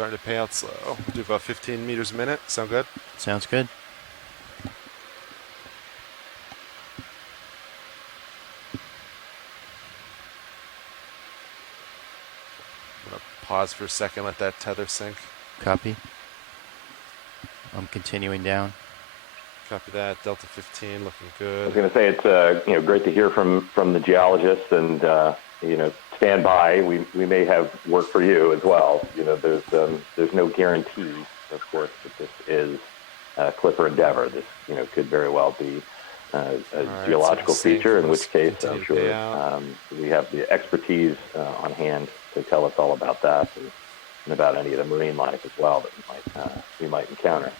starting to pay out slow. We'll do about 15 meters a minute. Sound good? Sounds good. I'm gonna pause for a second, let that tether sink. Copy. I'm continuing down. Copy that. Delta 15 looking good. I was going to say it's great to hear from the geologists, and stand by. We may have work for you as well. There's no guarantee, of course, that this is Clipper Endeavor. This could very well be a geological feature, in which case I'm sure we have the expertise on hand to tell us all about that and about any of the marine life as well that we might encounter.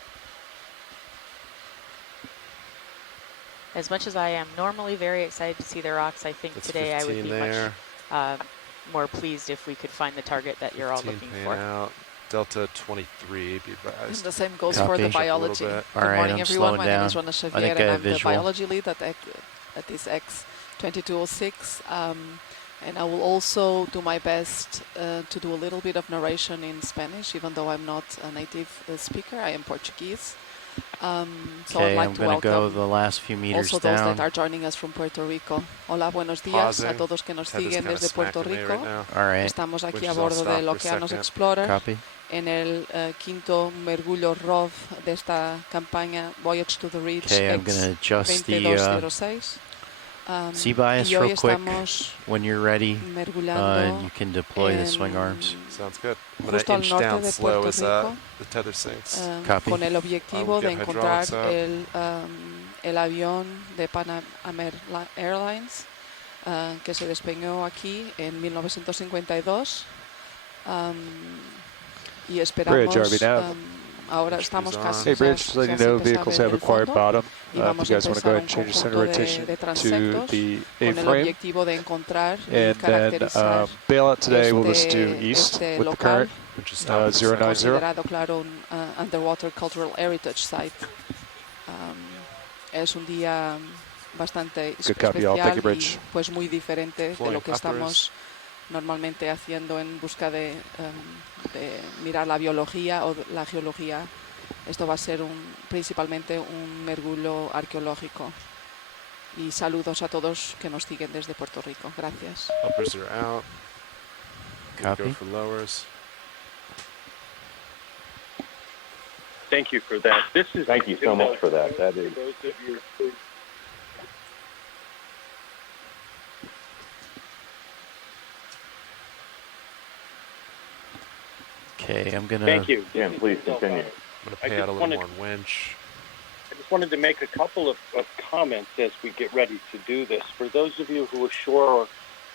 As much as I am normally very excited to see the rocks, I think today I would be much more pleased if we could find the target that you're all looking for. Out. Delta 23, be advised. And the same goes for the biology. Good morning, everyone. My name is Rona Xavier, and I'm the biology lead at this EX2206. And I will also do my best to do a little bit of narration in Spanish, even though I'm not a native speaker. I am Portuguese. So I'd like to welcome go the last few meters also those that are joining us from Puerto Rico. Hola, buenos días a todos que nos siguen desde Puerto Rico. Estamos aquí a bordo del Okeanos Explorer en el quinto mergullo ROV de esta campaña Voyage to the Reach EX2206. Sea bias real quick when you're ready, and you can deploy the swing arms. Sounds good. I'm going to inch down slow as the tether sinks. Copy. Con el objetivo de encontrar el avión de Pan Am Airlines que se despegó aquí en 1952 y esperamos. Ahora estamos casi. Hey, Bridge, just letting you know vehicles have acquired bottom. If you guys want to go ahead and change your center rotation to the A-frame. And then bailout today, we'll just do east with the current, 090. Claro, un underwater cultural heritage site. Es un día bastante especial y pues muy diferente de lo que estamos normalmente haciendo en busca de mirar la biología o la geología. Esto va a ser principalmente un mergullo arqueológico. Y saludos a todos que nos siguen desde Puerto Rico. Gracias. Uppers are out. Copy. Go for lowers. Thank you for that. Thank you so much for that. That is. Okay, I'm gonna. Thank you. Yeah, please continue. I'm gonna pay out a little more winch. I just wanted to make a couple of comments as we get ready to do this. For those of you who are sure,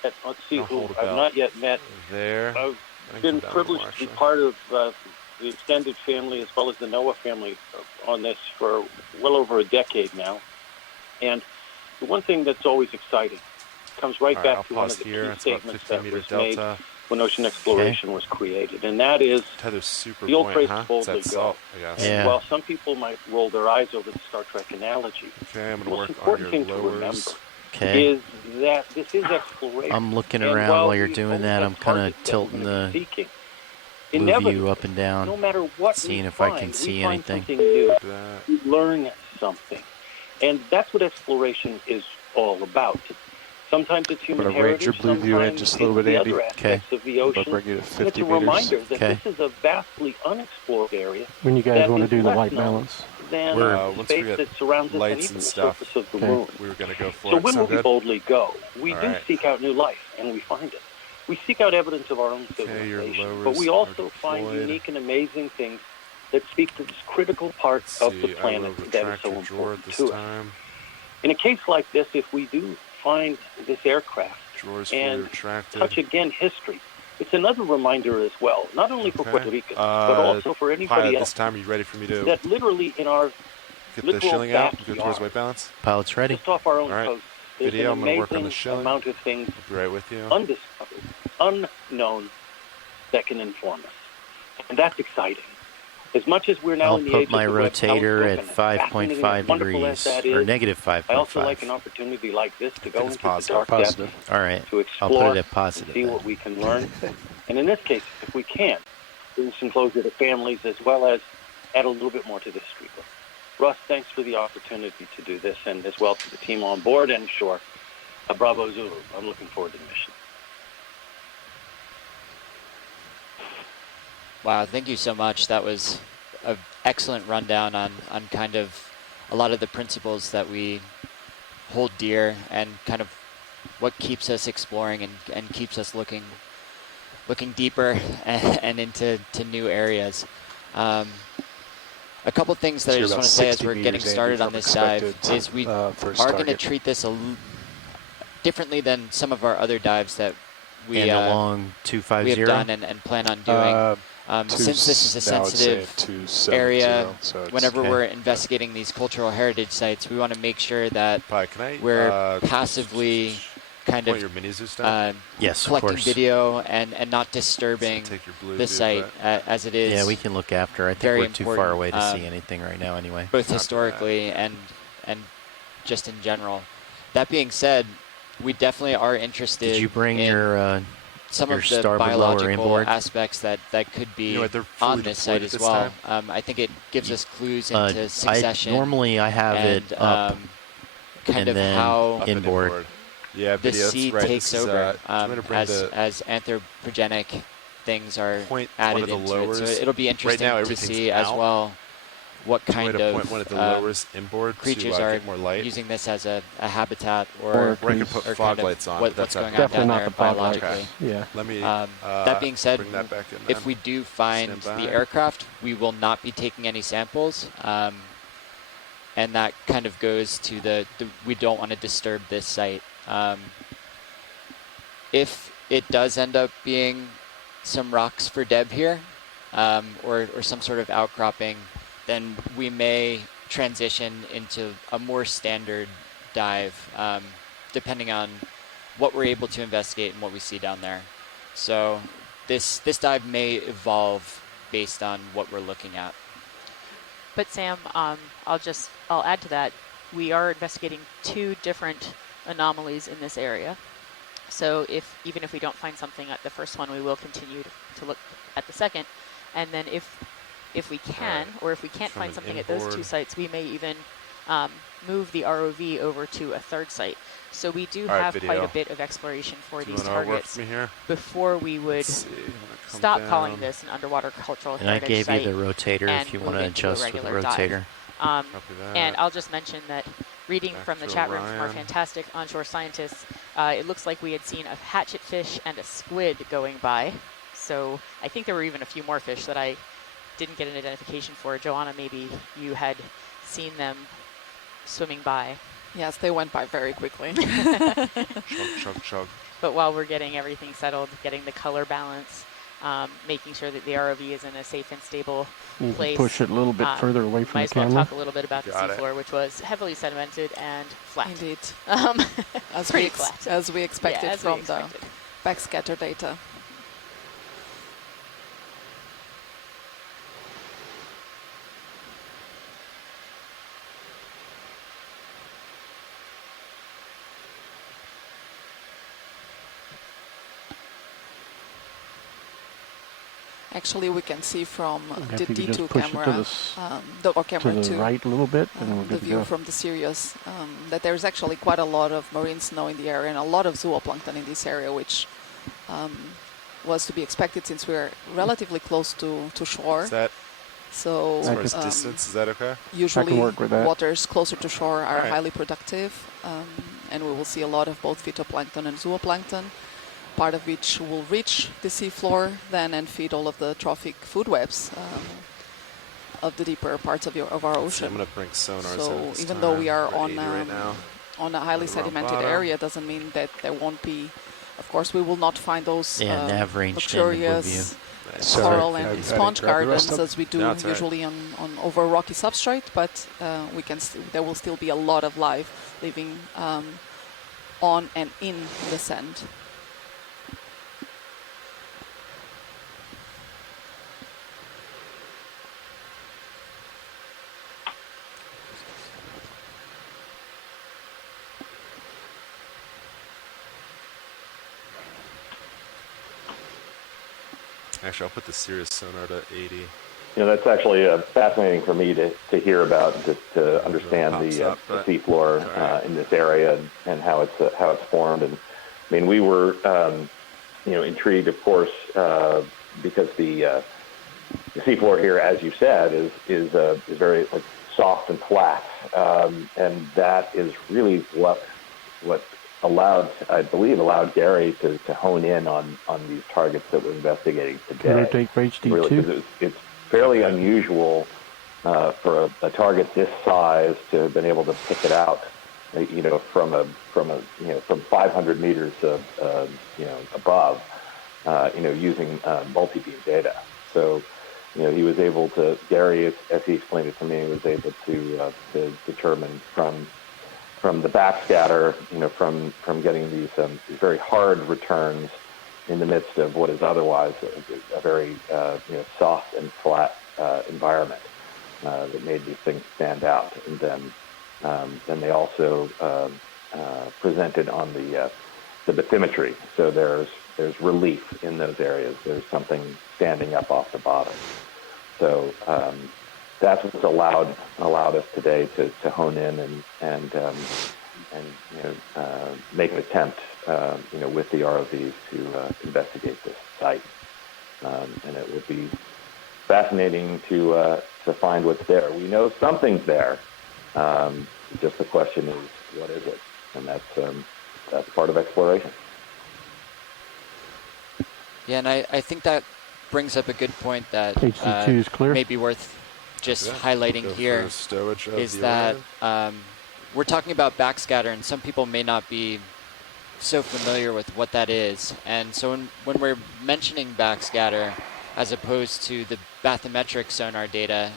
let's see, who I've not yet met, I've been privileged to be part of the extended family as well as the NOAA family on this for well over a decade now. And the one thing that's always exciting comes right back to one of the key statements that was made when ocean exploration was created, and that is the old phrase boldly go. And while some people might roll their eyes over the Star Trek analogy, the most important thing to remember is that this is exploration. I'm looking around while you're doing that. I'm kind of tilting the view up and down, no matter what, seeing if I can see anything. New, we learn something, and that's what exploration is all about. Sometimes it's human heritage, Ranger blue view in just a little bit, Andy. Of the ocean. I'll bring you to 50 it's a reminder that this is a vastly unexplored area. When you guys want to do the white balance? Than space that surrounds us and even the surface of the moon. We were going to go for so when will we boldly go? We do seek out new life, and we find it. We seek out evidence of our own civilization, but we also find unique and amazing things that speak to this critical part of the planet that is so important to us. In a case like this, if we do find this aircraft and touch again history, it's another reminder as well, not only for Puerto Ricans, but also for anybody else. This time, are you ready for me to that literally in our get the shilling out and go towards white balance? Pilot's ready. Just off our own coast, there's Video, an I'm going to work on the amazing shilling. amount of things Right with you. undiscovered, unknown, that can inform us, and that's exciting. As much as we're now I'll in the put age my of the rotator at 5.5 degrees, or negative 5.5. I also like an opportunity like this to go into the dark depths, to I'll explore, put it at positive, see what we can learn. And in this case, if we can, bring some closure to families, as well as add a little bit more to the street book. Russ, thanks for the opportunity to do this, and as well to the team on board and shore. Bravo Zulu. I'm looking forward to the mission. Wow, thank you so much. That was an excellent rundown on kind of a lot of the principles that we hold dear and kind of what keeps us exploring and keeps us looking deeper and into new areas. A couple things that I just want to say as we're getting started on this dive is we are going to treat this differently than some of our other dives that we along 250 we have done and plan on doing. Since this is a sensitive area, so whenever we're investigating these cultural heritage sites, we want to make sure that we're passively kind of collecting video and not disturbing the site as it is. Yeah, we can look after. I think we're too far away to see anything right now anyway. Both historically and just in general. That being said, we definitely are interested Did you bring in your some of the biological aspects that could be on this site as well. I think it gives us clues into succession. Normally I have it up kind of how inboard. Yeah, the sea takes over as anthropogenic things are added into it. So it'll be interesting to see as well what kind of creatures are using this as a habitat or I can put fog lights on. What's going on down there biologically. Yeah. Let me, that being said, if we do find the aircraft, we will not be taking any samples. And that kind of goes to we don't want to disturb this site. If it does end up being some rocks for Deb here, or some sort of outcropping, then we may transition into a more standard dive, depending on what we're able to investigate and what we see down there. So this dive may evolve based on what we're looking at. But Sam, I'll add to that. We are investigating 2 different anomalies in this area. So even if we don't find something at the first one, we will continue to look at the second. And then if we can, or if we can't find something at those 2 sites, we may even move the ROV over to a 3rd site. So we do have quite a bit of exploration for these targets before we would stop calling this an underwater cultural heritage site. And I gave you the rotator if you want to adjust with the rotator. And I'll just mention that reading from the chat room from our fantastic onshore scientists, it looks like we had seen a hatchetfish and a squid going by. So I think there were even a few more fish that I didn't get an identification for. Joanna, maybe you had seen them swimming by. Yes, they went by very quickly. Chug. But while we're getting everything settled, getting the color balance, making sure that the ROV is in a safe and stable place. Push it a little bit further away from the camera. Might as well talk a little bit about the seafloor, which was heavily sedimented and flat. Indeed. Pretty flat. As we expected from the backscatter data. Actually, we can see from the D2 camera, or camera 2, to the right a little bit, and the view from the Sirius, that there's actually quite a lot of marine snow in the area and a lot of zooplankton in this area, which was to be expected since we're relatively close to shore. Is that so as far as distance, is that okay? Usually waters closer to shore are highly productive, and we will see a lot of both phytoplankton and zooplankton, part of which will reach the seafloor then and feed all of the trophic food webs of the deeper parts of our ocean. So I'm going to bring sonars so even though we are on a highly sedimented area, doesn't mean that there won't be. Of course, we will not find those luxurious coral and sponge gardens as we do usually on over rocky substrate, but we can there will still be a lot of life living on and in the sand. Actually, I'll put the Sirius sonar to 80. That's actually fascinating for me to hear about, to understand the seafloor in this area and how it's formed. And I mean, we were intrigued, of course, because the seafloor here, as you said, is very soft and flat, and that is really what allowed Gary to hone in on these targets that we're investigating today. Take for HD2. Really, it's fairly unusual for a target this size to have been able to pick it out, from 500 meters above, using multi-beam data. So, he was able to, Gary, as he explained it to me, was able to determine from the backscatter, from getting these very hard returns in the midst of what is otherwise a very soft and flat environment that made these things stand out. And then they also presented on the bathymetry. So there's relief in those areas. There's something standing up off the bottom. So that's what's allowed us today to hone in and make an attempt, with the ROVs to investigate this site. And it would be fascinating to find what's there. We know something's there. Just the question is, what is it? And that's part of exploration. Yeah, and I think that brings up a good point that may be worth just highlighting here, is that we're talking about backscatter, and some people may not be so familiar with what that is. And so when we're mentioning backscatter, as opposed to the bathymetric sonar data,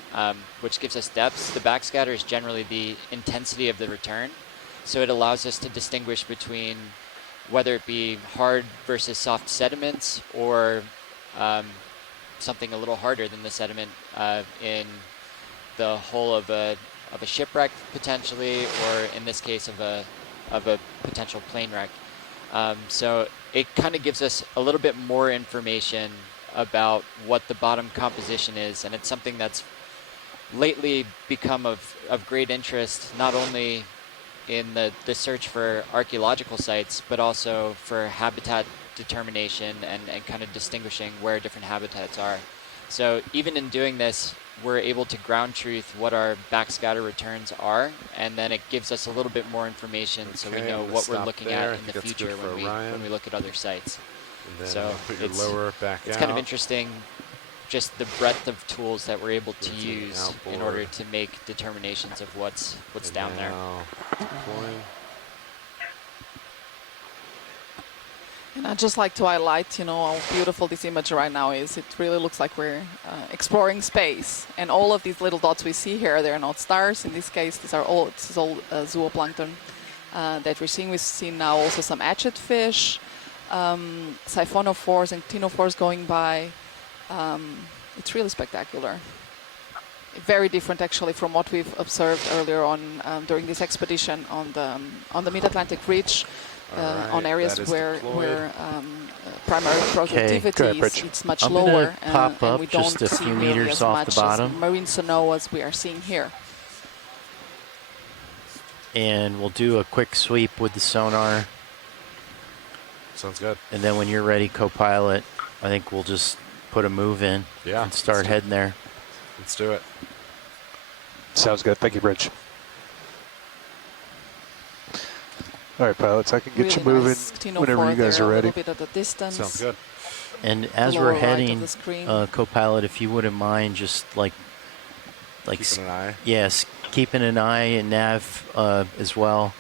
which gives us depths, the backscatter is generally the intensity of the return. So it allows us to distinguish between whether it be hard versus soft sediments, or something a little harder than the sediment in the hull of a shipwreck potentially, or in this case of a potential plane wreck. So it kind of gives us a little bit more information about what the bottom composition is, and it's something that's lately become of great interest, not only in the search for archaeological sites, but also for habitat determination and kind of distinguishing where different habitats are. So even in doing this, we're able to ground truth what our backscatter returns are, and then it gives us a little bit more information, so we know what we're looking at in the future when we look at other sites. So it's kind of interesting, just the breadth of tools that we're able to use in order to make determinations of what's down there. And I'd just like to highlight, how beautiful this image right now is. It really looks like we're exploring space. And all of these little dots we see here, they're not stars. In this case, this is all zooplankton that we're seeing. We've seen now also some hatchet fish, siphonophores and ctenophores going by. It's really spectacular. Very different, actually, from what we've observed earlier on during this expedition on the Mid-Atlantic Ridge. On areas where primary productivity it's much lower, pop up and we don't just a see few nearly meters as off much the bottom. as marine sonoas we are seeing here. And we'll do a quick sweep with the sonar. Sounds good. And then when you're ready, co-pilot, I think we'll just put a move in and start heading there. Let's do it. Sounds good. Thank you, Bridge. All right, pilots, I can get you moving whenever you guys are ready. A little bit at a distance. Sounds good. And as we're heading, co-pilot, if you wouldn't mind, just like keeping an eye. Yes, keeping an eye and nav as well,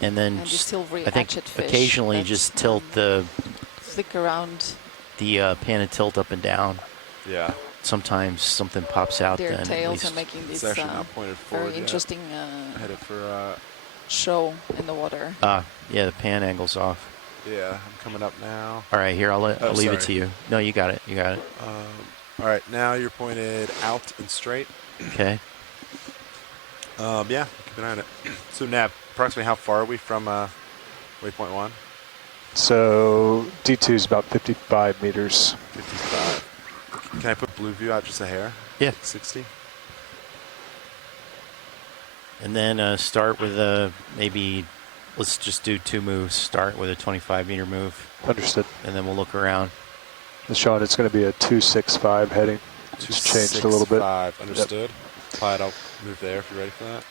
and then and I think occasionally just tilt the flick around the pan and tilt up and down. Yeah. Sometimes something pops out. Their then tails are making this very interesting headed for show in the water. Yeah, the pan angle's off. Yeah, I'm coming up now. All right, here, I'll leave it to you. No, you got it. You got it. All right, now you're pointed out and straight. Okay. Yeah, keep an eye on it. So, Nav, approximately how far are we from waypoint 1? So, D2 is about 55 meters. 55. Can I put blue view out just a hair? Yeah. 60. And then start with maybe, let's just do 2 moves. Start with a 25-meter move. Understood. And then we'll look around. And Sean, it's going to be a 265 heading. It's changed a little bit. 265, understood. Clyde, I'll move there if you're ready for that.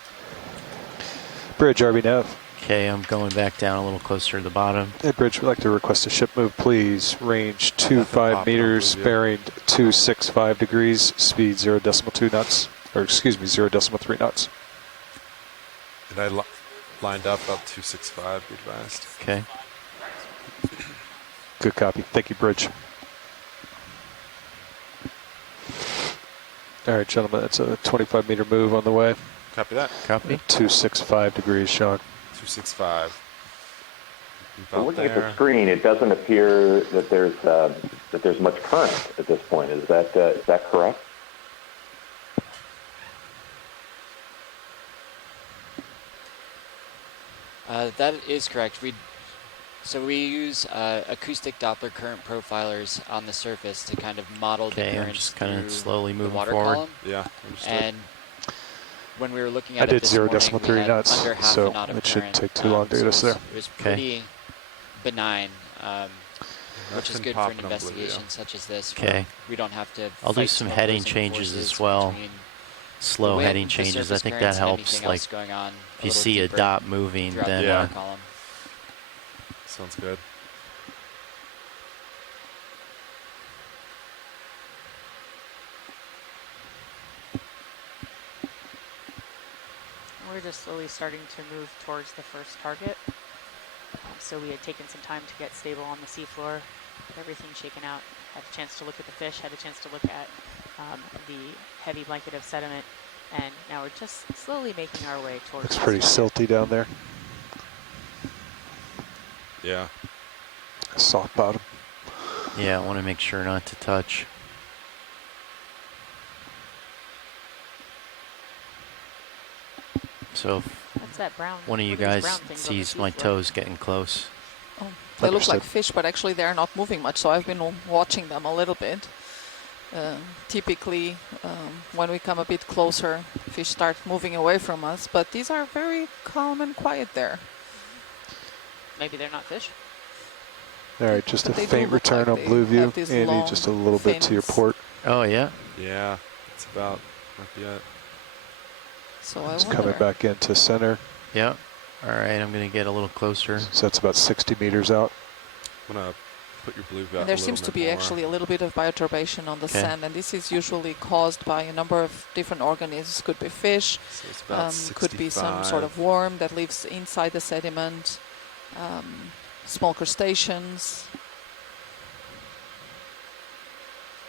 Bridge, RV Nav. Okay, I'm going back down a little closer to the bottom. Hey, Bridge, we'd like to request a ship move, please. Range 25 meters, bearing 265 degrees, speed 0.2 knots, or excuse me, 0.3 knots. And I lined up about 265, be advised. Okay. Good copy. Thank you, Bridge. All right, gentlemen, that's a 25-meter move on the way. Copy that. Copy. 265 degrees, Sean. 265. Well, looking at the screen, it doesn't appear that there's much current at this point. Is that correct? That is correct. So we use acoustic Doppler current profilers on the surface to kind of model the currents. I'm just kind of slowly moving water forward. Column. Yeah, understood. And when we were looking at I did 0.3 knots, under half so a knot of it shouldn't current, take too long to get us there. It was pretty benign, which is good for an investigation such as this. Okay. We don't have to. I'll do some heading changes as well. Slow heading changes. I think that helps. Like, if you see a dot moving, then yeah. Sounds good. We're just slowly starting to move towards the first target. So we had taken some time to get stable on the seafloor, everything shaken out, had a chance to look at the fish, had a chance to look at the heavy blanket of sediment, and now we're just slowly making our way towards. It's pretty silty down there. Yeah. Soft bottom. Yeah, I want to make sure not to touch. So what's that brown? One of you guys sees my toes getting close. Oh, they look like fish, but actually they're not moving much, so I've been watching them a little bit. Typically, when we come a bit closer, fish start moving away from us, but these are very calm and quiet there. Maybe they're not fish? All right, just a faint return on blue view. Andy, just a little bit to your port. Oh, yeah? Yeah, it's about, might be it. So it's coming back into center. Yep. All right, I'm going to get a little closer. So that's about 60 meters out. I'm going to put your blue out. There seems to be actually a little bit of bioturbation on the sand, and this is usually caused by a number of different organisms. Could be fish, so could be some sort of worm that lives inside the sediment, small crustaceans.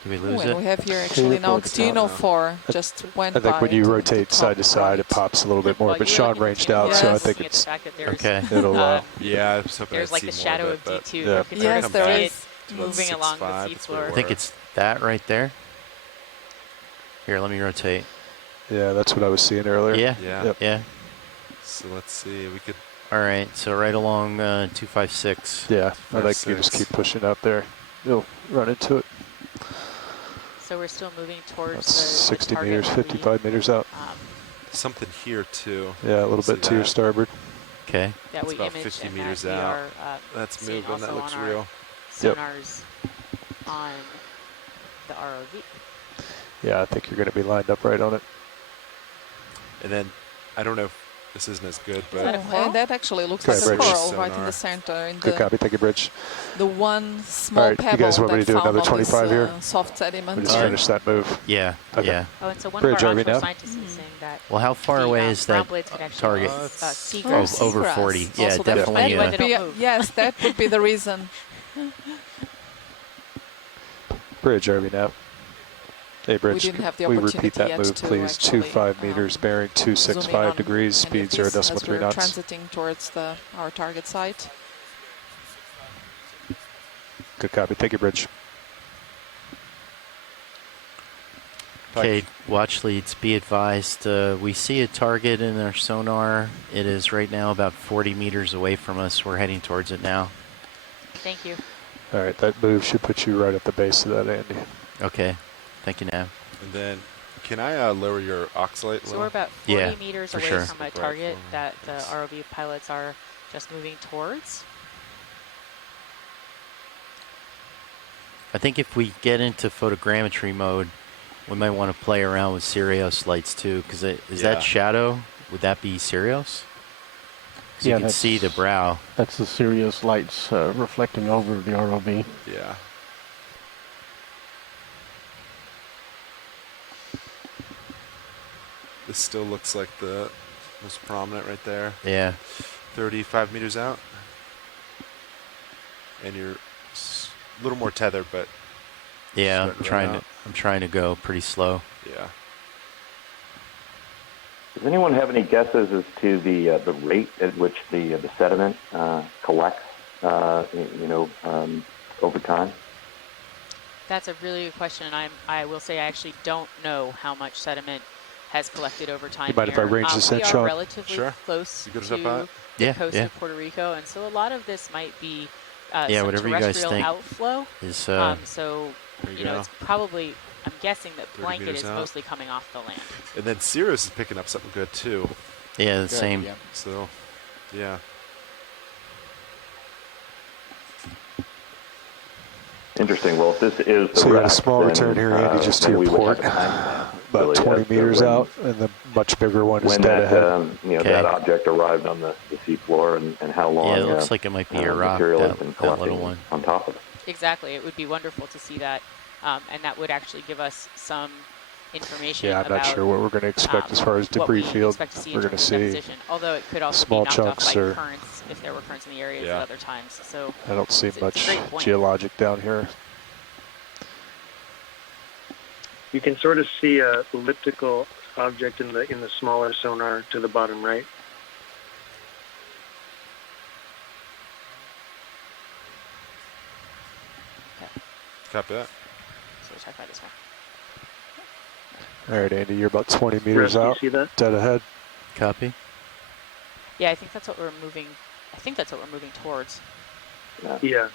Did we lose it? We have here actually now Xeno4 just went by. I think when you rotate side to side, it pops a little bit more, but Sean ranged out, so I think it's okay. It'll. Yeah, I was hoping there's like the shadow of D2. Yeah. Yes, there is. Moving along the seafloor. I think it's that right there. Here, let me rotate. Yeah, that's what I was seeing earlier. Yeah, yeah, yeah. So let's see, we could. All right, so right along 256. Yeah, I think you just keep pushing up there. You'll run into it. So we're still moving towards that's 60 meters, 55 meters out. Something here too. Yeah, a little bit to your starboard. Okay. That we about image 50 and meters that out. Are, that's moving. That looks on real. Sonars on the ROV. Yeah, I think you're going to be lined up right on it. And then, I don't know if this isn't as good, but that actually looks like a coral right in the center. Good copy, thank you, Bridge. The one small pebble you guys want me to do another 25 here? Soft sediment. We just finish that move. Yeah, okay. yeah. Oh, and so one Bridge, of our onshore scientists is saying that. Well, how far away is that target? Over 40. Yeah, definitely. Yes, that would be the reason. Bridge, RV now. Hey, Bridge, we didn't have the we opportunity repeat that move, please? 25 meters, bearing 265 degrees, speed 0.3 knots. Transiting towards our target site. Good copy. Thank you, Bridge. Okay, watch leads, be advised. We see a target in our sonar. It is right now about 40 meters away from us. We're heading towards it now. Thank you. All right, that move should put you right at the base of that, Andy. Okay. Thank you, Nav. And then, can I lower your oxalate a So little? we're about 40 meters for away sure. from a target that the ROV pilots are just moving towards. I think if we get into photogrammetry mode, we might want to play around with Sirius lights too, because is that shadow? Would that be Sirius? Because you can see the brow. That's the Sirius lights reflecting over the ROV. Yeah. This still looks like the most prominent right there. Yeah. 35 meters out. And you're a little more tethered, but yeah, I'm trying to go pretty slow. Yeah. Does anyone have any guesses as to the rate at which the sediment collects, over time? That's a really good question. I will say I actually don't know how much sediment has collected over time. You mind if I range this in, Sean? We are relatively close to the coast of Puerto Rico, and so a lot of this might be some whatever you guys terrestrial think outflow. is, so it's probably, I'm guessing that blanket is mostly coming off the land. And then Sirius is picking up something good too. Yeah, the same. Yeah. So, yeah. Interesting. Well, if this is the so you had a wreck, small then, return here, Andy, just to then your we would port, have about 20 meters out, and the much bigger one is dead ahead. That object arrived on the seafloor, and how long? Yeah, it looks like it might be a rock, that little one. On top of it. Exactly. It would be wonderful to see that, and that would actually give us some information. Yeah, I'm not sure what we're going to expect as far as debris field. We're going to see although it could also small be knocked chunks off by or currents if there were currents in the area at other times. So I don't see much a great point. geologic down here. You can sort of see a elliptical object in the smaller sonar to the bottom right. Copy that. So we'll check by this one. All right, Andy, you're about 20 meters out, you see that? dead ahead. Copy. Yeah, I think that's what we're moving. I think that's what we're moving towards. Yeah,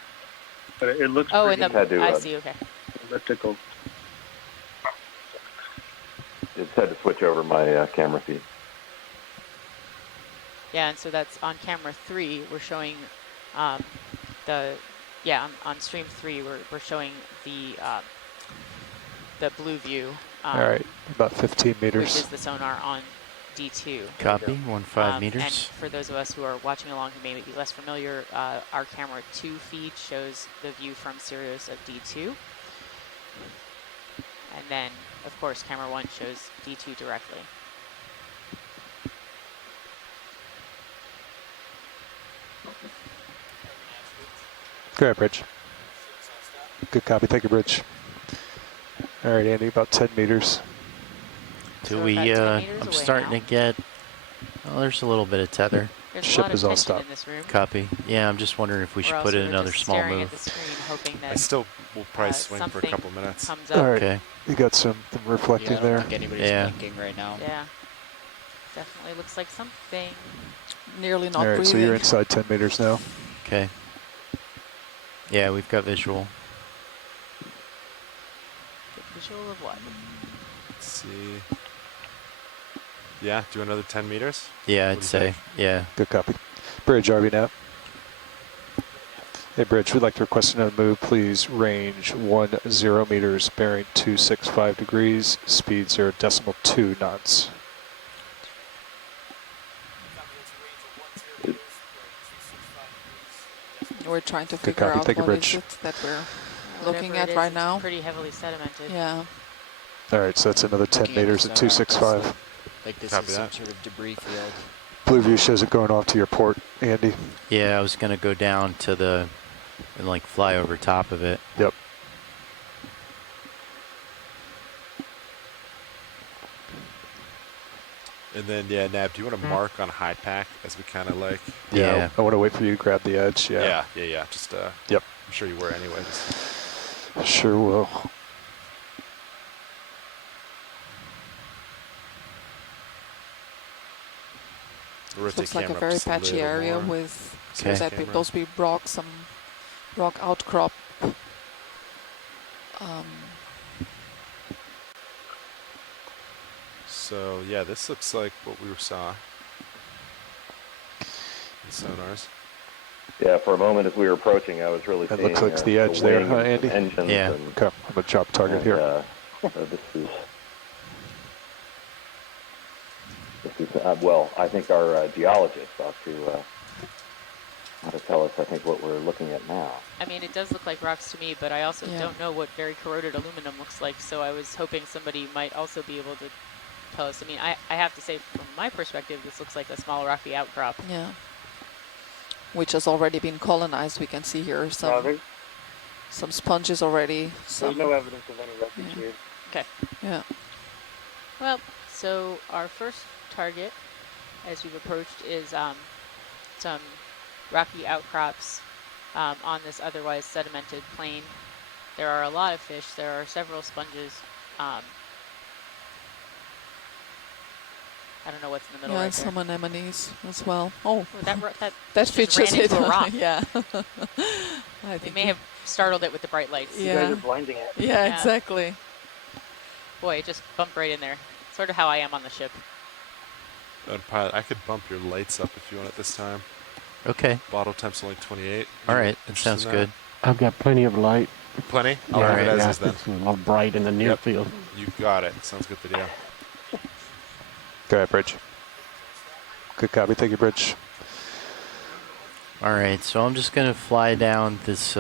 but it looks. Oh, pretty and I see. Okay. Elliptical. Just had to switch over my camera feed. Yeah, and so that's on camera 3. We're showing on stream 3 we're showing the blue view. All right, about 15 meters. Which is the sonar on D2. Copy, 15 meters. And for those of us who are watching along who may be less familiar, our camera 2 feed shows the view from Sirius of D2. And then, of course, camera 1 shows D2 directly. Go ahead, Bridge. Good copy. Thank you, Bridge. All right, Andy, about 10 meters. Do we, I'm starting to get, oh, there's a little bit of tether. There's Ship is all tension stopped. in this room. Copy. Yeah, I'm just wondering if we should put in another small staring move. At the screen, hoping that I still will probably swing for a something couple minutes. comes up. All right, Okay. you got some reflecting Yeah, I don't there. think anybody's blinking right now. Yeah, definitely looks like something. Nearly not All right, breathing. so you're inside 10 meters now. Okay. Yeah, we've got visual. Get visual of what? Let's see. Yeah, do another 10 meters? Yeah, What I'd do you say. think? Yeah. Good copy. Bridge, RV now. Hey, Bridge, we'd like to request another move. Please range 10 meters, bearing 265 degrees, speed 0.2 knots. We're trying to figure copy. out Take a what bridge. is it that we're looking Whatever it at is, right it's now. pretty heavily sedimented. Yeah. All right, so that's another 10 Looking at meters the at sonar, it does 265. look like this Copy is some that. sort of debris field. Blue view shows it going off to your port, Andy. Yeah, I was going to go down to the, and like fly over top of it. Yep. And then, yeah, Nab, do you want to mark on high pack as we kind of like? Yeah. I want to wait for you to grab the edge. Yeah. Yeah. Just, Yep. I'm sure you were anyway. Just Sure will. rotate Looks like a camera up very just patchy little area more. with Okay. that Camera. those be rocks, some rock outcrop. So yeah, this looks like what we saw in sonars. Yeah, for a moment as we were approaching, I was really That seeing looks like the edge there, wing and Andy? engines. Yeah. And, Okay, I'm gonna chop target here. this is well, I think our geologist ought to tell us, I think, what we're looking at now. I mean, it does look like rocks to me, but I also don't know what very corroded aluminum looks like, so I was hoping somebody might also be able to tell us. I mean, I have to say, from my perspective, this looks like a small rocky outcrop. Yeah. Which has already been colonized. We can see here some sponges already. There's no evidence of any wreckage here. Okay. Yeah. Well, so our first target, as we've approached, is some rocky outcrops on this otherwise sedimented plain. There are a lot of fish. There are several sponges. I don't know what's in the middle right there. Some anemones as well. Oh, that features ran into a rock. Yeah. They may have startled it with the bright lights. Yeah. You guys are blinding it. Yeah, exactly. Boy, it just bumped right in there. Sort of how I am on the ship. Pilot, I could bump your lights up if you want it this time. Okay. Bottle temp's only 28. All right, that sounds good. I've got plenty of light. Plenty? I'll have it as is then. It's a little bright in the near field. You got it. Sounds good video. Go ahead, Bridge. Good copy. Thank you, Bridge. All right, so I'm just gonna fly down this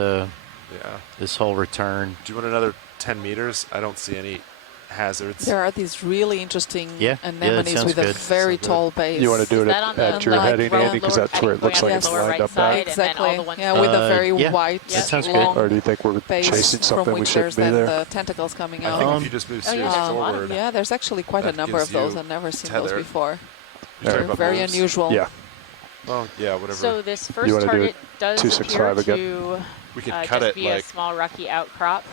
this whole return. Do you want another 10 meters? I don't see any hazards. There are these really interesting anemones that with good. a very tall base. You want to do it at your heading, Andy, because that's where it looks like it's lined up at. Exactly. Yeah, with a very white, that sounds long good. Or do you think we're chasing something we shouldn't be there? The tentacles coming out. I think if you just move seriously forward. Yeah, there's actually quite a number of those. I've never seen those before. They're very unusual. Yeah. Well, yeah, whatever. So this first target does appear to we could cut it be a small rocky outcrop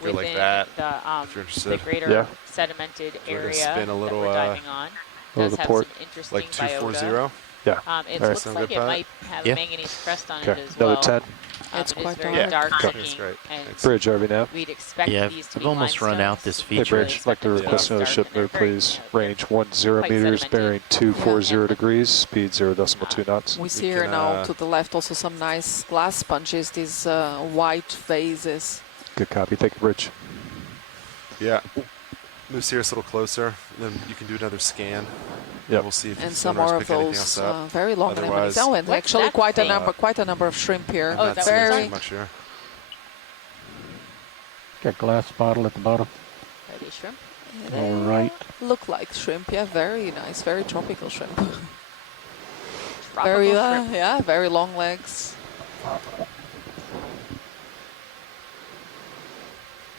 within like that, the greater sedimented area spin a little, that we're diving on. Does have some interesting like 240. Yeah. It looks like it might have a manganese crest on it as well. Another 10. It's quite very dark looking. Bridge, RV now. We'd expect these to I've be almost run out limestones. this Hey, feature. Bridge, I'd like to request another ship move, please. Range 10 meters, bearing 240 degrees, speed 0.2 knots. We see here now to the left also some nice glass sponges, these white vases. Good copy. Thank you, Bridge. Yeah. Move Sirius a little closer, then you can do another scan. Yeah, we'll see if and some more of those very long anemones. Oh, and actually quite a number of shrimp here. Oh, that's very much here. Got glass bottle at the bottom. Are they shrimp? All right. Look like shrimp. Yeah, very nice, very tropical shrimp. Tropical shrimp. Very long legs.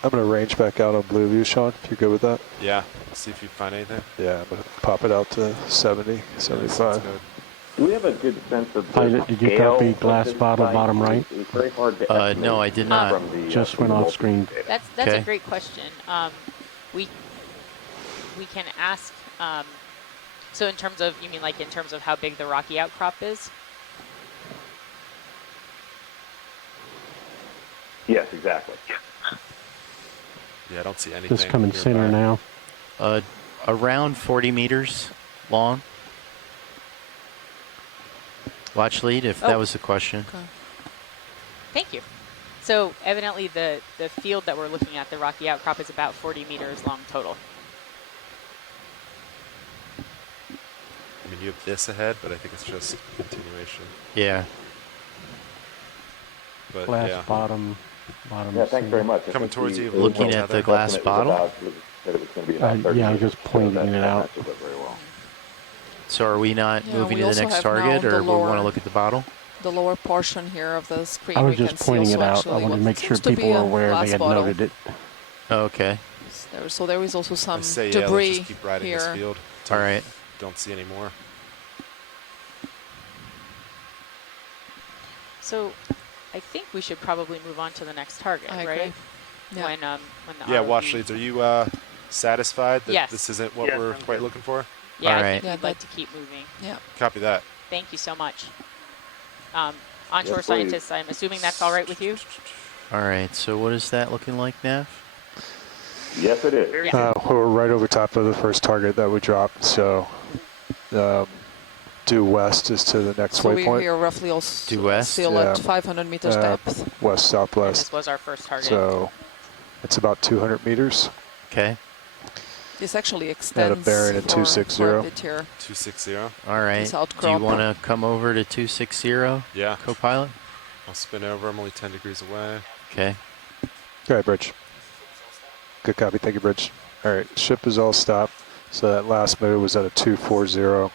I'm going to range back out on Blue View, Sean, if you're good with that. Yeah. See if you find anything. Yeah, I'm going to pop it out to 70, 75. Do we have a good sense of the Pilot, did you copy glass bottle bottom right? It's very hard to No, I did not. Just went off screen. That's Okay. a great question. We can ask. So in terms of, you mean like in terms of how big the rocky outcrop is? Yes, exactly. Yeah, I don't see anything. Just coming center now. Around 40 meters long. Watch lead, if that was the question. Okay. Thank you. So evidently the field that we're looking at, the rocky outcrop, is about 40 meters long total. I mean, you have this ahead, but I think it's just continuation. Yeah. But Glass bottom. Yeah, thanks very much. Coming towards you. Looking at the glass bottle? Yeah, I'm just pointing it out. So are we not moving we to the also next have target, now or the we want lower- to look at the bottle? The lower portion here of the screen. I was we can just see pointing it also out. I actually wanted what to make sure seems to be people were a aware glass they had bottle. noted it. Okay. So there is also some I say, yeah, let's debris just keep riding this here. field. All right. Don't see any more. So I think we should probably move on to the next target, I right? agree. Yeah. When the Yeah, ROV watch leads. Are you satisfied that Yes. this isn't what we're quite looking for? Yeah, All I right. think Yeah, we'd like to keep moving. Yeah. Copy that. Thank you so much. Onshore Yes, please. scientists, I'm assuming that's all right with you? All right, so what is that looking like, Nav? Yes, it is. We're right over top of the first target that we dropped, so due west is to the next so waypoint. we're here roughly also Due west? still at 500 meters depth. West southwest. This was our first target. So it's about 200 meters. Okay. This actually extends at a bearing of 260. for a bit here. 260. All right. This Do outcrop. you want to come over to 260? Yeah. Co-pilot? I'll spin over. I'm only 10 degrees away. Okay. All right, Bridge. Good copy. Thank you, Bridge. All right, ship is all stopped. So that last move was at a 240.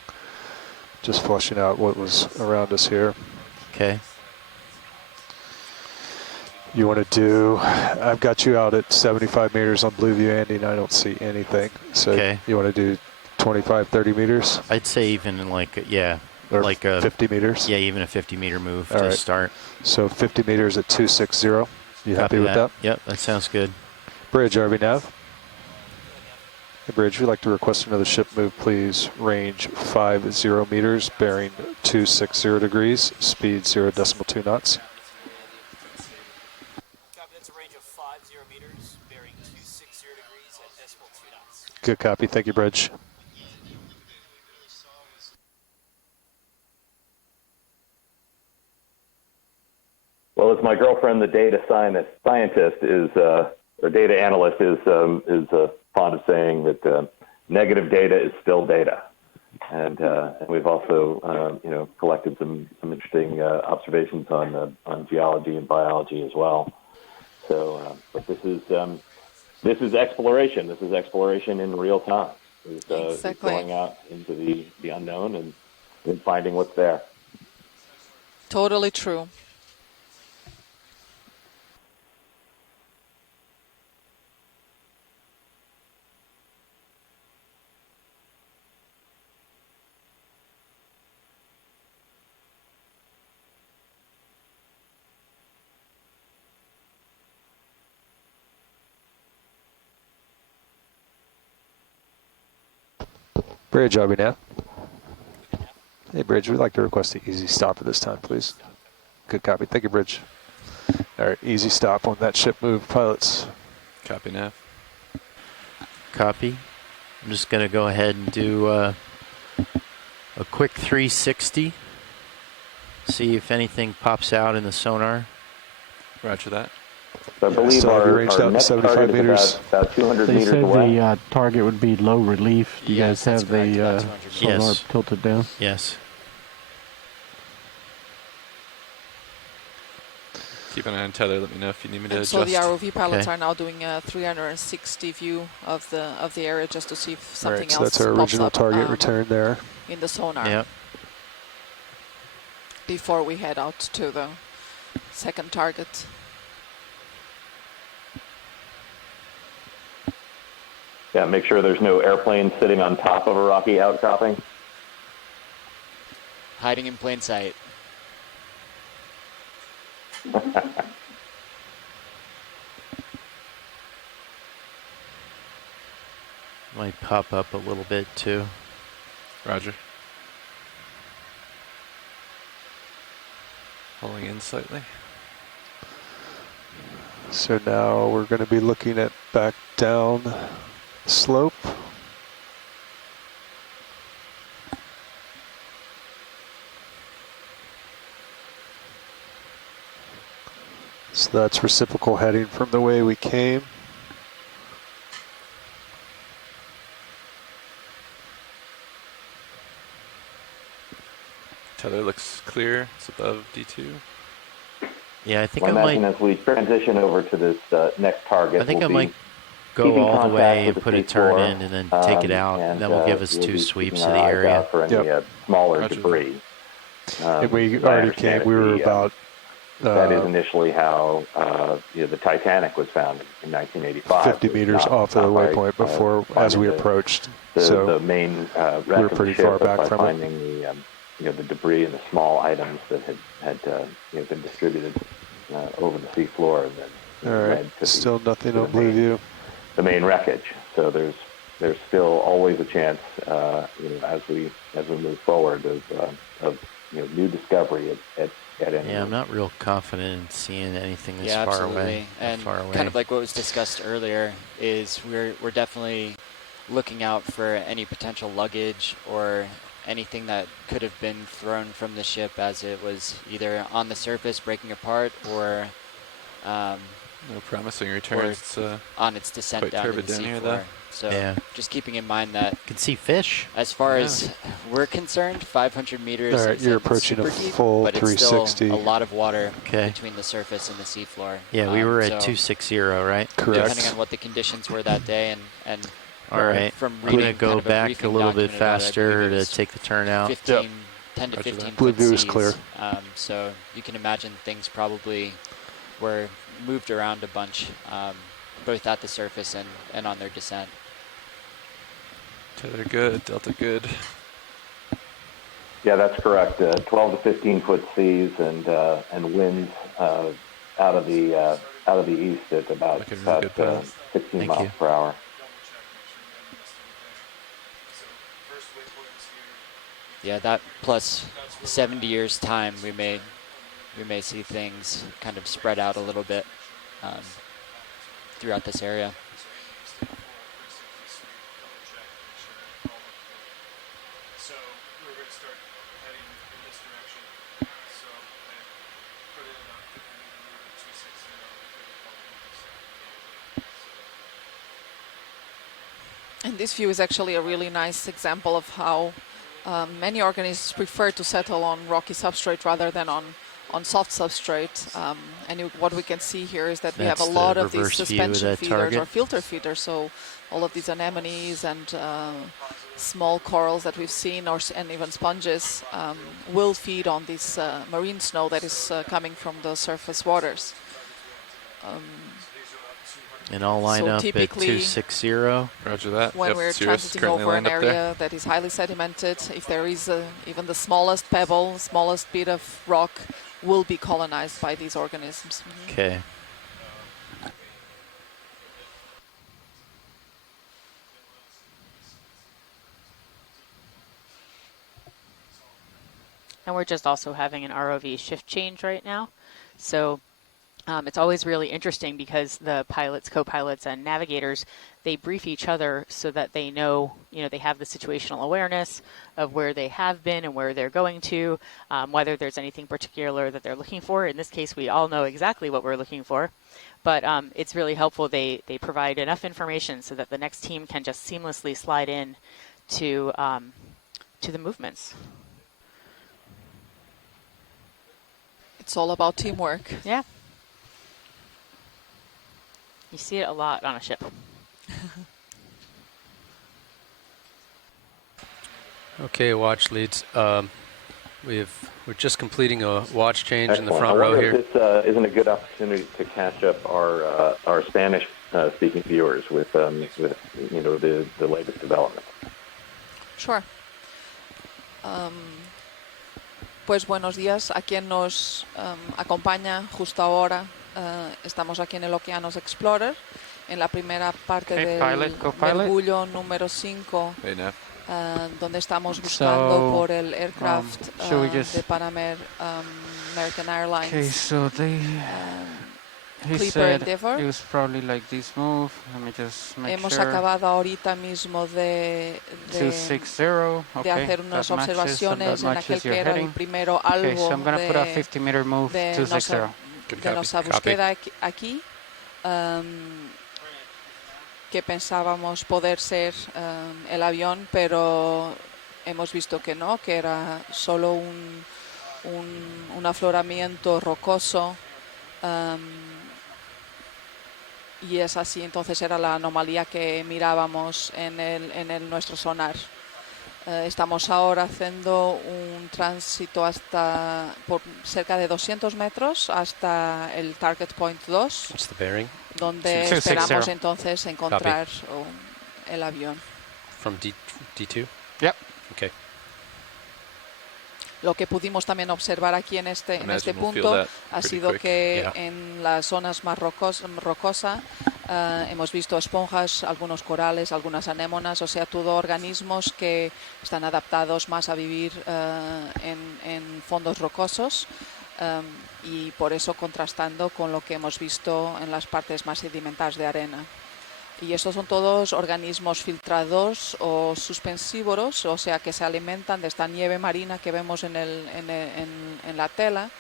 Just flushing out what was around us here. Okay. You want to do, I've got you out at 75 meters on Blueview, Andy, and I don't see anything. So okay. You want to do 25, 30 meters? I'd say even like, yeah. Or like a 50 meters? Yeah, even a 50-meter move all to right. start. So 50 meters at 260. You happy with that? Yep, that sounds good. Bridge, RV Nav. Hey, Bridge, we'd like to request another ship move, please. Range 50 meters, bearing 260 degrees, speed 0.2 knots. That's a range of 50 meters, bearing 260 degrees at decimal 2 knots. Good copy. Thank you, Bridge. Well, as my girlfriend, the data scientist, is or data analyst, is fond of saying that negative data is still data, and we've also collected some interesting observations on geology and biology as well. So, but this is exploration. This is exploration in real time. It's going out into the unknown and finding what's there. Totally true. Bridge, RV Nav. Hey, Bridge, we'd like to request an easy stop at this time, please. Good copy. Thank you, Bridge. All right, easy stop on that ship move, pilots. Copy, Nav. Copy. I'm just going to go ahead and do a quick 360. See if anything pops out in the sonar. Roger that. So I believe our next 75 target meters. is about 200 They meters said away. the target would be low relief. Do you guys have the sonar Yes. tilted down? Yes. Keep an eye on tether. Let me know if you need me to And adjust. so the ROV pilots are now doing a 360 view of the area just to see if something right, so else that's our pops original up, target return there. in the sonar. Yep. Before we head out to the second target. Yeah, make sure there's no airplane sitting on top of a rocky outcropping. Hiding in plain sight. Might pop up a little bit too. Roger. Pulling in slightly. So now we're going to be looking at back down slope. So that's reciprocal heading from the way we came. Tether looks clear. It's above D2. Yeah, I think Well, I imagine might. as we transition over to this next target, I think we'll I might go keeping all the contact way with and the put a sea turn floor, in and then take it out. And that will give us we'll two be sweeps keeping of the our eyes area. out for any smaller Roger. debris. And we as I already understand came, it, we were about... that is initially how the Titanic was found in 1985. 50 meters off of the waypoint before, as we approached. So the main wreck we were of pretty the ship far was back by from finding the debris and the small items that had been distributed over the seafloor, and then All right, led to still nothing to on Blueview. the main wreckage. So there's still always a chance, as we move forward, of new discovery at any. Yeah, I'm not real confident in seeing anything this yeah, far absolutely. away. And far away. kind of like what was discussed earlier is we're definitely looking out for any potential luggage or anything that could have been thrown from the ship as it was either on the surface breaking apart or no promising returns. On its descent quite down to the turbid down here, seafloor. though. So Yeah. just keeping in mind that You can see fish. as far as we're concerned, 500 meters All right, is you're approaching super a deep, full but it's still 360. a lot of water Okay. between the surface and the seafloor. Yeah, we were at so 260, right? Correct. depending on what the conditions were that day and All right. from I'm going to reading go kind of a back a briefing little bit document about it, I faster believe it to was take the turn out. 15, 10 to Roger 15 that. Blue foot view is seas. clear. So you can imagine things probably were moved around a bunch, both at the surface and on their descent. Tether good, delta good. Yeah, that's correct. 12 to 15 foot seas and winds out of the east at about Making really good path. 16 Thank miles you. per hour. Yeah, that plus 70 years time, we may see things kind of spread out a little bit throughout this area. So we're going to start heading in this direction. So I put in a 50 meter move at 260. And this view is actually a really nice example of how many organisms prefer to settle on rocky substrate rather than on soft substrate. And what we can see here is that we have a That's lot the of these reverse view of suspension that feeders target. or filter feeders. So all of these anemones and small corals that we've seen, and even sponges, will feed on this marine snow that is coming from the surface waters. And I'll line up at typically 260. Roger that. when Yep, we're Cirrus is transiting currently over an lined up there. area that is highly sedimented, if there is even the smallest pebble, smallest bit of rock, will be colonized by these organisms. Okay. And we're just also having an ROV shift change right now. So it's always really interesting because the pilots, co-pilots, and navigators, they brief each other so that they know, they have the situational awareness of where they have been and where they're going to, whether there's anything particular that they're looking for. In this case, we all know exactly what we're looking for, but it's really helpful. They provide enough information so that the next team can just seamlessly slide in to the movements. It's all about teamwork. Yeah. You see it a lot on a ship. Okay, watch leads. We're just completing a watch change in the Excellent. front row here. This isn't a good opportunity to catch up our Spanish speaking viewers with the latest development. Sure. Pues buenos días a quien nos acompaña justo ahora. Estamos aquí en el Okeanos Explorer, en la primera parte del mergullo número 5, donde estamos buscando por el aircraft de Panamer American Airlines. Okay, so he Clipper said Endeavour. it was probably like this move. Let me just make Hemos sure. acabado ahorita mismo de 260. Okay, hacer unas that observaciones en aquel matches your que era el heading. primero Okay, algo so I'm going to put a 50 meter move de 260. nuestra búsqueda aquí, que pensábamos poder ser el avión, pero hemos visto que no, que era solo un afloramiento rocoso, y es así. Entonces era la anomalía que mirábamos en nuestro sonar. Estamos ahora haciendo un tránsito por cerca de 200 metros hasta el Target Point 2, donde esperamos entonces encontrar el avión. From D2? Yep. Okay. Lo que pudimos también observar aquí en este punto ha sido que en las zonas más rocosas hemos visto esponjas, algunos corales, algunas anémonas, o sea, todo organismos que están adaptados más a vivir en fondos rocosos y por eso contrastando con lo que hemos visto en las partes más sedimentarias de arena. Y estos son todos organismos filtrados o suspensívoros, o sea, que se alimentan de esta nieve marina que vemos en la tela.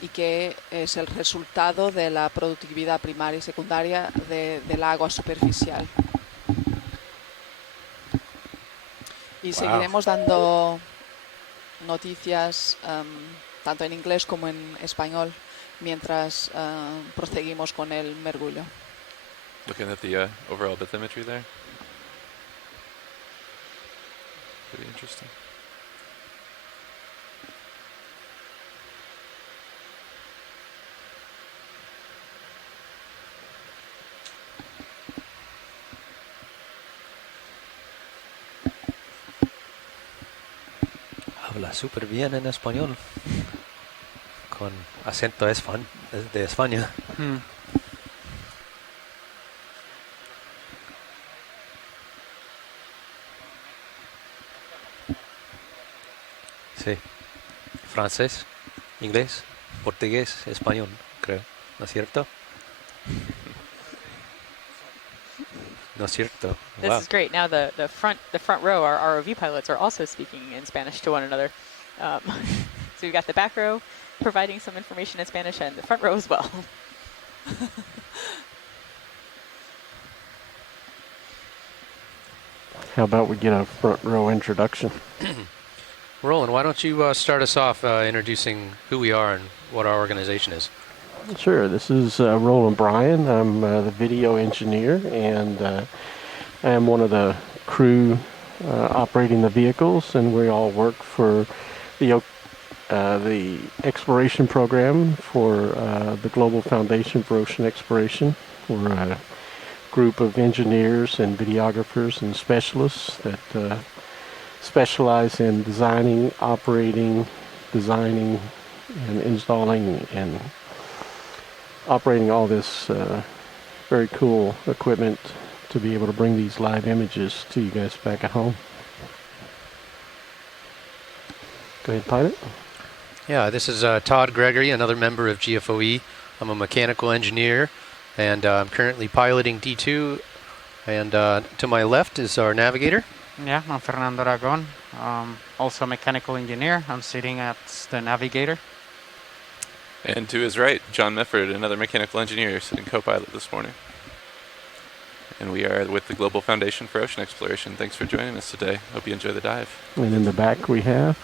Y que es el resultado de la productividad primaria y secundaria del agua superficial. Y seguiremos dando noticias tanto en inglés como en español mientras proseguimos con el mergullo. Looking at the overall bathymetry there. Pretty interesting. Habla súper bien en español, con acento de España. Sí, francés, inglés, portugués, español, creo, ¿no es cierto? No es cierto. This Wow. is great. Now the front row, our ROV pilots are also speaking in Spanish to one another. So we've got the back row providing some information in Spanish and the front row as well. How about we get a front row introduction? Roland, why don't you start us off introducing who we are and what our organization is? Sure. This is Roland Bryan. I'm the video engineer, and I am one of the crew operating the vehicles, and we all work for the exploration program for the Global Foundation for Ocean Exploration. We're a group of engineers and videographers and specialists that specialize in designing, operating, and installing and operating all this very cool equipment to be able to bring these live images to you guys back at home. Go ahead, pilot. Yeah, this is Todd Gregory, another member of GFOE. I'm a mechanical engineer, and I'm currently piloting D2. And to my left is our navigator. Yeah, I'm Fernando Aragon, also a mechanical engineer. I'm sitting at the navigator. And to his right, John Mefford, another mechanical engineer, sitting co-pilot this morning. And we are with the Global Foundation for Ocean Exploration. Thanks for joining us today. Hope you enjoy the dive. And in the back we have?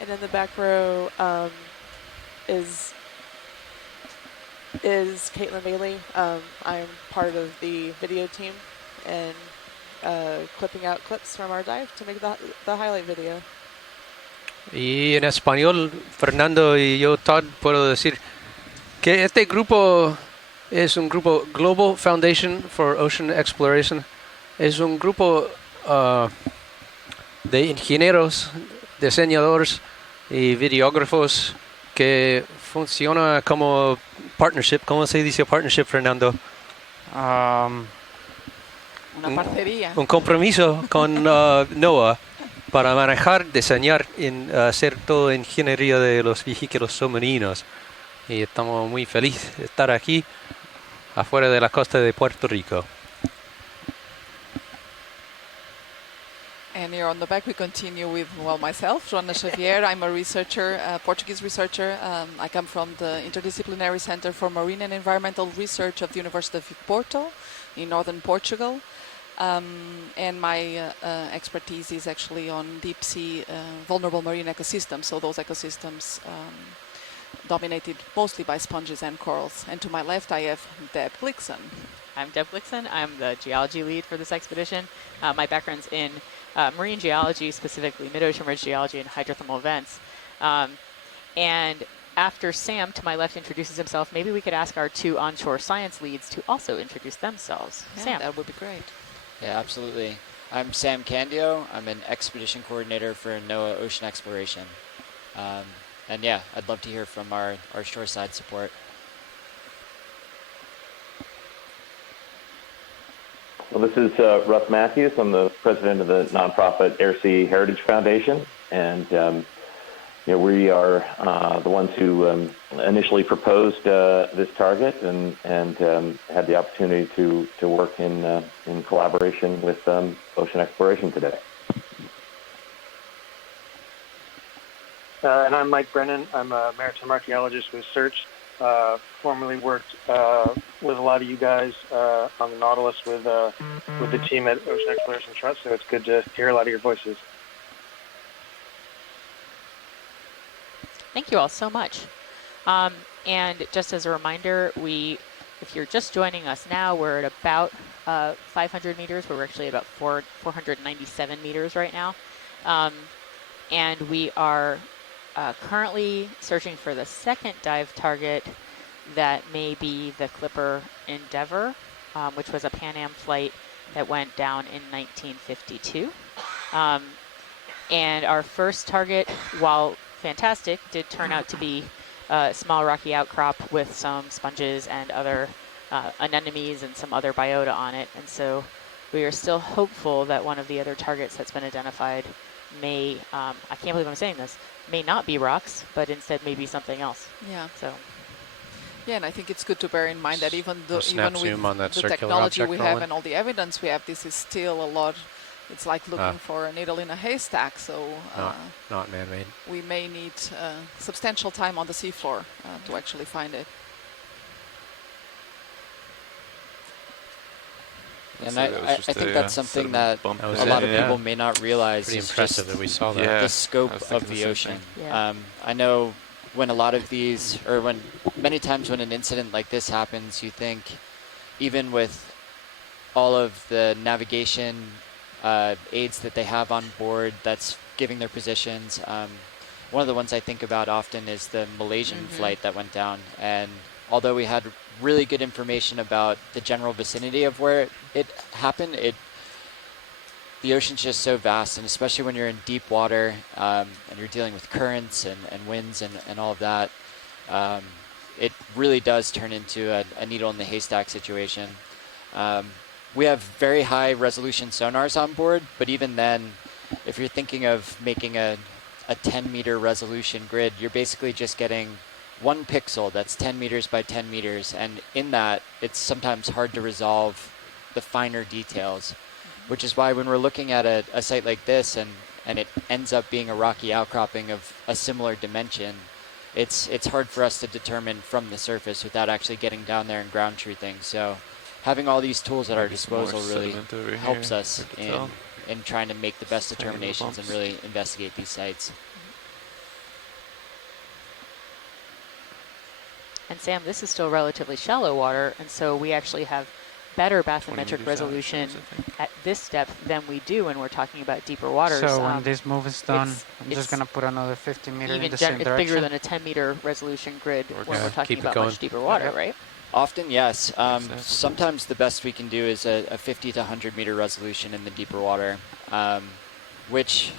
And in the back row is Caitlin Bailey. I'm part of the video team and clipping out clips from our dive to make the highlight video. Y en español, Fernando y yo, Todd, puedo decir que este grupo es un grupo Global Foundation for Ocean Exploration. Es un grupo de ingenieros, diseñadores y videógrafos que funciona como partnership. ¿Cómo se dice partnership, Fernando? Una parcería. Un compromiso con NOAA para manejar, diseñar y hacer toda ingeniería de los vehículos submarinos. Y estamos muy felices de estar aquí, afuera de la costa de Puerto Rico. And here on the back we continue with, myself, Joana Xavier. I'm a researcher, Portuguese researcher. I come from the Interdisciplinary Center for Marine and Environmental Research of the University of Porto in northern Portugal. And my expertise is actually on deep sea vulnerable marine ecosystems, so those ecosystems dominated mostly by sponges and corals. And to my left I have Deb Glickson. I'm Deb Glickson. I'm the geology lead for this expedition. My background's in marine geology, specifically mid-ocean ridge geology and hydrothermal vents. And after Sam, to my left, introduces himself, maybe we could ask our two onshore science leads to also introduce themselves. Yeah, Sam. that would be great. Yeah, absolutely. I'm Sam Candio. I'm an expedition coordinator for NOAA Ocean Exploration. And yeah, I'd love to hear from our shoreside support. Well, this is Russ Matthews. I'm the president of the nonprofit Airsea Heritage Foundation, and we are the ones who initially proposed this target and had the opportunity to work in collaboration with Ocean Exploration today. And I'm Mike Brennan. I'm a maritime archaeologist with Search. Formerly worked with a lot of you guys on the Nautilus with the team at Ocean Exploration Trust, so it's good to hear a lot of your voices. Thank you all so much. And just as a reminder, if you're just joining us now, we're at about 500 meters. We're actually about 497 meters right now. And we are currently searching for the second dive target that may be the Clipper Endeavour, which was a Pan Am flight that went down in 1952. And our first target, while fantastic, did turn out to be a small rocky outcrop with some sponges and other anemones and some other biota on it. And so we are still hopeful that one of the other targets that's been identified may, I can't believe I'm saying this, may not be rocks, but instead may be something else. Yeah. So. Yeah, and I think it's good to bear in mind that even with on that the technology we have and all the evidence we have, this is still a lot. It's like looking for a needle in a haystack, so not man-made. We may need substantial time on the seafloor to actually find it. And I think that's something that a lot of people may not realize. Pretty impressive that we saw that. The scope of the ocean. Yeah. I know when a lot of these, or when many times when an incident like this happens, you think even with all of the navigation aids that they have on board that's giving their positions. One of the ones I think about often is the Malaysian flight that went down. And although we had really good information about the general vicinity of where it happened, the ocean's just so vast, and especially when you're in deep water and you're dealing with currents and winds and all of that, it really does turn into a needle in the haystack situation. We have very high resolution sonars on board, but even then, if you're thinking of making a 10-meter resolution grid, you're basically just getting one pixel that's 10 meters by 10 meters, and in that, it's sometimes hard to resolve the finer details, which is why when we're looking at a site like this and it ends up being a rocky outcropping of a similar dimension, it's hard for us to determine from the surface without actually getting down there and ground truthing. So having all these tools at our disposal really helps us in trying to make the best determinations and really investigate these sites. And Sam, this is still relatively shallow water, and so we actually have better bathymetric resolution at this depth than we do when we're talking about deeper waters. So when this move is done, I'm just going to put another 50 meter in the same direction. It's bigger than a 10-meter resolution grid when we're talking about much deeper water, right? Often, yes. Sometimes the best we can do is a 50 to 100 meter resolution in the deeper water, which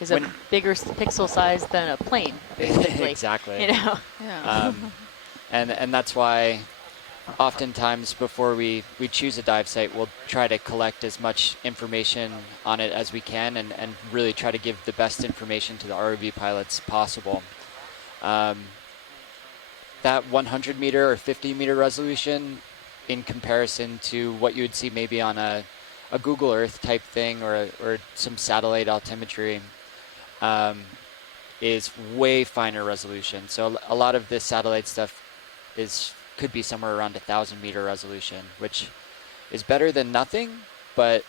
is a bigger pixel size than a plane, basically. Exactly. You know? Yeah. And that's why oftentimes before we choose a dive site, we'll try to collect as much information on it as we can and really try to give the best information to the ROV pilots possible. That 100 meter or 50 meter resolution in comparison to what you would see maybe on a Google Earth type thing or some satellite altimetry is way finer resolution. So a lot of this satellite stuff could be somewhere around 1,000 meter resolution, which is better than nothing, but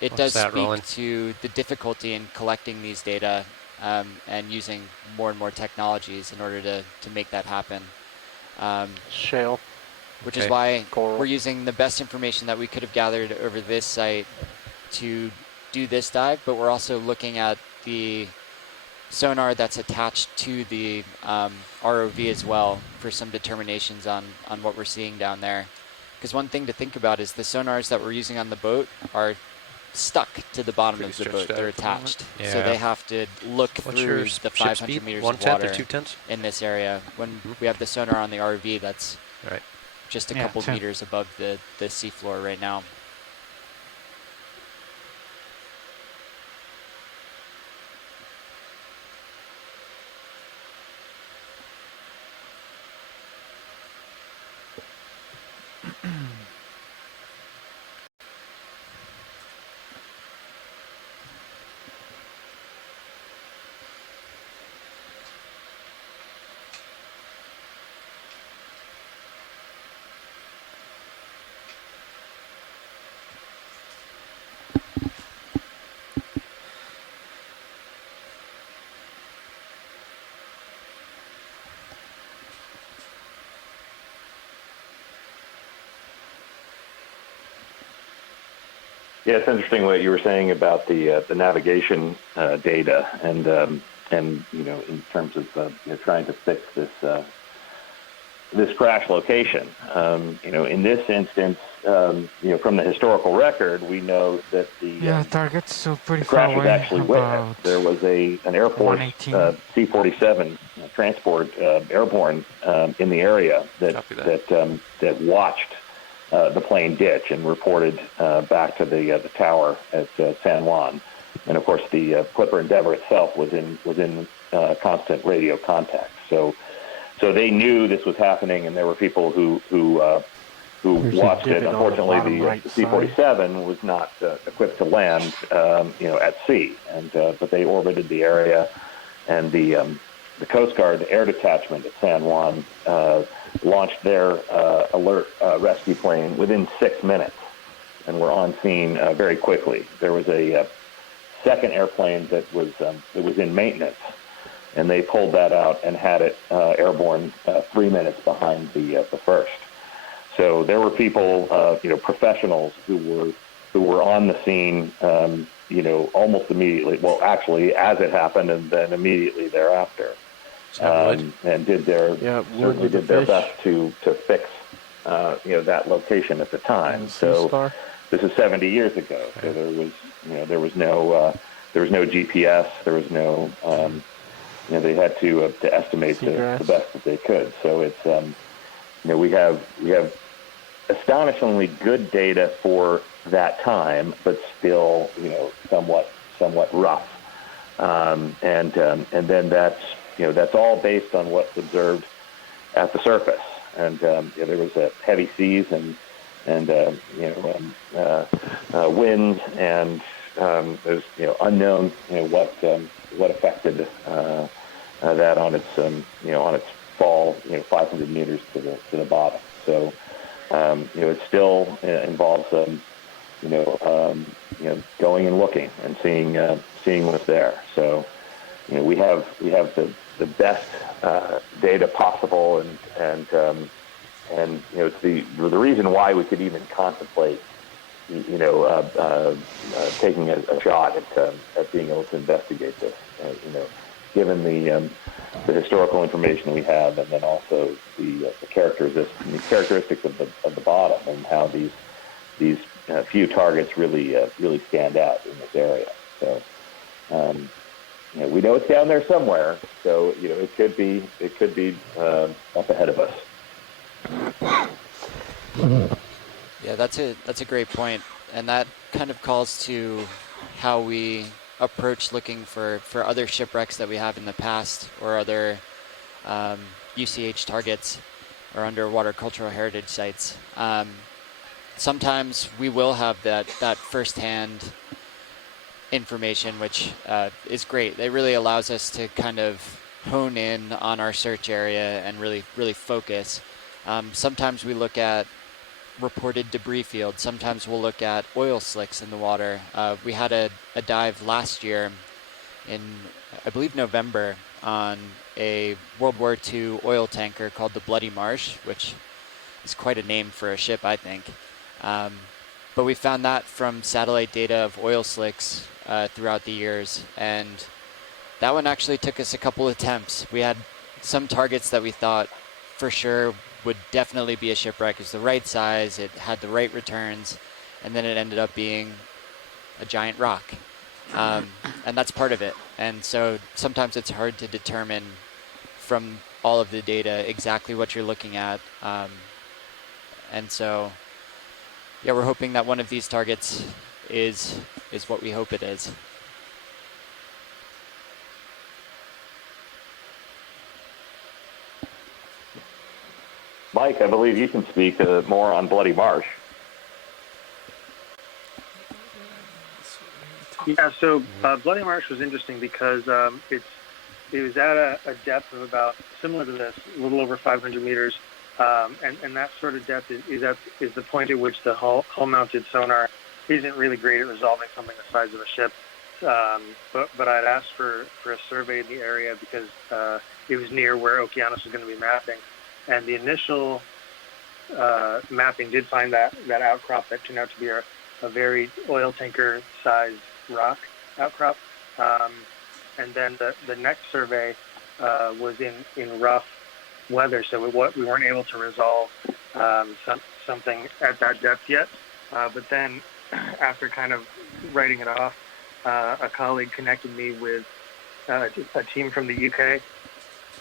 it does speak to the difficulty in collecting these data and using more and more technologies in order to make that happen. Shale. Which is why we're using the best information that we could have gathered over this site to do this dive, but we're also looking at the sonar that's attached to the ROV as well for some determinations on what we're seeing down there. Because one thing to think about is the sonars that we're using on the boat are stuck to the bottom of the boat. They're attached. Yeah. So they have to look through the 500 meters of water in this area. When we have the sonar on the ROV, that's just a couple meters above the seafloor right now. Yeah, it's interesting what you were saying about the navigation data, and in terms of trying to fix this crash location. In this instance, from the historical record, we know that the target's so pretty crash far was away. actually witnessed. There was an Air Force C-47 transport airborne in the area that watched the plane ditch and reported back to the tower at San Juan. And of course, the Clipper Endeavor itself was in constant radio contact. So they knew this was happening, and there were people who watched it. Unfortunately, the C-47 was not equipped to land, at sea, and but they orbited the area, and the Coast Guard Air Detachment at San Juan launched their alert rescue plane within 6 minutes, and were on scene very quickly. There was a second airplane that was in maintenance, and they pulled that out and had it airborne 3 minutes behind the first. So there were people, professionals who were on the scene, almost immediately. Well, actually, as it happened, and then immediately thereafter, and did their best to fix that location at the time. So this is 70 years ago. So there was no GPS. There was no they had to estimate the best that they could. So it's we have astonishingly good data for that time, but still somewhat rough. And then that's all based on what's observed at the surface. And there was heavy seas and winds, and there's unknown what affected that on its fall 500 meters to the bottom. So it still involves going and looking and seeing what's there. So we have the best data possible, and it's the reason why we could even contemplate taking a shot at being able to investigate this. Given the historical information we have, and then also the characteristics of the bottom, and how these few targets really stand out in this area. So we know it's down there somewhere. So it could be up ahead of us. Yeah, that's a great point, and that kind of calls to how we approach looking for other shipwrecks that we have in the past, or other UCH targets or underwater cultural heritage sites. Sometimes we will have that firsthand information, which is great. It really allows us to kind of hone in on our search area and really focus. Sometimes we look at reported debris fields. Sometimes we'll look at oil slicks in the water. We had a dive last year in, I believe, November, on a World War II oil tanker called the Bloody Marsh, which is quite a name for a ship, I think. But we found that from satellite data of oil slicks throughout the years, and that one actually took us a couple attempts. We had some targets that we thought for sure would definitely be a shipwreck. It was the right size, it had the right returns, and then it ended up being a giant rock. And that's part of it. And so sometimes it's hard to determine from all of the data exactly what you're looking at. And so, yeah, we're hoping that one of these targets is what we hope it is. Mike, I believe you can speak more on Bloody Marsh. Yeah, so Bloody Marsh was interesting because it was at a depth of about similar to this, a little over 500 meters, and that sort of depth is the point at which the hull-mounted sonar isn't really great at resolving something the size of a ship. But I'd asked for a survey in the area because it was near where Okeanos was going to be mapping, and the initial mapping did find that outcrop that turned out to be a very oil tanker-sized rock outcrop. And then the next survey was in rough weather, so we weren't able to resolve something at that depth yet. But then, after kind of writing it off, a colleague connected me with a team from the UK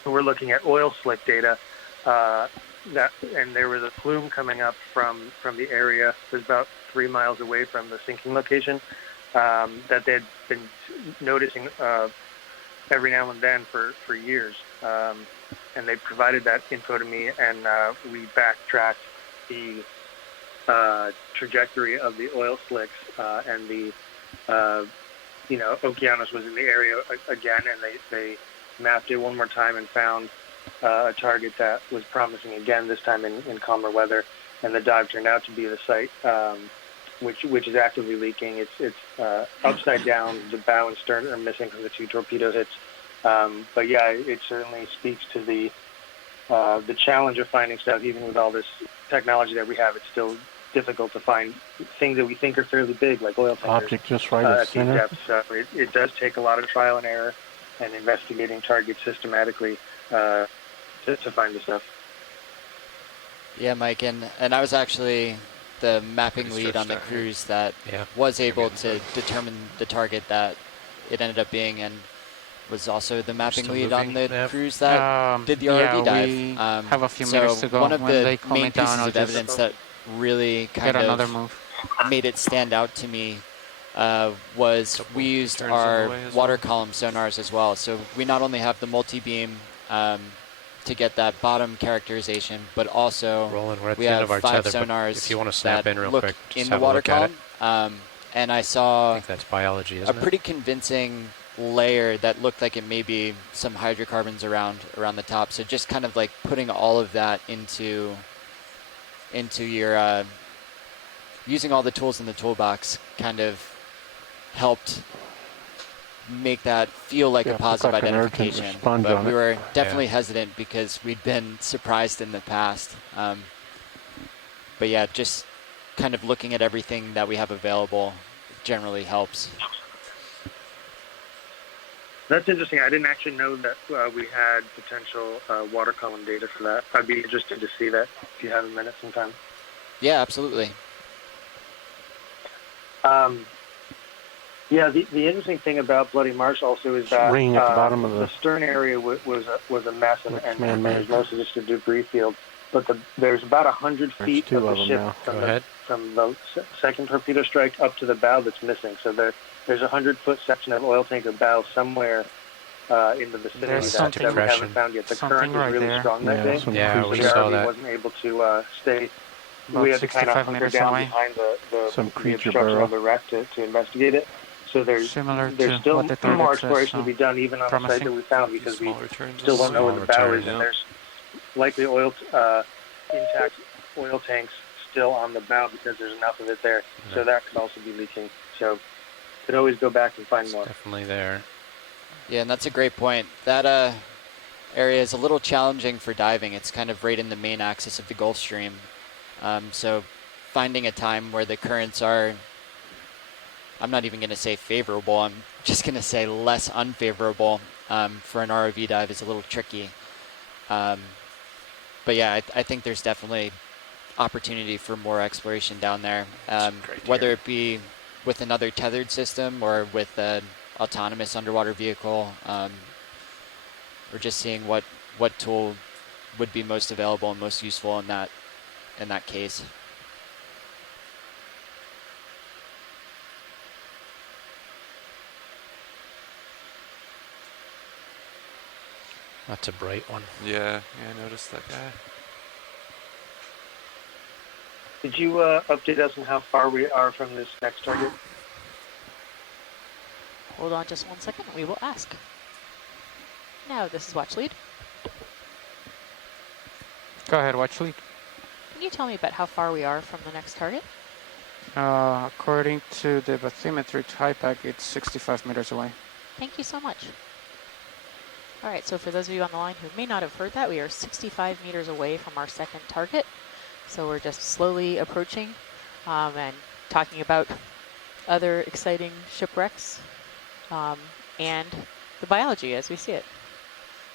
who were looking at oil slick data. And there was a plume coming up from the area. It was about 3 miles away from the sinking location that they'd been noticing every now and then for years. And they provided that info to me, and we backtracked the trajectory of the oil slicks, and Okeanos was in the area again, and they mapped it one more time and found a target that was promising again, this time in calmer weather, and the dive turned out to be the site, which is actively leaking. It's upside down. The bow and stern are missing from the 2 torpedo hits. But yeah, it certainly speaks to the challenge of finding stuff. Even with all this technology that we have, it's still difficult to find things that we think are fairly big, like oil tankers. Object just right at these center. depths. So it does take a lot of trial and error and investigating targets systematically to find the stuff. Yeah, Mike, and I was actually the mapping lead on the cruise that was able to determine the target that it ended up being, and was also the mapping lead on the cruise that did the ROV dive. We have a few minutes to go. One of When they the calm main it down, pieces I'll of just evidence that really kind get another of move. made it stand out to me was we used our water column sonars as well. So we not only have the multi-beam to get that bottom characterization, but also we have 5 sonars if you want to snap in real look quick, in the water column. And I saw I think that's biology, isn't a pretty convincing layer that looked like it may be some hydrocarbons around the top. So just kind of like putting all of that into your using all the tools in the toolbox kind of helped make that feel like a positive identification. But we were definitely hesitant because we'd been surprised in the past. But yeah, just kind of looking at everything that we have available generally helps. That's interesting. I didn't actually know that we had potential water column data for that. I'd be interested to see that if you have a minute sometime. Yeah, absolutely. Yeah, the interesting thing about Bloody Marsh also is that ring at the bottom of the stern area was a mess, and there's mostly just a debris field. But there's about 100 feet of the ship from the second torpedo strike up to the bow that's missing. So there's a 100-foot section of oil tanker bow somewhere in the vicinity that we haven't found yet. The current was really strong that day, so the RV wasn't able to stay. We had to kind of hunker down behind the obstruction of the wreck to investigate it. So there's still more exploration to be done, even on the site that we found, because we still don't know where the bow is, and there's likely intact oil tanks still on the bow because there's enough of it there. So that could also be leaking. So could always go back and find more. Definitely there. Yeah, and that's a great point. That area is a little challenging for diving. It's kind of right in the main axis of the Gulf Stream. So finding a time where the currents are, I'm not even going to say favorable, I'm just going to say less unfavorable for an ROV dive is a little tricky. But yeah, I think there's definitely opportunity for more exploration down there, whether it be with another tethered system or with an autonomous underwater vehicle, or just seeing what tool would be most available and most useful in that in that case. That's a bright one. Yeah, I noticed that guy. Did you update us on how far we are from this next target? Hold on just 1 second. We will ask. Now, this is Watch Lead. Go ahead, Watch Lead. Can you tell me about how far we are from the next target? According to the bathymetry HIPAC, it's 65 meters away. Thank you so much. All right, so for those of you on the line who may not have heard that, we are 65 meters away from our second target. So we're just slowly approaching and talking about other exciting shipwrecks and the biology as we see it.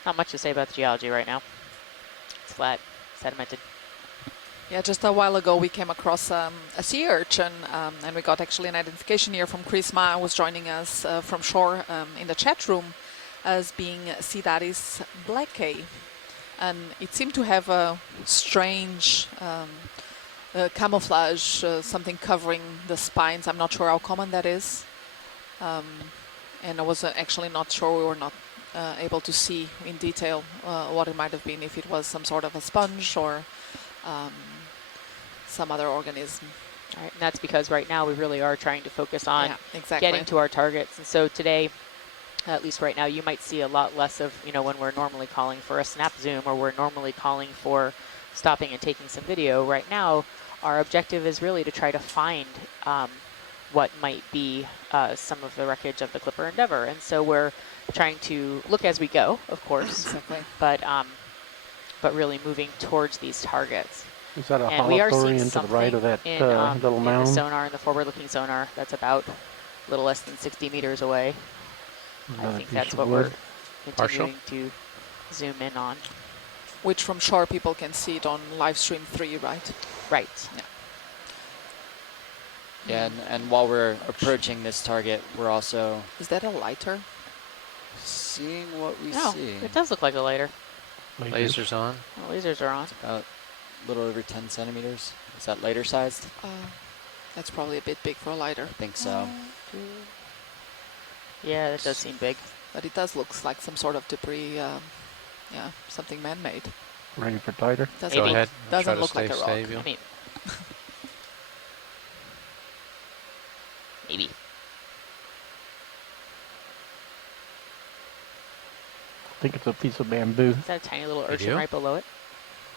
Not much to say about the geology right now. It's flat, sedimented. Yeah, just a while ago we came across a sea urchin, and we got actually an identification here from Chris Ma, who was joining us from shore in the chat room, as being Sidaris blackae. And it seemed to have a strange camouflage, something covering the spines. I'm not sure how common that is. And I was actually not sure, we were not able to see in detail what it might have been, if it was some sort of a sponge or some other organism. All right, and that's because right now we really are trying to focus on exactly. getting to our targets. And so today, at least right now, you might see a lot less of, when we're normally calling for a snap zoom or we're normally calling for stopping and taking some video. Right now, our objective is really to try to find what might be some of the wreckage of the Clipper Endeavour. And so we're trying to look as we go, of course, exactly. but really moving towards these targets. Is that a and we are seeing holothurian to the right of that in, little mound? In the sonar, in the forward-looking sonar, that's about a little less than 60 meters away. I think that's what we're continuing to zoom in on. Which from shore people can see it on live stream 3, right? Right. Yeah. Yeah, and while we're approaching this target, we're also... Is that a lighter? Seeing what we no, see. It does look like a lighter. Lasers on. Oh, lasers are on. It's about a little over 10 centimeters. Is that lighter sized? That's probably a bit big for a lighter. I think so. Yeah, that does seem big. But it does look like some sort of debris, yeah, something man-made. Ready for tighter? Go ahead. Doesn't look like a rock. I mean, maybe. I think it's a piece of bamboo. Is that a tiny little urchin right below it?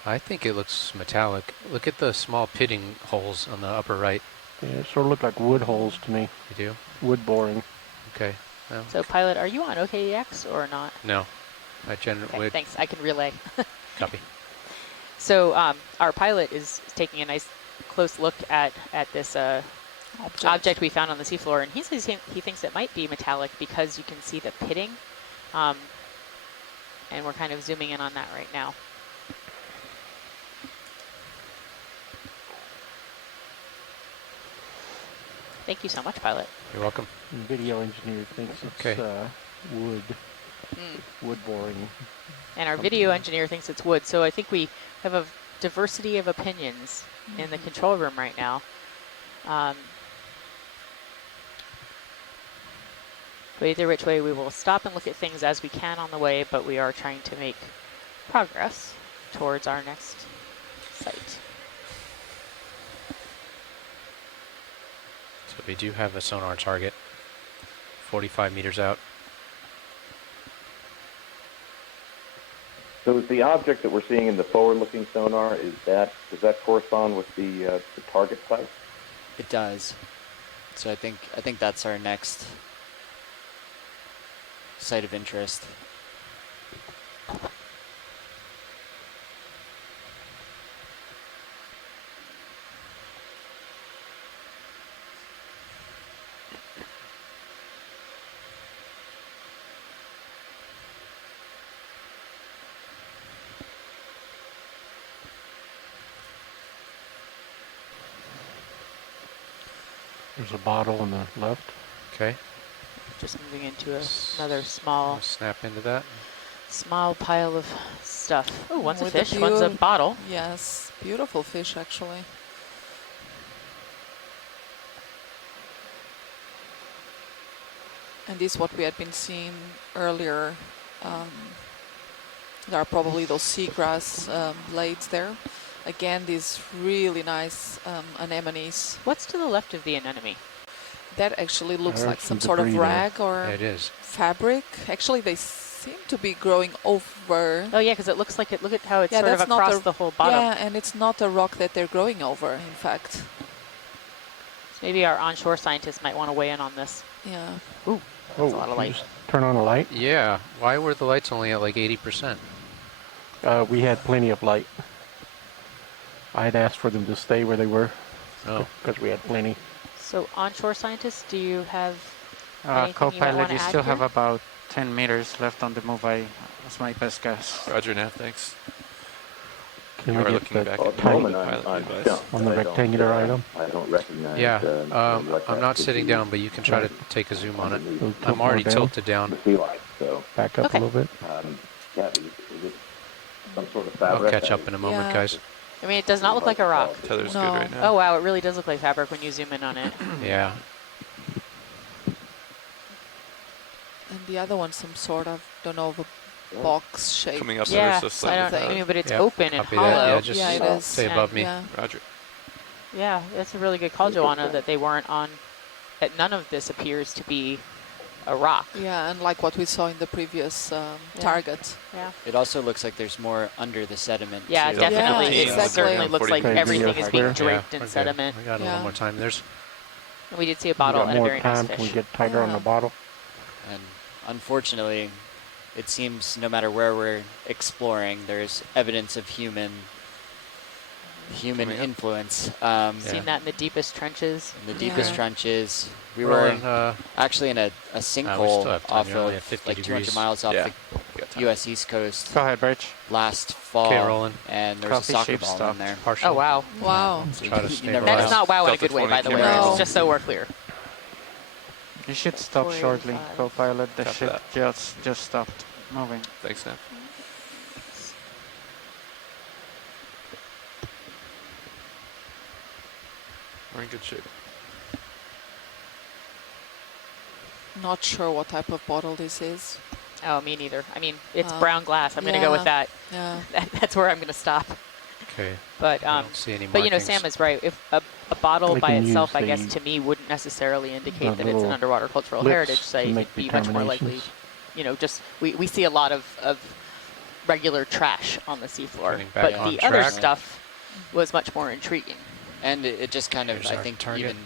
I think it looks metallic. Look at the small pitting holes on the upper right. Yeah, it sort of look like wood holes to me. You do? Wood boring. Okay. Well, so, pilot, are you on OKEX or not? No. I okay, thanks. I can relay. Copy. So, our pilot is taking a nice close look at this object we found on the seafloor, and he says he thinks it might be metallic because you can see the pitting. And we're kind of zooming in on that right now. Thank you so much, pilot. You're welcome. The video engineer thinks it's wood. Wood boring. And our video engineer thinks it's wood. So I think we have a diversity of opinions in the control room right now. But either which way, we will stop and look at things as we can on the way, but we are trying to make progress towards our next site. So we do have a sonar target, 45 meters out. So is the object that we're seeing in the forward-looking sonar, does that correspond with the target site? It does. So I think that's our next site of interest. There's a bottle on the left. Okay. Just moving into another small snap into that. Small pile of stuff. Oh, one's a With fish, one's a bottle. Yes, beautiful fish actually. And this is what we had been seeing earlier. There are probably those seagrass blades there. Again, these really nice anemones. What's to the left of the anemone? That actually looks like some sort of rag or it is. fabric. Actually, they seem to be growing over. Oh yeah, because it looks like it. Look at how it's sort of across the whole bottom. Yeah, and it's not a rock that they're growing over, in fact. So maybe our onshore scientists might want to weigh in on this. Yeah. Ooh, that's a lot of light. Just turn on the light. Yeah. Why were the lights only at like 80%? We had plenty of light. I had asked for them to stay where they were. Oh. Because we had plenty. So onshore scientists, do you have anything Co-pilot, you might want to add still here? have about 10 meters left on the move. That's my best guess. Roger, Nav, thanks. Can You we are get looking the back at the time pilot advice. on the rectangular item? I don't recognize. Yeah, what I'm that not could sitting be. down, but you can try to take a zoom on it. Tilt I'm more already down. tilted down. The sea life, so Back up a little bit. yeah, is it some sort of I'll fabric? catch up in a moment, Yeah. guys. I mean, it does not look like a rock. Tether's No. good right now. Oh wow, it really does look like fabric when you zoom in on it. Yeah. And the other one, some sort of, don't know, of a box shape. Coming up Yeah, ever so slightly. I don't. I mean, but it's Yep, open and copy hollow. that. Yeah, just Yeah, it is. stay above me. Yeah. Roger. Yeah, that's a really good call, Joanna, that they weren't on. That none of this appears to be a rock. Yeah, and like what we saw in the previous target. Yeah. It also looks like there's more under the sediment. Yeah, too. definitely. Yeah, It exactly. certainly looks like 40 everything meters is being clear. draped Yeah, in we're good. sediment. We got a Yeah. little more time. There's And we did see a We bottle got and a more very nice time. Can we fish. get tighter on Yeah. the bottle? And unfortunately, it seems no matter where we're exploring, there's evidence of human Coming up. influence. Seen that in the deepest trenches. In the deepest Yeah. trenches. We we're were on, actually in a we sinkhole still have time. off You're only of at 50 like 200 degrees. miles off Yeah. the Got time. U.S. East Coast Go ahead, Birch. last fall. Okay, rolling. And there was a Coffee soccer shape ball stuff. in there. partial. Oh wow. Wow. So Try to you stay never right That know. is not wow in a Delta good way, 20 by the way. cameras. No. Just so we're clear. You should stop shortly, 45. co-pilot. The Copy ship that. just stopped moving. Thanks, Nav. We're in good shape. Not sure what type of bottle this is. Oh, me neither. I mean, it's brown glass. I'm going to go with yeah. that. Yeah. That's where I'm going to stop. Okay. But I don't see any but you know, markings. Sam is right. If a bottle We by can itself, use I guess the- to me wouldn't necessarily indicate the that it's an little underwater cultural lips heritage to site. make It'd be much more likely, determinations. you know, just we see a lot of regular trash on the seafloor, Getting back but on the other track. stuff was much more intriguing. And it just kind of, Here's I our think, target. even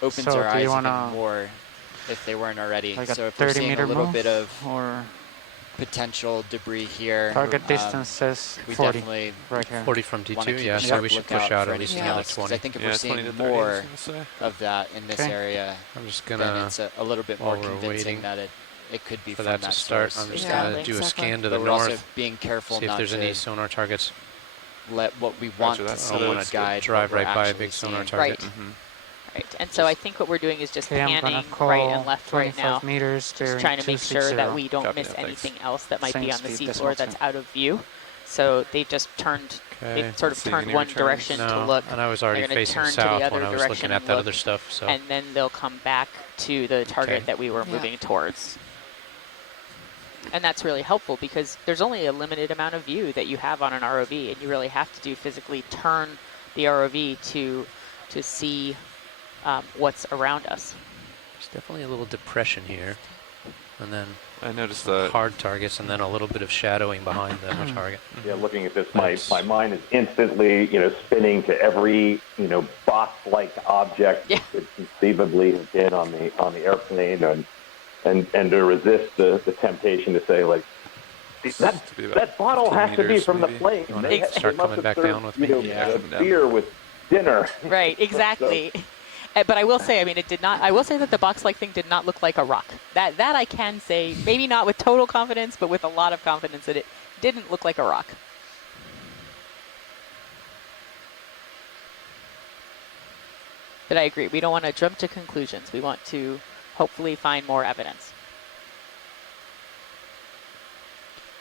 opens So our do you eyes even wanna- more if they weren't already. Like a So if we're 30 seeing meter a little move, bit of or potential debris here, target distance says we 40 definitely right here. 40 from wanna D2, keep yeah, a so sharp we should lookout push out for at least anything another else, 'cause 20. I think if Yeah, we're 20 seeing to 30, I was more gonna say. of that in this Okay. area, I'm just then gonna, it's a little bit while more we're convincing waiting that it could be for from that to start, source. I'm just Yeah, gonna do a exactly. scan to the But we're also north, being careful see if not there's any to sonar targets. let what we want that. to Oh, see that's good. guide Drive what we're right by a actually big sonar seeing. target. Right. Mm-hmm. Right. And so I think what we're doing is just Okay, I'm gonna panning call right and left right 25 now. meters, Just bearing trying to make sure that 260. we don't Copy miss that, thanks. anything else that might be Same on the speed, seafloor decimal that's two. out of view. So they just turned, Okay. they sort of So you turned can one return? direction to No, look, and I was already They're gonna facing turn to the south other when I was direction looking at and that look, other stuff, so and then they'll come back to the target Okay. that we were Yeah. moving towards. And that's really helpful because there's only a limited amount of view that you have on an ROV, and you really have to physically turn the ROV to see what's around us. there's definitely a little depression here, and then I noticed that. hard targets, and then a little bit of shadowing behind the target. Yeah, looking at this, That's- my mind is instantly, spinning to every, box-like object Yeah. that could conceivably have been on the airplane, and to resist the temptation to say, like, that bottle 15 has to be meters, from maybe. the plane. You wanna They start must coming have back served, down with me? Yeah, a come down. beer with dinner. Right, exactly. But I will say, I mean, it did not. I will say that the box-like thing did not look like a rock. That I can say, maybe not with total confidence, but with a lot of confidence that it didn't look like a rock. But I agree. We don't want to jump to conclusions. We want to hopefully find more evidence.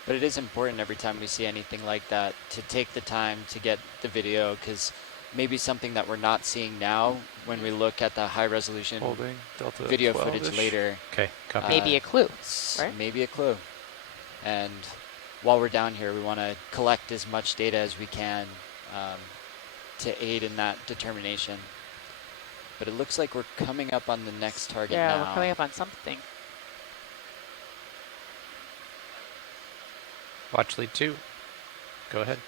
But it is important every time we see anything like that to take the time to get the video, because maybe something that we're not seeing now when we look at the high resolution video footage later. Okay, copy. Maybe a clue, right? Maybe a clue. And while we're down here, we want to collect as much data as we can to aid in that determination. But it looks like we're coming up on the next target now. Yeah, we're coming up on something. Watch lead 2. Go ahead.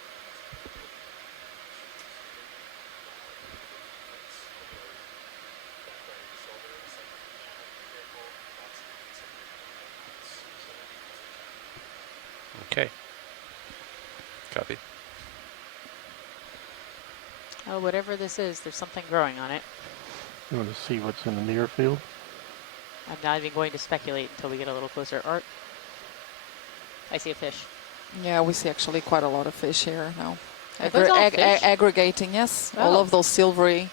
Okay. Copy. Oh, whatever this is, there's something growing on it. You want to see what's in the near field? I'm not even going to speculate until we get a little closer. Art? I see a fish. Yeah, we see actually quite a lot of fish here now. Are those all fish? Aggregating, yes. Oh. All of those silvery.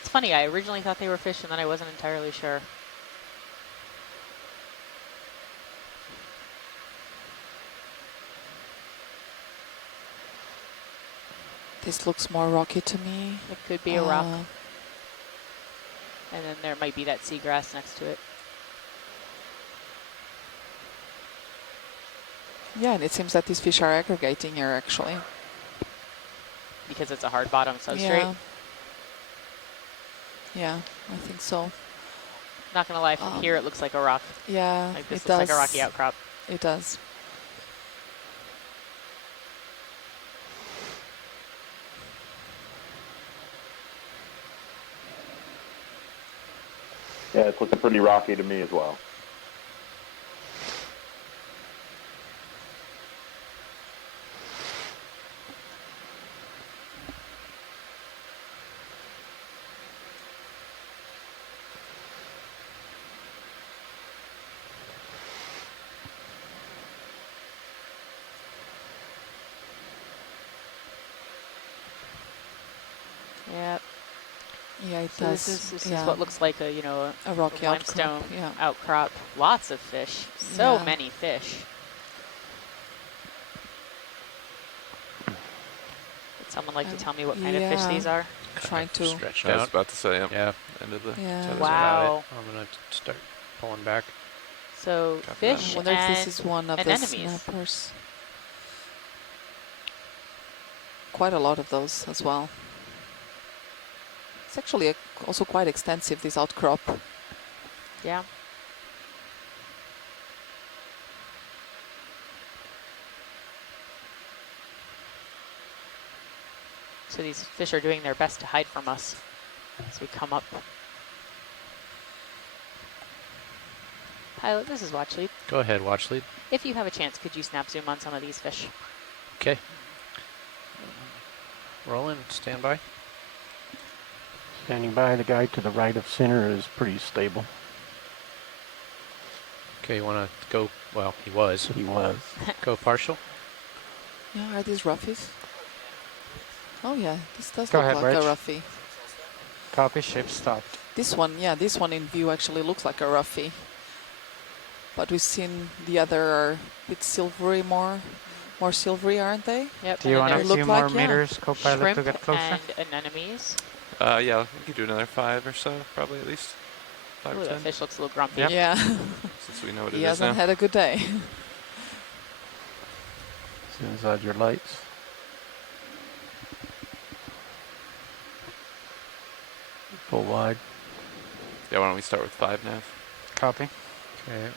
It's funny, I originally thought they were fish and then I wasn't entirely sure. This looks more rocky to me. It could be a rock. And then there might be that seagrass next to it. Yeah, and it seems that these fish are aggregating here actually. Because it's a hard bottom substrate? Yeah. Yeah, I think so. Not gonna lie, from here it looks like a rock. Yeah, like this it looks does. like a rocky outcrop. It does. Yeah, it's looking pretty rocky to me as well. Yep. Yeah, it So does. This is what looks like a, you know, a rocky limestone outcrop. Yeah. outcrop. Lots of fish. So Yeah. many fish. Would someone like to tell me what kind of fish these are? Trying to stretch I was out. about to say, Yeah. End of the Yeah. Wow. I'm going to start pulling back. So fish I wonder if this and is one of the anemones. snappers. Quite a lot of those as well. It's actually also quite extensive, this outcrop. Yeah. So these fish are doing their best to hide from us as we come up. Pilot, this is watch lead. Go ahead, watch lead. If you have a chance, could you snap zoom on some of these fish? Okay. Rolling, stand by. Standing by, the guy to the right of center is pretty stable. Okay, you want to go, well, he was. He was. Go partial. Yeah, are these roughies? Oh yeah, this does Go look ahead, like Rich. a roughie. Copy, ship stopped. This one, yeah, this one in view actually looks like a roughie. But we've seen the other are a bit silvery, more silvery, aren't they? Yep. Do you want a look few like, more meters, co-pilot, shrimp to get closer? and anemones. Yeah, we could do another 5 or so, probably at least. 5 Ooh, or that 10. fish looks a little grumpy. Yep. Yeah. Since we know what He it is now. hasn't had a good day. Inside your lights. Full wide. Yeah, why don't we start with 5 now? Copy. Okay.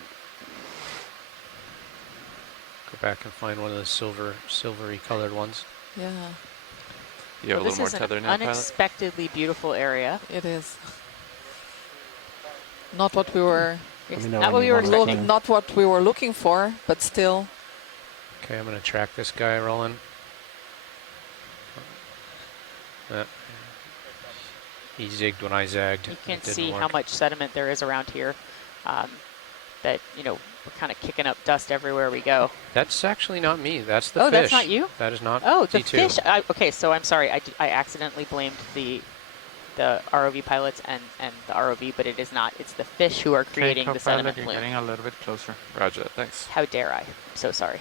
Go back and find one of the silvery colored ones. Yeah, You have a little more tether This is now, an pilot? unexpectedly beautiful area. it is. Not what we were Let me know Not when what you we were wanna looking. climb. not what we were looking for, but still. Okay, I'm going to track this guy rolling. He zigged when I zagged. You can It didn't see work. how much sediment there is around here. That, you know, we're kind of kicking up dust everywhere we go. That's actually not me. That's the Oh, fish. that's not you? That is not Oh, the D2. fish. Okay, so I'm sorry. I accidentally blamed the ROV pilots and the ROV, but it is not. It's the fish who are creating the sediment You're plume. getting a little bit closer. Roger that, thanks. How dare I? I'm so sorry.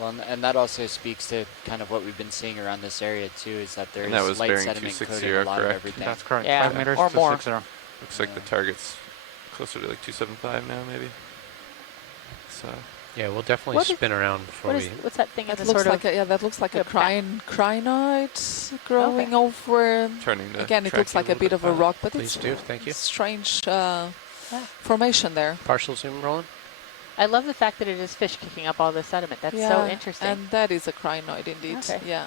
Well, and that also speaks to kind of what we've been seeing around this area too, is that there And that is was light bearing sediment 260, coating a lot of correct? everything. That's correct. Yeah. 5 meters Or to more. 60. Looks like the target's closer to like 275 now, maybe. So. Yeah, we'll definitely spin around before we. What's that thing in That the looks sort like of? that looks like a crinoid growing over. Turning to Again, it track looks you like a bit of a pilot. rock, but Please it's do, thank you. strange formation there. Partial zoom rolling. I love the fact that it is fish kicking up all the sediment. That's so interesting. And that is a crinoid indeed. Okay. Yeah,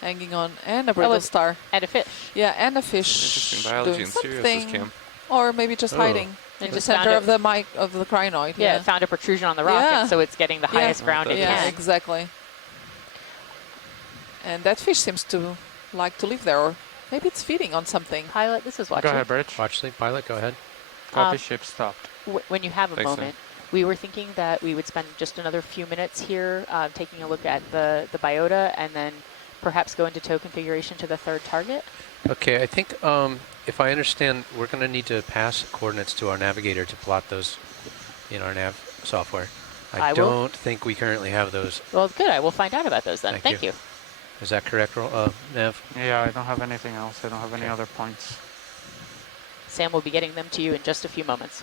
hanging on, and a brittle star. And a fish. Yeah, and a fish Interesting biology doing in Sirius's something, cam. or maybe just hiding in the just center found of the of the crinoid. Yeah, it found a protrusion on the rock, and so it's getting the highest ground it Yeah, can. exactly. And that fish seems to like to live there, or maybe it's feeding on something. Pilot, this is watching. Go ahead, Bridge. Watch sleep pilot, go ahead. Copy, ship stopped. When you have a Thanks, moment, we were thinking that we would spend just another few minutes here taking a look at the biota and then perhaps go into tow configuration to the third target. Okay, I think if I understand, we're going to need to pass coordinates to our navigator to plot those in our nav software. I don't think we currently have those. Well, good. I will find out about those then. Thank you. Is that correct, Nav? Yeah, I don't have anything else. I don't have any other points. Sam will be getting them to you in just a few moments.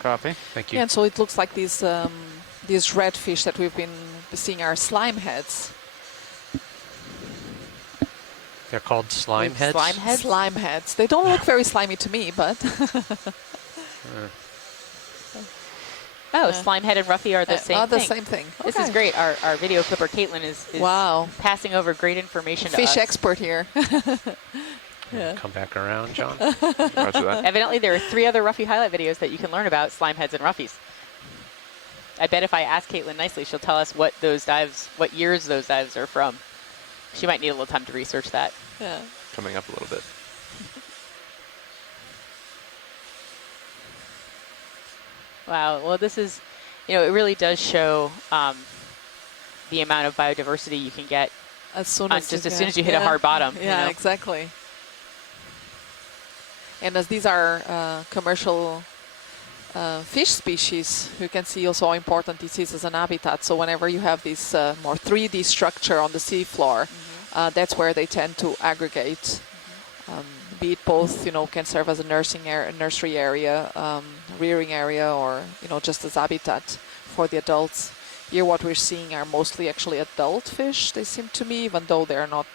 Copy. Thank you. Yeah, and so it looks like these redfish that we've been seeing are slime heads. They're called slime heads? Slime heads? Slime heads. They don't look very slimy to me, but... Slime head and roughy are the same thing. the same thing. This is great. Our video clipper, Caitlin, is passing over great information to us. Fish expert here. Come back around, John. Roger that. Evidently, there are 3 other roughy highlight videos that you can learn about slime heads and roughies. I bet if I ask Caitlin nicely, she'll tell us what years those dives are from. She might need a little time to research that. Yeah. Coming up a little bit. Wow. Well, this is, it really does show the amount of biodiversity you can get as soon as soon as you hit a hard bottom. Yeah, exactly. And as these are commercial fish species, you can see also how important this is as an habitat. So whenever you have this more 3D structure on the seafloor, that's where they tend to aggregate. Be it both, can serve as a nursery area, rearing area, or just as habitat for the adults. Here, what we're seeing are mostly actually adult fish. They seem to me, even though they're not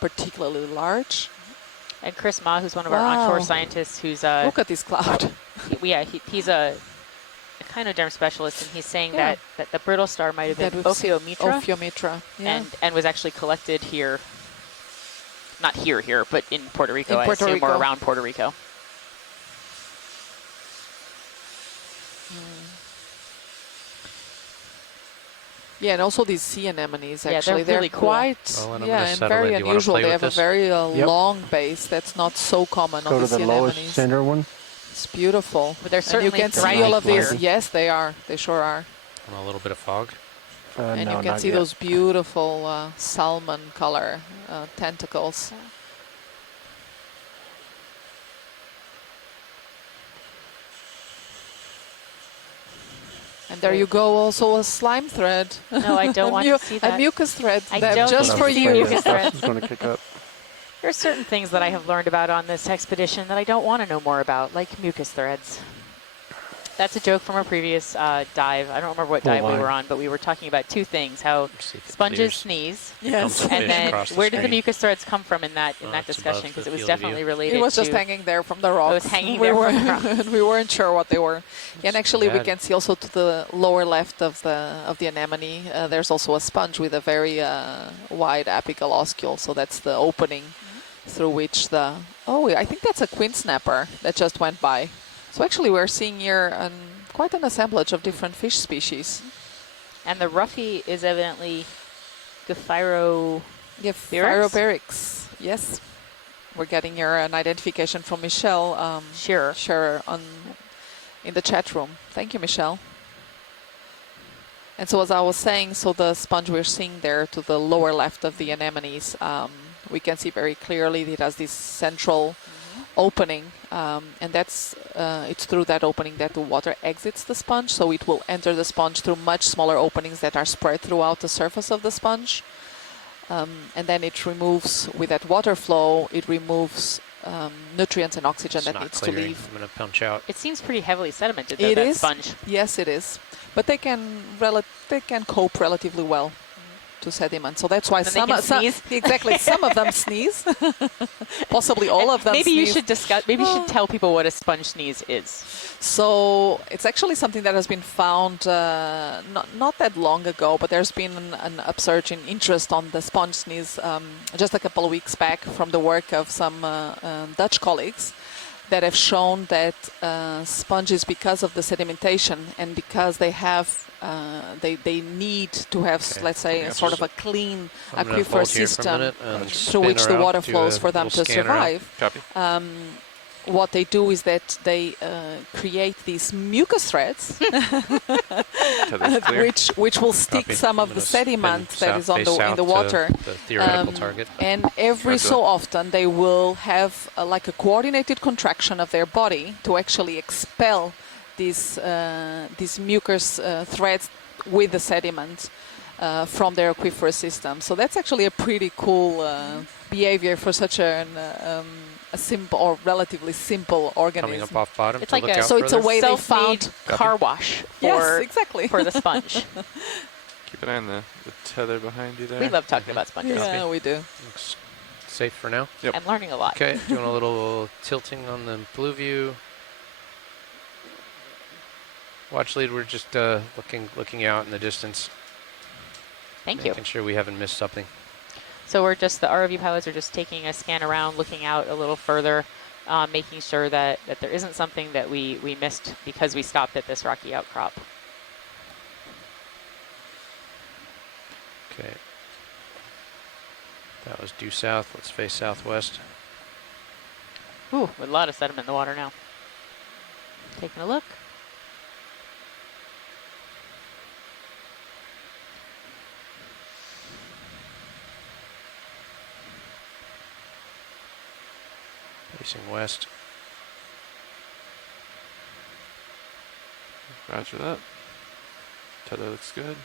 particularly large. And Chris Ma, who's one of our onshore scientists, who's look at this cloud. He's a echinoderm specialist, and he's saying that the brittle star might have been Ophiomitra, and was actually collected here. Not here, but in Puerto Rico, I assume, or around Puerto Rico. Yeah, and also these sea anemones, actually. They're really cool. Quite, and very unusual. They have a very long base. That's not so common on the sea anemones. Go to the lowest center one. It's beautiful. But they're certainly and you can see all of these. Yes, they are. They sure are. And a little bit of fog. And you can see those beautiful salmon color tentacles. And there you go, also a slime thread. No, I don't want to see that. A mucus thread. I don't just for you. Mucus thread. Going to kick up. There are certain things that I have learned about on this expedition that I don't want to know more about, like mucus threads. That's a joke from a previous dive. I don't remember what dive we were on, but we were talking about 2 things: how sponges sneeze, and then where did the mucus threads come from in that discussion? Because it was definitely related. It was just hanging there from the rocks. It was hanging there from the rocks. We weren't sure what they were. And actually, we can see also to the lower left of the anemone, there's also a sponge with a very wide apical oscule. So that's the opening through which I think that's a queen snapper that just went by. So actually we're seeing here quite an assemblage of different fish species. And the roughy is evidently Gephyroberix. Yes. We're getting here an identification from Michelle. Sure. In the chat room. Thank you, Michelle. And so as I was saying, so the sponge we're seeing there to the lower left of the anemones, we can see very clearly it has this central opening, and that's it's through that opening that the water exits the sponge, so it will enter the sponge through much smaller openings that are spread throughout the surface of the sponge, and then it removes, with that water flow, it removes nutrients and oxygen that needs to leave. I'm going to punch out. It seems pretty heavily sedimented, though, that sponge. Yes, it is. But they can cope relatively well to sediment. So that's why some of them sneeze. Possibly all of them maybe sneeze. You should discuss. Maybe you should tell people what a sponge sneeze is. So it's actually something that has been found not that long ago, but there's been an upsurge in interest on the sponge sneeze just a couple of weeks back from the work of some Dutch colleagues that have shown that sponges, because of the sedimentation and because they have they need to have, let's say, a sort of a clean aquifer system through which the water flows for them to survive. What they do is that they create these mucus threads, which will stick some of the sediment that is in the water. The theoretical target. And every so often they will have like a coordinated contraction of their body to actually expel these mucus threads with the sediment from their aquifer system. So that's actually a pretty cool behavior for such a simple or relatively simple organism. Coming up off bottom. It's like it's a way they found car wash for the sponge. Keep an eye on the tether behind you there. We love talking about sponges. Yeah, we do. Looks safe for now. Yep. I'm learning a lot. Okay, doing a little tilting on the blue view. Watch lead, we're just looking out in the distance. Thank you. Making sure we haven't missed something. So the ROV pilots are just taking a scan around, looking out a little further, making sure that there isn't something that we missed because we stopped at this rocky outcrop. Okay. That was due south. Let's face southwest. Ooh, with a lot of sediment in the water now. Taking a look. Facing west. Roger that. Tether looks good.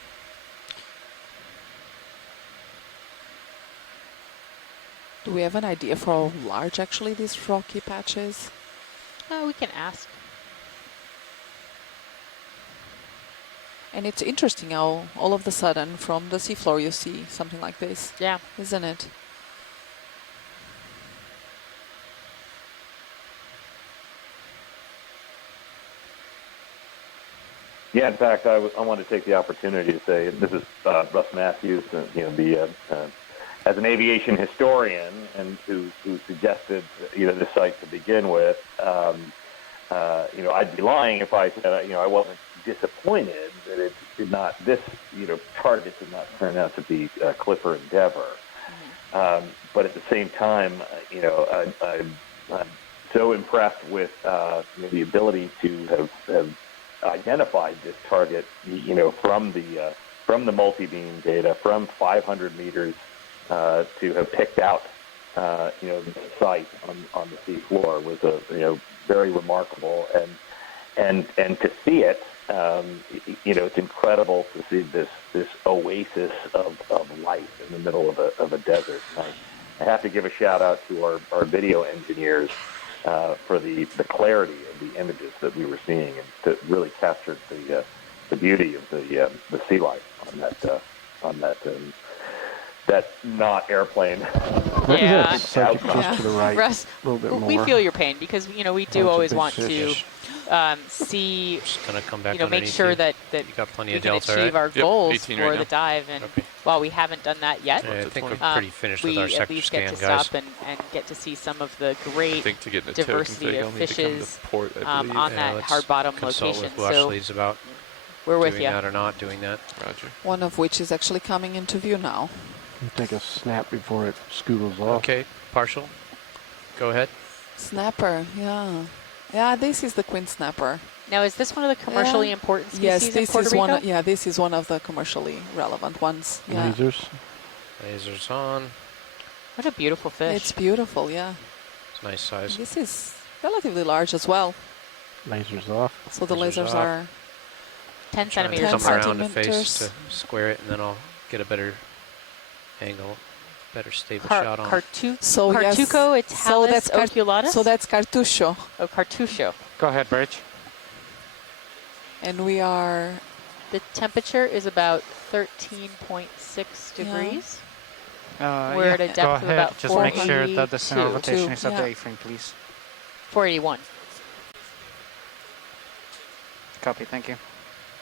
Do we have an idea for how large actually this rocky patch is? We can ask. And it's interesting how all of a sudden from the seafloor you see something like this. Yeah. Isn't it? Yeah, in fact, I want to take the opportunity to say this is Russ Matthews, as an aviation historian and who suggested the site to begin with. I'd be lying if I said I wasn't disappointed that it did not. This target did not turn out to be Clipper Endeavor. But at the same time, I'm so impressed with the ability to have identified this target, from the multi-beam data, from 500 meters, to have picked out, the site on the sea floor was very remarkable, and to see it, it's incredible to see this oasis of life in the middle of a desert. And I have to give a shout out to our video engineers for the clarity of the images that we were seeing, and that really captured the beauty of the sea life on that not airplane. Yeah. Just to the right. Russ, a little bit more. we feel your pain because we do always want to see, Just gonna come back make sure that you got plenty we of can delta, achieve right? our goals Yep, 18 for right the dive. And while we haven't done that yet, I think we're pretty finished with we our at sector least scan, get to guys. stop and get to see some of the great I think to get into diversity of fishes port, on that hard bottom consult location. with watch So leads about we're with doing you. that or not doing that. Roger. One of which is actually coming into view now. Take a snap before it scootles off. Okay, partial. Go ahead. Snapper, yeah. Yeah, this is the queen snapper. Now, is this one of the commercially important species Yes, in this Puerto is Rico? this is one of the commercially relevant ones. Yeah. Lasers. Lasers on. What a beautiful fish. It's beautiful, yeah. Nice size. This is relatively large as well. Lasers off. So the lasers are 10 centimeters come apart. around the face to square it, and then I'll get a better angle, better stable shot on it. Cartucho Italis Oculatus? So that's Cartucho. Oh, Cartucho. Go ahead, Bridge. And we are... The temperature is about 13.6 degrees. We're at a depth Go of ahead. about Just make sure that the center of rotation is at Yeah. the A-frame, please. 481. Copy, thank you.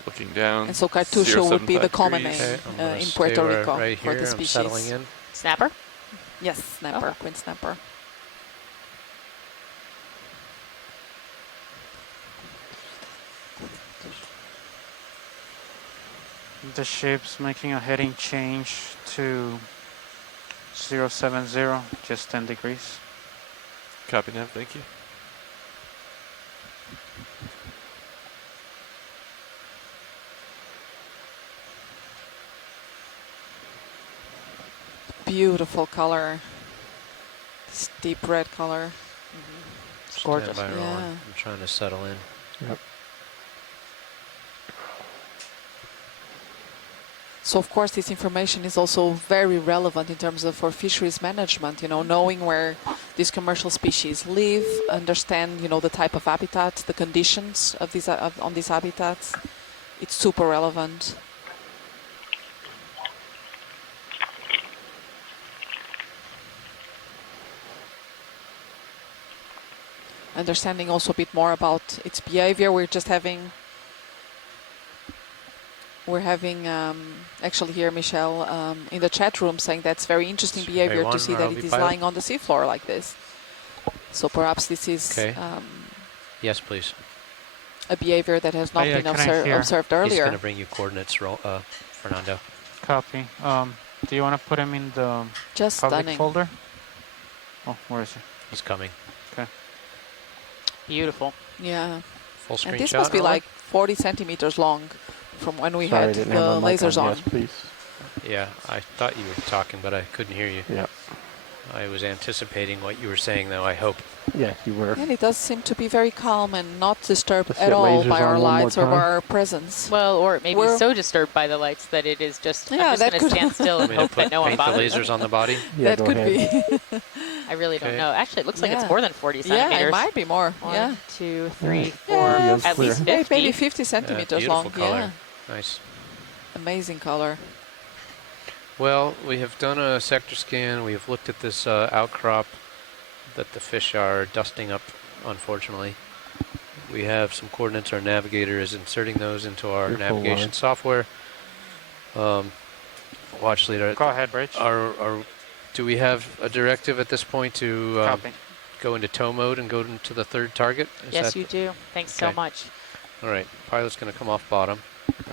Looking down. And so Cartucho would be the 075 common degrees. name I'm in stay Puerto Rico right for here. the I'm species. settling in. Snapper? Yes, snapper, Oh. queen snapper. The ship's making a heading change to 070, just 10 degrees. Copy now, thank you. Beautiful color. This deep red color. It's gorgeous. Stand by Yeah. rolling. I'm trying to settle in. Yep. So of course this information is also very relevant in terms of for fisheries management, you know, knowing where these commercial species live, understand, you know, the type of habitat, the conditions of these on these habitats. It's super relevant. Understanding also a bit more about its behavior. We're having actually here Michelle in the chat room saying that's very interesting behavior to see that it is lying on the seafloor like this. So perhaps this is Yes, please. a behavior that has not been observed earlier. He's going to bring you coordinates, Fernando. Copy. Do you want to put him in the Just public stunning. folder? Oh, where is he? He's coming. Okay. Beautiful. Yeah. Full screen And this shot, must be Roland? like 40 centimeters long from when we Sorry, I had didn't the have my mic lasers on. Yes, please. Yeah, I thought you were talking, but I couldn't hear you. Yeah. I was anticipating what you were saying, though, I hope. Yeah, you were. And it does seem to be very calm and not disturbed Let's at get all lasers by on our one more lights or by time. our presence. Well, or it may be We're- so disturbed by the lights that it is just, Yeah, I'm just that going to could- stand still and Want me to hope that no one paint the bothers lasers on the body? Yeah, that go could ahead. be. I really don't Okay. know. Actually, it looks like it's Yeah. more than 40 Yeah, centimeters. it might be more. Yeah. 1, 2, 3, Yeah. 4, Yeah, at clear. least Maybe 50. 50 centimeters beautiful long. color. Yeah. Nice. Amazing color. Well, we have done a sector scan. We have looked at this outcrop that the fish are dusting up, unfortunately. We have some coordinates. Our navigator is inserting those into our Beautiful navigation line. software. Watch leader. Go ahead, Bridge. Do we have a directive at this point to Copy. go into tow mode and go into the third target? Is Yes, that- you do. Thanks so Okay. much. All right. Pilot's going to come off bottom.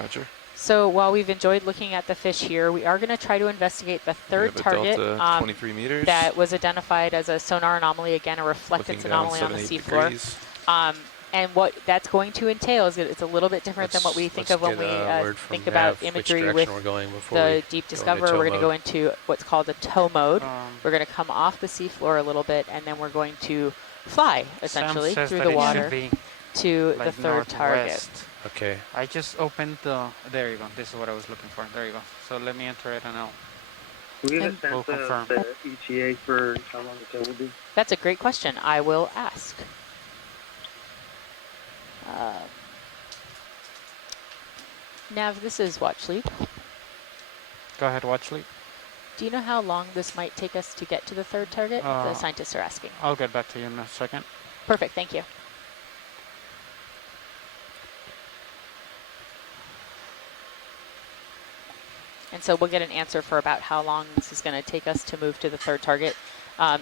Roger. So while we've enjoyed looking at the fish here, we are going to try to investigate the third we have target a delta 23 meters. that was identified as a sonar anomaly, again, a reflectance Looking down anomaly on the 7-8 seafloor. degrees. And what that's going to entail is that it's a little bit different than what we think of when we think about imagery with we're going before the we Deep go into Discoverer. tow We're going to go mode. into what's called a tow mode. We're going to come off the seafloor a little bit, and then we're going to fly, essentially, Sam says through that the it water should be to the like third target. northwest. Okay. I just opened the. There you go. This is what I was looking for. There you go. So let me enter it and I'll. Do we have And a we'll sense confirm. of the ETA for how long the tow will be? That's a great question. I will ask. Nav, this is Watch Lead. Go ahead, watch lead. Do you know how long this might take us to get to the third target? The scientists are asking. I'll get back to you in a second. Perfect, thank you. And so we'll get an answer for about how long this is going to take us to move to the third target.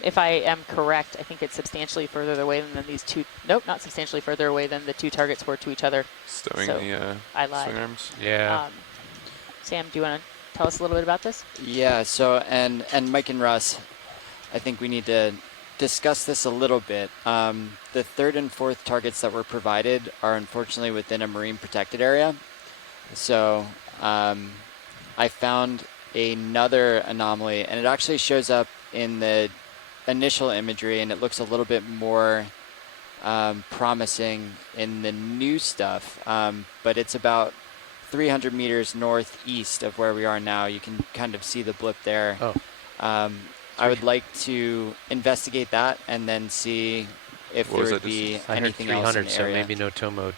If I am correct, I think it's substantially further away than these two. Nope, not substantially further away than the two targets were to each other. Stowing So the I lied. swing arms. Yeah. Sam, do you want to tell us a little bit about this? Yeah, so, and Mike and Russ, I think we need to discuss this a little bit. The third and fourth targets that were provided are unfortunately within a marine protected area. So I found another anomaly, and it actually shows up in the initial imagery, and it looks a little bit more promising in the new stuff, but it's about 300 meters northeast of where we are now. You can kind of see the blip there. Oh. I would like to investigate that and then see if there would be anything else in the area. So maybe no tow mode.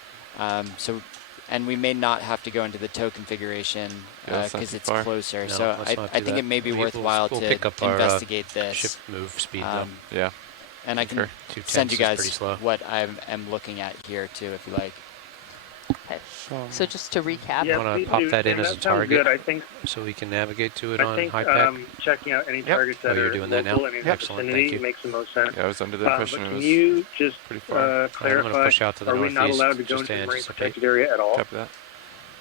And we may not have to go into the tow configuration because it's closer. No, so I think it may be worthwhile to investigate this. Shift move speed. Yeah. And I can send you guys what I am looking at here too, if you like. Okay. So just to recap, you want to pop that in as a target, good, I think, so we can navigate to it I on think, HiPAC. checking out any targets that you're are doing that now? local and in the Excellent, vicinity thank you. makes the most sense. Yeah, I was under the impression but it was can you just pretty far. I'm going to clarify, push out to the are we not northeast allowed to go just into to the marine anticipate. protected area at all? Copy that.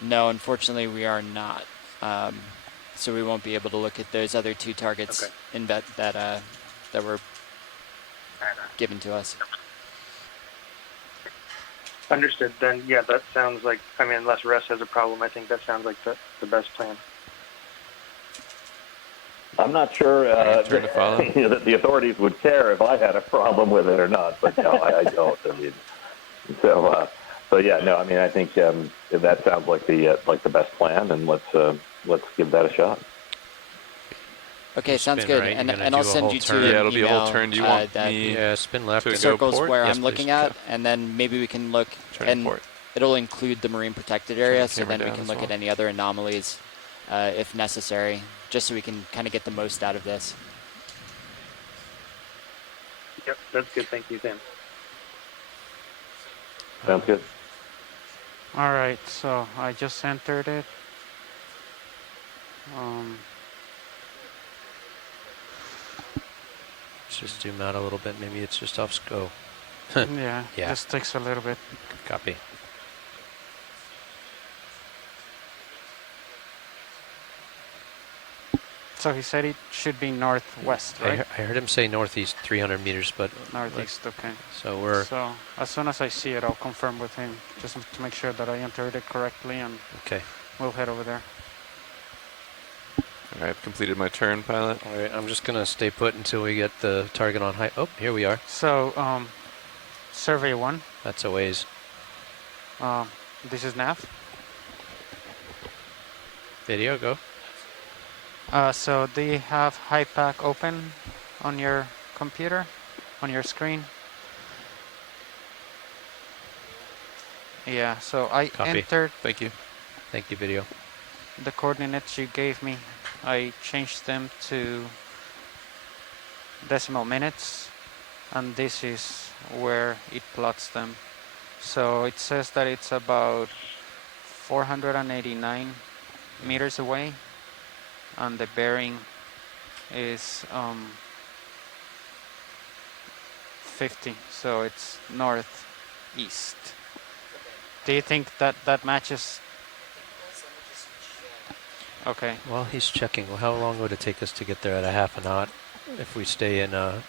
No, unfortunately, we are not. So we won't be able to look at those other two targets in that were given to us. Understood. Then, yeah, that sounds like, I mean, unless Russ has a problem, I think that sounds like the best plan. I'm not sure that the authorities would care if I had a problem with it or not, but no, I don't. I mean, so yeah, no, I mean, I think that sounds like the best plan, and let's give that a shot. Okay, sounds good. Right? And I'll send you to it'll be a whole turn. Do you want me spin left to circles go port? where Yes, I'm looking at, and then maybe we can look, and port. it'll include the marine protected area, so then we down can as look well. at any other anomalies if necessary, just so we can kind of get the most out of this. Yep, that's good. Thank you, Sam. Sounds good. All right, so I just entered it. Let's just zoom out a little bit. Maybe it's just off scope. Yeah, this takes a little bit. Copy. So he said it should be northwest, right? I heard him say northeast 300 meters, but northeast, okay. So we're... So as soon as I see it, I'll confirm with him, just to make sure that I entered it correctly, and we'll head over there. All right, I've completed my turn, pilot. All right, I'm just going to stay put until we get the target on high. Oh, here we are. So, survey 1. That's a ways. This is nav. Video, go. So do you have HiPAC open on your computer, on your screen? Yeah, so I entered... Thank you. Thank you, video. The coordinates you gave me, I changed them to decimal minutes, and this is where it plots them. So it says that it's about 489 meters away, and the bearing is 50, so it's northeast. Do you think that that matches? Okay. Well, he's checking. Well, how long would it take us to get there at a half a knot if we stay in? It'd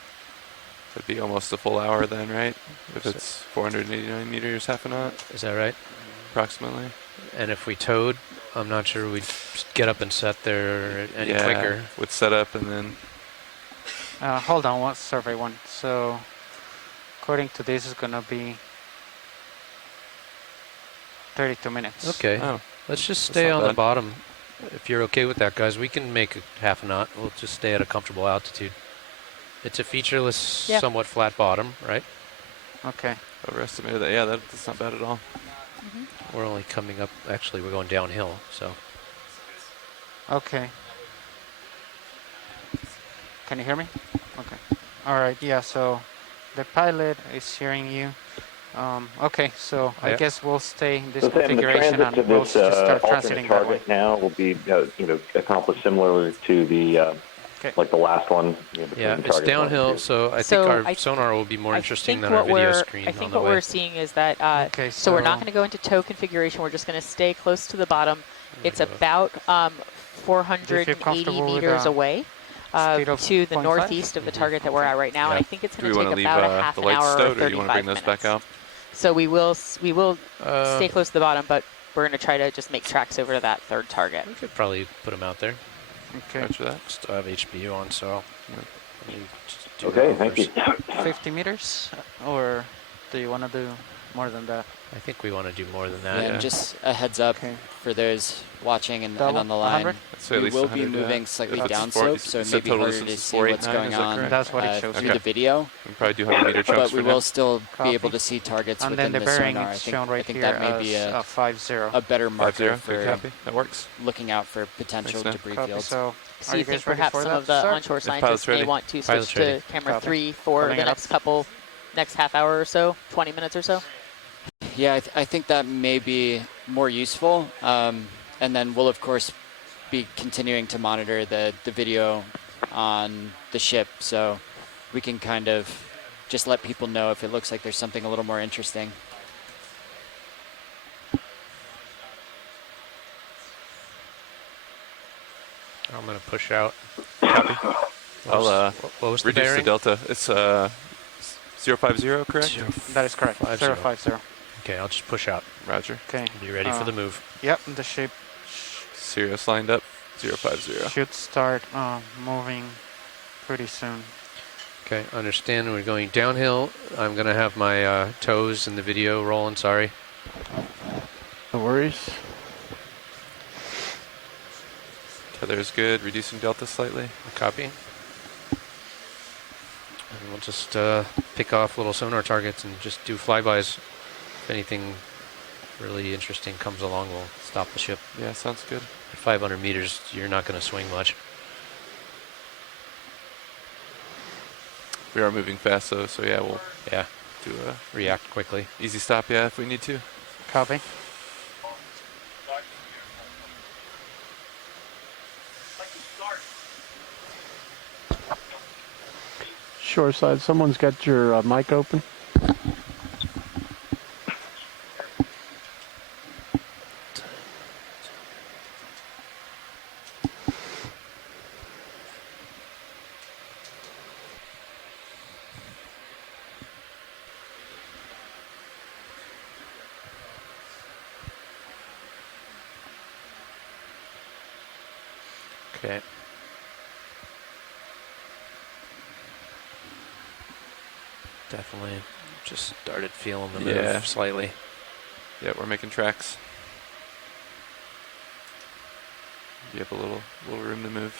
be almost a full hour then, right? If it's 489 meters, half a knot. Is that right? Approximately. And if we towed, I'm not sure we'd get up and set there any quicker. With setup and then... hold on, what's survey 1? So, according to this, is going to be 32 minutes. Okay. Oh, let's just stay on the bottom. If you're okay with that, guys, we can make a half a knot. We'll just stay at a comfortable altitude. It's a featureless, somewhat flat bottom, right? Okay. Overestimated that. Yeah, that's not bad at all. We're only coming up. Actually, we're going downhill, so. Okay. Can you hear me? Okay. All right. Yeah. So, the pilot is hearing you. Okay. So I guess we'll stay in this configuration, and we'll just start transiting that way. Now will be accomplished similarly to the like the last one. It's downhill, so I think our sonar will be more interesting than our video screen. I think what we're seeing is that, so we're not going to go into tow configuration. We're just going to stay close to the bottom. It's about 480 meters away to the northeast of the target that we're at right now. And I think it's going to take about a half an hour or 35 minutes. Back out? So we will stay close to the bottom, but we're going to try to just make tracks over to that third target. We could probably put them out there. Okay. Roger that. Still have HBU on, so. Okay, thank you. 50 meters, or do you want to do more than that? I think we want to do more than that. Yeah, and just a heads up for those watching and on the line, 100? we will be moving slightly downslope, so it may be harder to see what's going on That's what it shows through the video. We can probably do 100-meter chunks But we for will now. still be able to see targets and within then the bearing sonar. is shown right I think here that may be as 50. a better marker 50, good copy. That works. looking out for potential Thanks, debris Copy, fields. so So are you you think guys ready perhaps for some that of the to start? onshore If scientists may ready. want to switch Pilot's to ready. camera Copy. 3 for Coming the up. next half hour or so, 20 minutes or so? Yeah, I think that may be more useful. And then we'll, of course, be continuing to monitor the video on the ship, so we can kind of just let people know if it looks like there's something a little more interesting. I'm going to push out. Copy. I'll what was the reduce bearing? the delta. It's 050, correct? That is correct. 050. Okay, I'll just push out. Roger. Okay. Be ready for the move. Yep, the ship Sirius lined up. 050. should start moving pretty soon. Okay, understand we're going downhill. I'm going to have my toes in the video rolling, sorry. No worries. Tether is good. Reducing delta slightly. Copy. And we'll just pick off little sonar targets and just do flybys. If anything really interesting comes along, we'll stop the ship. Yeah, sounds good. At 500 meters, you're not going to swing much. We are moving fast though, so yeah, we'll do a react quickly. Easy stop, yeah, if we need to. Copy. Shoreside, someone's got your mic open. Okay. Definitely just started feeling the move slightly. Yeah, we're making tracks. You have a little room to move.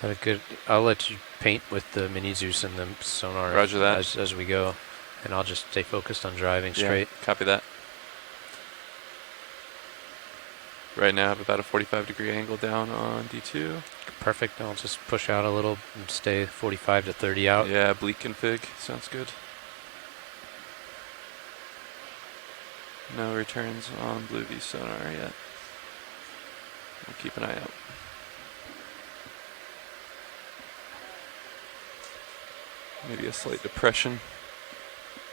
Had a good. I'll let you paint with the mini Zeus and the sonar. Roger that. As we go, and I'll just stay focused on driving straight. Copy that. Right now I have about a 45-degree angle down on D2. Perfect. I'll just push out a little and stay 45 to 30 out. Yeah, bleak config. Sounds good. No returns on Blue V sonar yet. We'll keep an eye out. Maybe a slight depression.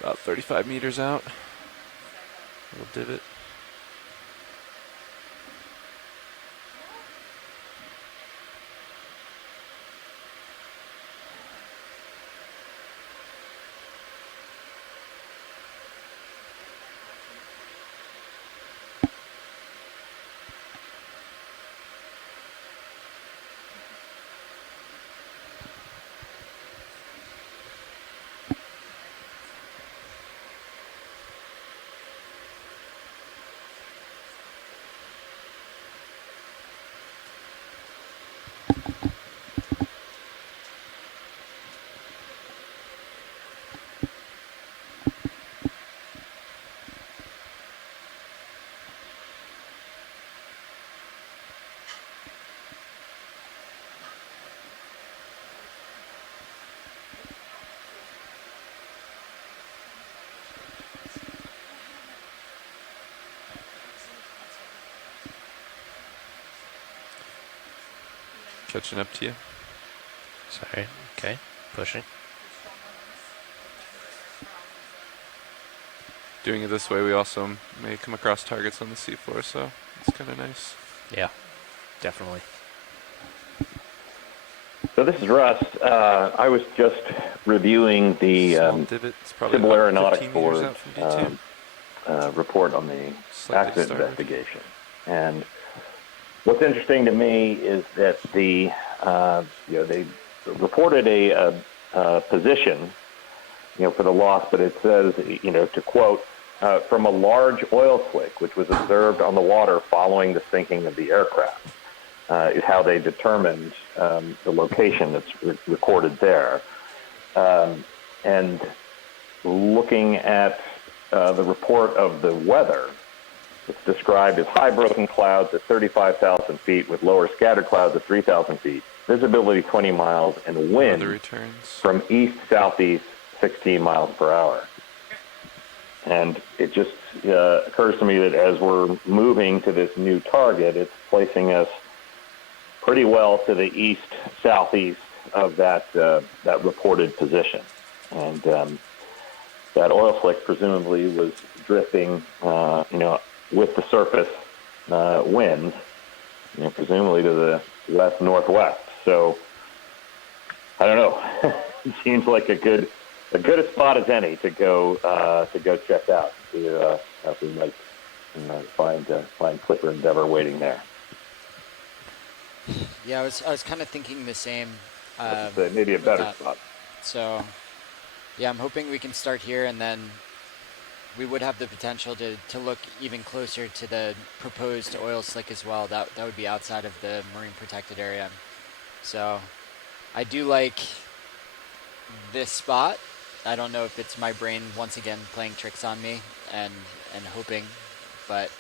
About 35 meters out. Little divot. Catching up to you. Sorry. Okay. Pushing. Doing it this way, we also may come across targets on the seafloor, so it's kind of nice. Yeah, definitely. So this is Russ. I was just reviewing the Civil Aeronautics Board report on the accident investigation. And what's interesting to me is that they reported a position, for the loss, but it says, to quote, from a large oil slick, which was observed on the water following the sinking of the aircraft, is how they determined the location that's recorded there. And looking at the report of the weather, it's described as high broken clouds at 35,000 feet with lower scattered clouds at 3,000 feet, visibility 20 miles, and wind from east-southeast 16 miles per hour. And it just occurs to me that as we're moving to this new target, it's placing us pretty well to the east-southeast of that reported position. And that oil slick presumably was drifting, with the surface winds, presumably to the west-northwest. So I don't know. It seems like a good a spot as any to go check out. See if we might find Clipper Endeavor waiting there. Yeah, I was kind of thinking the same. Maybe a better spot. So, yeah, I'm hoping we can start here, and then we would have the potential to look even closer to the proposed oil slick as well. That would be outside of the marine protected area. So, I do like this spot. I don't know if it's my brain once again playing tricks on me and hoping, but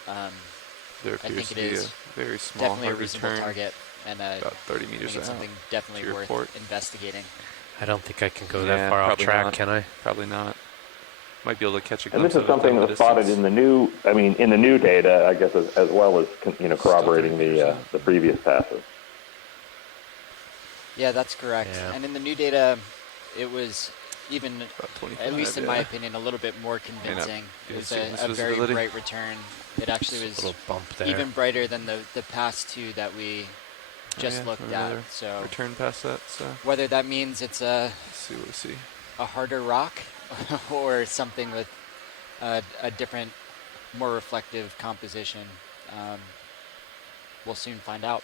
there I think it to be is a very small definitely a reasonable target, and about 30 meters out. Something definitely worth investigating. I don't think I can go that far off track, can I? Probably not. Might be able to catch a And glimpse this is something that was spotted in the new data, I guess, as well as corroborating the previous passes. Yeah, that's correct. Yeah. And in the new data, it was even, at least in my opinion, a little bit more convincing. It was a very bright return. It actually was a little bump there. Even brighter than the past two that we just looked at. So return past that. So whether that means it's let's see what we see. A harder rock or something with a different, more reflective composition, we'll soon find out.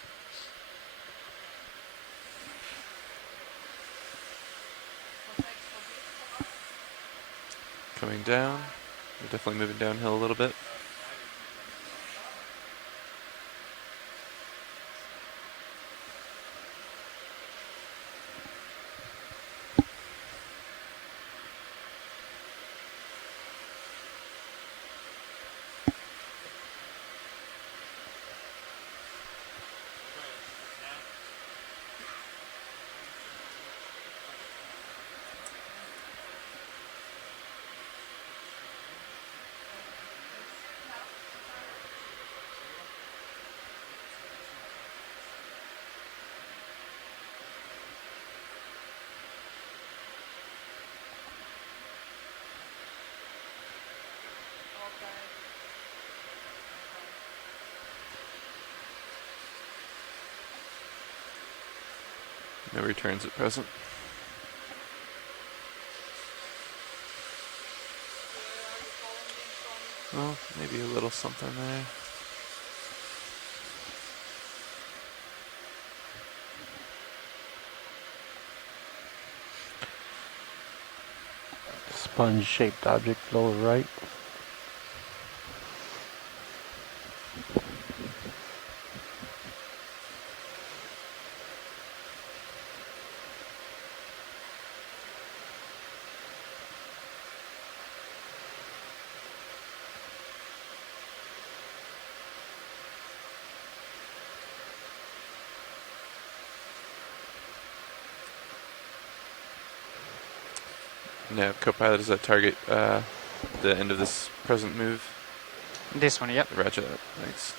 Coming down. We're definitely moving downhill a little bit. No returns at present. Well, maybe a little something there. Sponge-shaped object lower right. No, Copilot, does that target the end of this present move? This one, yep. Roger that, thanks.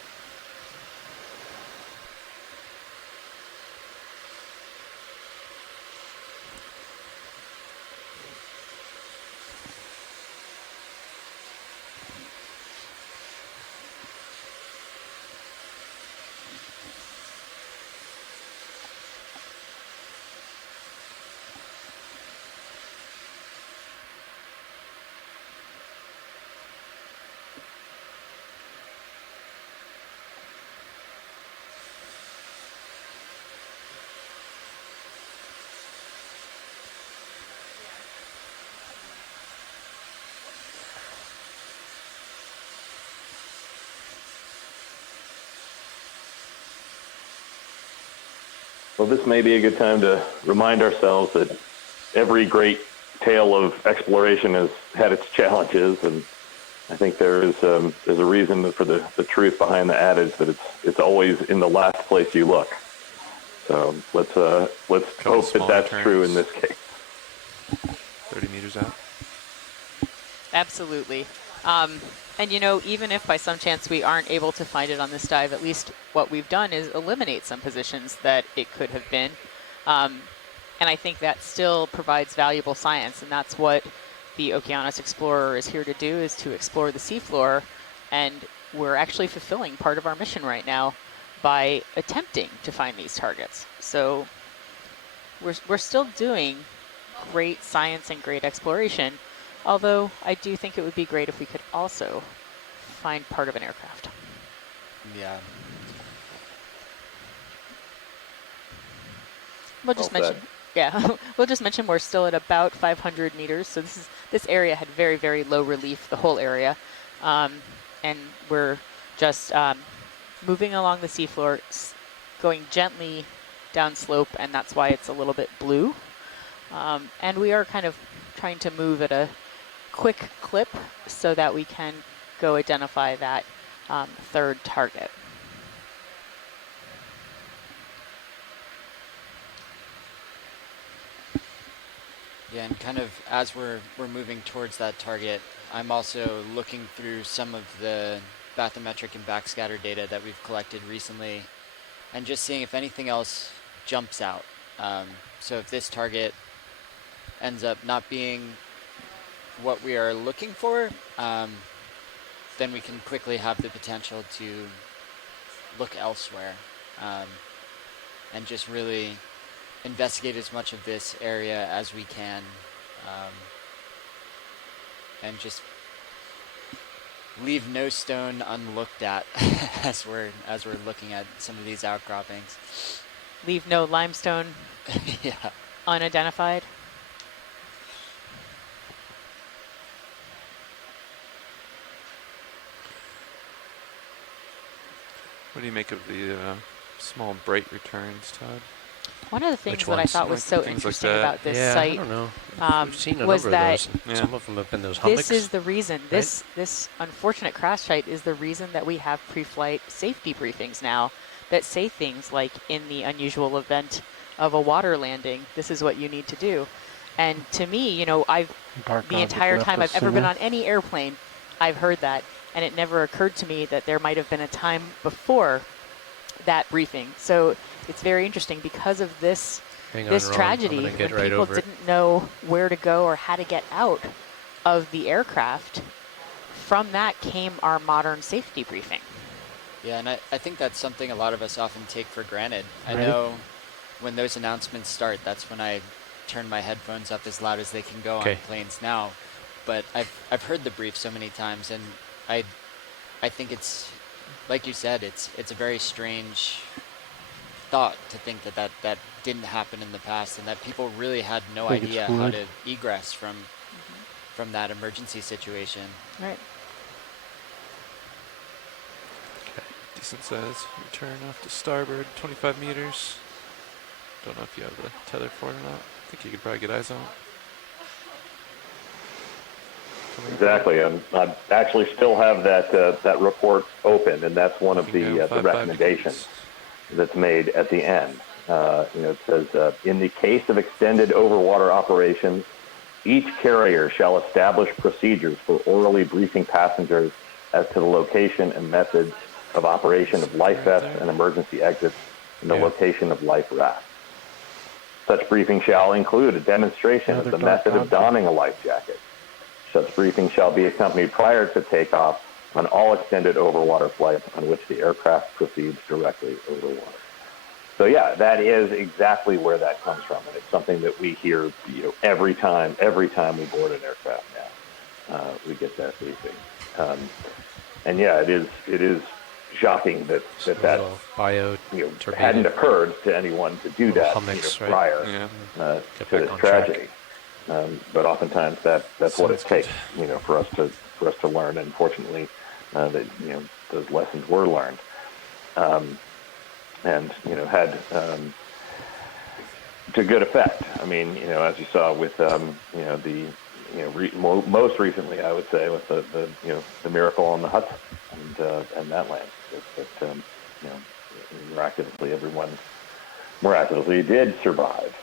Well, this may be a good time to remind ourselves that every great tale of exploration has had its challenges, and I think there's a reason for the truth behind the adage that it's always in the last place you look. So let's hope that that's true in this case. 30 meters out. Absolutely. And even if by some chance we aren't able to find it on this dive, at least what we've done is eliminate some positions that it could have been. And I think that still provides valuable science, and that's what the Okeanos Explorer is here to do, is to explore the seafloor. And we're actually fulfilling part of our mission right now by attempting to find these targets. So we're still doing great science and great exploration, although I do think it would be great if we could also find part of an aircraft. Yeah. We'll just mention, we'll just mention we're still at about 500 meters. So this area had very, very low relief, the whole area. And we're just moving along the seafloor, going gently down slope, and that's why it's a little bit blue. And we are kind of trying to move at a quick clip so that we can go identify that third target. Yeah, and kind of as we're moving towards that target, I'm also looking through some of the bathymetric and backscatter data that we've collected recently, and just seeing if anything else jumps out. So if this target ends up not being what we are looking for, then we can quickly have the potential to look elsewhere, and just really investigate as much of this area as we can, and just leave no stone unlooked at as we're looking at some of these outcroppings. Leave no limestone unidentified. What do you make of the small bright returns, Todd? One of the things that I thought was so interesting about this site, I don't know. We've seen a number was that of those. Some of them have been those hummocks. This is the reason. Right? This unfortunate crash site is the reason that we have pre-flight safety briefings now that say things like, in the unusual event of a water landing, this is what you need to do. And to me, the entire time I've ever been on any airplane, I've heard that, and it never occurred to me that there might have been a time before that briefing. So it's very interesting because of this tragedy, when people didn't know where to go or how to get out of the aircraft. From that came our modern safety briefing. Yeah, and I think that's something a lot of us often take for granted. I know when those announcements start, that's when I turn my headphones up as loud as they can go on planes now. But I've heard the brief so many times, and I think it's, like you said, it's a very strange thought to think that didn't happen in the past, and that people really had no idea how to egress from that emergency situation. Right. Okay. Decent size return off to starboard, 25 meters. Don't know if you have the tether for it or not. I think you could probably get eyes on it. Exactly. I actually still have that report open, and that's one of the recommendations that's made at the end. It says, in the case of extended overwater operations, each carrier shall establish procedures for orally briefing passengers as to the location and methods of operation of life vests and emergency exits and the location of life rafts. Such briefing shall include a demonstration of the method of donning a life jacket. Such briefing shall be accompanied prior to takeoff on all extended overwater flights on which the aircraft proceeds directly over water. So yeah, that is exactly where that comes from, and it's something that we hear, every time we board an aircraft now, we get that briefing. And yeah, it is shocking that hadn't occurred to anyone to do that prior to this tragedy. But oftentimes that's what it takes, for us to learn. And fortunately, those lessons were learned. And had to good effect. I mean, as you saw with most recently, I would say, with the miracle on the Hudson and that land, that miraculously did survive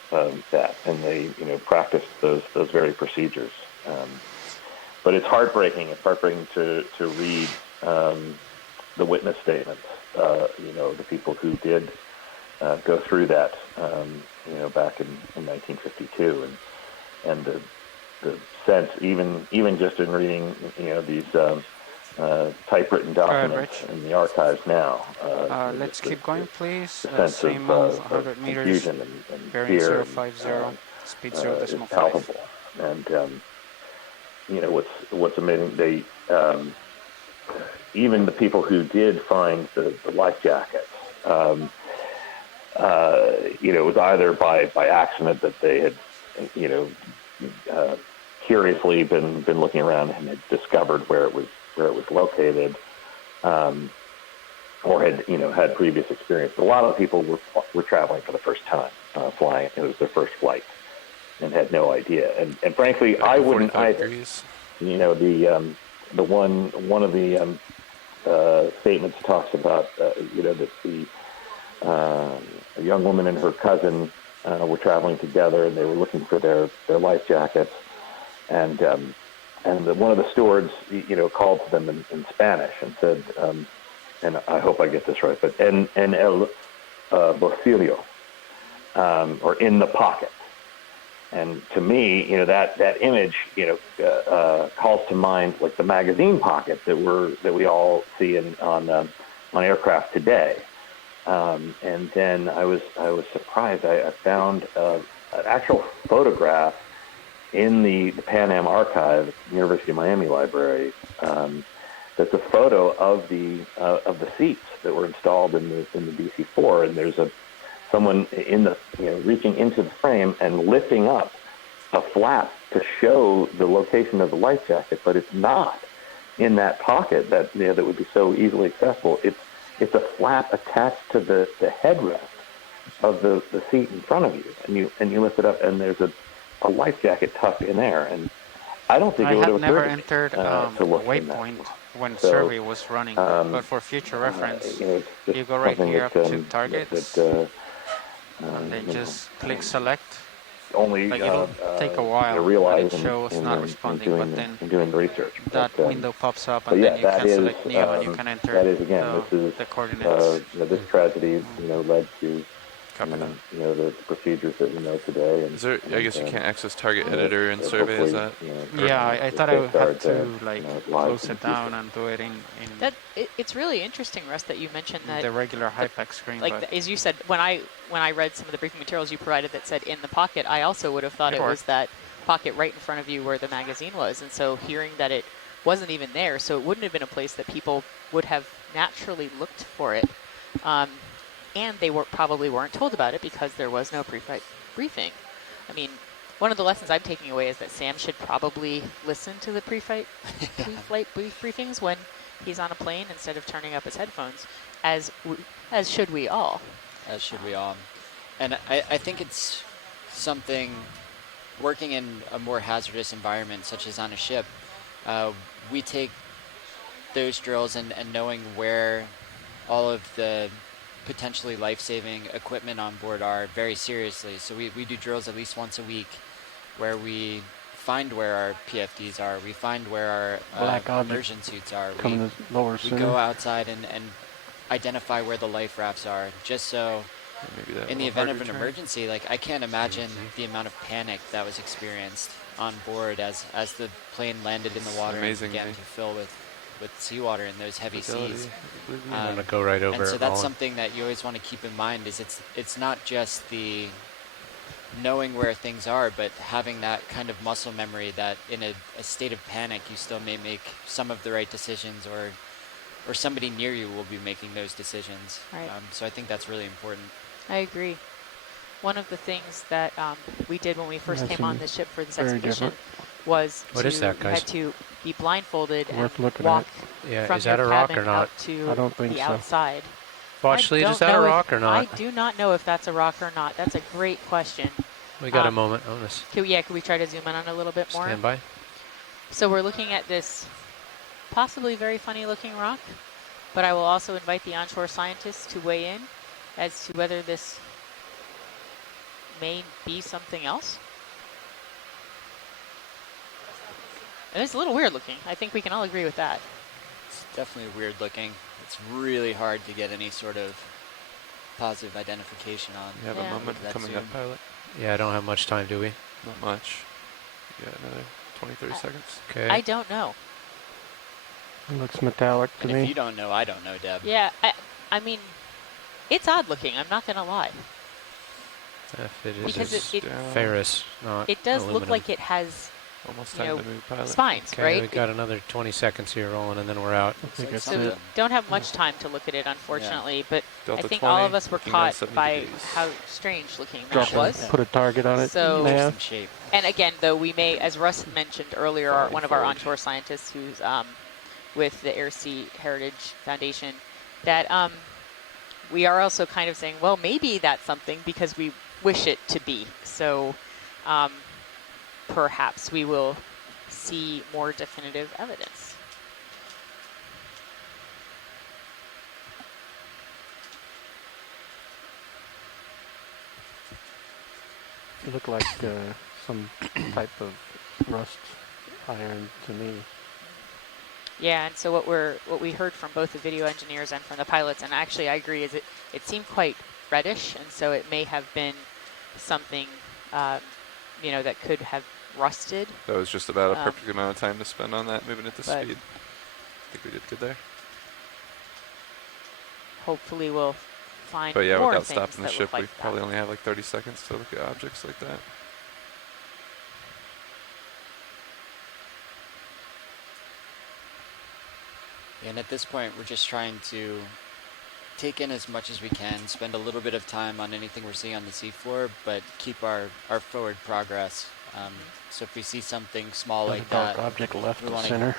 that, and they practiced those very procedures. But it's heartbreaking. It's heartbreaking to read the witness statements. The people who did go through that, back in 1952, and the sense, even just in reading, these typewritten documents in the archives now. Let's keep going, please. The sense same of 100 meters, confusion and bearing fear 050, speed 0 is decimal 5. palpable. And what's amazing, they even the people who did find the life jackets, it was either by accident that they had, curiously been looking around and had discovered where it was located, or had previous experience. But a lot of people were traveling for the first time, flying. It was their first flight, and had no idea. And frankly, I wouldn't either. The one of the statements talks about that a young woman and her cousin were traveling together, and they were looking for their life jackets, and one of the stewards called to them in Spanish and said, and I hope I get this right, but en el bolsillo, or in the pocket. And to me, that image, calls to mind like the magazine pocket that we all see on aircraft today. And then I was surprised. I found an actual photograph in the Pan Am archive, University of Miami Library. That's a photo of the seats that were installed in the DC-4, and there's someone reaching into the frame and lifting up a flap to show the location of the life jacket, but it's not in that pocket that would be so easily accessible. It's a flap attached to the headrest of the seat in front of you, and you lift it up, and there's a life jacket tucked in there. And I don't think it would have never occurred entered to look in that. waypoint when survey was running, but for future reference, you go right here up to targets, and then just click select. Only it'll take a while, but it shows not responding, but then doing research. That window pops up, and then you can select NEO, and you can enter the coordinates. This tragedy, led to the procedures that we know today. And, I guess you can't access target editor in survey, is that? Yeah, I thought I had to close it down and do it in it's really interesting, Russ, that you mentioned that the regular HIPAC screen. As you said, when I read some of the briefing materials you provided that said in the pocket, I also would have thought it was that pocket right in front of you where the magazine was. And so hearing that it wasn't even there, so it wouldn't have been a place that people would have naturally looked for it. And they probably weren't told about it because there was no pre-flight briefing. I mean, one of the lessons I'm taking away is that Sam should probably listen to the pre-flight briefings when he's on a plane instead of turning up his headphones, as should we all. As should we all. And I think it's something, working in a more hazardous environment, such as on a ship, we take those drills and knowing where all of the potentially life-saving equipment on board are very seriously. So we do drills at least once a week where we find where our PFDs are, we find where our immersion suits are. We go outside and identify where the life rafts are, just so in the event of an emergency, I can't imagine the amount of panic that was experienced on board as the plane landed in the water and began to fill with seawater in those heavy seas. I'm going to go right over and so it, that's Roland. something that you always want to keep in mind, is it's not just the knowing where things are, but having that kind of muscle memory that in a state of panic you still may make some of the right decisions, or somebody near you will be making those decisions. Right. So I think that's really important. I agree. One of the things that we did when we first came on the ship for this expedition was had to be blindfolded and walk from is your that a rock cabin or not? out to I don't think the so. outside. Watch lead, is that a rock or not? I do not know if that's a rock or not. That's a great question. We got a moment on this. Can we try to zoom in on it a little bit more? Stand by. So we're looking at this possibly very funny looking rock, but I will also invite the onshore scientists to weigh in as to whether this may be something else. And it's a little weird looking. I think we can all agree with that. It's definitely weird looking. It's really hard to get any sort of positive identification on. You have a moment coming up, pilot? Yeah, I don't have much time, do we? Not much. You got another 20, 30 seconds? Okay. I don't know. It looks metallic to me. If you don't know, I don't know, Deb. Yeah, I mean, it's odd looking. I'm not going to lie. If it is because it ferrous, not it does aluminum. look like it has almost time to move, pilot. Spines, okay, right? We've got another 20 seconds here rolling, and then we're out. So we don't have much time to look at it, unfortunately, but Delta I think 20, all of us were caught by degrees. how strange looking that was. Put a target on it. So, shape. And again, though, we may, as Russ mentioned earlier, one of our onshore scientists who's with the Air Sea Heritage Foundation, that we are also kind of saying, well, maybe that's something because we wish it to be. So perhaps we will see more definitive evidence. It looked like some type of rust iron to me. Yeah, and so what we heard from both the video engineers and from the pilots, and actually I agree, is it seemed quite reddish, and so it may have been something that could have rusted. That was just about a perfect amount of time to spend on that, moving at this speed. I think we did good there. Hopefully we'll find but yeah, more without things stopping the that ship, look like we probably only have like 30 seconds to look at objects like that. And at this point, we're just trying to take in as much as we can, spend a little bit of time on anything we're seeing on the seafloor, but keep our forward progress. So if we see something small like that, object left we of want center.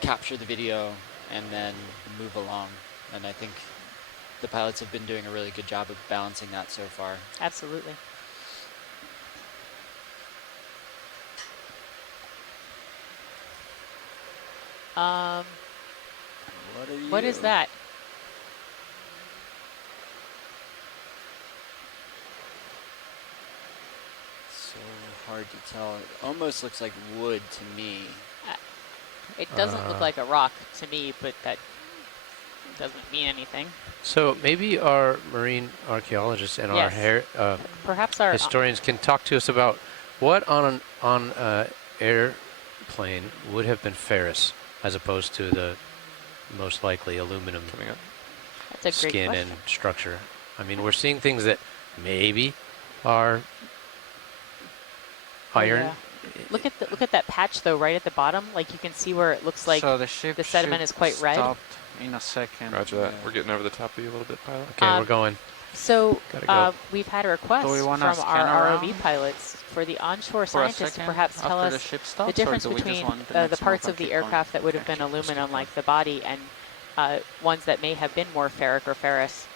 to capture the video and then move along. And I think the pilots have been doing a really good job of balancing that so far. Absolutely. What is that? So hard to tell. It almost looks like wood to me. It doesn't look like a rock to me, but that doesn't mean anything. So maybe our marine archaeologists and perhaps our historians can talk to us about what on an airplane would have been ferrous as opposed to the most likely aluminum coming up. That's a great skin question. and structure. I mean, we're seeing things that maybe are iron. Yeah. Look at that patch though, right at the bottom. Like you can see where it looks like so the ship sediment is quite red. Stopped in a second. Roger that. We're getting over the top of you a little bit, pilot. Okay, we're going. So Gotta go. we've had a request from our ROV pilots for the onshore scientists to perhaps tell us the difference between the parts of the aircraft that would have been aluminum, like the body, and ones that may have been more ferric or ferrous.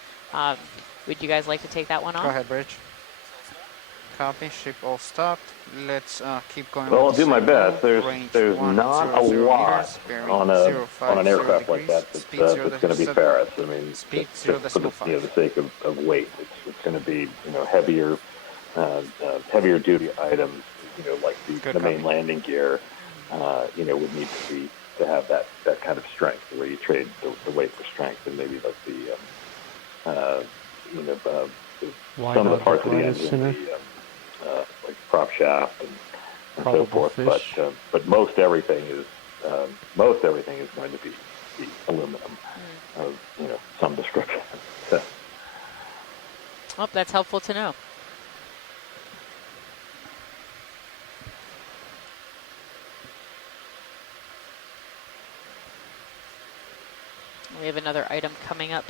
Would you guys like to take that one on? Go ahead, Bridge. Copy. Ship all stopped. Let's keep going. Well, I'll do my best. There's not a lot on an aircraft like that that's going to be ferrous. I mean, just for the sake of weight, it's going to be heavier duty items. Like the main landing gear. Would need to have that kind of strength, where you trade the weight for strength, and maybe like some of the parts of the engine, like prop shaft and so forth. But most everything is going to be aluminum of some description. So. Well, that's helpful to know. We have another item coming up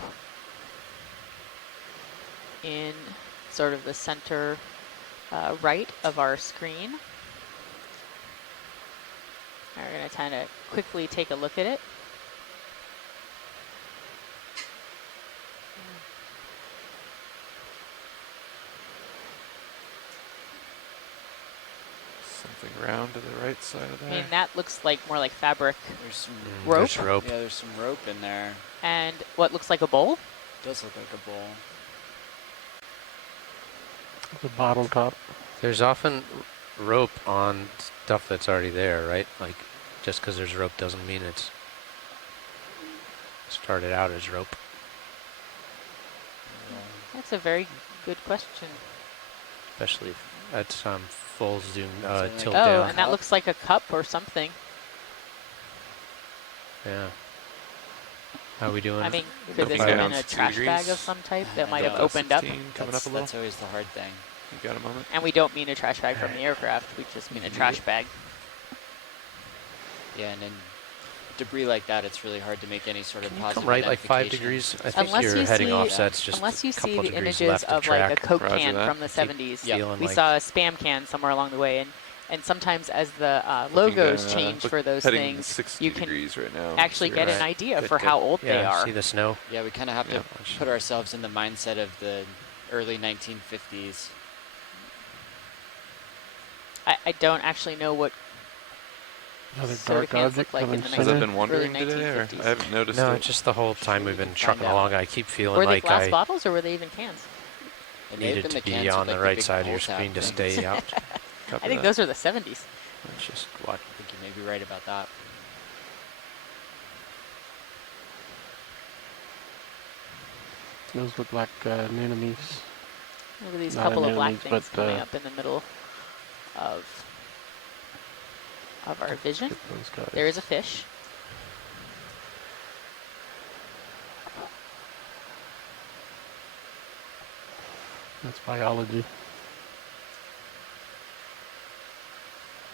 in sort of the center right of our screen. We're going to kind of quickly take a look at it. Something round to the right side of there. I mean, that looks like more like fabric. There's some rope. There's rope. Yeah, there's some rope in there. And what looks like a bowl? Does look like a bowl. The bottom top. There's often rope on stuff that's already there, right? Like, just because there's rope doesn't mean it's started out as rope. That's a very good question. Especially if that's full zoom tilt oh, down. And that looks like a cup or something. Yeah. How are we doing? I mean, could this have been a trash bag of some type that might have opened up? Coming up a little. That's always the hard thing. You got a moment? And we don't mean a trash bag from the aircraft. We just mean a trash bag. Yeah, and in debris like that, it's really hard to make any sort of positive come right like 5 degrees. I think unless your you heading see, offset's just unless you a couple see the degrees images left of track. like a Coke Roger can that. from the 70s. We like saw a Spam can somewhere along the way, and sometimes as the logos change for those things, you can right now, actually get an idea for how old they are. See the snow? Yeah, we kind of have to put ourselves in the mindset of the early 1950s. I don't actually know what Another soda dark cans object look like in coming the Has that center. been wandering early today, or 1950s. I haven't noticed No, it? just the whole time we've been trucking out. along, I keep feeling Were they like glass I bottles or were they even cans? It may have needed been to the be cans on with, the like, right big side of your pull-tab screen to things. stay out. I think those are the 70s. That's just what. I think you may be right about that. Those look like anemones. Look at these Not couple of black anemones, things but, coming up in the middle of our vision. Those guys. There is a fish. That's biology.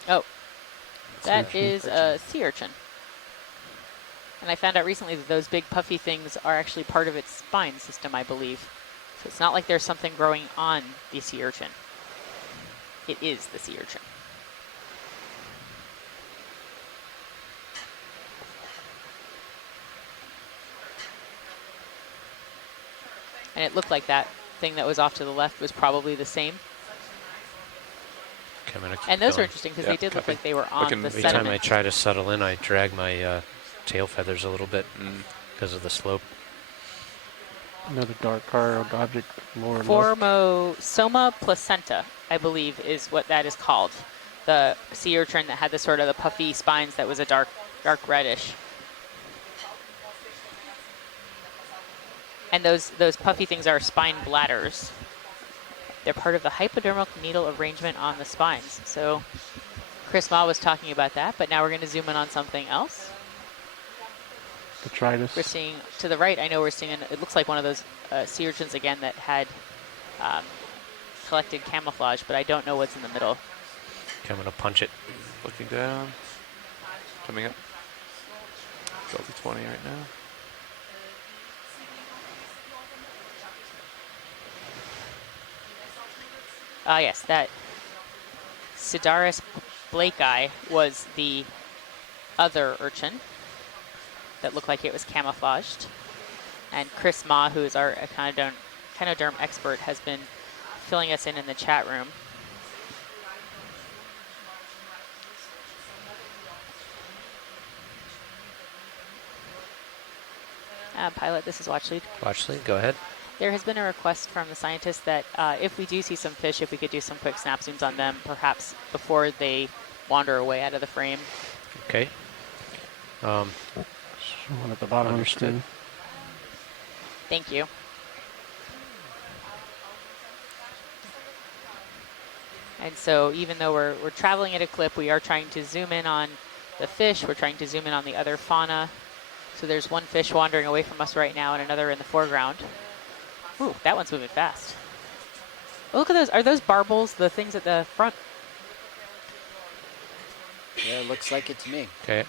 Oh, that is a sea urchin. And I found out recently that those big puffy things are actually part of its spine system, I believe. So it's not like there's something growing on the sea urchin. It is the sea urchin. And it looked like that thing that was off to the left was probably the same. And those are interesting because they did look like they were on the Every sediment. time I try to settle in, I drag my tail feathers a little bit because of the slope. Another dark colored object more left. Formosoma placenta, I believe, is what that is called. The sea urchin that had the sort of the puffy spines that was a dark reddish. And those puffy things are spine bladders. They're part of the hypodermic needle arrangement on the spines. So Chris Ma was talking about that, but now we're going to zoom in on something else. Detritus. We're seeing to the right, I know we're seeing, it looks like one of those sea urchins again that had collected camouflage, but I don't know what's in the middle. Okay, I'm going to punch it. Looking down. Coming up. Delta 20 right now. Yes, that Sidaris blakei was the other urchin that looked like it was camouflaged. And Chris Ma, who is our echinoderm expert, has been filling us in the chat room. Pilot, this is Watchlead. Watchlead, go ahead. There has been a request from the scientists that if we do see some fish, if we could do some quick snap zooms on them, perhaps before they wander away out of the frame. Okay. One at the bottom of the screen. Thank you. And so even though we're traveling at a clip, we are trying to zoom in on the fish. We're trying to zoom in on the other fauna. So there's one fish wandering away from us right now and another in the foreground. Ooh, that one's moving fast. Oh, look at those. Are those barbels, the things at the front? Yeah, it looks like it to me. Okay.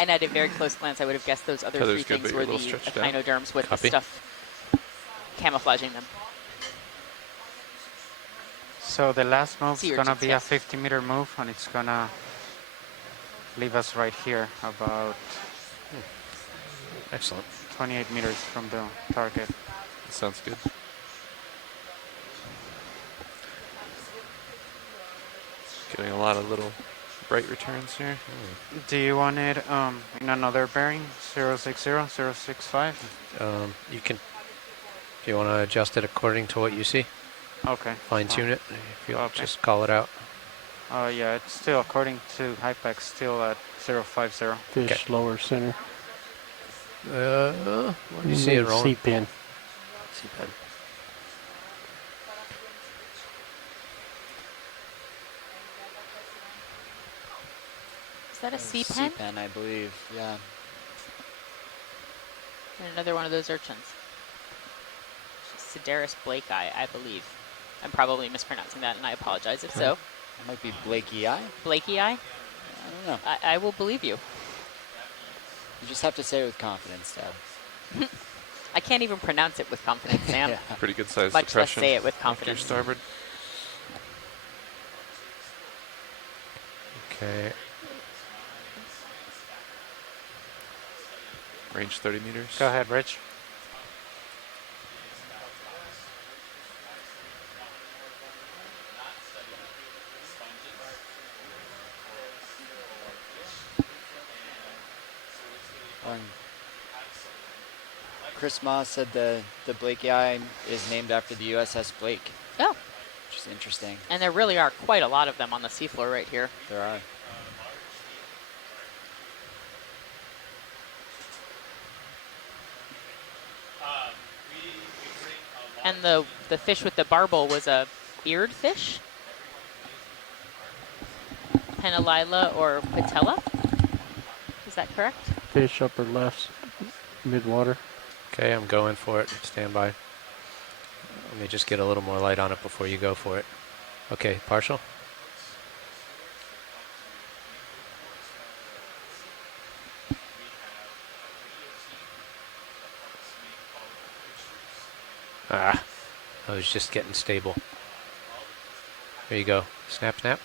And at a very close glance, I would have guessed those other three things were the echinoderms with the stuff camouflaging them. So the last move is going to be a 50-meter move, and it's going to leave us right here, about excellent 28 meters from the target. Sounds good. Getting a lot of little bright returns here. Do you want it in another bearing, 060, 065? You can, if you want to adjust it according to what you see. Okay. Fine tune it. If you just call it out. Yeah, it's still, according to HIPEX, still at 050. Fish lower center. Where do you see it rolling? C-pin. C-pin. Is that a C-pen? C-pen, I believe, yeah. And another one of those urchins. Sedaris blakei, I believe. I'm probably mispronouncing that, and I apologize if so. It might be Blakey Eye? Blakey Eye? I don't know. I will believe you. You just have to say it with confidence, Dad. I can't even pronounce it with confidence, Sam. Yeah. Pretty good size Much less depression say it with off to your confidence. starboard. Okay. Range 30 meters. Go ahead, Rich. Chris Moss said the Blakey Eye is named after the USS Blake. Oh. Which is interesting. And there really are quite a lot of them on the seafloor right here. There are. And the fish with the barbel was a eared fish? Penalila or patella? Is that correct? Fish upper left, mid-water. Okay, I'm going for it. Stand by. Let me just get a little more light on it before you go for it. Okay, partial. Ah, I was just getting stable. There you go. Snap, snap.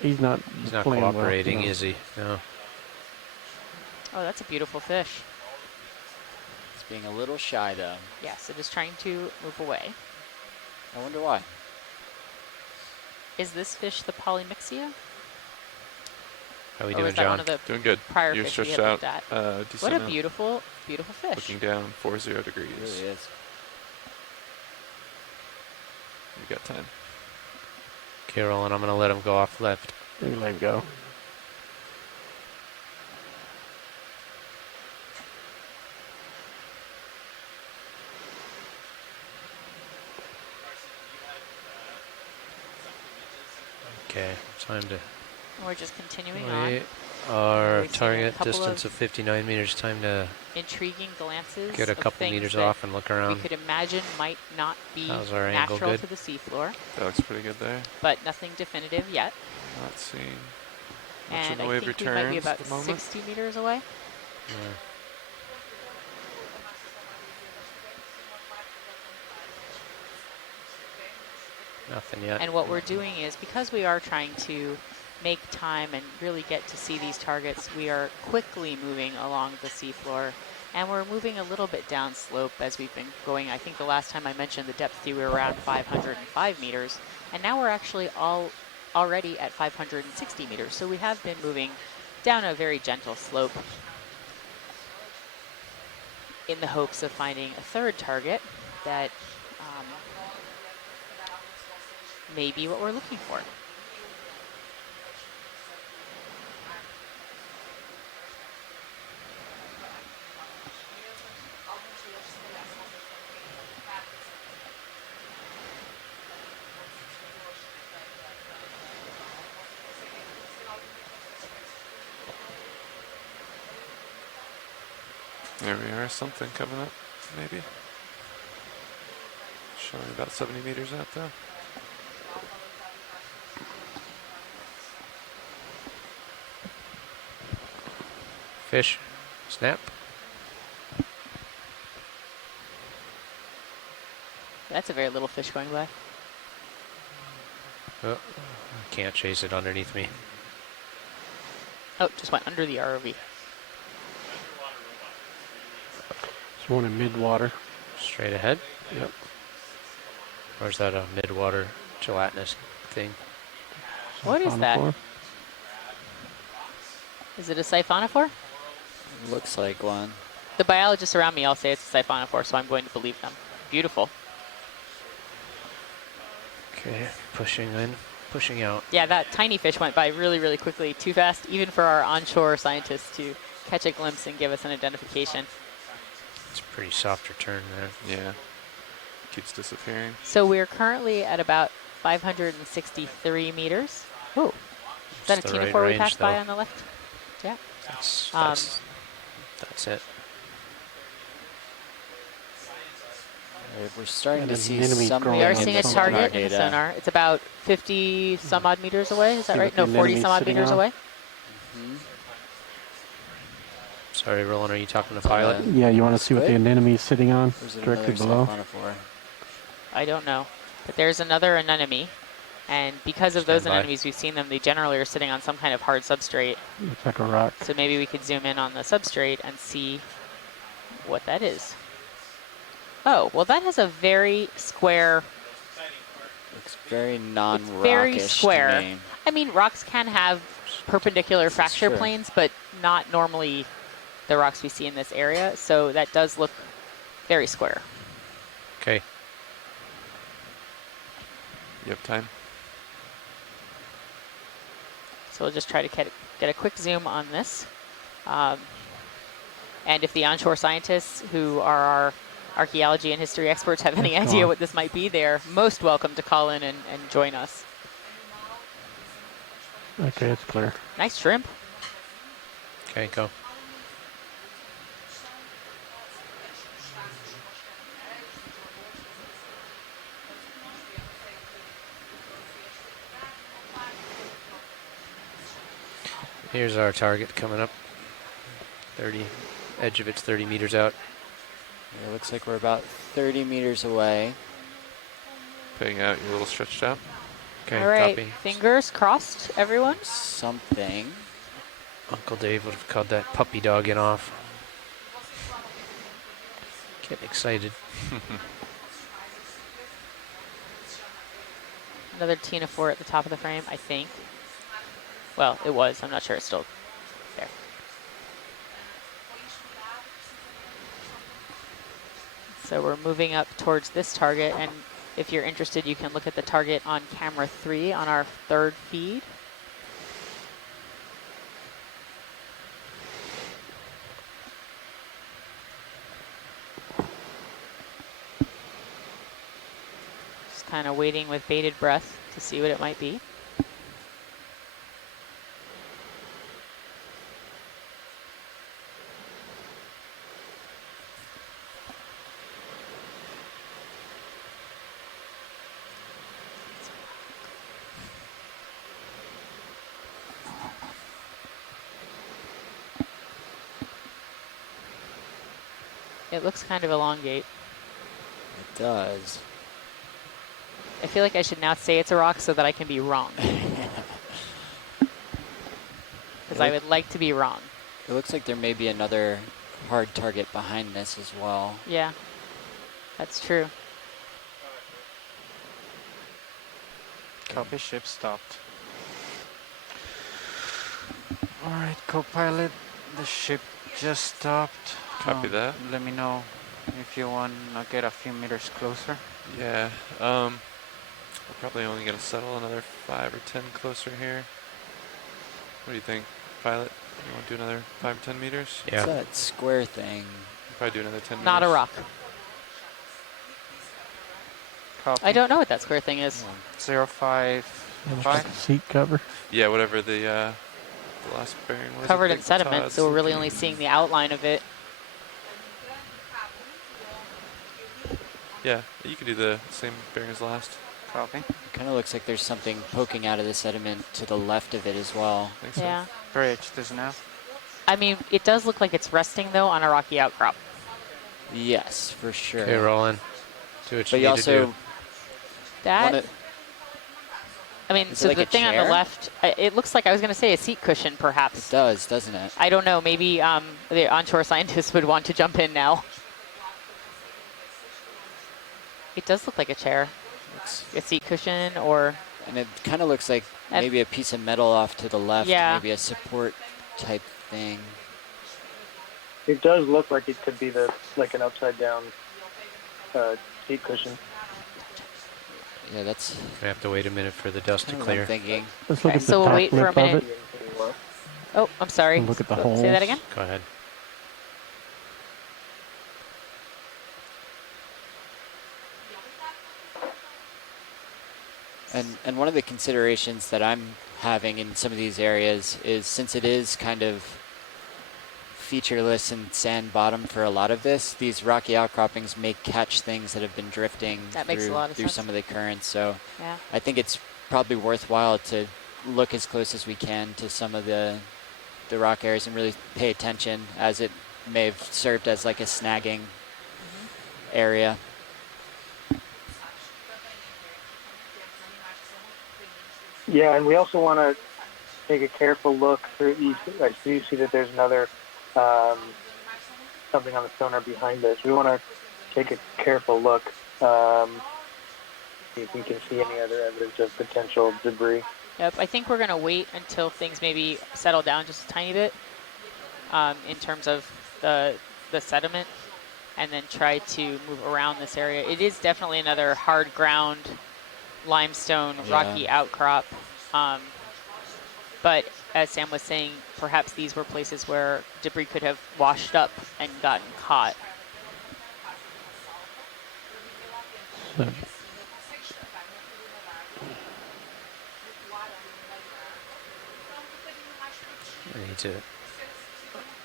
He's not cooperating, well, no. is he? No. Oh, that's a beautiful fish. It's being a little shy, though. Yes, it is trying to move away. I wonder why. Is this fish the polymyxia? How are we Or doing, was that John? one of the Doing good. prior You're fish we stretched had out. looked at? Decent What a amount. beautiful, beautiful fish. Looking down 40 degrees. It really is. You got time. Carol, and I'm going to let him go off left. You let him go. Okay, time to... We're just continuing on. Our We've seen a target couple distance of 59 meters. Time to intriguing glances get a of couple things meters that off and look around. we could imagine might not be How's our angle? natural Good? to the seafloor, That looks pretty good there. but nothing definitive yet. Not seeing much in And the I way of think we returns might be at about the moment. 60 meters away. Yeah. Nothing yet. And what we're doing is, because we are trying to make time and really get to see these targets, we are quickly moving along the seafloor. And we're moving a little bit downslope as we've been going. I think the last time I mentioned the depth, we were around 505 meters. And now we're actually already at 560 meters. So we have been moving down a very gentle slope in the hopes of finding a third target that may be what we're looking for. There we are, something coming up, maybe. Showing about 70 meters out though. Fish. Snap. That's a very little fish going by. Oh, I can't chase it underneath me. Oh, just went under the ROV. There's one in mid-water. Straight ahead? Yep. Or is that a mid-water gelatinous thing? What is that? Is it a siphonophore? Looks like one. The biologists around me all say it's a siphonophore, so I'm going to believe them. Beautiful. Okay, pushing in, pushing out. Yeah, that tiny fish went by really, really quickly. Too fast, even for our onshore scientists to catch a glimpse and give us an identification. It's a pretty soft return there. Yeah. Keeps disappearing. So we're currently at about 563 meters. Oh, is that a Tina-4 we passed by on the left? Yeah. That's it. We're starting to see some. We are seeing a target in the sonar. It's about 50 some odd meters away. Is that right? No, 40 some odd meters away. Sorry, Roland, are you talking to pilot? Yeah, you want to see what the anemone is sitting on directly below? I don't know, but there's another anemone, and because of those anemones, we've seen them. They generally are sitting on some kind of hard substrate. Looks like a rock. So maybe we could zoom in on the substrate and see what that is. Oh, well, that has a very square. Looks very non-rockish. Very square. To me. I mean, rocks can have perpendicular fracture planes, but not normally the rocks we see in this area. So that does look very square. Okay. You have time? So we'll just try to get a quick zoom on this. And if the onshore scientists who are our archaeology and history experts have any idea what this might be, they're most welcome to call in and join us. Okay, it's clear. Nice shrimp. Okay, go. Here's our target coming up. 30, edge of it's 30 meters out. It looks like we're about 30 meters away. Putting out your little stretched out. Okay, all right, copy. Fingers crossed, everyone. Something. Uncle Dave would have called that puppy dog in off. Getting excited. Another Tina-4 at the top of the frame, I think. Well, it was. I'm not sure it's still there. So we're moving up towards this target, and if you're interested, you can look at the target on camera 3 on our third feed. Just kind of waiting with bated breath to see what it might be. It looks kind of elongate. It does. I feel like I should now say it's a rock so that I can be wrong. Because I would like to be wrong. It looks like there may be another hard target behind this as well. Yeah, that's true. Copy, ship stopped. All right, co-pilot, the ship just stopped. Copy that. Let me know if you want to get a few meters closer. Yeah, we're probably only going to settle another 5 or 10 closer here. What do you think, pilot? You want to do another 5 or 10 meters? Yeah. What's that square thing? Probably do another 10 Not meters. a rock. Copy. I don't know what that square thing is. 055. Seat cover? Yeah, whatever the last bearing was. Covered in sediment, so we're really only seeing the outline of it. Yeah, you could do the same bearing as last. Copy. It kind of looks like there's something poking out of the sediment to the left of it as well. Think so? Yeah. Bridge, doesn't have. I mean, it does look like it's resting, though, on a rocky outcrop. Yes, for sure. Okay, Roland. Do what But you you need to do. also That I mean, so the thing on the left, it looks like I was going to say a seat cushion, perhaps. It does, doesn't it? I don't know. Maybe the onshore scientists would want to jump in now. It does look like a chair, a seat cushion, or. And it kind of looks like maybe a piece of metal off to the left, maybe a support type thing. It does look like it could be like an upside down seat cushion. Yeah, that's. I have to wait a minute for the dust to clear. I'm thinking. Let's look at So the we'll top wait for a lip of minute. it. Oh, I'm sorry. And look at the holes. Say that again. Go ahead. And one of the considerations that I'm having in some of these areas is, since it is kind of featureless and sand bottom for a lot of this, these rocky outcroppings may catch things that have been drifting through some of the currents. So I think it's probably worthwhile to look as close as we can to some of the rock areas and really pay attention, as it may have served as like a snagging area. Yeah, and we also want to take a careful look through each. I do see that there's another something on the sonar behind us. We want to take a careful look, see if we can see any other evidence of potential debris. Yep, I think we're going to wait until things maybe settle down just a tiny bit in terms of the sediment, and then try to move around this area. It is definitely another hard ground limestone rocky outcrop, but as Sam was saying, perhaps these were places where debris could have washed up and gotten caught. So. I need to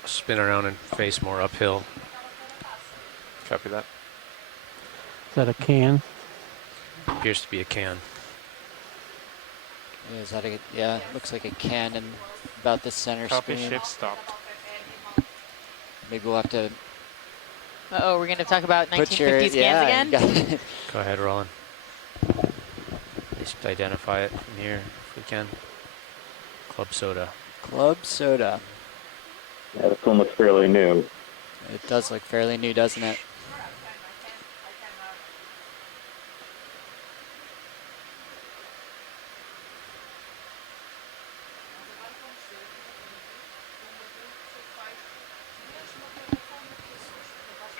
spin around and face more uphill. Copy that. Is that a can? Appears to be a can. Yeah, is that yeah, looks like a can in about the center Copy, screen. ship stopped. Maybe we'll have to. Uh-oh, we're going to talk about 1950s cans again? Go ahead, Roland. Just identify it from here if we can. Club soda. Club soda. Yeah, this one looks fairly new. It does look fairly new, doesn't it?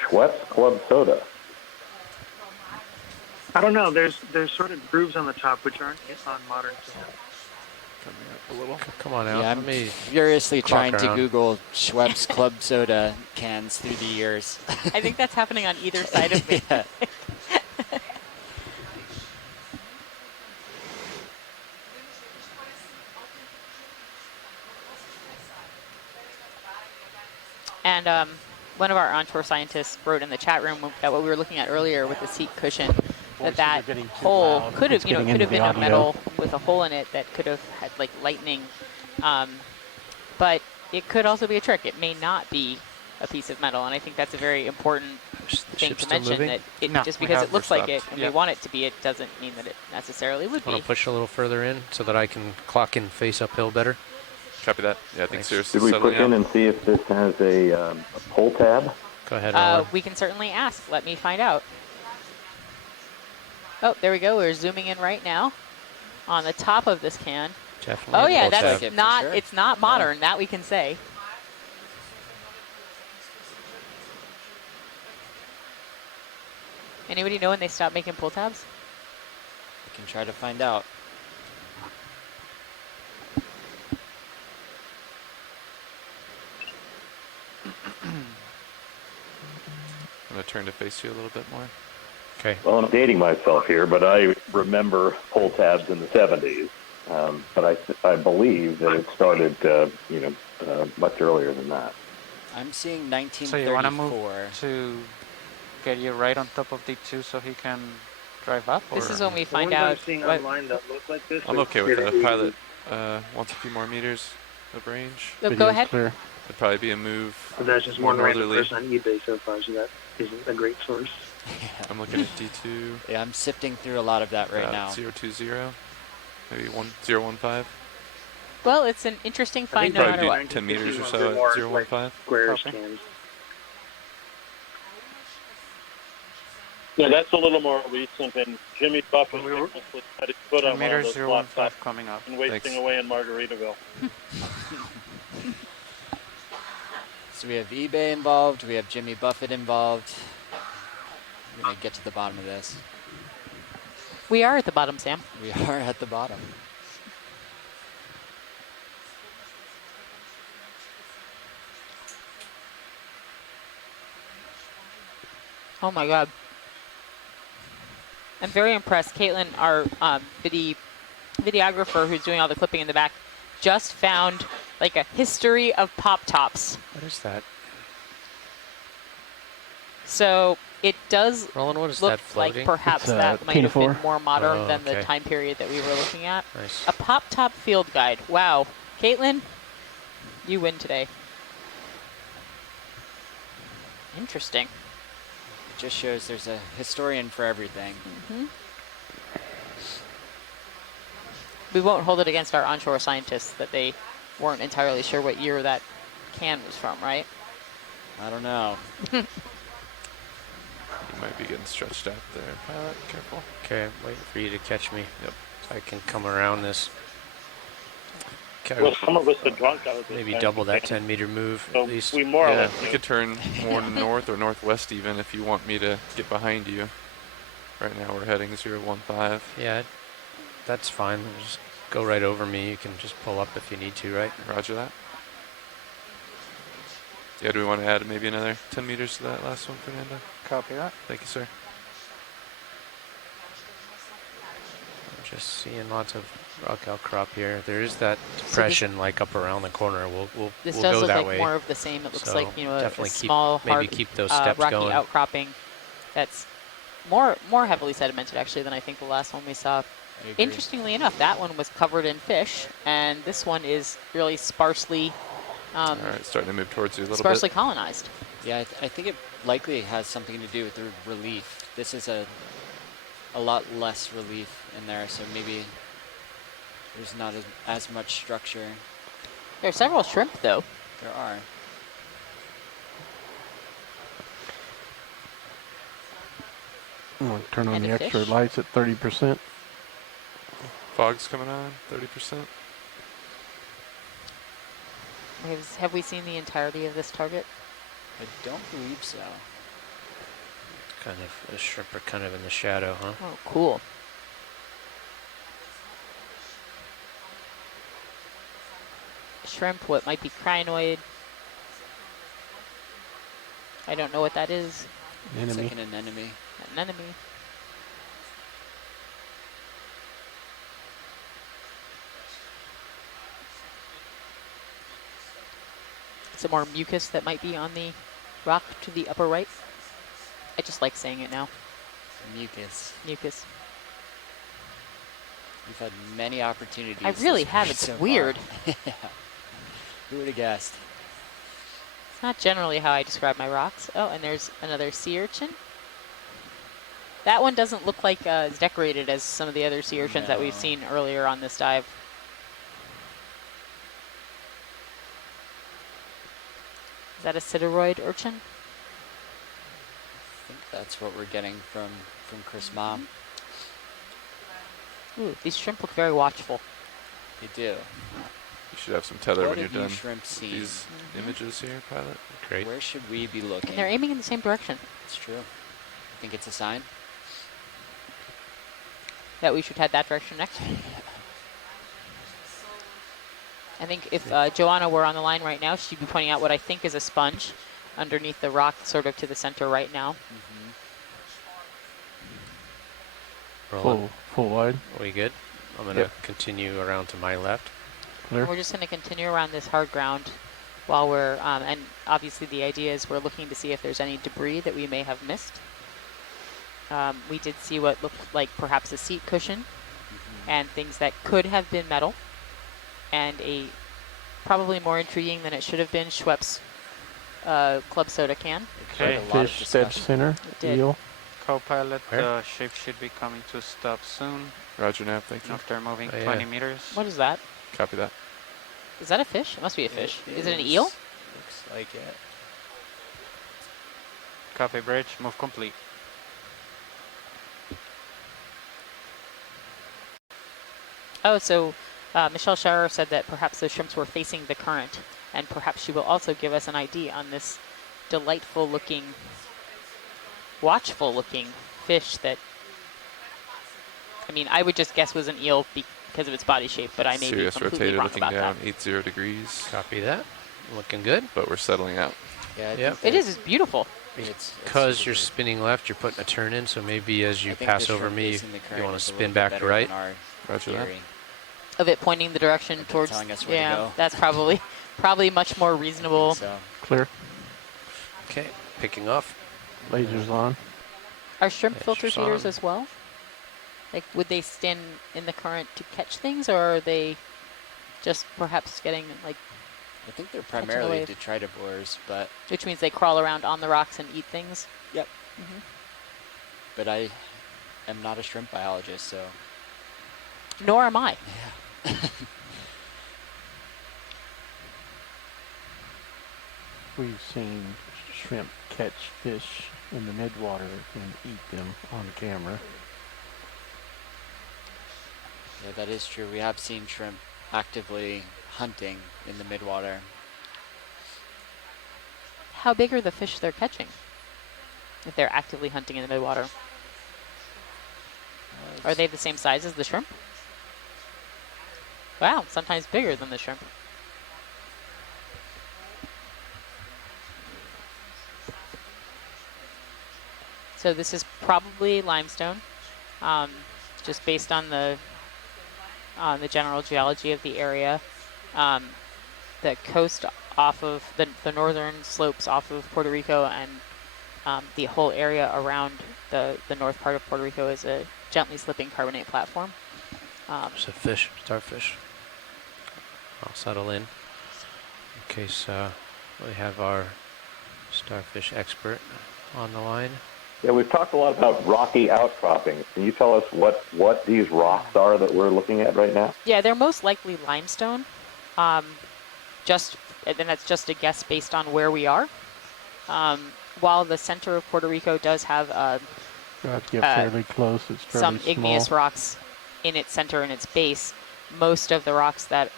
Schweppes Club Soda. I don't know. There's sort of grooves on the top which aren't on modern sand. Coming up a little. Come on out. Yeah, I'm furiously trying to Google Schweppes Club Soda cans through the years. I think that's happening on either side of me. Yeah. And one of our onshore scientists wrote in the chat room that what we were looking at earlier with the seat cushion, that hole could have, could have been a metal with a hole in it that could have had like lightning, but it could also be a trick. It may not be a piece of metal, and I think that's a very important thing to mention. That just because it looks like it and we want it to be, it doesn't mean that it necessarily would be. Want to push a little further in so that I can clock and face uphill better? Copy that. Yeah, I think seriously. Did we push in and see if this has a pull tab? Go ahead. We can certainly ask. Let me find out. Oh, there we go. We're zooming in right now on the top of this can. Definitely. Oh yeah, that's not. Sure. It's not modern. That we can say. Anybody know when they stopped making pull tabs? We can try to find out. I'm going to turn to face you a little bit more. Okay. Well, I'm dating myself here, but I remember pull tabs in the 70s. But I believe that it started, much earlier than that. I'm seeing 1934. So you want to move to get you right on top of D2 so he can drive up? This is when we find out. out. Seeing online that look like this. I'm okay with that. A pilot wants a few more meters of range. So go ahead. It'd probably be a move. But that's just one random northerly. person on eBay so far, so that isn't a great source. I'm looking at D2. Yeah, I'm sifting through a lot of that right now. 020. Maybe 1015. Well, it's an interesting find no Probably matter do what. 10 meters or so at 015. Square scans. Yeah, that's a little more recent, and Jimmy Buffett had his foot on one of those laptops coming up. and wasting away in Margaritaville. So we have eBay involved, we have Jimmy Buffett involved. We're going to get to the bottom of this. We are at the bottom, Sam. We are at the bottom. Oh my God. I'm very impressed. Caitlin, our videographer who's doing all the clipping in the back, just found like a history of pop tops. What is that? So it does Roland, what is look that floating? like perhaps that might have been more modern than the time period that we were looking at. Nice. A pop top field guide. Wow. Caitlin, you win today. Interesting. Just shows there's a historian for everything. Mm-hmm. We won't hold it against our onshore scientists that they weren't entirely sure what year that can was from, right? I don't know. You might be getting stretched out there, pilot. Careful. Okay, I'm waiting for you to catch me. Yep. So I can come around this. Okay. Well, some of us are drunk out of this. Maybe double that 10-meter move So at least. we more or less we could turn more north or northwest even if you want me to get behind you. Right now we're heading 015. Yeah, that's fine. Just go right over me. You can just pull up if you need to, right? Roger that. Yeah, do we want to add maybe another 10 meters to that last one, Fernando? Copy that. Thank you, sir. I'm just seeing lots of rock outcrop here. There is that depression like up around the corner. We'll This we'll does go look that like way. more of the same. It looks So like, you know, a definitely small, maybe hard, keep those steps rocky going. outcropping that's more heavily sedimented actually than I think the last one we saw. Interestingly enough, that one was covered in fish, and this one is really sparsely All right, starting to move towards you a little sparsely bit. colonized. Yeah, I think it likely has something to do with the relief. This is a lot less relief in there, so maybe there's not as much structure. There are several shrimp, though. There are. I'm going to turn on And the a extra fish. lights at 30%. Fog's coming on, 30%. Have we seen the entirety of this target? I don't believe so. Kind of, the shrimp are kind of in the shadow, huh? Oh, cool. Shrimp, what might be crinoid. I don't know what that is. It's like an anemone. An anemone. Some more mucus that might be on the rock to the upper right. I just like saying it now. Mucus. Mucus. You've had many opportunities. I really this have. week It's so weird. far. Yeah. Who would have guessed? It's not generally how I describe my rocks. Oh, and there's another sea urchin. That one doesn't look like as decorated as some of the other sea urchins that we've seen earlier on this dive. Is that a sideroid urchin? I think that's what we're getting from Chris Ma. Ooh, these shrimp look very watchful. They do. You should have some tether What when you're have you done. shrimp seen? These images here, pilot. Great. Where should we be looking? And they're aiming in the same direction. It's true. I think it's a sign. That we should head that direction next. I think if Joanna were on the line right now, she'd be pointing out what I think is a sponge underneath the rock, sort of to the center right now. Full wide. Are we good? I'm going to continue around to my left. Clear. We're just going to continue around this hard ground while we're, and obviously the idea is we're looking to see if there's any debris that we may have missed. We did see what looked like perhaps a seat cushion and things that could have been metal, and a probably more intriguing than it should have been Schweppes club soda can. Okay. Fish dead center. Eel. Co-pilot, the ship should be coming to stop soon. Roger, Nav, thank you. After moving 20 meters. What is that? Copy that. Is that a fish? It must be a fish. Is it an eel? Looks like it. Copy bridge, move complete. Oh, so Michelle Scherer said that perhaps the shrimps were facing the current, and perhaps she will also give us an ID on this delightful looking, watchful looking fish that, I mean, I would just guess was an eel because of its body shape, but I may be completely wrong about that. Looking down, 80 degrees. Copy that. Looking good. But we're settling out. Yeah, it is beautiful. Because you're spinning left, you're putting a turn in, so maybe as you pass over me, you want to spin back to right. Roger that. Of it pointing the direction towards, telling us where to go. That's probably much more reasonable. So. Clear. Okay, picking off. Lasers on. Are shrimp filter Lasers feeders on. as well? Like, would they stand in the current to catch things, or are they just perhaps getting, like, I think they're primarily detritivores, but... Which means they crawl around on the rocks and eat things? Yep. But I am not a shrimp biologist, so... Nor am I. Yeah. We've seen shrimp catch fish in the midwater and eat them on camera. Yeah, that is true. We have seen shrimp actively hunting in the midwater. How big are the fish they're catching if they're actively hunting in the midwater? Are they the same size as the shrimp? Wow, sometimes bigger than the shrimp. So this is probably limestone, just based on the general geology of the area. The coast off of the northern slopes off of Puerto Rico and the whole area around the north part of Puerto Rico is a gently slipping carbonate platform. There's a fish, starfish. I'll settle in case we have our starfish expert on the line. Yeah, we've talked a lot about rocky outcroppings. Can you tell us what these rocks are that we're looking at right now? Yeah, they're most likely limestone. And that's just a guess based on where we are. While the center of Puerto Rico does have fairly close. It's fairly some small. igneous rocks in its center and its base, most of the rocks that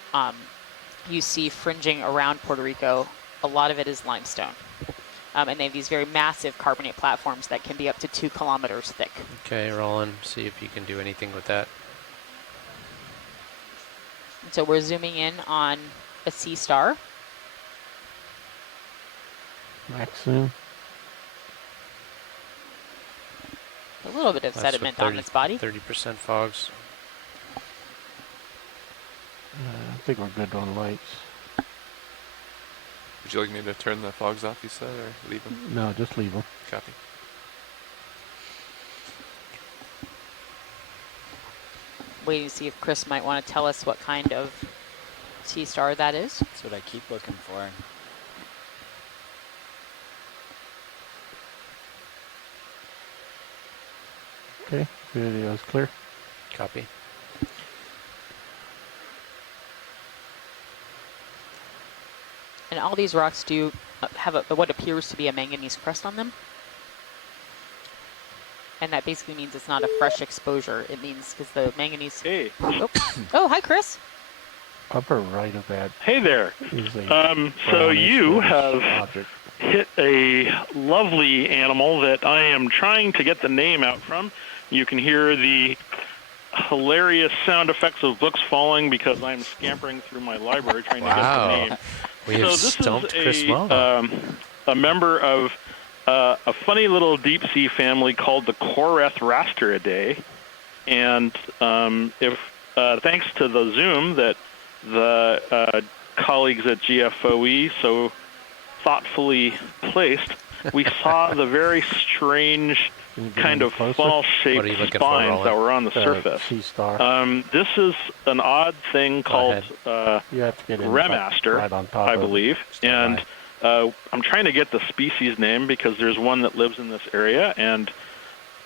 you see fringing around Puerto Rico, a lot of it is limestone. And they have these very massive carbonate platforms that can be up to 2 kilometers thick. Okay, Roland, see if you can do anything with that. And so we're zooming in on a sea star. Max zoom. A little bit of sediment on its body. 30% fogs. I think we're good on lights. Would you like me to turn the fogs off, you said, or leave them? No, just leave them. Copy. Waiting to see if Chris might want to tell us what kind of sea star that is. That's what I keep looking for. Okay, video is clear. Copy. And all these rocks do have what appears to be a manganese crust on them. And that basically means it's not a fresh exposure. It means because the manganese... Hey. Oh, hi, Chris. Upper right of that. Hey there. So you have hit a lovely animal that I am trying to get the name out from. You can hear the hilarious sound effects of books falling because I'm scampering through my library trying to get the name. We have stumped Chris Mullen. A member of a funny little deep sea family called the Corethrasteridae. And thanks to the Zoom that the colleagues at GFOE so thoughtfully placed, we saw the very strange kind of fall-shaped spines that were on the surface. This is an odd thing called Remaster, I believe, and I'm trying to get the species name because there's one that lives in this area, and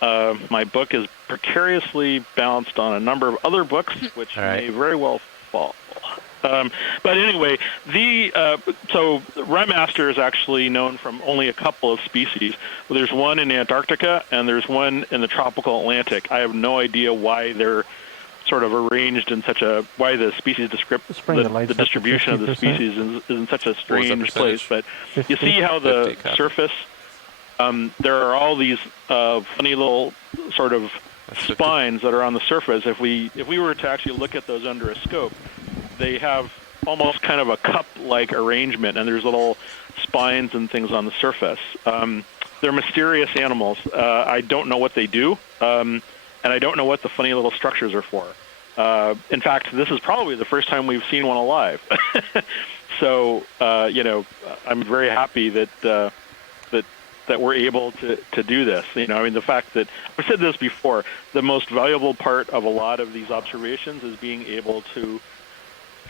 my book is precariously balanced on a number of other books, which may very well fall. But anyway, so Remaster is actually known from only a couple of species. There's one in Antarctica and there's one in the tropical Atlantic. I have no idea why they're sort of arranged in such a, why the species the distribution of the species is in such a strange place. But 50? You see how the surface, there are all these funny little sort of spines that are on the surface. If we were to actually look at those under a scope, they have almost kind of a cup-like arrangement, and there's little spines and things on the surface. They're mysterious animals. I don't know what they do, and I don't know what the funny little structures are for. In fact, this is probably the first time we've seen one alive. So, I'm very happy that that we're able to do this. The fact that, I've said this before, the most valuable part of a lot of these observations is being able to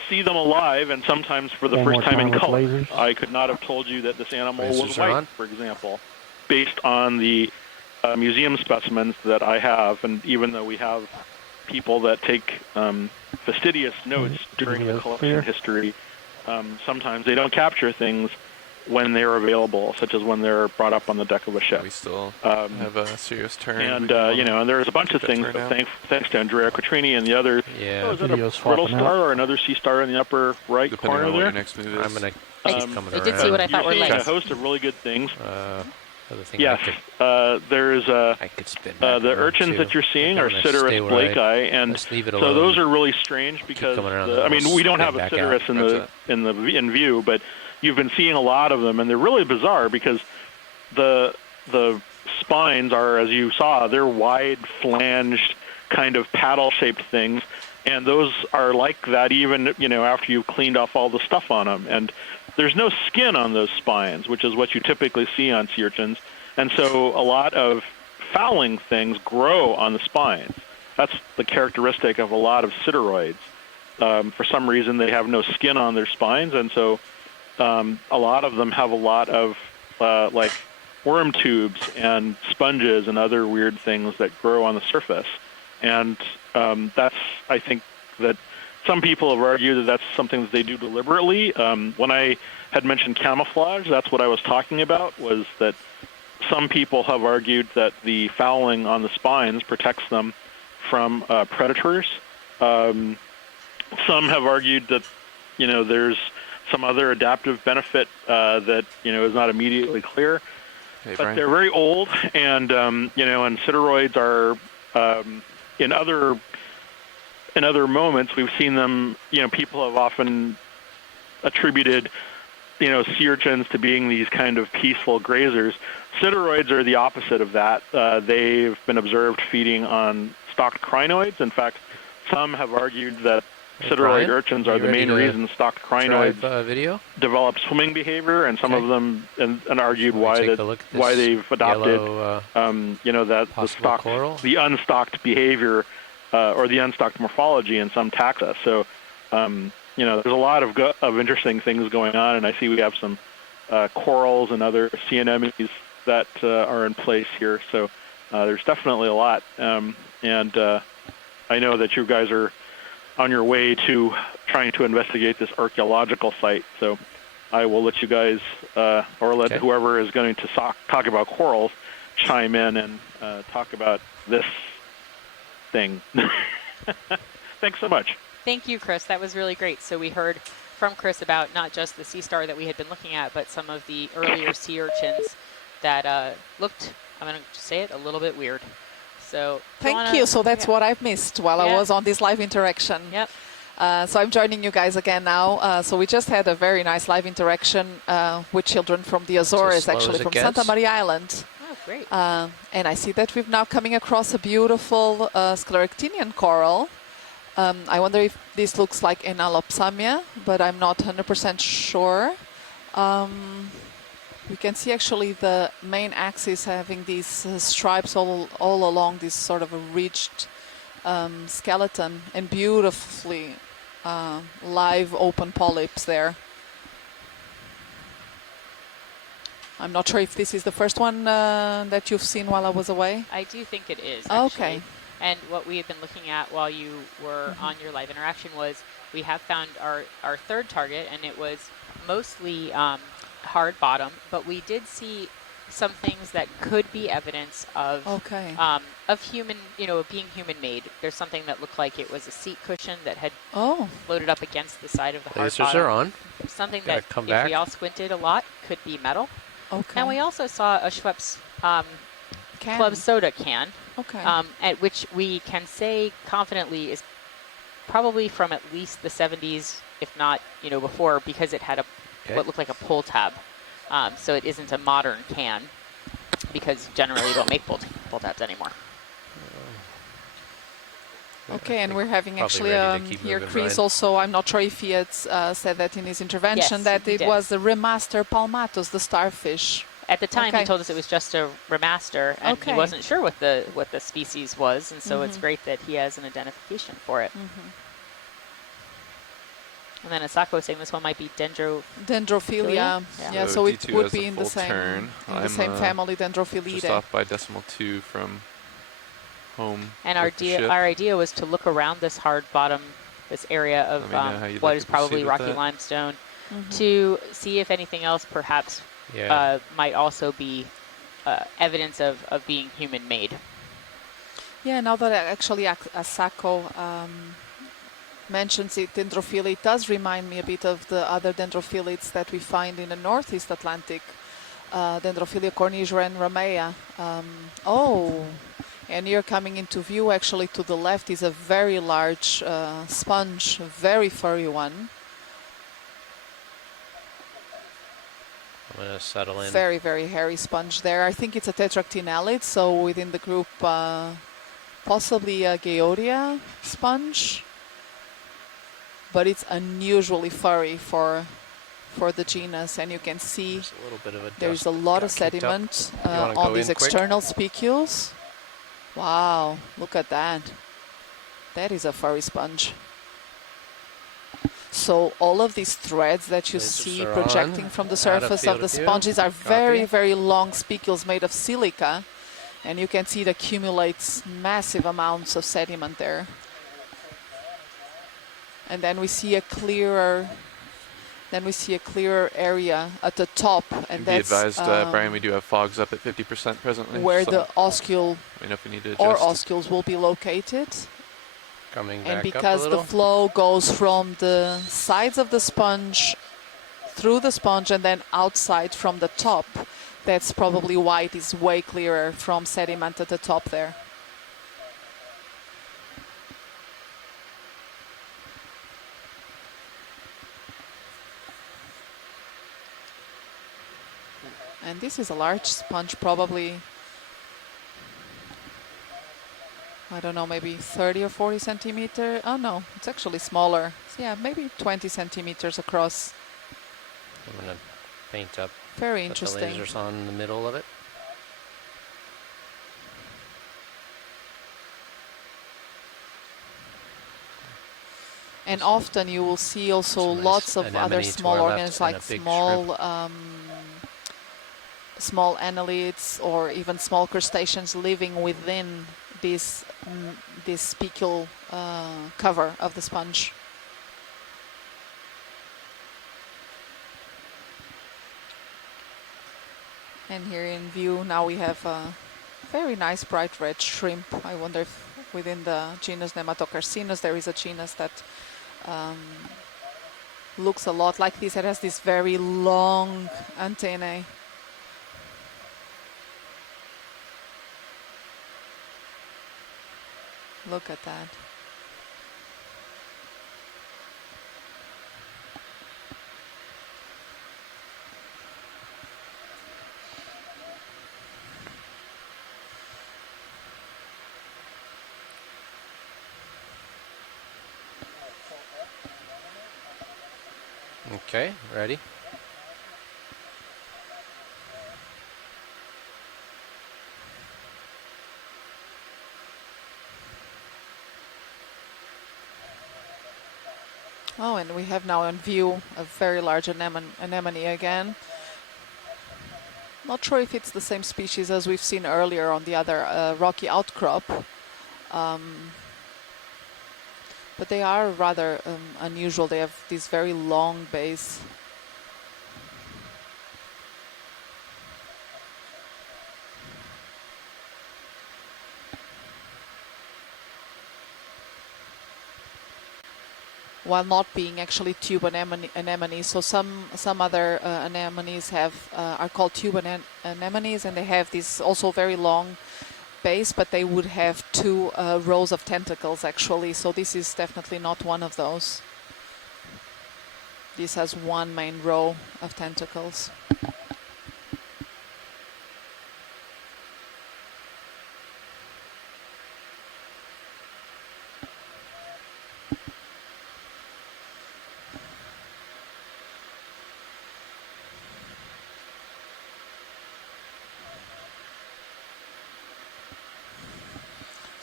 see them alive, and sometimes for the first time in color. Lasers. I could not have told you that this animal was white, for example, based on the museum specimens that I have, and even though we have people that take fastidious notes during the collection history, sometimes they don't capture things when they're available, such as when they're brought up on the deck of a ship. We still have a serious turn. And, and there's a bunch of things, but thanks to Andrea Quattrini and the other, is that a brittle star or another sea star in the upper right corner there? Your next move is. I'm going to keep coming around. I did see what I thought were legs. legs. A host of really good things. Yes, there's the urchins that you're seeing are Sideris blakei, and so those are really strange because we don't have a Sideris in view, but you've been seeing a lot of them, and they're really bizarre because the spines are, as you saw, they're wide flanged kind of paddle-shaped things, and those are like that even after you've cleaned off all the stuff on them. And there's no skin on those spines, which is what you typically see on sea urchins, and so a lot of fouling things grow on the spines. That's the characteristic of a lot of sideroids. For some reason, they have no skin on their spines, and so a lot of them have a lot of like worm tubes and sponges and other weird things that grow on the surface. And I think that some people have argued that that's something that they do deliberately. When I had mentioned camouflage, that's what I was talking about, was that some people have argued that the fouling on the spines protects them from predators. Some have argued that, there's some other adaptive benefit that, is not immediately clear. Hey, but they're very old, and, and sideroids are, in other moments, we've seen them, people have often attributed, sea urchins to being these kind of peaceful grazers. Sideroids are the opposite of that. They've been observed feeding on stocked crinoids. In fact, some have argued that sideroid urchins are the main reason stocked crinoids develop swimming behavior, and some of them and argued why they've adopted the unstocked behavior or the unstocked morphology in some taxa. So there's a lot of interesting things going on, and I see we have some corals and other sea anemones that are in place here. So there's definitely a lot, and I know that you guys are on your way to trying to investigate this archaeological site. So I will let you guys, or let whoever is going to talk about corals, chime in and talk about this thing. Thanks so much. Thank you, Chris. That was really great. So we heard from Chris about not just the sea star that we had been looking at, but some of the earlier sea urchins that looked, I'm going to say it, a little bit weird. So thank you. So that's what I've missed while I was on this live interaction. Yep. So I'm joining you guys again now. So we just had a very nice live interaction with children from the Azores, actually from Santa Maria Island. Oh, great. And I see that we've now coming across a beautiful scleractinian coral. I wonder if this looks like Enalopsamia, but I'm not 100% sure. We can see actually the main axis having these stripes all along this sort of a ridged skeleton, and beautifully live open polyps there. I'm not sure if this is the first one that you've seen while I was away. I do think it is, actually. Okay. And what we have been looking at while you were on your live interaction was we have found our third target, and it was mostly hard bottom, but we did see some things that could be evidence of human, being human-made. There's something that looked like it was a seat cushion that had floated up against the side of the hard bottom. Lasers are on. Something that, if we all squinted a lot, could be metal. Okay. And we also saw a Schweppes Club soda can, at which we can say confidently is probably from at least the 70s, if not, before, because it had what looked like a pull tab. So it isn't a modern can, because generally you don't make pull tabs anymore. Okay, and we're having actually here Chris also, I'm not sure if he had said that in his intervention, that it was the remaster Palmatos, the starfish. At the time, he told us it was just a remaster, and he wasn't sure what the species was, and so it's great that he has an identification for it. And then Asako was saying this one might be Dendrophilia. Yeah, so it would be in the same family, Dendrophilidae. Just off by 0.2 from home. And our idea was to look around this hard bottom, this area of what is probably rocky limestone, to see if anything else perhaps might also be evidence of being human-made. Yeah, now that actually Asako mentions it, Dendrophilia, it does remind me a bit of the other dendrophilids that we find in the Northeast Atlantic, Dendrophilia cornigera and ramea. And here coming into view, actually to the left, is a very large sponge, a very furry one. I'm going to settle in. Very, very hairy sponge there. I think it's a tetractinellid, so within the group, possibly a Geodia sponge. But it's unusually furry for the genus, and you can see there's a lot of sediment on these external spicules. Wow, look at that. That is a furry sponge. So all of these threads that you see projecting from the surface of the sponges are very, very long spicules made of silica, and you can see it accumulates massive amounts of sediment there. And then we see a clearer area at the top, and that's be advised, Brian, we do have fogs up at 50% presently. Where the oscule if we need to or oscules will be located. Coming back and because the flow goes from the sides of the sponge through the sponge and then outside from the top, that's probably why it is way clearer from sediment at the top there. And this is a large sponge, probably, I don't know, maybe 30 or 40 centimeter. Oh no, it's actually smaller. So yeah, maybe 20 centimeters across. I'm going to paint up. Very interesting. The lasers on in the middle of it. And often you will see also lots of other small organisms, like small annelids or even small crustaceans living within this spicule cover of the sponge. And here in view now we have a very nice bright red shrimp. I wonder if within the genus Nematocarcinus there is a genus that looks a lot like this. It has this very long antennae. Look at that. Okay, ready? Oh, and we have now in view a very large anemone again. Not sure if it's the same species as we've seen earlier on the other rocky outcrop. But they are rather unusual. They have this very long base. While not being actually tube anemones. So some other anemones are called tube anemones, and they have this also very long base, but they would have two rows of tentacles actually. So this is definitely not one of those. This has one main row of tentacles.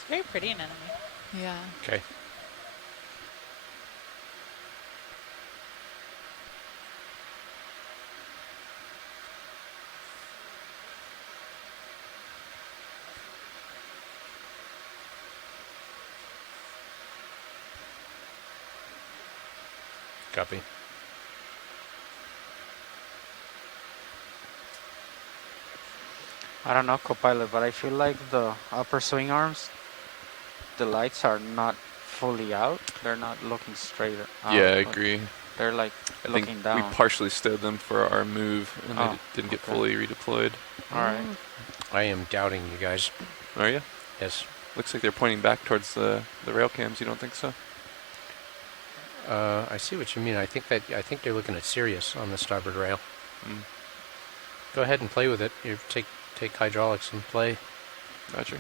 Very pretty anemone. Yeah. Okay. Copy. I don't know, Copilot, but I feel like the upper swing arms, the lights are not fully out. They're not looking straight out. Yeah, I agree. They're like looking down. We partially stowed them for our move, and they didn't get fully redeployed. All right. I am doubting you guys. Are you? Yes. Looks like they're pointing back towards the rail cams. You don't think so? I see what you mean. I think they're looking at Sirius on the starboard rail. Go ahead and play with it. You take hydraulics and play. Gotcha.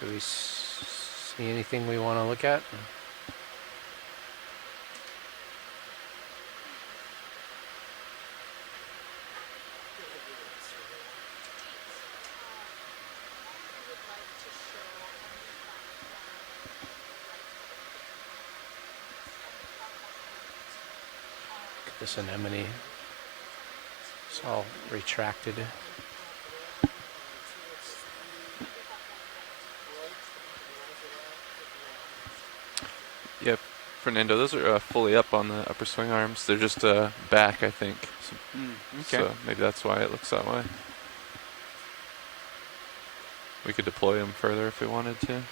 Do we see anything we want to look at? This anemone, it's all retracted. Yep, Fernando, those are fully up on the upper swing arms. They're just back, I think. So maybe that's why it looks that way. We could deploy them further if we wanted to.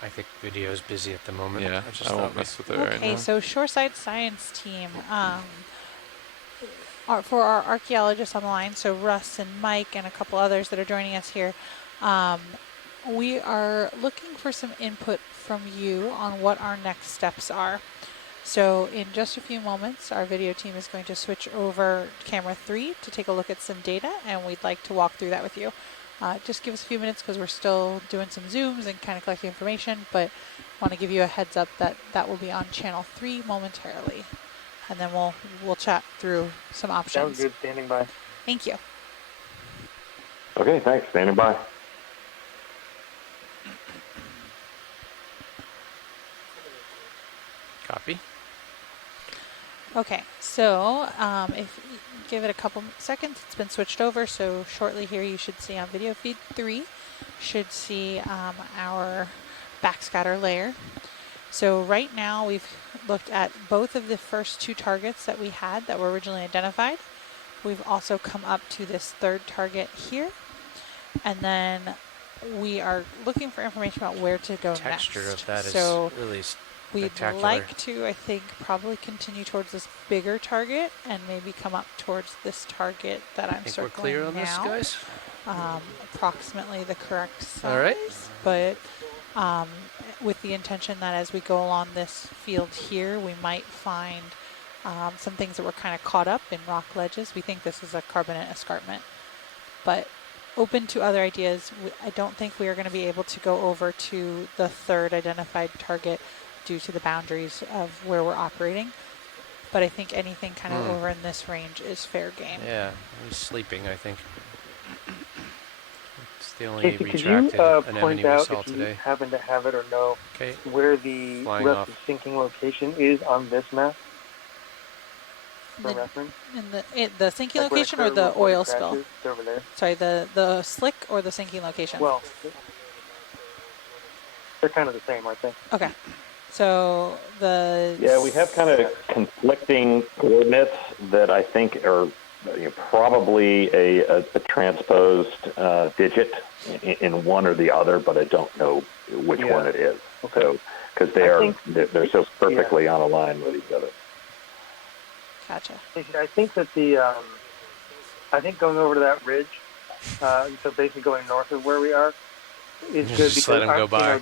I think video's busy at the moment. Yeah, I won't mess with it right now. Okay, so Shoreside Science Team, for our archaeologists on the line, so Russ and Mike and a couple others that are joining us here, we are looking for some input from you on what our next steps are. So in just a few moments, our video team is going to switch over camera 3 to take a look at some data, and we'd like to walk through that with you. Just give us a few minutes because we're still doing some zooms and kind of collecting information, but want to give you a heads up that that will be on channel 3 momentarily. And then we'll chat through some options. Sounds good. Standing by. Thank you. Okay, thanks. Standing by. Copy. Okay, so if you give it a couple seconds, it's been switched over. So shortly here, you should see on video feed 3, should see our backscatter layer. So right now we've looked at both of the first 2 targets that we had that were originally identified. We've also come up to this 3rd target here. And then we are looking for information about where to go next. The texture of that is really we'd spectacular. like to, I think, probably continue towards this bigger target and maybe come up towards this target that I'm circling we're clear on now. this, guys? Approximately the correct size. All right. But with the intention that as we go along this field here, we might find some things that were kind of caught up in rock ledges. We think this is a carbonate escarpment, but open to other ideas. I don't think we are going to be able to go over to the 3rd identified target due to the boundaries of where we're operating. But I think anything kind of over in this range is fair game. Yeah, he's sleeping, I think. the only Casey, could you retracted anemone point we out, saw if you today. happen to have it or know, Okay. where the Flying rusted off. sinking location is on this map? For reference? In the sinking Like where location or current the reported oil crashes, spill? it's over there. Sorry, the slick or the sinking location? Well, they're kind of the same, aren't they? Okay. So Yeah, we have kind of conflicting coordinates that I think are probably a transposed digit in one or the other, but I don't know which one it is. Okay. So, because they're so perfectly on a line with each other. Gotcha. I think that I think going over to that ridge, so basically going north of where we are, is good Just let him go by.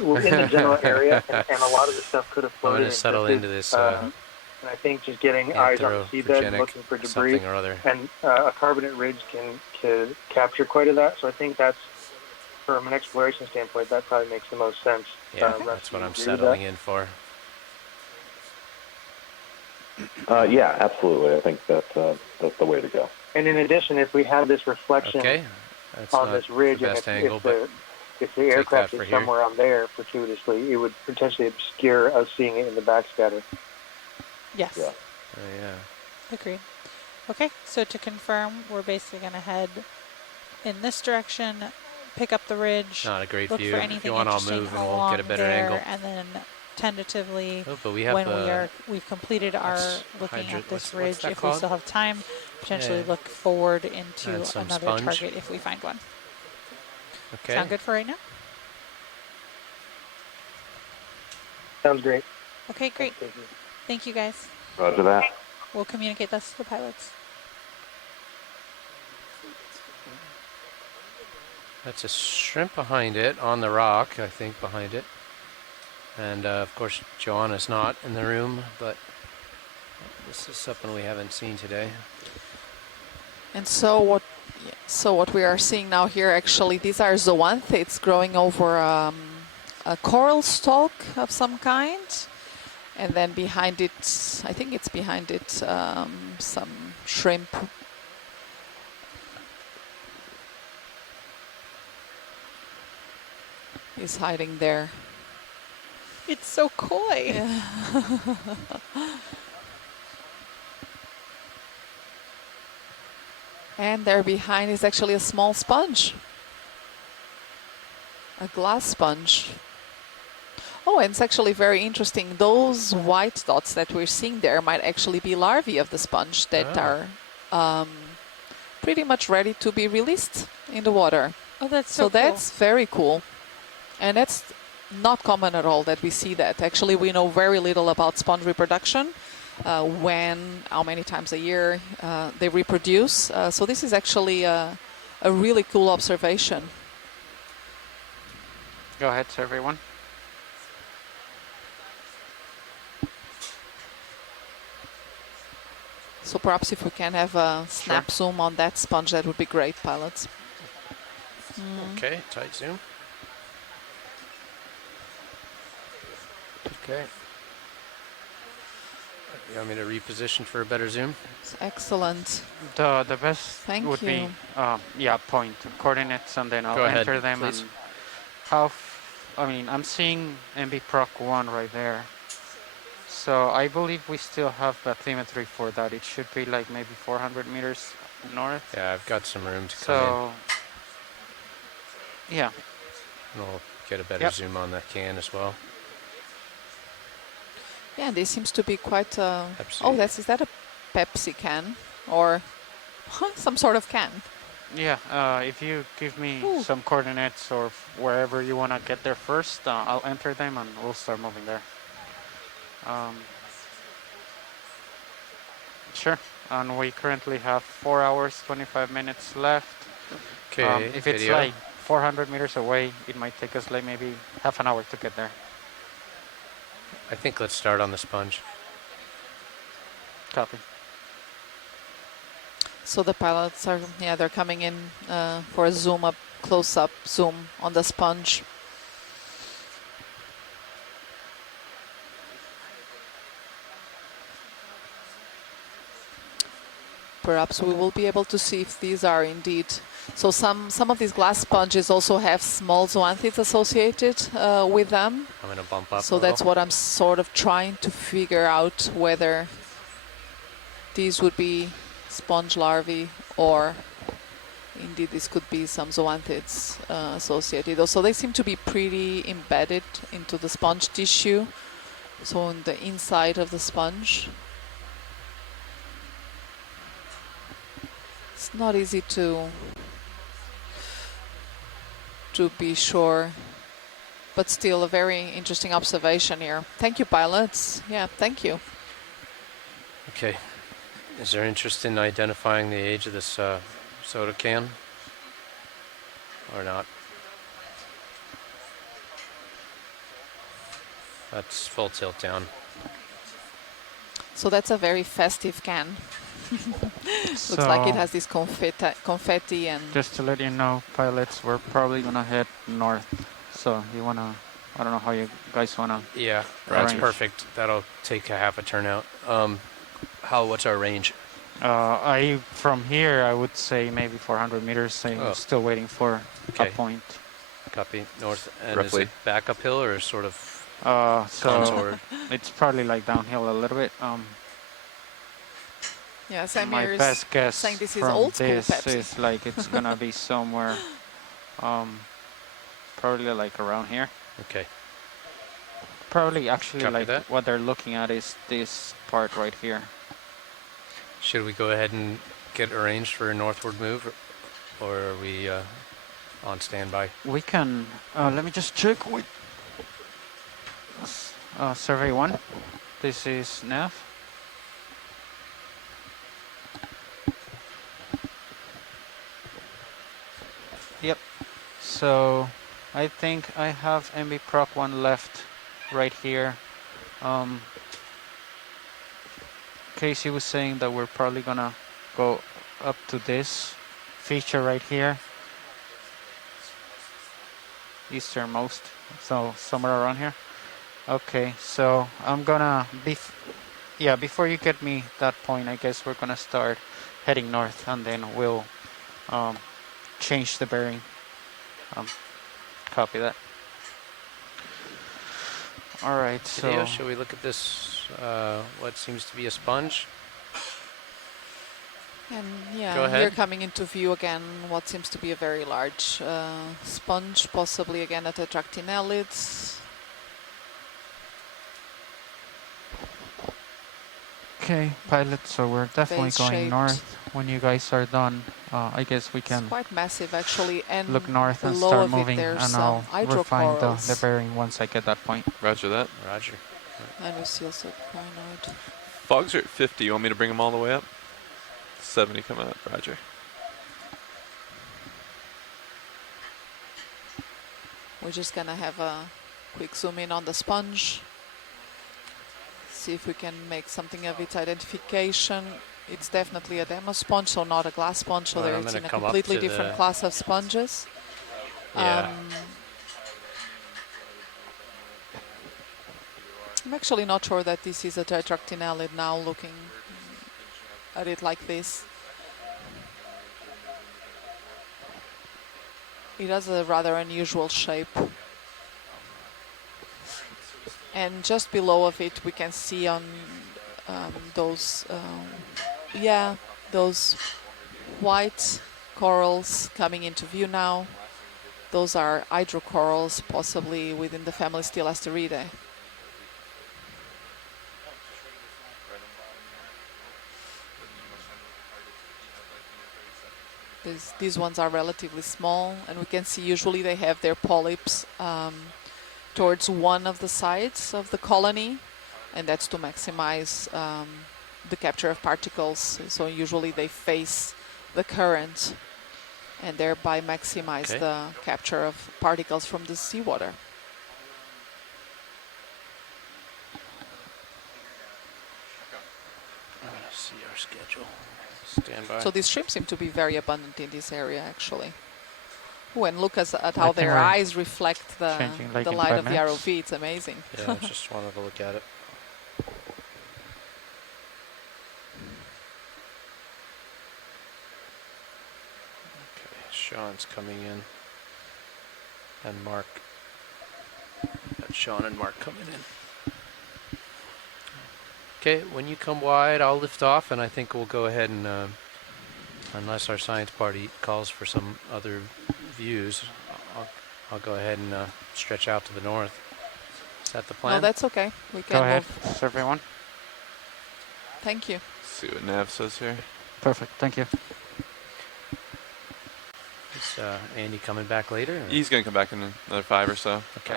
We're in the general area, and a lot of the stuff could have I'm floated. going to settle into this and I think just getting eyes on the seabed, looking for debris, something or other. and a carbonate ridge can capture quite of that. So I think that's, from an exploration standpoint, that probably makes the most sense. Yeah, that's what I'm settling in for. Yeah, absolutely. I think that's the way to go. And in addition, if we have this reflection on this ridge, and if the aircraft is somewhere on there fortuitously, it would potentially obscure us seeing it in the backscatter. Yes. Yeah. Yeah. Agreed. Okay, so to confirm, we're basically going to head in this direction, pick up the ridge, not a great look view. for If anything you want, I'll interesting move and we'll along get a better there, angle. and then tentatively, But we have when we've completed our looking at this ridge, if we still have time, potentially look forward into another target if we find one. Okay. Sound good for right now? Sounds great. Okay, great. Thank you, guys. Roger that. We'll communicate this to the pilots. That's a shrimp behind it, on the rock, I think, behind it. And, of course, Joanna's not in the room, but this is something we haven't seen today. And so what we are seeing now here, actually, these are zoanthids growing over a coral stalk of some kind. And then behind it, I think it's behind it, some shrimp. Is hiding there. It's so coy. Yeah. And there behind is actually a small sponge. A glass sponge. Oh, and it's actually very interesting. Those white dots that we're seeing there might actually be larvae of the sponge that are pretty much ready to be released in the water. Oh, that's so cool. That's very cool. And that's not common at all that we see that. Actually, we know very little about sponge reproduction, how many times a year they reproduce. So this is actually a really cool observation. Go ahead, survey one. So perhaps if we can have a snap zoom on that sponge, that would be great, pilots. Okay, tight zoom. Okay. You want me to reposition for a better zoom? Excellent. The best would be point coordinates, and then I'll enter them. Please. And I'm seeing MB Proc 1 right there. So I believe we still have bathymetry for that. It should be like maybe 400 meters north. Yeah, I've got some room to come in. Yeah. And we'll get a better zoom on that can as well. Yeah, this seems to be quite is that a Pepsi can or some sort of can? Yeah, if you give me some coordinates or wherever you want to get there first, I'll enter them and we'll start moving there. Sure, and we currently have 4 hours, 25 minutes left. Okay, if it's like 400 meters away, it might take us like maybe half an hour to get there. I think let's start on the sponge. Copy. So the pilots are, they're coming in for a close-up zoom on the sponge. perhaps we will be able to see if these are indeed. So some of these glass sponges also have small zoanthids associated with them. I'm going to bump up. So that's what I'm sort of trying to figure out, whether these would be sponge larvae or indeed this could be some zoanthids associated. Also, they seem to be pretty embedded into the sponge tissue, so on the inside of the sponge. It's not easy to be sure, but still a very interesting observation here. Thank you, pilots. Yeah, thank you. Okay. Is there interest in identifying the age of this soda can or not? That's full tilt down. So that's a very festive can. Looks like it has this confetti and... Just to let you know, pilots, we're probably going to head north. So you want to, I don't know how you guys want to... Yeah, that's perfect. That'll take a half a turnout. What's our range? From here, I would say maybe 400 meters. I'm still waiting for a point. Copy. North. And roughly. Is it back uphill or sort of so it's probably like downhill a little bit. Yeah, my best guess saying this is from old school this Pepsi. is like it's gonna be somewhere, probably like around here. Okay. Probably actually Copy like that. what they're looking at is this part right here. Should we go ahead and get arranged for a northward move, or are we on standby? We can. Let me just check with survey 1. This is nav. Yep. So I think I have MB Prop 1 left right here. Casey was saying that we're probably gonna go up to this feature right here, easternmost, so somewhere around here. Okay, so I'm gonna before you get me that point, I guess we're gonna start heading north, and then we'll change the bearing. Copy that. All right, Hideo, so shall we look at this, what seems to be a sponge? And Go yeah, ahead. here coming into view again what seems to be a very large sponge, possibly again a tetractinellid. okay, pilot, so we're definitely going Base-shaped. north. When you guys are done, I guess we It's can quite massive actually, and look north and below start of moving, it there's and some I'll refine the hydrocorals. bearing once I get that point. Roger that. Roger. And we see also crinoid. Fogs are at 50. You want me to bring them all the way up? 70 come out. Roger. We're just gonna have a quick zoom in on the sponge. See if we can make something of its identification. It's definitely a demo sponge, so not a glass sponge, so Well, it's I'm in a gonna come up completely to different the- class of sponges. Yeah. I'm actually not sure that this is a tetractinellid now, looking at it like this. It has a rather unusual shape. And just below of it we can see on those white corals coming into view now. Those are hydrocorals, possibly within the family Stylasteridae. These ones are relatively small, and we can see usually they have their polyps towards one of the sides of the colony, and that's to maximize the capture of particles. So usually they face the current and thereby maximize the capture of particles from the seawater. Let's see our schedule. Standby. So these shrimp seem to be very abundant in this area, actually. Ooh, and look at how think their we're eyes reflect the changing like in light 5 of the minutes. ROV. It's amazing. Yeah, I just wanted to look at it. Sean's coming in. And Mark. Got Sean and Mark coming in. Okay, when you come wide, I'll lift off, and I think we'll go ahead and, unless our science party calls for some other views, I'll go ahead and stretch out to the north. Is that the plan? No, that's okay. We can go ahead, move. everyone. Thank you. See what Nav says here. Perfect. Thank you. Is Andy coming back later? Or? He's going to come back in another 5 or so. Okay.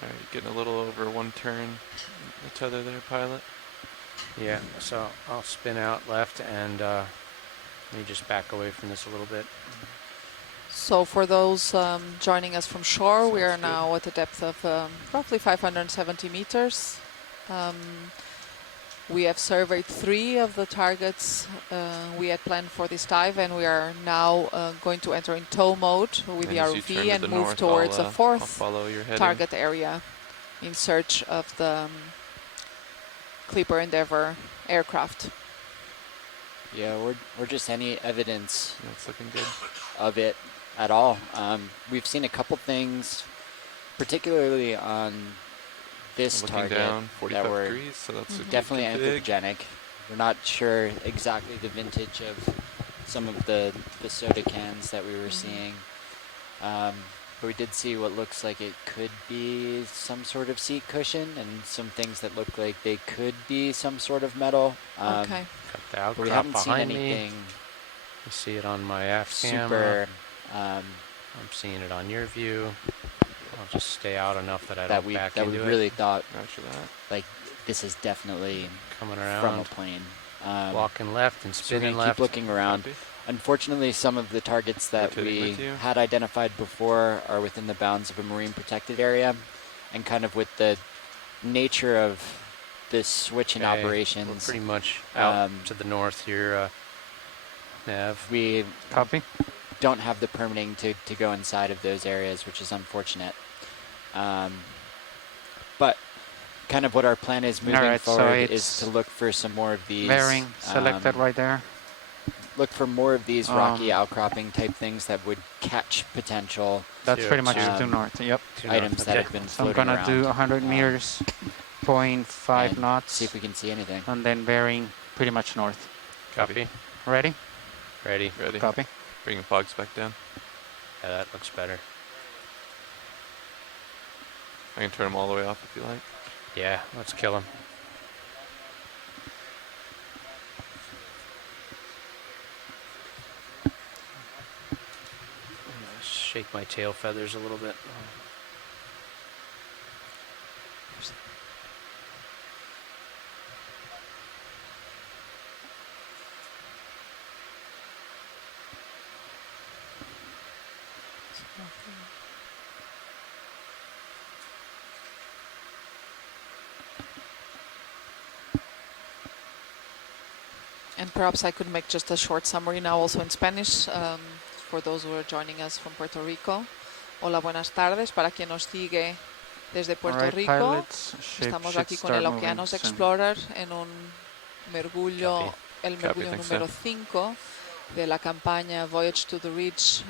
All right, getting a little over one turn. The tether there, pilot. Yeah, so I'll spin out left and let me just back away from this a little bit. So for those joining us from shore, we are now at a depth of roughly 570 meters. We have surveyed 3 of the targets we had planned for this dive, and we are now going to enter in tow mode with the ROV and move towards a 4th target area in search of the Clipper Endeavour aircraft. Yeah, or just any evidence that's looking good of it at all. We've seen a couple things, particularly on this target, down, that were degrees, so that's definitely anthropogenic. We're not sure exactly the vintage of some of the soda cans that we were seeing. But we did see what looks like it could be some sort of seat cushion and some things that look like they could be some sort of metal. Okay. Got the outcrop we haven't seen behind anything. You see it on my aft camera. I'm seeing it on your view. I'll just stay out enough that I don't back into it. That we really thought, like, this is definitely coming around from a plane. Walking left and spinning left. Keep looking around. Unfortunately, some of the targets that we had identified before are within the bounds of a marine protected area, and kind of with the nature of this switch in operations. We're pretty much out to the north here, Nav. We copy. Don't have the permitting to go inside of those areas, which is unfortunate. But kind of what our plan is moving forward is to look for some more of these. Bearing selected right there. Look for more of these rocky outcropping type things that would catch potential. That's pretty much due north. Yep. Items that have been floating around. I'm gonna do 100 meters, 0.5 knots. See if we can see anything. And then bearing pretty much north. Copy. Ready? Ready. Copy. Bringing fogs back down. Yeah, that looks better. I can turn them all the way off if you like. Yeah, let's kill them. Shake my tail feathers a little bit. And perhaps I could make just a short summary now also in Spanish for those who are joining us from Puerto Rico. Hola, buenas tardes. Para quien nos sigue desde Puerto Rico, estamos aquí con el Okeanos Explorer en un mergullo, el mergullo número 5 de la campaña Voyage to the Reach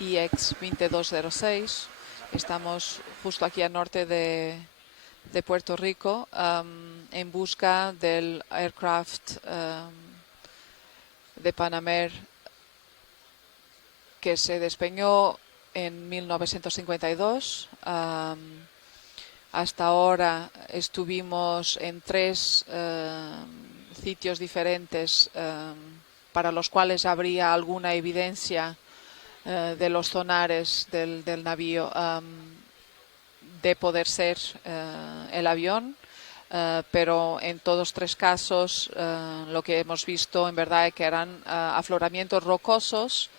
EX2206. Estamos justo aquí al norte de Puerto Rico en busca del aircraft de Panamer que se despeñó en 1952. Hasta ahora estuvimos en 3 sitios diferentes para los cuales habría alguna evidencia de los sonares del navío de poder ser el avión, pero en todos 3 casos lo que hemos visto en verdad es que eran afloramientos rocosos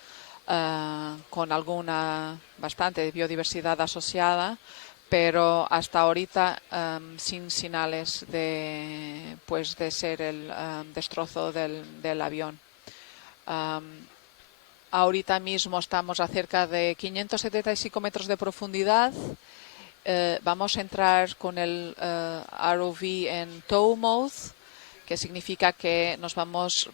con alguna bastante biodiversidad asociada, pero hasta ahorita sin señales de ser el destrozo del avión. Ahorita mismo estamos a cerca de 575 metros de profundidad. Vamos a entrar con el ROV en tow mode que significa que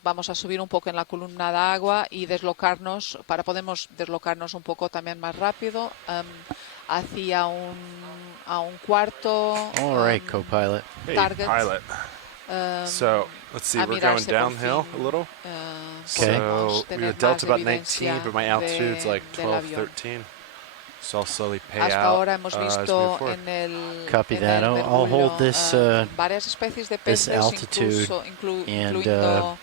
vamos a subir un poco en la columna de agua y deslocarnos, podemos deslocarnos un poco también más rápido hacia a un cuarto All right, co-pilot. Hey, target. pilot. So let's see, we're going downhill a little. So we were delta about 19, but my altitude's like 12, 13. So I'll slowly pay Hasta out ahora hemos as we move visto forward. Copy that. I'll hold this varias especies de this peces, altitude, and incluyendo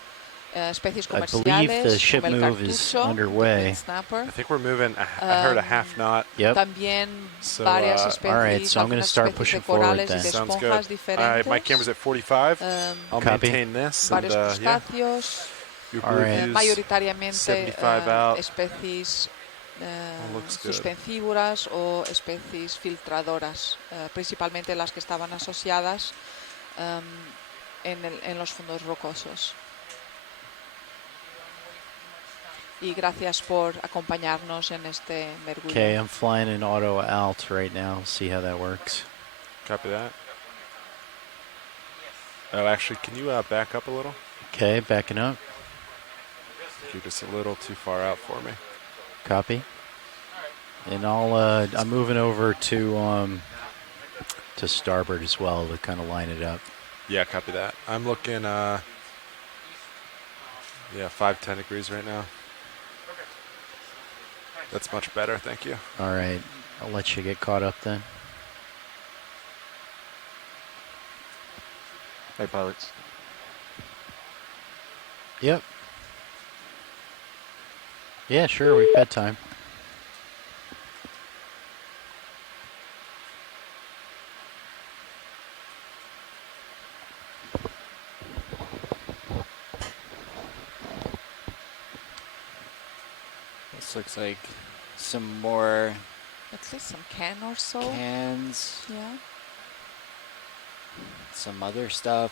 especies I believe the comerciales ship como el move is cartucho, underway. snapper. I think we're moving. I heard a half knot. Yep. También So, varias all especies, right, so I'm going to algunas start especies pushing de forward corales y then. de Sounds esponjas good. diferentes. My camera's at 45. I'll Copy. maintain this. Varios And, yeah. crustáceos, Your All blue right. views, mayoritariamente 75 out. especies looks good. suspensívoras o especies filtradoras, principalmente las que estaban asociadas en los fondos rocosos. Y gracias por acompañarnos en este mergullo. Okay, I'm flying in auto alt right now. See how that works. Copy that. Oh, actually, can you back up a little? Okay, backing up. You're just a little too far out for me. Copy. And I'm moving over to starboard as well to kind of line it up. Yeah, copy that. I'm looking, 5-10 degrees right now. That's much better, thank you. All right, I'll let you get caught up then. Hey, pilots. Yep. Yeah, sure, we've got time. This looks like some more At least some can or so. cans, Yeah. some other stuff.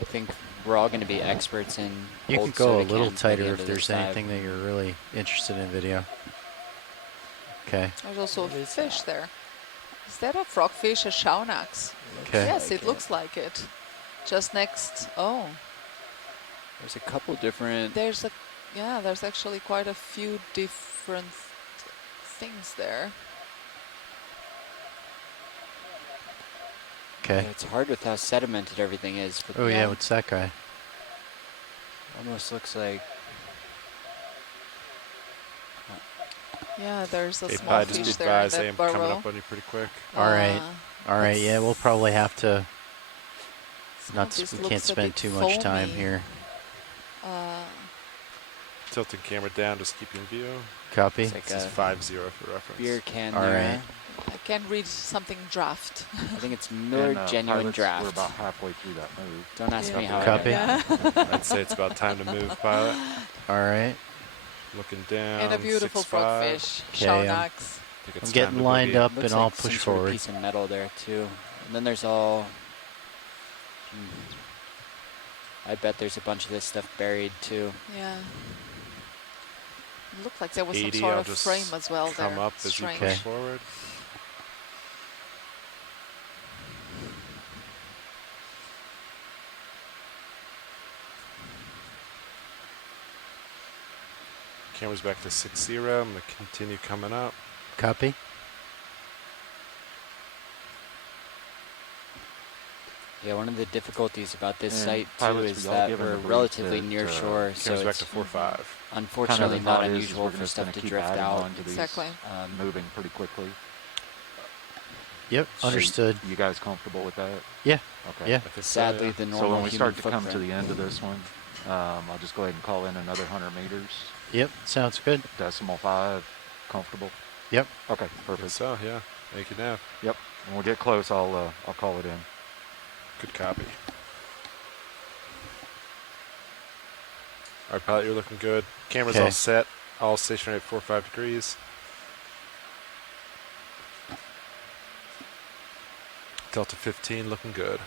I think we're all going to be experts in You old can go a soda little cans by the tighter end if of there's this dive. anything that you're really interested in video. Okay. There's also a fish there. Is that a frogfish, a shaunax? Okay. Yes, it looks like it. Just next. Oh, There's a couple different. there's actually quite a few different things there. Okay. It's hard with how sedimented everything is. But Oh yeah, what's that guy? almost looks like. Yeah, there's a Hey, small just be fish there in advised, I that am coming burrow. up on you pretty quick. All right. All right. Yeah, we'll probably have to. This We looks can't a spend bit too much time foamy. here. Tilting camera down, just keep you in view. Copy. It's like This is a 5-0 for reference. beer can All there. right. I can read something draft. I think it's Miller Genuine pilots, Draft. We're about halfway through that move. Don't ask me how I Copy. know that. I'd say it's about time to move, pilot. All right. Looking down. And a beautiful 6'5". frogfish, Okay, shaunax. Think it's I'm time getting to lined boogie. up Looks and like I'll some push sort of forward. piece of metal there too. And then there's all. I bet there's a bunch of this stuff buried too. Yeah. It looked like there was some 80, sort I'll of just frame as well there. come up as you Strange. push forward. Camera's back to 6-0. I'm going to continue coming up. Copy. Yeah, one of the difficulties about this And site too pilots, is we all that given we're the brief relatively that, near shore, so Camera's back it's to 4-5. unfortunately the not thought is unusual we're for just stuff gonna to keep drift adding out. on to these, Exactly. moving pretty quickly. Yep. So Understood. You guys comfortable with that? Yeah. Okay. Yeah. Sadly, the normal So when we start to human come to the end of this one, I'll just go ahead and call in another 100 meters. Yep. Sounds good. Decimal 5, comfortable? Yep. Okay, perfect. Guess so, yeah. Thank you, Nav. Yep. When we get close, I'll call it in. Good copy. All right, pilot, you're looking good. Camera's Okay. all set. All stationary at 4-5 degrees. Delta 15 looking good.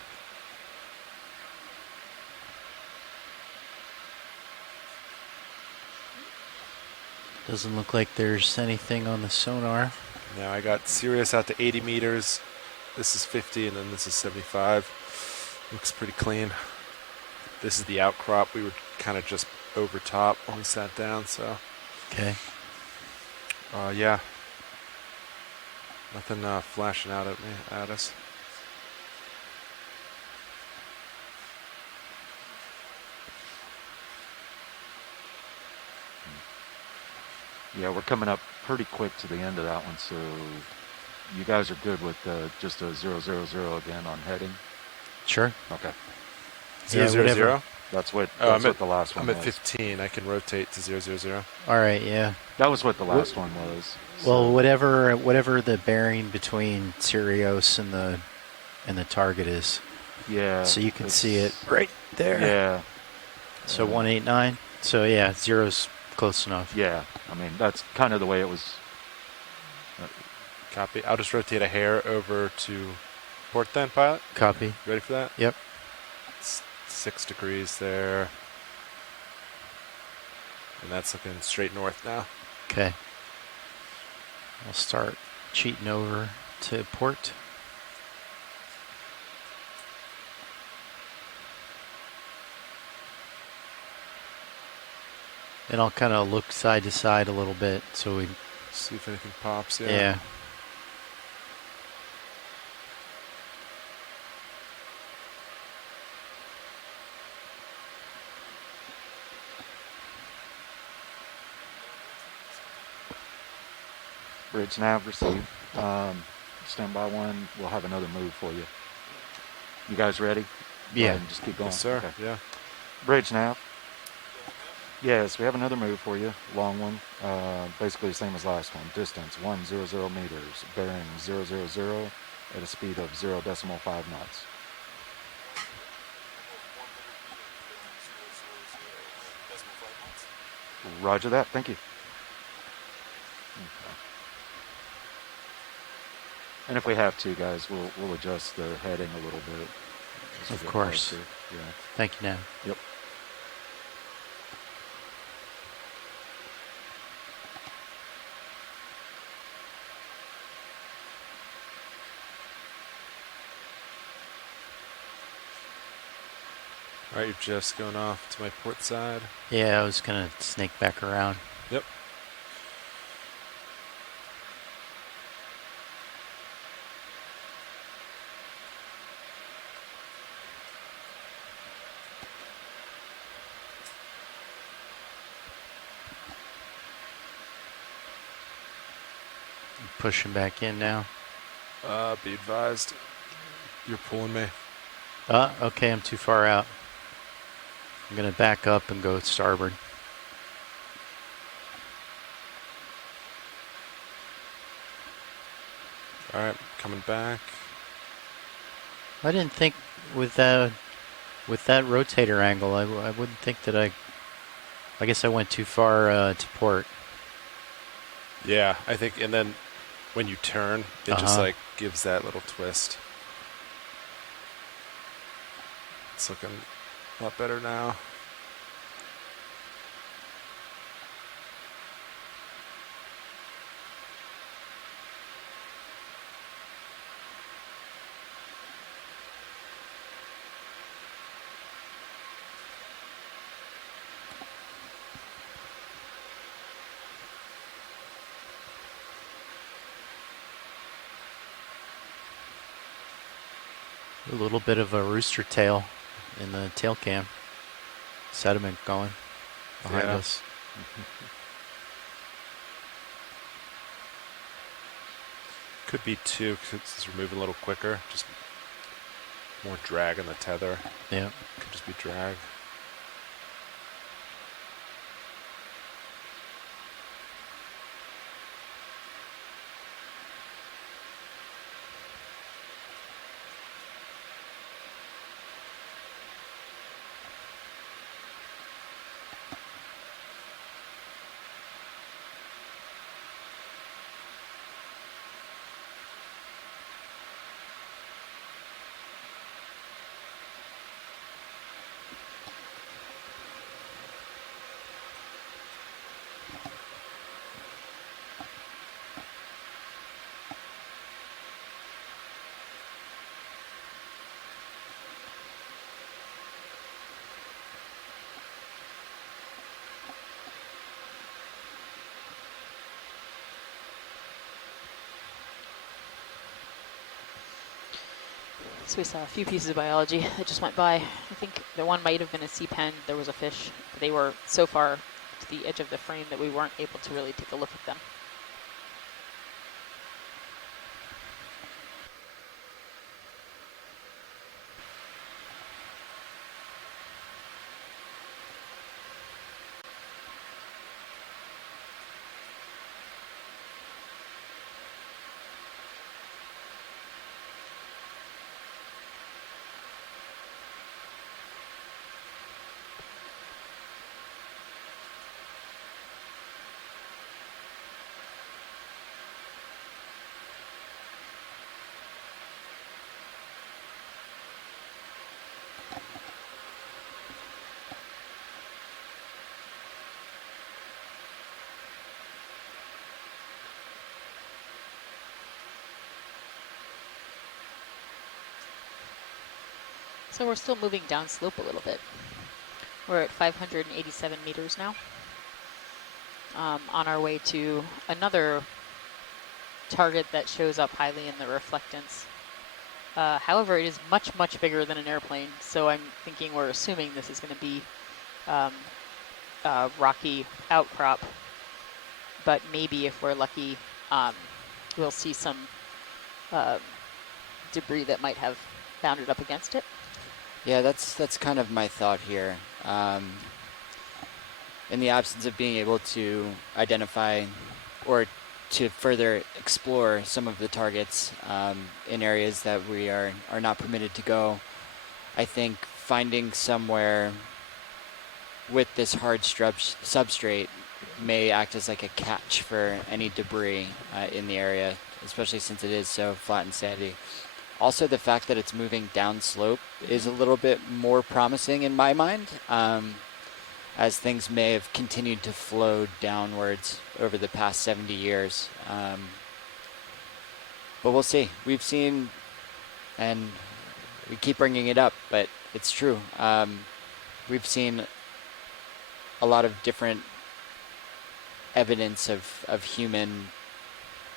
Doesn't look like there's anything on the sonar. Now I got Sirius out to 80 meters. This is 50 and then this is 75. Looks pretty clean. this is the outcrop. We were kind of just over top when we sat down, so. Okay. Yeah. Nothing flashing out at us. Yeah, we're coming up pretty quick to the end of that one, so you guys are good with just a 000 again on heading? Sure. Okay. 000? That's what the last one was. I'm at 15. I can rotate to 000. All right, yeah. That was what the last one was. Well, whatever the bearing between Sirius and the target is. Yeah. So you can see it right there. Yeah. So 189. So yeah, 0's close enough. Yeah. I mean, that's kind of the way it was. Copy. I'll just rotate a hair over to port then, pilot. Copy. Ready for that? Yep. It's 6 degrees there. And that's looking straight north now. Okay. I'll start cheating over to port. And I'll kind of look side to side a little bit so we see if anything pops. Yeah. Yeah. Bridge nav receive. Stand by 1. We'll have another move for you. You guys ready? Yeah. Just keep going. Yes, sir. Okay. Yeah. Bridge nav. Yes, we have another move for you. Long one. Basically the same as last one. Distance 100 meters. Bearing 000 at a speed of 0.5 knots. Roger that. Thank you. Okay. And if we have to, guys, we'll adjust the heading a little bit. Of course. Yeah. Thank you, Nav. Yep. All right, you're just going off to my port side. Yeah, I was going to snake back around. Yep. Pushing back in now. Be advised. You're pulling me. Okay, I'm too far out. I'm going to back up and go starboard. All right, coming back. I didn't think with that rotator angle, I wouldn't think that I guess I went too far to port. Yeah, I think, and then when you turn, it just like gives that little twist. It's looking a lot better now. A little bit of a rooster tail in the tail cam. Sediment going behind us. Could be 2 because we're moving a little quicker. Just more drag in the tether. Yeah. Could just be drag. So we saw a few pieces of biology that just went by. I think the one might have been a sea pen. There was a fish. They were so far to the edge of the frame that we weren't able to really take a look at them. So we're still moving down slope a little bit. We're at 587 meters now, on our way to another target that shows up highly in the reflectance. However, it is much, much bigger than an airplane, so I'm thinking we're assuming this is going to be rocky outcrop, but maybe if we're lucky, we'll see some debris that might have bounded up against it. Yeah, that's kind of my thought here. In the absence of being able to identify or to further explore some of the targets in areas that we are not permitted to go, I think finding somewhere with this hard substrate may act as like a catch for any debris in the area, especially since it is so flat and sandy. Also, the fact that it's moving down slope is a little bit more promising in my mind, as things may have continued to flow downwards over the past 70 years. But we'll see. We've seen, and we keep bringing it up, but it's true. We've seen a lot of different evidence of human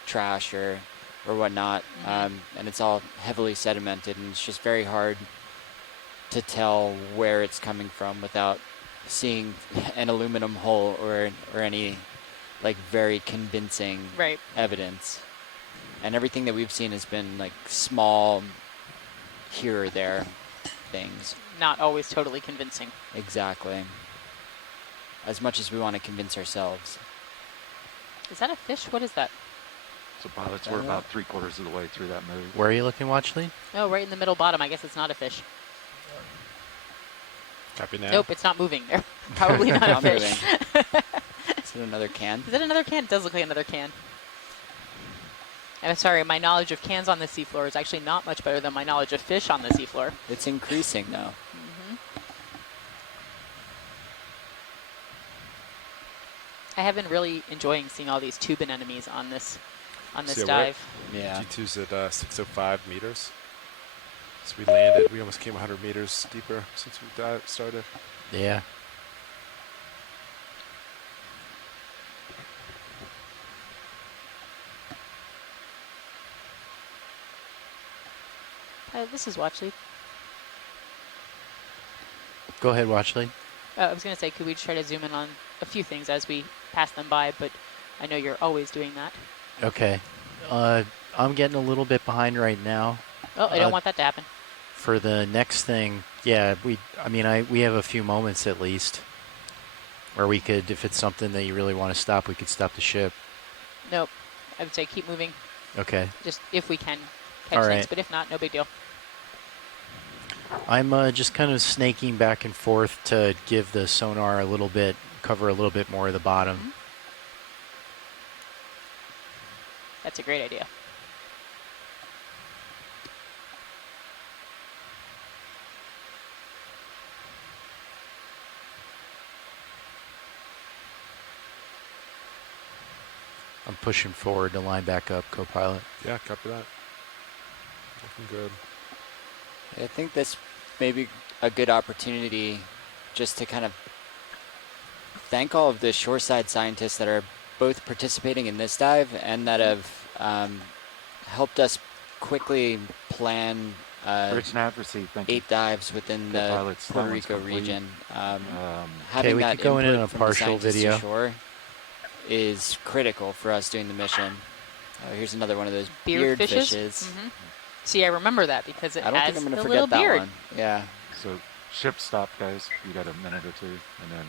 trash or whatnot, and it's all heavily sedimented, and it's just very hard to tell where it's coming from without seeing an aluminum hull or any like very convincing evidence. And everything that we've seen has been like small here or there things. Not always totally convincing. Exactly. As much as we want to convince ourselves. Is that a fish? What is that? So pilots, we're about 3/4 of the way through that move. Where are you looking, Watchley? Oh, right in the middle bottom. I guess it's not a fish. Copy now. Nope, it's not moving there. Probably not a fish. Is it another can? Is it another can? It does look like another can. And I'm sorry, my knowledge of cans on the seafloor is actually not much better than my knowledge of fish on the seafloor. It's increasing, though. I have been really enjoying seeing all these tube anemones on this dive. Yeah. G2's at 605 meters. So we landed. We almost came 100 meters deeper since we started. Yeah. This is Watchley. Go ahead, Watchley. I was going to say, could we try to zoom in on a few things as we pass them by, but I know you're always doing that. Okay. I'm getting a little bit behind right now. Oh, I don't want that to happen. For the next thing, yeah, we have a few moments at least where we could, if it's something that you really want to stop, we could stop the ship. Nope. I would say keep moving. Okay. Just if we can catch things, but if not, no big deal. I'm just kind of snaking back and forth to give the sonar a little bit, cover a little bit more of the bottom. That's a great idea. I'm pushing forward to line back up, co-pilot. Yeah, copy that. Looking good. I think this may be a good opportunity just to kind of thank all of the shoreside scientists that are both participating in this dive and that have helped us quickly plan Bridge nav received, thank you. 8 dives within the Puerto Rico region. Having we that could go in input a from partial the scientists video. ashore is critical for us doing the mission. Here's another one of those beard fishes. Mm-hmm. See, I remember that because it I don't has think I'm going to the forget little that beard. one. Yeah. So ship stop, guys. You got a minute or two, and then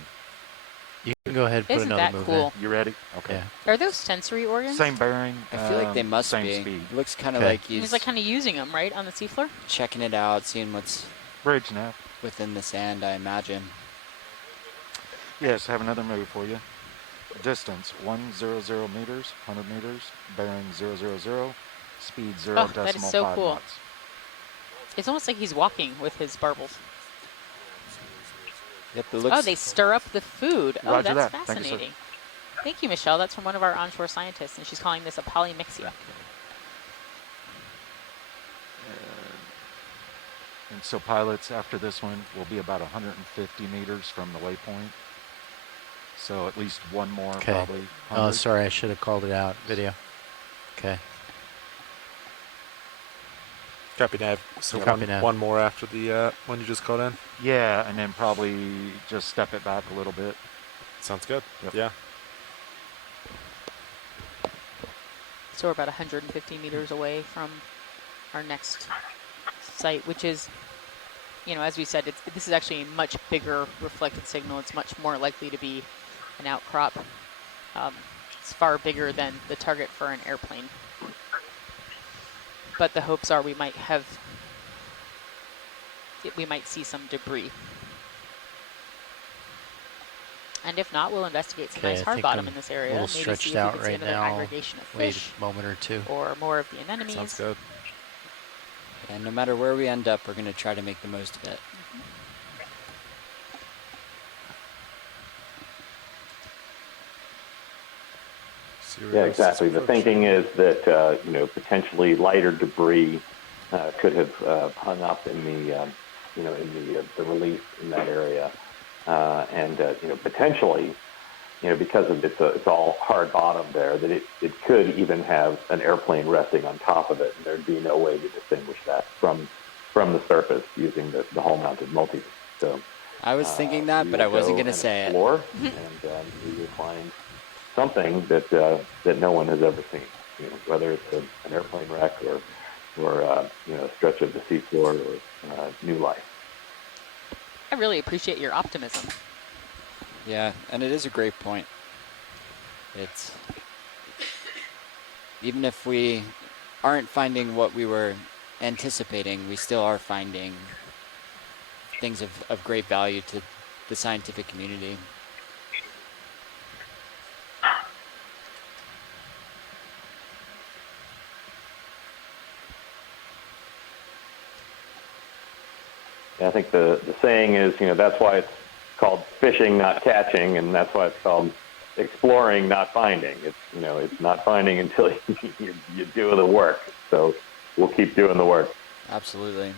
you can go ahead and put Isn't another that move cool? in. You ready? Okay. Yeah. Are those sensory organs? Same bearing. I feel like they must same be. speed. It looks kind of like He's like kind of using them, right, on the seafloor? checking it out, seeing what's bridge nav within the sand, I imagine. Yes, have another move for you. Distance 100 meters, 100 meters, bearing 000, speed 0 Oh, decimal that is so 5 cool. knots. It's almost like he's walking with his barbels. Yep, it looks. Oh, they stir up the food. Oh, Roger that's that. fascinating. Thank you, Michelle. That's from one of our onshore scientists, and she's calling this a polymixia. And so pilots, after this one, will be about 150 meters from the waypoint. So at least one more, probably. 100. Oh, sorry, I should have called it out. Video. Okay. Copy nav. So one more after the one you just called in? Yeah, and then probably just step it back a little bit. Sounds good. Yep. Yeah. So we're about 150 meters away from our next site, which is, you know, as we said, this is actually a much bigger reflected signal. It's much more likely to be an outcrop. It's far bigger than the target for an airplane. But the hopes are we might see some debris. And if not, we'll investigate some nice hard bottom in this area. A little Maybe stretched see if out we can see right another now. aggregation of Wait fish a moment or two. or more of the anemones. Sounds good. And no matter where we end up, we're going to try to make the most of it. Yeah, exactly. The thinking is that you know, potentially lighter debris could have hung up in the you know, in the relief in that area, and you know, potentially, you know, because of it's all hard bottom there, that it could even have an airplane resting on top of it, and there'd be no way to distinguish that from the surface using the hull-mounted multi. So I was thinking that, but I wasn't going to say it. And we will find something that that no one has ever seen. You know, whether it's an airplane wreck or you know, a stretch of the seafloor or new life. I really appreciate your optimism. Yeah, and it is a great point. It's even if we aren't finding what we were anticipating, we still are finding things of great value to the scientific community. I think the saying is, you know, that's why it's called fishing, not catching, and that's why it's called exploring, not finding. It's, you know, it's not finding until you do the work. So we'll keep doing the work. Absolutely.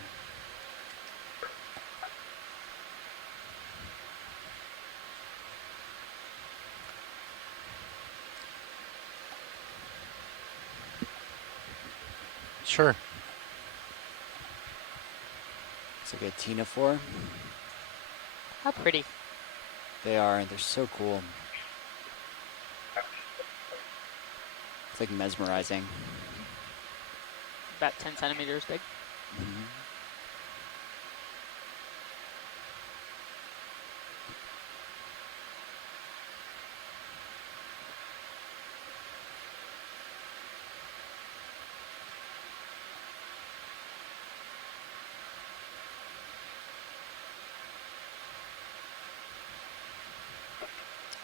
Sure. It's like a ctenophore. How pretty. They are. They're so cool. It's like mesmerizing. About 10 centimeters big. Mm-hmm.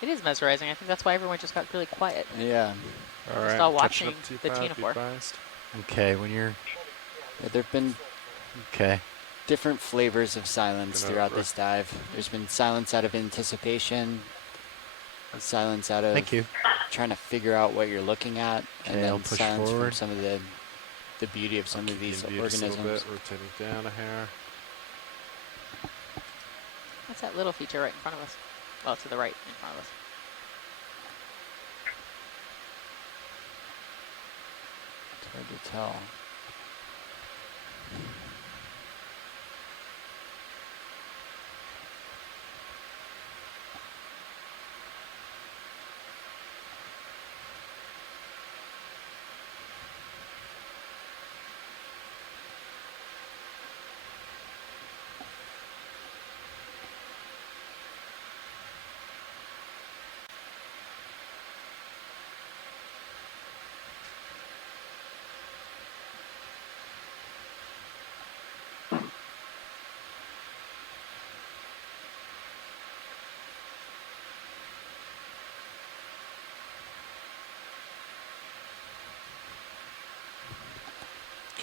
It is mesmerizing. I think that's why everyone just got really quiet. Yeah. All right. Just all watching the ctenophore. Okay, when you're... Yeah, there have been different flavors of silence throughout this dive. There's been silence out of anticipation, silence out of trying to figure out what you're looking at, and then silence from some of the beauty of some of these organisms. Rotating down a hair. What's that little feature right in front of us? Well, to the right in front of us. It's hard to tell.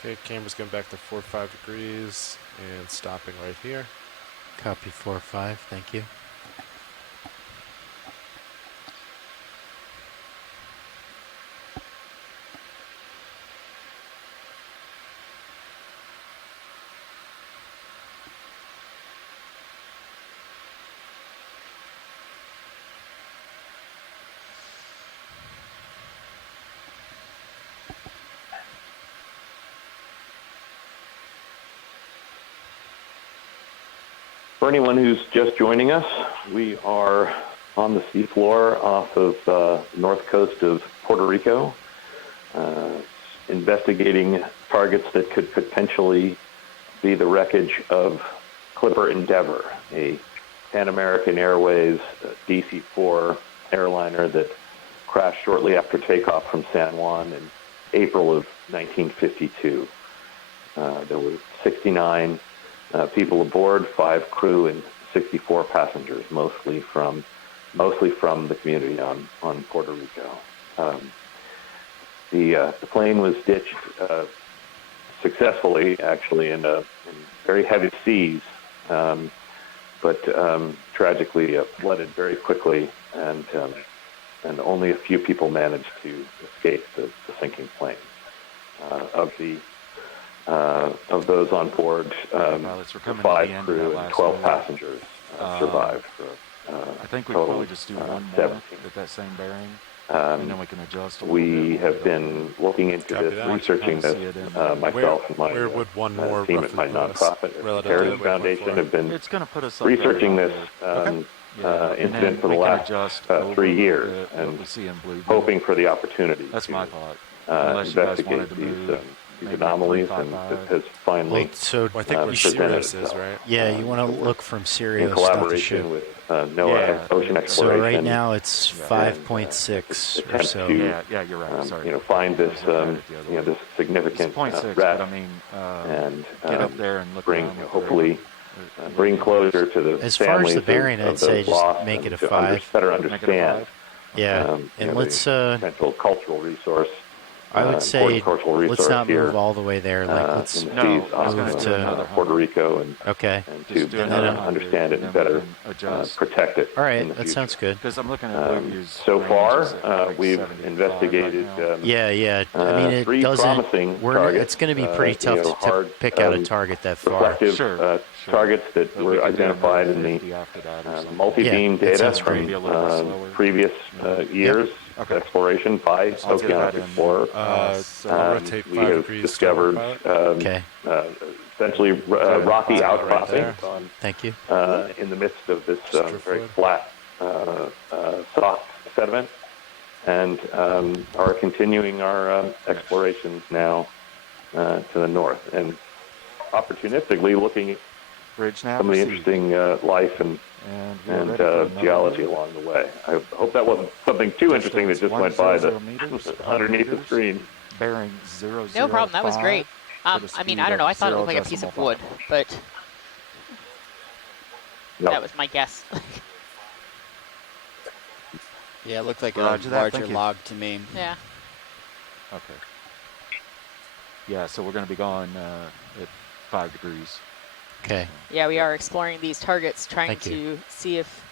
Okay, camera's going back to 4-5 degrees and stopping right here. Copy 4-5, thank you. For anyone who's just joining us, we are on the seafloor off of the north coast of Puerto Rico, investigating targets that could potentially be the wreckage of Clipper Endeavour, a Pan American Airways DC-4 airliner that crashed shortly after takeoff from San Juan in April of 1952. There were 69 people aboard, 5 crew, and 64 passengers, mostly from the community on Puerto Rico. The plane was ditched successfully, actually, in very heavy seas, but tragically flooded very quickly, and only a few people managed to escape the sinking plane. Of those on board, 5 crew and 12 passengers survived. I think we probably just do one more at that same bearing, and then we can adjust. We have been looking into this, researching this. Myself and my team at my nonprofit, Heritage Foundation, have been researching this incident for the last 3 years, and hoping for the opportunity to investigate these anomalies, and this has finally I think presented itself. Right? Yeah, you want to look from Sirius, in collaboration with NOAA Ocean Exploration. So right now it's 5.6 or so. Yeah, you're right. Sorry. Find this this significant wreck, and get up there and look bring hopefully bring closure to the as far as the bearing. I'd say just make it a 5. Better understand. Yeah, and let's potential cultural resource. I would say let's not move all the way there. Like let's move to Puerto Rico and to understand it and better protect it. All right, that sounds good. Because I'm looking at so far, we've investigated. I mean, it 3 promising targets. It's going to be pretty tough to pick out a target that far. Targets that were identified in the multi-beam data from previous years. Exploration by Okeanos Explorer. We have discovered essentially rocky outcroppings in the midst of this very flat, soft sediment, and are continuing our explorations now to the north, and opportunistically looking at some of the interesting life and geology along the way. I hope that wasn't something too interesting that just went by underneath the screen. Bearing 005. No problem. That was great. I mean, I don't know. I thought it looked like a piece of wood, but that was my guess. Yeah, it looked like a larger log to me. Yeah. Okay. Yeah, so we're going to be gone at 5 degrees. Okay. Yeah, we are exploring these targets, trying to see if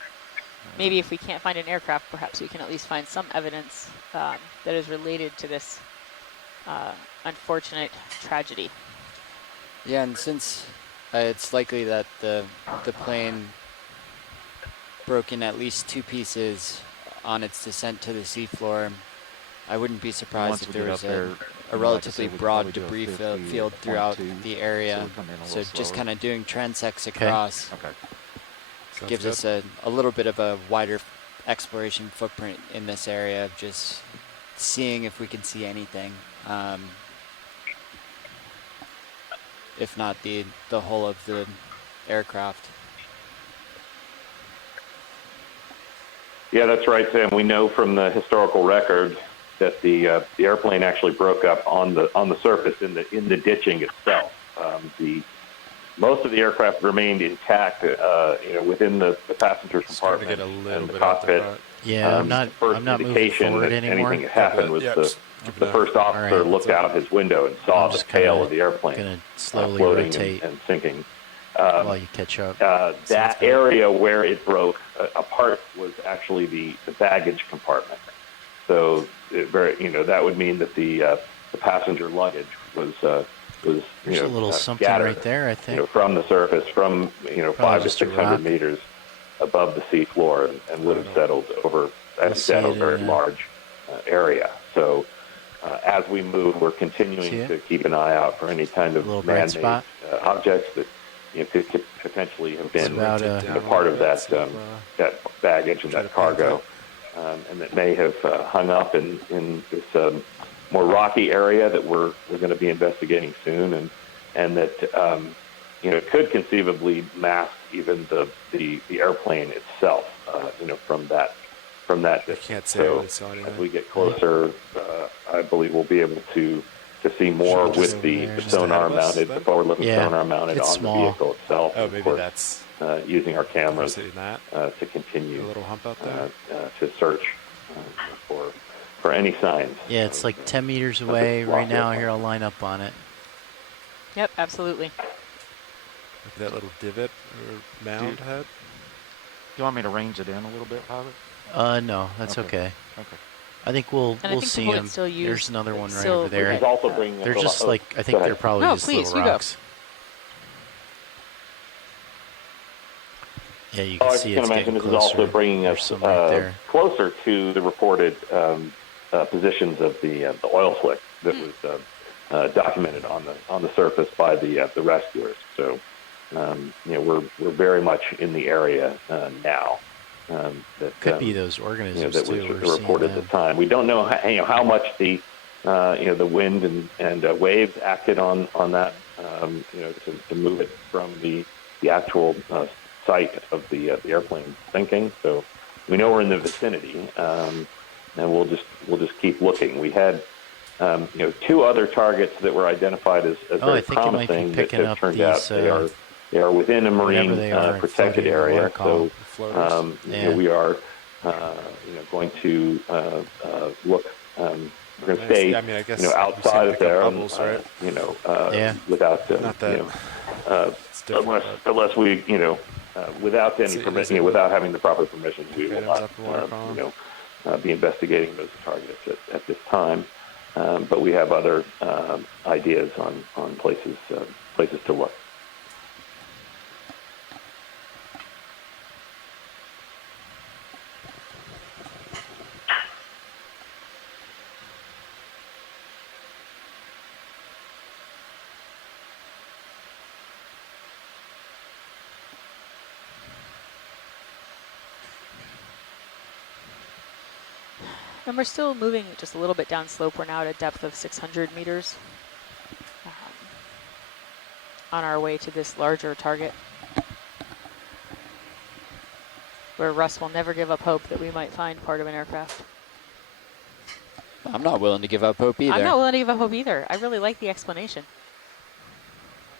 maybe if we can't find an aircraft, perhaps we can at least find some evidence that is related to this unfortunate tragedy. Yeah, and since it's likely that the plane broke in at least 2 pieces on its descent to the seafloor, I wouldn't be surprised if there was a relatively broad debris field throughout the area. So just kind of doing transects across gives us a little bit of a wider exploration footprint in this area of just seeing if we can see anything. If not the hull of the aircraft. Yeah, that's right, Sam. We know from the historical record that the airplane actually broke up on the surface in the ditching itself. The most of the aircraft remained intact, within the passenger compartment and the cockpit. Yeah, I'm not moving forward that anymore. Anything had happened was the first officer looked out his window and saw the tail of the airplane floating and sinking. While you catch up. That area where it broke, a part was actually the baggage compartment. So, that would mean that the passenger luggage was There's a little something scattered, right there, I think. From the surface, from 500 to 600 meters above the sea floor, and would have settled over, as you said, a very large area. So, as we move, we're continuing to keep an eye out for any kind of man-made objects that could potentially have been part of that baggage and that cargo, and that may have hung up in this more rocky area that we're going to be investigating soon, and that could conceivably mask even the airplane itself, from that distance. Can't say so really saw anything. As we get closer, I believe we'll be able to see more with the sonar mounted, the forward-looking sonar mounted on the vehicle itself. Oh, maybe that's using our cameras to continue a little hump out there to search for any signs. Yeah, it's like 10 meters away right now. Here, I'll line up on it. Yep, absolutely. Look at that little divot or mound head. Do you want me to range it in a little bit, Pilot? No, that's okay. Okay. I think we'll see him. There's another one right over there. They're just like, I think they're probably just little rocks. Yeah, you can see it's getting this closer. is also bringing us right closer to the reported positions of the oil slick that was documented on the surface by the rescuers. So, we're very much in the area now. That could be those organisms that too. was reported at the time. We don't know how much the wind and waves acted on that to move it from the actual site of the airplane sinking. So we know we're in the vicinity, and we'll just keep looking. We had two other targets that were identified as very promising that have turned out they are within a marine protected area. So we are going to look. We're going to stay outside of there, bubbles, right? without unless we without any permission, without having the proper permission, we will not be investigating those targets at this time. But we have other ideas on places to look. And we're still moving just a little bit downslope. We're now at a depth of 600 meters on our way to this larger target, where Russ will never give up hope that we might find part of an aircraft. I'm not willing to give up hope either. I'm not willing to give up hope either. I really like the explanation.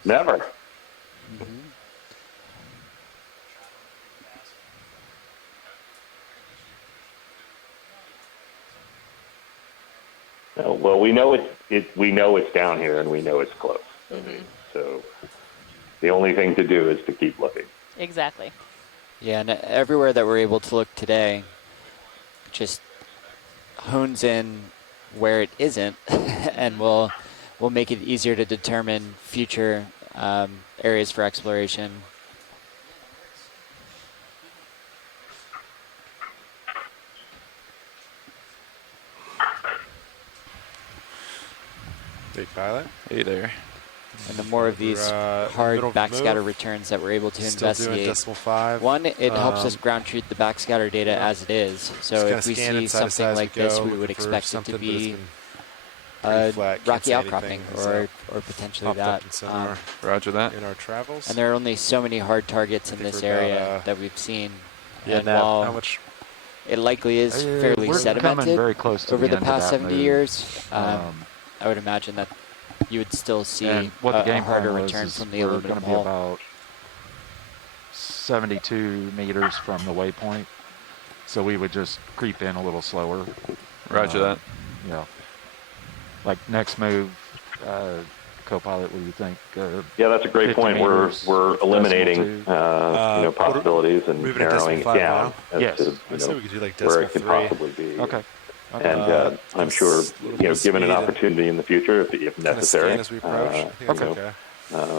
Never. Mm-hmm. Well, we know it's down here, and we know it's close. Mm-hmm. So the only thing to do is to keep looking. Exactly. Yeah, and everywhere that we're able to look today just hones in where it isn't, and will make it easier to determine future areas for exploration. Big Pilot. Hey there. And the more of these hard backscatter returns that we're able to investigate, one, it helps us ground truth the backscatter data as it is. So if we see something like this, we would expect it to be a rocky outcropping or potentially that. Roger that. In our travels. And there are only so many hard targets in this area that we've seen. And while it likely is fairly sedimented very close to over the past that 70 move. years, I would imagine that you would still see what the game a harder plan return is from the we're aluminum going to be hull. about 72 meters from the waypoint. So we would just creep in a little slower. Roger that. Yeah. Like next move, co-pilot, what do you think? Yeah, that's a great point. We're eliminating possibilities and narrowing it down as to where it could possibly be. Okay. And I'm sure, given an opportunity in the future, if necessary, as we approach.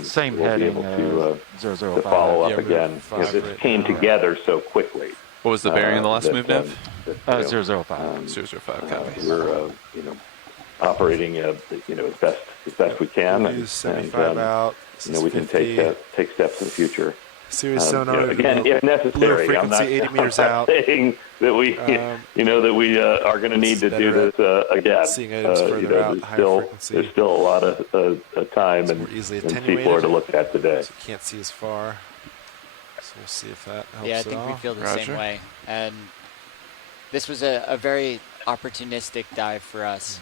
Same we'll heading, be able to follow up again. This came together so quickly. What was the bearing in the last move, Nev? 005. 005, copy. We're, operating, as best we can, and we can take steps in the future. Serious sonar. Again, if necessary, frequency, I'm not 80 meters out. saying that we, that we are going to need to do this again. Seeing items further out, there's still a lot of time and seafloor to look at today. So you can't see as far. So we'll see if that helps. Yeah, I think we feel the same way. And this was a very opportunistic dive for us.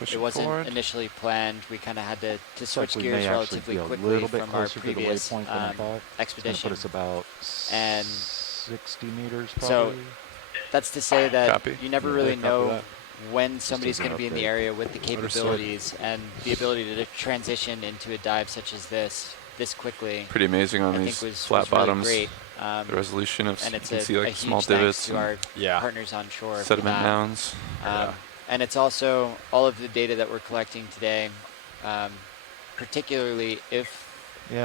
It wasn't initially planned. We kind of had to switch gears relatively quickly from our previous expedition. Put us about and 60 meters probably. So that's to say that you never really know when somebody's going to be in the area with the capabilities and the ability to transition into a dive such as this quickly. Pretty amazing on these flat bottoms. Really the resolution of, and you it's can see like small huge divots to our partners on shore. Sediment mounds. And it's also all of the data that we're collecting today, particularly if we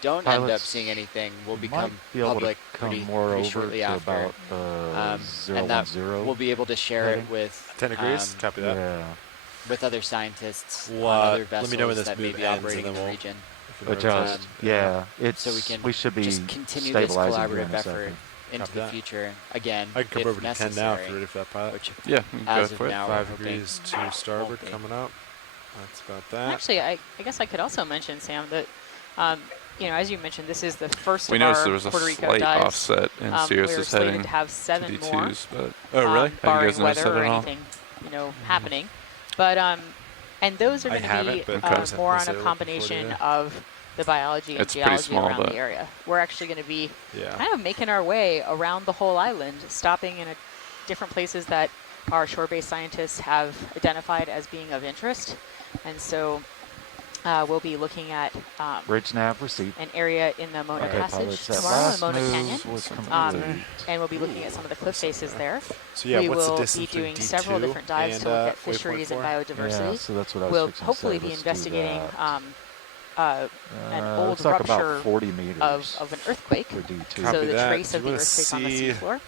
don't end up seeing anything, will become public pretty shortly after. And that we'll be able to share it with 10 degrees. Copy that. With other scientists on other vessels that may be operating in the region. We should be just continue this collaborative effort into the future again. I can come over to necessary, 10 now if you're ready for that pilot. Yeah, as go of for it. now, 5 degrees to starboard coming up. That's about that. Actually, I guess I could also mention, Sam, that as you mentioned, this is the first we of our noticed there was a Puerto Rico slight dives. offset in Sirius's heading. We were slated to have 7 more. But oh, really? Barring weather or anything, happening. But and those are going to be more on a combination of the biology and geology around the area. We're actually going to be kind of making our way around the whole island, stopping in different places that our shore-based scientists have identified as being of interest. And so we'll be looking at Bridge nav receipt. An area in the Mona Passage tomorrow, the Mona Canyon. And we'll be looking at some of the cliff faces there. So we will be doing several different dives to look at fisheries and biodiversity. Yeah, so that's what I was we'll hopefully be investigating an old rupture of an earthquake, so the trace of the earthquake on the seafloor.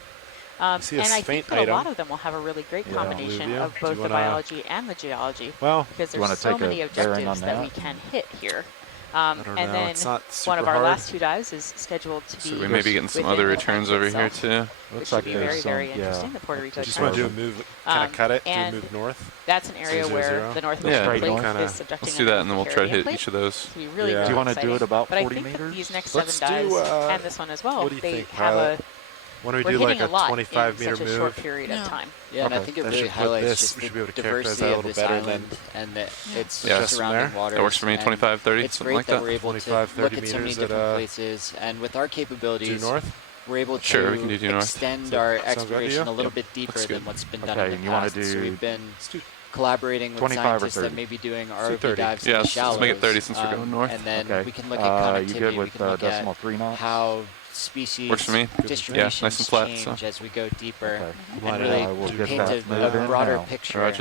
And I think that a lot of them will have a really great combination of both the biology and the geology, because there's so many objectives that we can hit here. And then one of our last 2 dives is scheduled to be. So we may be getting some other returns over here too. Looks like very, very interesting. The Puerto Rico. Just want to do a move, kind of cut it, do a move north. That's an area where the northwest plate is subjecting. Let's do that, and then we'll try to hit each of those. Do you want to do it about 40 meters? But I think that these next 7 dives and this one as well, they have a. Why don't we do like a 25-meter move? Short period of time. Yeah, and I think it really highlights just the diversity of this island and that it's surrounding waters. That works for me, 25, 30, it's something like that. It's great that we're able to look at so many different places, and with our capabilities, we're able to extend our exploration a little bit deeper than what's been done in the past. So we've been collaborating with scientists that may be doing ROV dives in the shallows. Let's make it 30 since we're going north. And then we can look at connectivity, we can look at how species distributions nice and flat, change as we go deeper, and really paint a broader picture of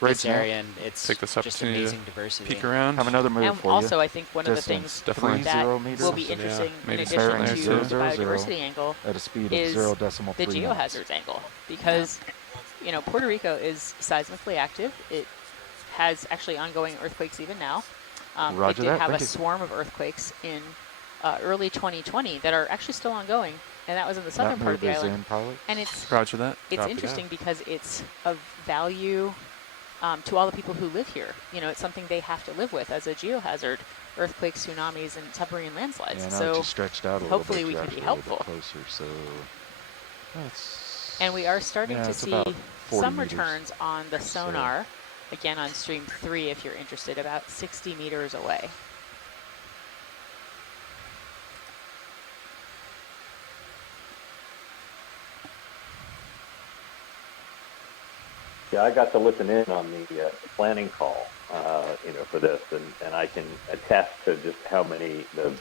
this area, and it's just amazing diversity. Peek around. Have another move for you. Also, I think one of the things that will be interesting, in addition to the biodiversity angle, at a speed is of the geohazards angle, because Puerto Rico is seismically active. It has actually ongoing earthquakes even now. It did have a swarm of earthquakes in early 2020 that are actually still ongoing, and that was in the southern part of the island. And it's interesting because it's of value to all the people who live here. It's something they have to live with as a geohazard: earthquakes, tsunamis, and submarine landslides. So hopefully we can be helpful. And we are starting to see some returns on the sonar again on stream 3 if you're interested, about 60 meters away. Yeah, I got to listen in on the planning call, for this, and I can attest to just how many the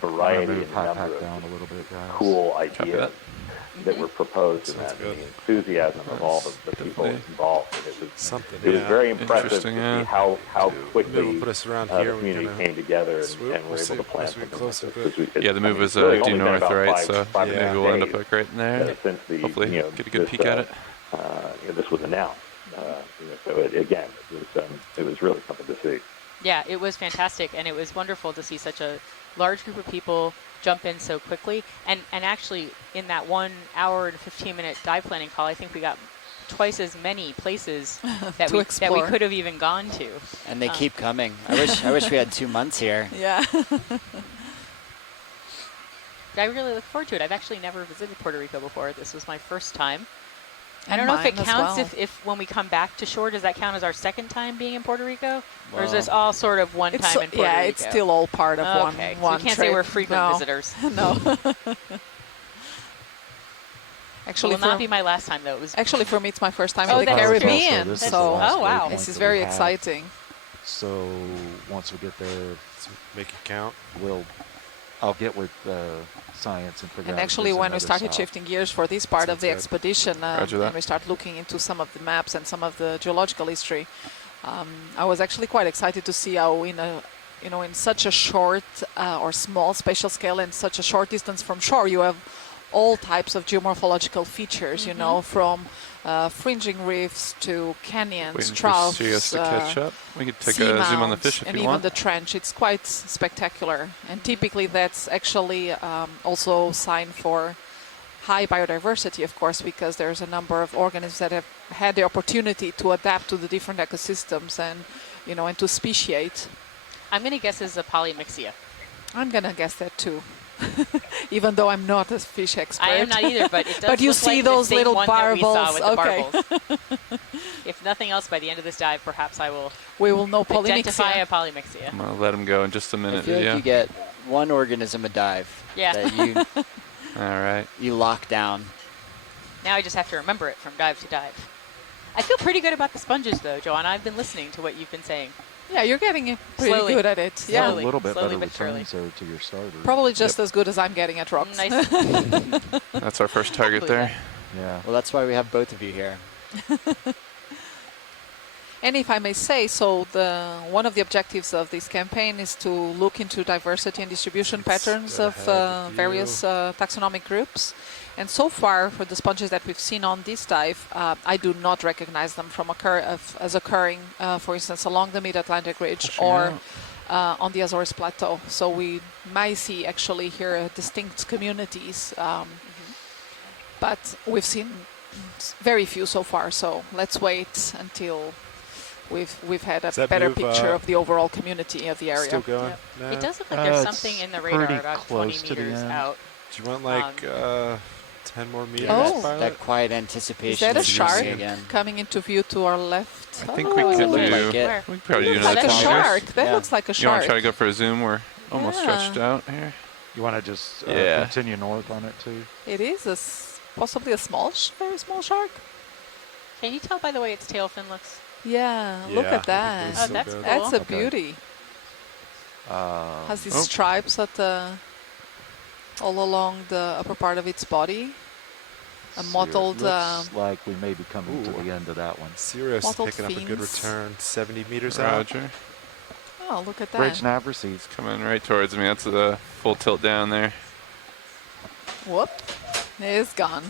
variety and number of cool ideas that were proposed in that, and the enthusiasm of all the people involved. And it was very impressive to see how quickly the community came together and were able to plan something. Yeah, the move was due north, right? So maybe we'll end up like right in there. Hopefully, get a good peek at it. This was announced. So it was really something to see. Yeah, it was fantastic, and it was wonderful to see such a large group of people jump in so quickly. And actually, in that 1 hour and 15-minute dive planning call, I think we got twice as many places that we could have even gone to. And they keep coming. I wish we had 2 months here. Yeah. I really look forward to it. I've actually never visited Puerto Rico before. This was my first time. I don't know if it counts if when we come back to shore, does that count as our second time being in Puerto Rico? Well, or is this all sort of one time in Puerto Rico? Yeah, it's still all part of one so one we can't trip. say we're frequent visitors. No. Actually, it will not be my last time, though. It was actually, for me, it's my first time in the Caribbean. So, wow. This is very exciting. So once we get there, make it count. I'll get with science and figure out. And actually, when we started south. shifting gears for this part of the expedition, and we start looking into some of the maps and some of the geological history, I was actually quite excited to see how in such a short or small spatial scale and such a short distance from shore, you have all types of geomorphological features, from fringing reefs to canyons, troughs, to catch up. We could take a zoom on the fish if and you even want. the trench. It's quite spectacular, and typically that's actually also a sign for high biodiversity, of course, because there's a number of organisms that have had the opportunity to adapt to the different ecosystems and to speciate. I'm going to guess it's a polymixia. I'm going to guess that too. Even though I'm not a fish expert. I am not either, but it does but you look see like those the same little one barbels. That we saw with okay. the barbels. If nothing else, by the end of this dive, perhaps we will know identify a polymixia. I'm going to let him go in just a minute. I feel like you get one organism a dive. Yeah. That you, all right. You lock down. Now I just have to remember it from dive to dive. I feel pretty good about the sponges, though, Joanna. I've been listening to what you've been saying. Yeah, you're getting pretty good at it. Yeah, a little bit better returns there to your starter. Probably just as good as I'm getting at rocks. Nice. That's our first target there. Yeah. Well, that's why we have both of you here. And if I may say, so one of the objectives of this campaign is to look into diversity and distribution patterns of various taxonomic groups. And so far, for the sponges that we've seen on this dive, I do not recognize them as occurring, for instance, along the Mid-Atlantic Ridge or on the Azores Plateau. So we might see actually here distinct communities, but we've seen very few so far. So let's wait until we've had a better picture of the overall community of the area. Still going? Yeah. It does look like there's something in the radar about 20 meters out. Do you want 10 more meters? Oh, that quiet anticipation. Is that a shark again. coming into view to our left? I think we could do. Like we could probably do another another 20 shark. That looks like a shark. You want to try to go for a zoom? We're almost stretched out here. You want to just continue north on it too? It is possibly a very small shark. Can you tell by the way its tail fin looks? Yeah, look at that. Oh, that's cool. That's a beauty. Has these stripes all along the upper part of its body. A mottled. Looks like we may be coming to the end of that one. Sirius picking up a good return, 70 meters Roger. out. Oh, look at that. Bridge nav received. Coming right towards me. That's the full tilt down there. Whoop. It's gone.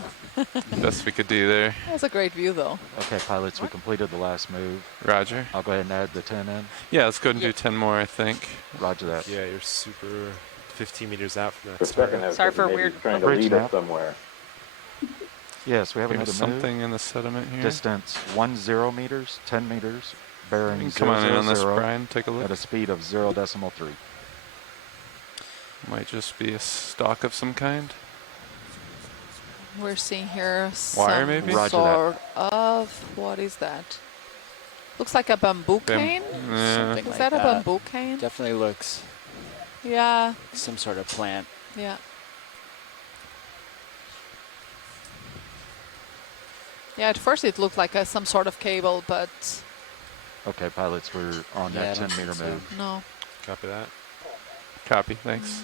Best we could do there. That's a great view, though. Okay, pilots, we completed the last move. Roger. I'll go ahead and add the 10 in. Yeah, let's go ahead and do 10 more, I think. Roger that. Yeah, you're super 15 meters out from that. For a second, I was Sorry for maybe weird trying to lead us somewhere. Yes, we have There's another something move. in the sediment here. Distance 10 meters, 10 meters, bearing Come on in on this, 000 Brian. Take a look. at a speed of 0.3. Might just be a stock of some kind. We're seeing here Wire, some maybe? Roger sort of, what is that? Looks like a bamboo cane. Something Is like that a bamboo cane? Definitely looks. Yeah. Some sort of plant. Yeah. Yeah, at first it looked like some sort of cable, but... Okay, pilots, we're on that 10-meter move. No. Copy that. Copy, thanks.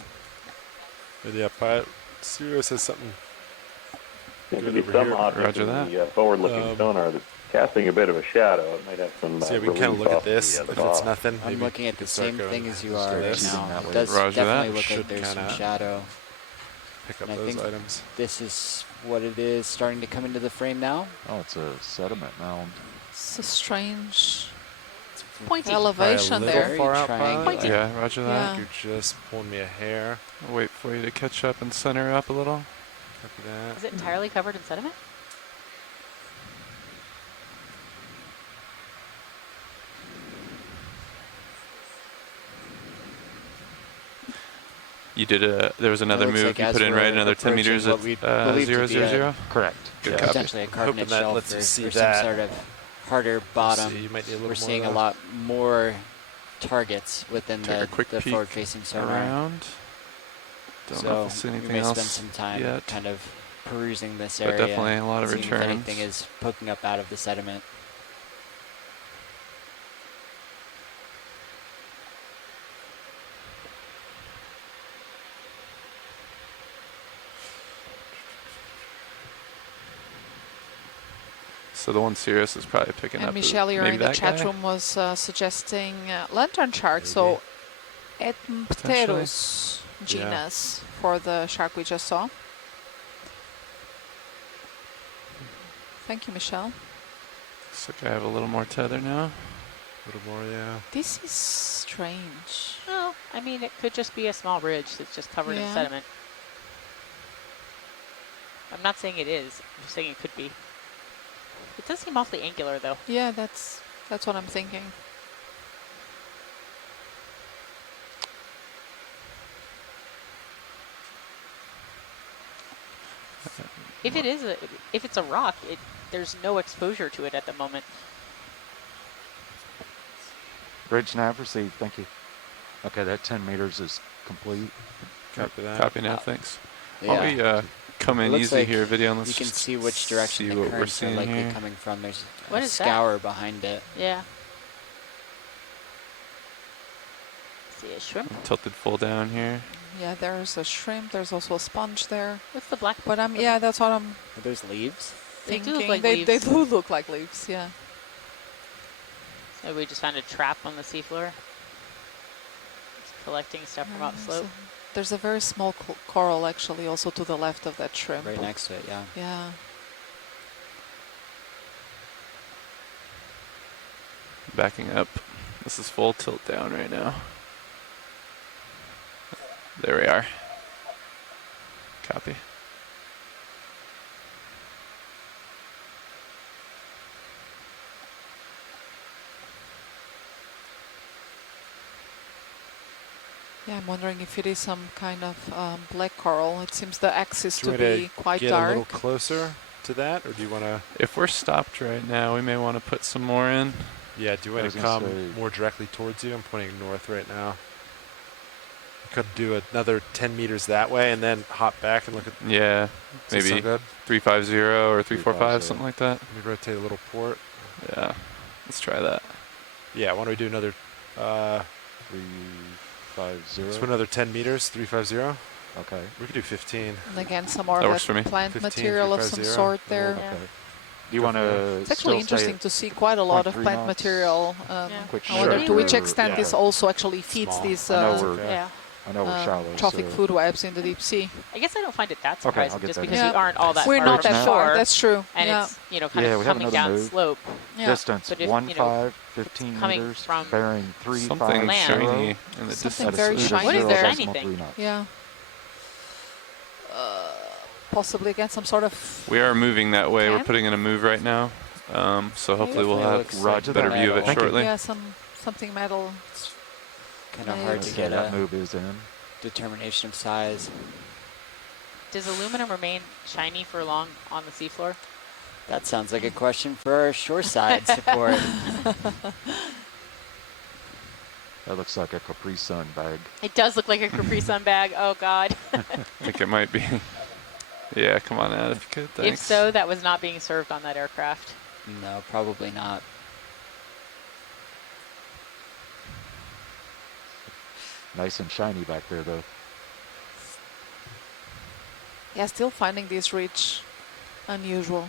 But yeah, pilot Sirius says something. Seems to be some object in the forward-looking sonar that's casting a bit of a shadow. It might have some. So yeah, we can kind of look at this. If it's nothing, I'm looking at the same thing as you are right now. It does Roger definitely that. look like there's some shadow. Pick up and those items. This is what it is starting to come into the frame now. Oh, it's a sediment mound. It's a strange pointy elevation there. Far out, yeah, roger that. Yeah. You're just pulling me a hair. I'll wait for you to catch up and center up a little. Copy that. Is it entirely covered in sediment? You did there was another move like you put in, right? Another 10 meters at 000? Correct. Good yeah, copy. Potentially a carbonate that shelf lets you or see some that. sort of harder bottom. You might need a little We're more seeing of a that. lot more targets within Take a quick the peek forward-facing sonar. around. Don't know if I see we anything may else spend some time yet. kind of perusing this But area. definitely a lot of seeing if returns. anything is poking up out of the sediment. So the one Sirius is probably picking And up. Michelle here maybe in the that chat guy? room was suggesting lantern shark, so Ethmpterus genus for the shark we just saw. Thank you, Michelle. Looks like I have a little more tether now. A little more, yeah. This is strange. Well, I mean, it could just be a small ridge that's just covered in sediment. I'm not saying it is. I'm just saying it could be. It does seem awfully angular, though. Yeah, that's what I'm thinking. If it is if it's a rock, there's no exposure to it at the moment. Bridge nav received, thank you. Okay, that 10 meters is complete. Copy that. Copy now, thanks. Yeah. While we come in easy like here, video, and let's you can just see which direction see the what we're currents are seeing likely here. coming from. There's What a is that? scour behind it. Yeah. See a shrimp? Tilted full down here. Yeah, there's a shrimp. There's also a sponge there. What's the black? But yeah, that's what I'm Are those leaves? They do thinking. look like They leaves. do look like leaves. Yeah. So we just found a trap on the seafloor. It's collecting stuff from upslope. There's a very small coral actually also to the left of that shrimp. Right next to it, yeah. Yeah. Backing up. This is full tilt down right now. There we are. Copy. Yeah, I'm wondering if it is some kind of black coral. It seems the axis Do you to want be quite get dark. a little closer to that, or do you want to? If we're stopped right now, we may want to put some more in. Yeah, do you want to come more directly towards you? I'm pointing north right now. You could do another 10 meters that way and then hop back and look at. Yeah, maybe 350 or 345, something like that. Let me rotate a little port. Yeah, let's try that. Yeah, why don't we do another 350. So another 10 meters, 350. Okay. We could do 15. And again, some more That of works for me. that plant 15, material of some 350. sort there. Okay. Do you want to? It's actually interesting to see quite a lot of 0.3 plant knots? material. Quick I wonder to which shark extent or- this also actually feeds Small. these I know we're shallow. trophic so- food webs in the deep sea. I guess I don't find it that Okay, I'll surprising, get just that because in. we aren't all that We're far not from that shore, far. That's true. and Yeah. it's kind Yeah, of we have coming another down move. slope. Yeah. Distance But if, 1.5, 15 coming meters, from bearing Something 350. shiny in the Something distance. very shiny What is there. shiny thing? Yeah. Possibly again some sort of. We are moving that way. We're Can? putting in a move right now. So hopefully we'll have Roger a better that. view of it Thank you. shortly. Yeah, something metal. Kind of hard to get that a move is in. determination of size. Does aluminum remain shiny for long on the seafloor? That sounds like a question for our shoreside support. That looks like a Capri Sun bag. It does look like a Capri Sun bag. Oh, God. I think it might be. Yeah, come on out if you could. Thanks. If so, that was not being served on that aircraft. No, probably not. Nice and shiny back there, though. Yeah, still finding this ridge unusual.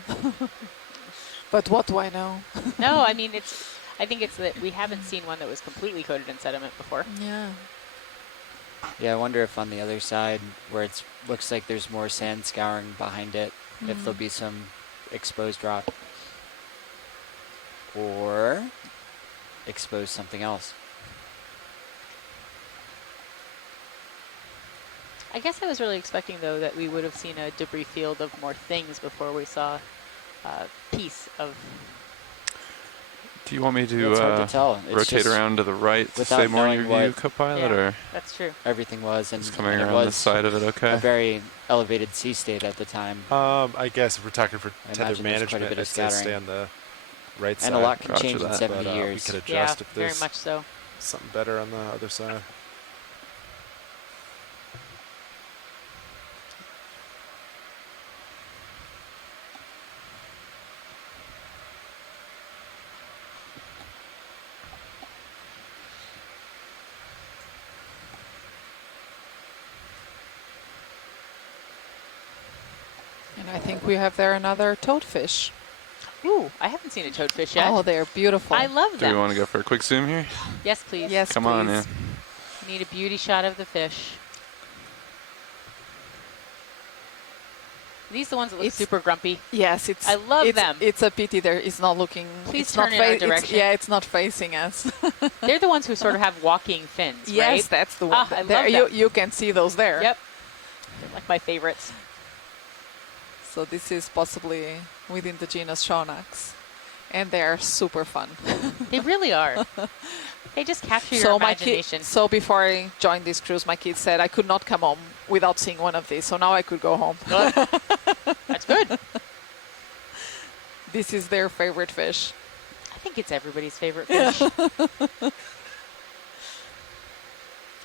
But what do I know? No, I mean, I think it's that we haven't seen one that was completely coated in sediment before. Yeah. Yeah, I wonder if on the other side, where it looks like there's more sand scouring behind it, if there'll be some exposed rock. Or expose something else. I guess I was really expecting, though, that we would have seen a debris field of more things before we saw a piece of... Do you want me to, it's hard to tell. rotate around to the right to stay more in your view, co-pilot? Yeah, or that's true. Everything was, and, it's coming and around it was the side of it, okay? A very elevated sea state at the time. I guess if we're talking for tender management, management, it's going to stay on the right side. And a lot can change in 70 but, years. We could adjust Yeah, if there's very much so. something better on the other side. And I think we have there another toadfish. Ooh, I haven't seen a toadfish yet. Oh, they're beautiful. I love them. Do we want to go for a quick zoom here? Yes, please. Yes, Come please. on, yeah. We need a beauty shot of the fish. Are these the ones that look super grumpy? Yes, I love them. It's a pity there. It's not looking. Please it's turn not in our direction. Yeah, it's not facing us. They're the ones who sort of have walking fins, yes, right? that's the one. I there, love them. you can see those there. Yep. They're like my favorites. So this is possibly within the genus Shonax. And they're super fun. They really are. They just capture your imagination. So before I joined this cruise, my kids said I could not come home without seeing one of these. So now I could go home. That's good. This is their favorite fish. I think it's everybody's favorite fish.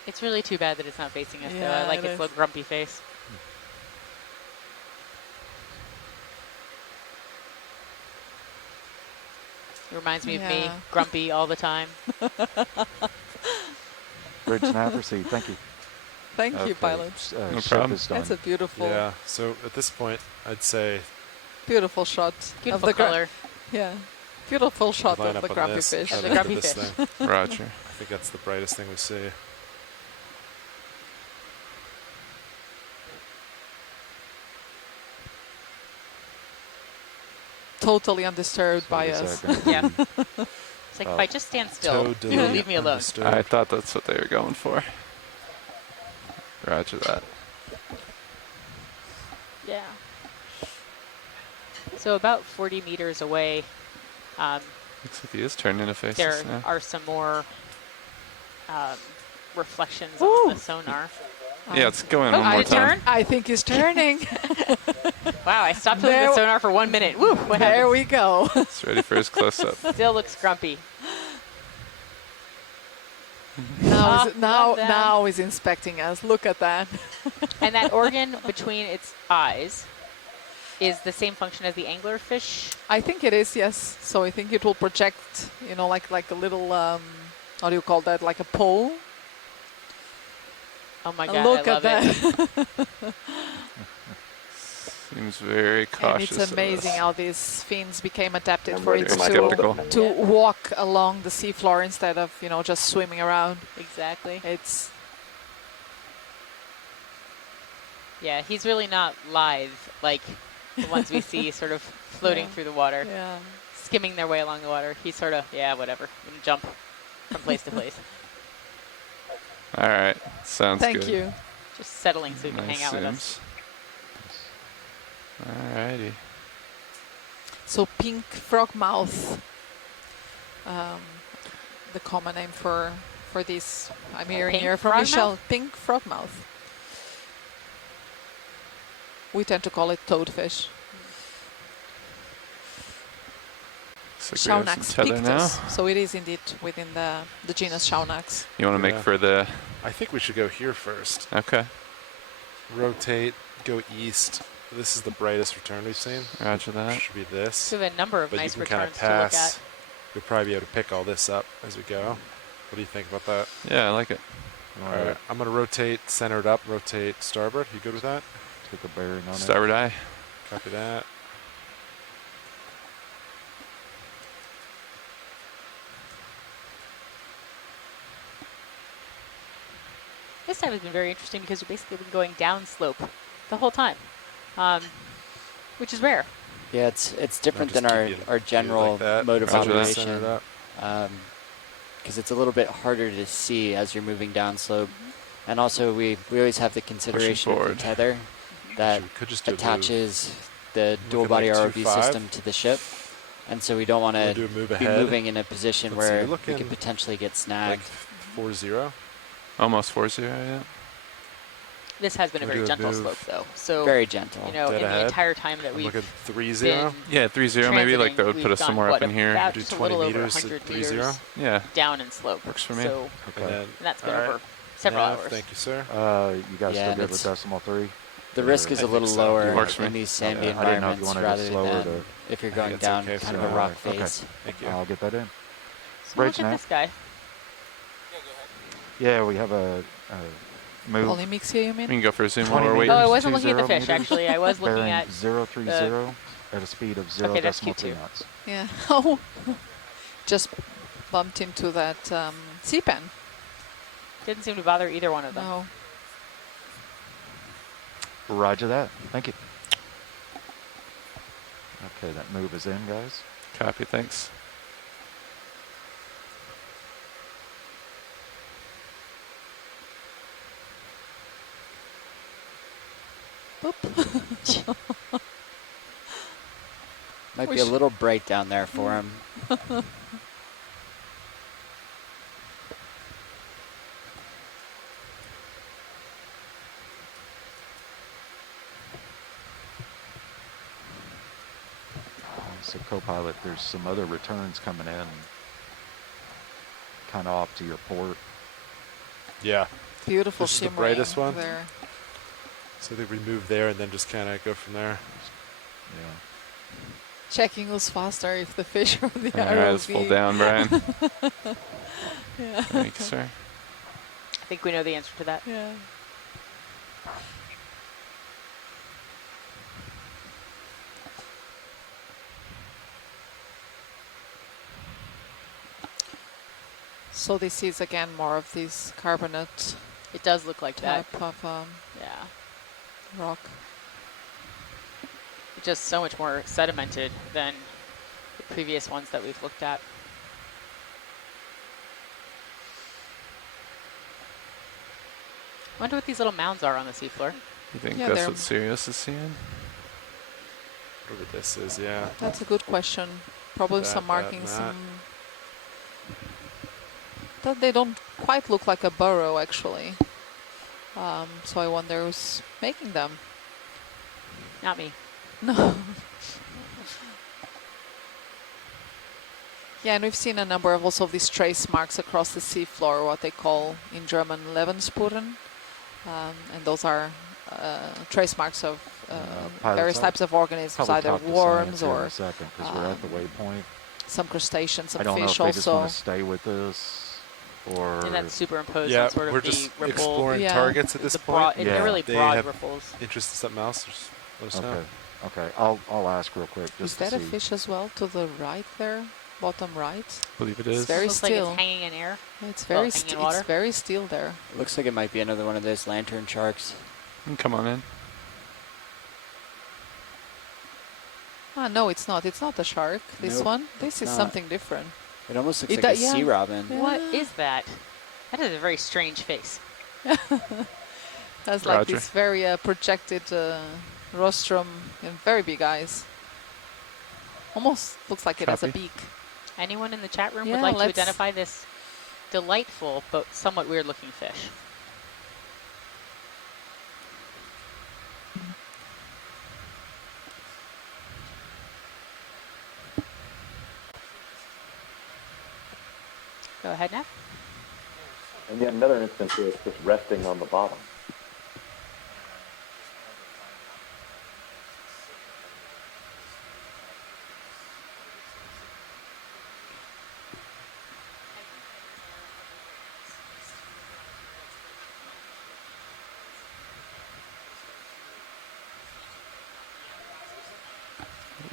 It's really too bad that it's not facing us, though. I like its little grumpy face. It reminds me of me, grumpy all the time. Bridge nav proceed. Thank you. Thank you, pilot. No problem. That's a beautiful. Yeah. So at this point, I'd say beautiful shot. Beautiful of the color. Yeah. Beautiful shot line of the up on grumpy this, fish. try to The look at grumpy this fish. thing. Roger. I think that's the brightest thing we see. Totally undisturbed by us. Yeah. It's like, if I just stand still, you'll leave me alone. I thought that's what they were going for. Roger that. Yeah. So about 40 meters away, looks like he is turning into faces there now. are some more reflections on the sonar. Yeah, it's going one more time. I think he's turning. Wow, I stopped holding the sonar for 1 minute. Woo, what there happened? we go. It's ready for his close-up. Still looks grumpy. Now he's inspecting us. Look at that. And that organ between its eyes is the same function as the anglerfish? I think it is, yes. So I think it will project, like a little, how do you call that, like a pole? Oh my God, look I love at it. that. Seems very cautious. And it's amazing how these fins became adapted for it skeptical. to walk along the seafloor instead of, just swimming around. Exactly. It's... Yeah, he's really not lithe like the ones we see sort of floating through the water, skimming their way along the water. He's sort of, whatever, jump from place to place. All right, sounds good. Thank you. Just settling so he can hang out with us. All righty. So pink frogmouth, the common name for this. I'm hearing here from Michelle. Pink frogmouth. We tend to call it toadfish. Shaunax pictus. So it is indeed within the genus Shaunax. You want to make for the... I think we should go here first. Okay. Rotate, go east. This is the brightest return we've seen. Roger that. Should be this. We have a number of but nice you can returns kind of pass. to look at. You'll probably be able to pick all this up as we go. What do you think about that? Yeah, I like it. All right. I'm going to rotate centered up, rotate starboard. You good with that? Take a bearing on starboard eye. Copy that. This time has been very interesting because we've basically been going downslope the whole time, which is rare. Yeah, it's different than our general mode of operation, because it's a little bit harder to see as you're moving downslope. And also we always have the consideration of the tether that attaches the dual body ROV system to the ship. And so we don't want to be moving in a position where we could potentially get snagged. Like 4-0? Almost 4-0, yeah. This has been a very gentle slope, though. So very gentle. You know, in the entire time that we've 3-0. Yeah, 3-0 maybe. Like that would put us somewhere up in here. About do just 20 a little meters over 100 at meters. Yeah. Down in slope. Works for me. So, Okay. and that's been over several hours. Thank you, sir. You guys still good with decimal 3? The risk is a little lower Works for in me. these sandy environments rather than if you're going down kind of a rock face. Thank you. I'll get that in. So look at this guy. Yeah, we have a move. Polymixia, you mean? We can go for a zoom while we're waiting. Oh, I wasn't looking at the fish, actually. I was looking at 030 at a speed of 0.3 knots. Yeah. Oh, just bumped into that sea pen. Didn't seem to bother either one of them. No. Roger that. Thank you. Okay, that move is in, guys. Copy, thanks. Might be a little bright down there for him. So co-pilot, there's some other returns coming in kind of off to your port. Yeah. Beautiful this is the brightest one there. So I think we move there and then just kind of go from there. Yeah. Checking who's faster, if the fish or the ROV. All right, let's pull down, Brian. Yeah. Thanks, sir. I think we know the answer to that. Yeah. So this is again more of this carbonate. It does look like that. Type of yeah. rock. Just so much more sedimented than the previous ones that we've looked at. I wonder what these little mounds are on the seafloor. You think that's what Sirius is seeing? Whatever this is, yeah. That's a good question. Probably some markings. That they don't quite look like a burrow, actually. So I wonder who's making them. Not me. No. Yeah, and we've seen a number of also these trace marks across the seafloor, what they call in German Lebensspuren. And those are trace marks of various types of organisms, either worms or because we're at the waypoint. Some crustaceans, some I don't fish know if also. they just want to stay with us. Or and that's superimposed yeah, on sort of we're the just ripple. exploring targets at this point. They're really they broad have ripples. Interest in something else? Just let us know. Okay. I'll ask real quick. Just is that a fish as well to the right there, bottom right? I believe it is. It's very looks still. like it's hanging in air. It's very still. It's very still there. Looks like it might be another one of those lantern sharks. Come on in. Ah, no, it's not. It's not a shark. This one. This is something different. It almost looks like a sea robin. Yeah. What is that? That is a very strange face. Has like this very projected rostrum and very big eyes. Almost looks like it has a beak. Anyone in the chat room would like to identify this delightful but somewhat weird looking fish? Go ahead, Neff. And yet another instance where it's just resting on the bottom.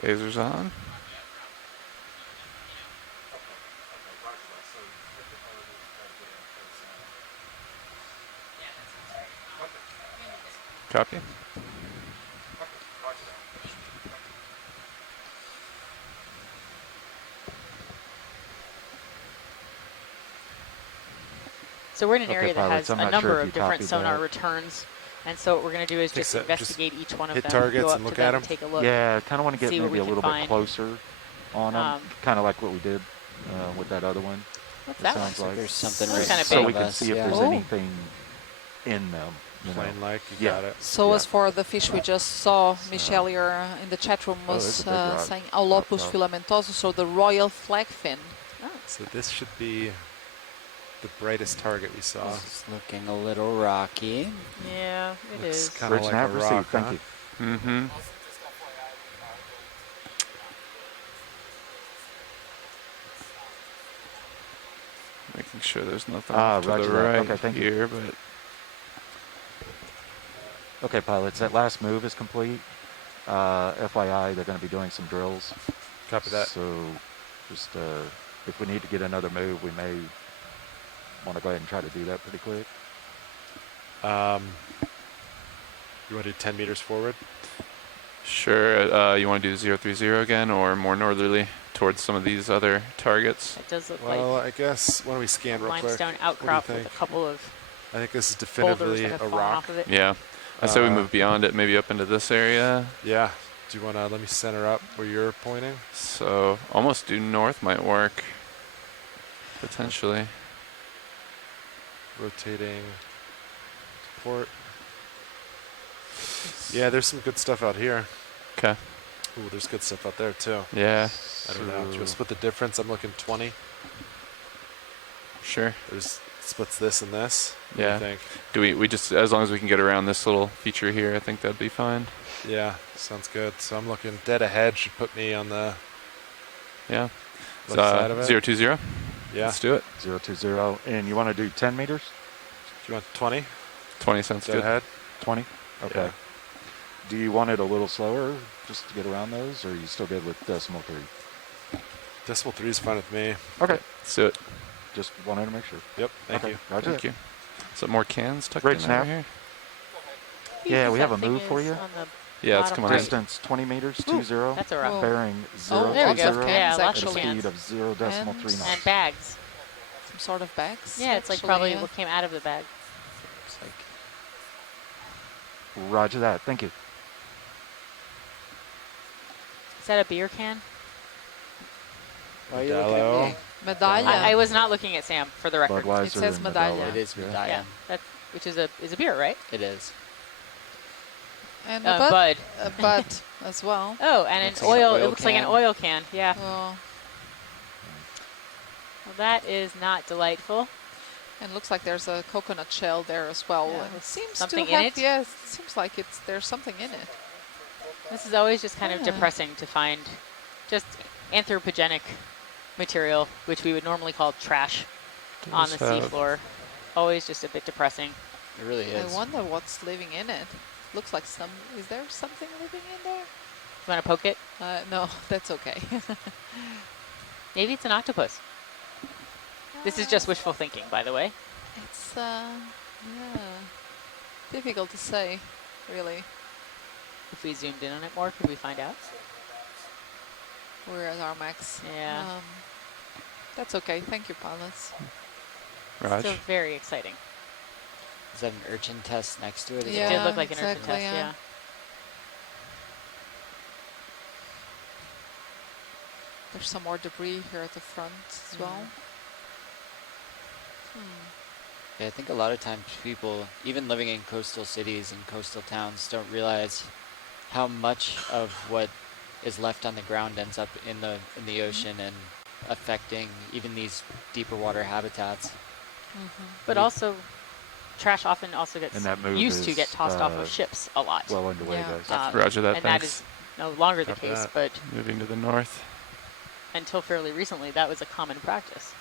Lasers on. Copy. So we're in an area that has a number of different sonar returns. And so what we're going to do is just investigate each one of them. Hit targets go up and look to them at them. And take a look. Yeah, kind of want to get maybe a little bit closer on them, kind of like what we did with that other one. What's that sounds one? like There's something right kind of so big. we can see if there's anything in them. Plain like, you got it. So as for the fish we just saw, Michelle here in the chat room was saying Aulopus filamentosus, so the royal flagfin. Oh. So this should be the brightest target we saw. It's looking a little rocky. Yeah, it is. Kind of like a rock, thank you. Mm-hmm. Making sure there's nothing to the right here, but... Okay, pilots, that last move is complete. FYI, they're going to be doing some drills. Copy that. So just if we need to get another move, we may want to go ahead and try to do that pretty quick. You want to do 10 meters forward? Sure. You want to do 030 again, or more northerly towards some of these other targets? It does look well, like I guess, why don't we scan real quick? Limestone outcrop with a couple of I think this is definitively a rock. Of it. Yeah. I say we move beyond it, maybe up into this area. Yeah. Do you want to let me center up where you're pointing? So almost due north might work, potentially. Rotating port. Yeah, there's some good stuff out here. Okay. Ooh, there's good stuff out there too. Yeah. I don't know. Do you split the difference? I'm looking 20. Sure. There's splits this and this. What Yeah. do you think? Do we just, as long as we can get around this little feature here, I think that'd be fine. Yeah, sounds good. So I'm looking dead ahead. Should put me on the left side of it. 020? Yeah. Let's do it. 020. And you want to do 10 meters? Do you want 20? 20 sounds Dead good. ahead? 20? Okay. Yeah. Do you want it a little slower just to get around those, or are you still good with decimal 3? Decimal 3 is fine with me. Okay. Let's do it. Just wanted to make sure. Yep, thank you. Roger. Thank you. Some more cans tucked Bridge in now. over here? Yeah, we have a move for you. Yeah, it's coming on. Distance 20 meters, 20. That's a rock. Bearing 0, there we go. 0, Yeah, at lots a of speed cans. of 0.39. And bags. Some sort of bags. Yeah, it's like actually, probably what came out of the bag. Looks like. Roger that. Thank you. Is that a beer can? Why are you looking at me? Medalla. I was not looking at Sam, for the record. Budweiser It says and medalla. It is medalla. Yeah, that's, which is a beer, right? It is. And Bud. Bud as well. Oh, and Looks an like an oil. oil It looks like an can. oil can. Yeah. Oh, Well, that is not delightful. and looks like there's a coconut shell there as well. Yeah. And it seems Something to in have, it? yes, it seems like there's something in it. This is always just kind of Yeah. depressing to find just anthropogenic material, which we would normally call trash, on the seafloor. Always just a bit depressing. It really is. I wonder what's living in it. Looks like is there something living in there? You want to poke it? No, that's okay. Maybe it's an octopus. This is just wishful thinking, by the way. It's, yeah, difficult to say, really. If we zoomed in on it more, could we find out? We're at our max. Yeah. That's okay. Thank you, pilots. Raj? Still very exciting. Is that an urchin test next to it? It did look like an urchin test, yeah. There's some more debris here at the front as well. Yeah, I think a lot of times people, even living in coastal cities and coastal towns, don't realize how much of what is left on the ground ends up in the ocean, and affecting even these deeper water habitats. But also, trash often also gets used to get tossed off of ships a lot. Well underway, guys. Roger that, and thanks. that is no longer the case, but moving to the north. Until fairly recently, that was a common practice.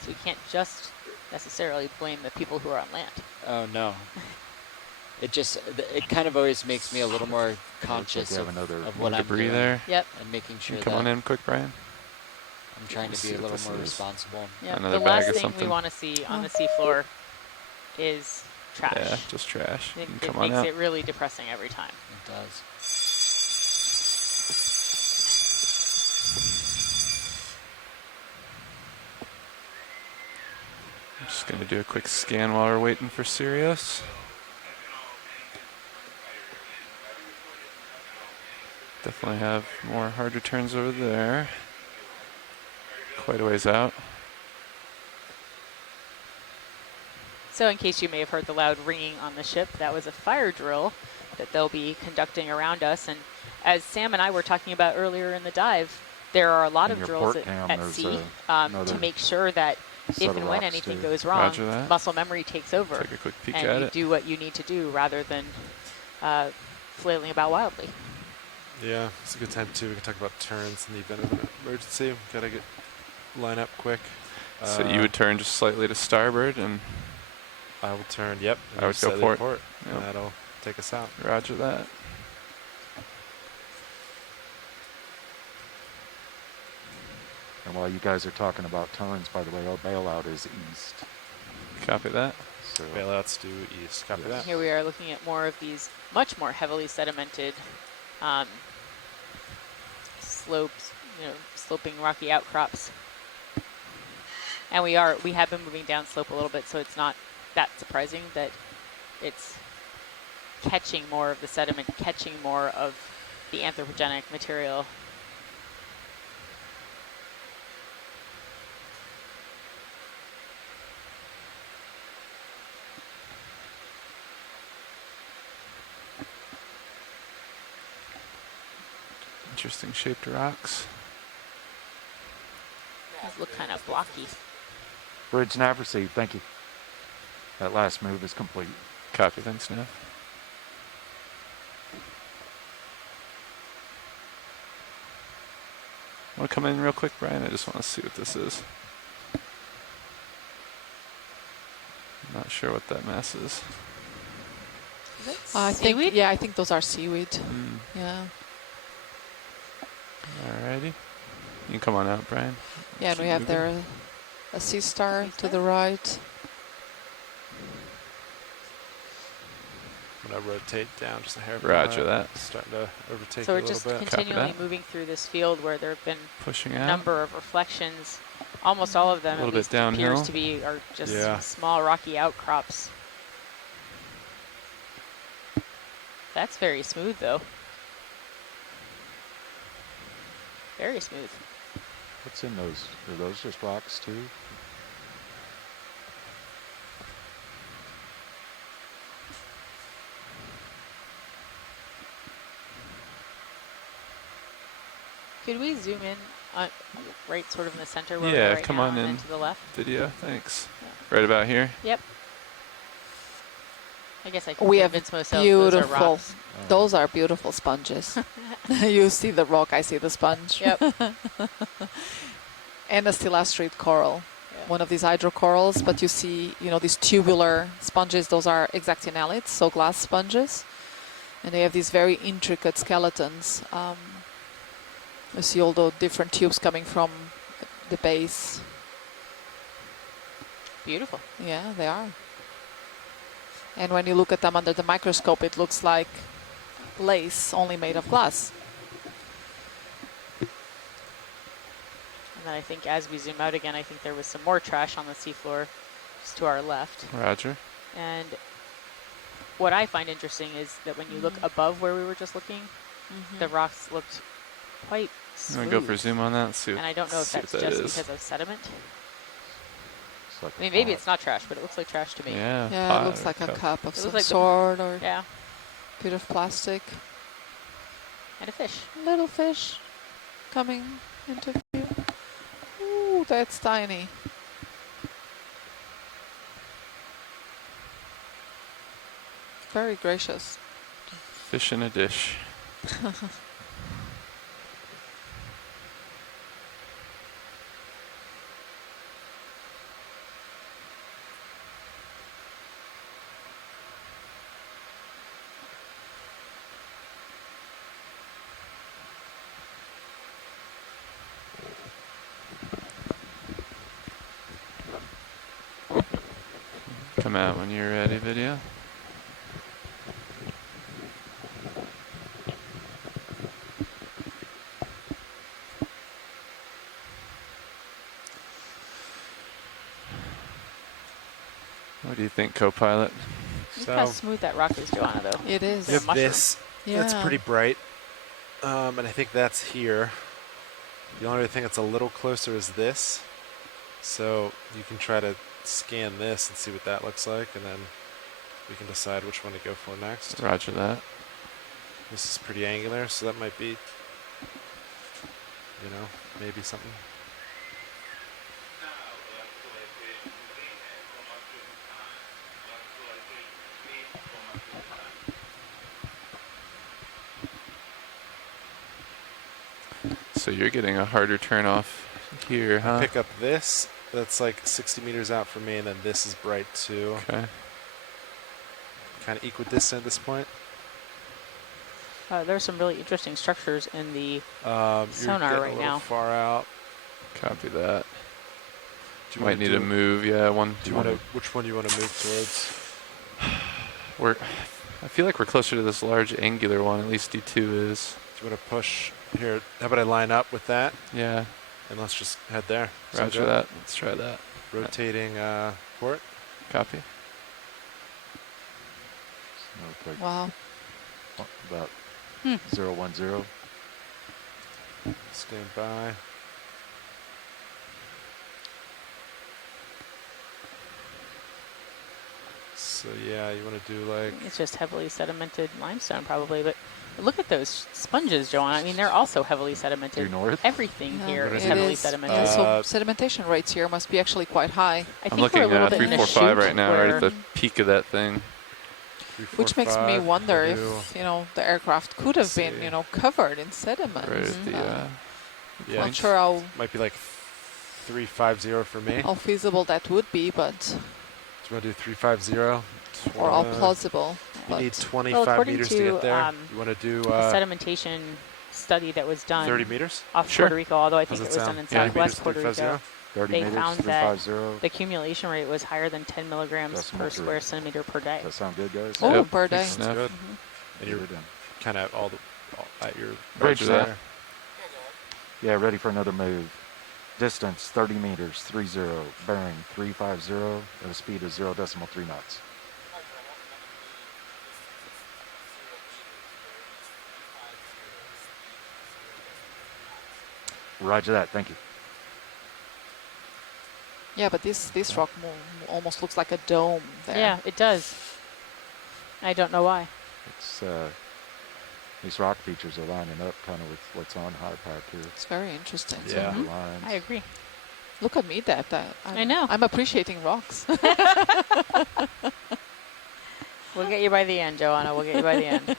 So we can't just necessarily blame the people who are on land. Oh, no. It kind of always makes me a little more conscious of what I'm doing. There. Yep. And making sure Come on in quick, Brian. I'm trying to be a little more responsible. Yeah, the last thing we want to see on the seafloor is trash. Yeah, just trash. It makes it really depressing every time. It does. I'm just going to do a quick scan while we're waiting for Sirius. Definitely have more harder turns over there. Quite a ways out. So in case you may have heard the loud ringing on the ship, that was a fire drill that they'll be conducting around us. And as Sam and I were talking about earlier in the dive, there are a lot of drills at sea to make sure that if and when anything goes wrong, muscle memory takes over. Take a quick peek and at you it. do what you need to do rather than flailing about wildly. Yeah, it's a good time too. We can talk about turns in the event of an emergency. Gotta line up quick. So you would turn just slightly to starboard, and I will turn. Yep. I would go port. And that'll take us out. Roger that. And while you guys are talking about turns, by the way, our bailout is east. Copy that. So bailouts due east. Copy that. Here we are looking at more of these much more heavily sedimented slopes, sloping rocky outcrops. And we have been moving down slope a little bit, so it's not that surprising that it's catching more of the sediment, catching more of the anthropogenic material. Interesting shaped rocks. These look kind of blocky. Bridge nav received, thank you. That last move is complete. Copy, thanks, Nav. Want to come in real quick, Brian? I just want to see what this is. I'm not sure what that mess is. I think those are seaweed. Yeah. Alrighty. You can come on out, Brian. Yeah, and we have there a sea star to the right. I'm going to rotate down just a hair. Roger that. Starting to overtake so a we're little just bit. continually moving through this field where there have been pushing a number of reflections. Almost all of them a little bit downhill. appears to be are just small rocky outcrops. That's very smooth, though. Very smooth. What's in those? Are those just rocks too? Could we zoom in on right sort of in the center where we're right come now, on and in. then to the left? Video, thanks. Yeah. Right about here? Yep. I guess I can we have convince myself beautiful. those are rocks. Those are beautiful sponges. You see the rock, I see the sponge. Yep. And a stilastrate coral, one of these hydrocorals. But you see, these tubular sponges. Those are exactinalids, so glass sponges, and they have these very intricate skeletons. You see all the different tubes coming from the base. Beautiful. Yeah, they are. And when you look at them under the microscope, it looks like lace, only made of glass. And then I think as we zoom out again, I think there was some more trash on the seafloor just to our left. Roger. And what I find interesting is that when you look above where we were just looking, the rocks looked quite smooth. I'm going to go for a zoom on that. See what, and I don't know if that's just because of sediment. Like I mean, maybe it's not trash, but it looks like trash to me. Yeah, it looks like a cup of some sort, or bit of plastic. And a fish. Little fish coming into view. That's tiny. Very gracious. Fish in a dish. Come out when you're ready, video. What do you think, co-pilot? Look how smooth that rock is, Joanna, though. It is. You have this. Yeah. That's pretty bright. And I think that's here. The only thing that's a little closer is this. So you can try to scan this and see what that looks like, and then we can decide which one to go for next. Roger that. This is pretty angular, so that might be, you know, maybe something. So you're getting a harder turn off here, huh? Pick up this. That's like 60 meters out from me, and then this is bright too. Okay. Kind of equidistant at this point. There's some really interesting structures in the sonar right now. Far out. Copy that. You might need to move. Yeah, one. Which one do you want to move towards? I feel like we're closer to this large angular one. At least D2 is. Do you want to push here? How about I line up with that? Yeah. And let's just head there. Roger that. Let's try that. Rotating port. Copy. Wow. About 010. Stand by. So yeah, you want to do like... It's just heavily sedimented limestone probably, but look at those sponges, Joanna. I mean, they're also heavily sedimented. Due north? Everything here is heavily sedimented. Yeah, so sedimentation rates here must be actually quite high. I'm looking at 345 right now, right at the peak of that thing. Which makes me wonder if, you know, the aircraft could have been, you know, covered in sediment. Right at the, yeah, not sure how... Might be like 350 for me. How feasible that would be, but... Do you want to do 350? Or how plausible. You need 25 meters to get there. You want to do... a sedimentation study that was done 30 meters? Off Puerto Rico, although I think it was done in southwest Puerto Rico. 30 they meters, found that the accumulation rate was higher than 10 milligrams per square centimeter per day. Does that sound good, guys? Oh, per day. That's good. And you're kind of all at your bridge there. Yeah, ready for another move. Distance 30 meters, 30, bearing 350 at a speed of 0.3 knots. Roger that, thank you. Yeah, but this rock almost looks like a dome there. Yeah, it does. I don't know why. It's these rock features are lining up kind of with what's on High Pack here. It's very interesting. Yeah, I agree. Look at me, that I know. I'm appreciating rocks. We'll get you by the end, Joanna. We'll get you by the end.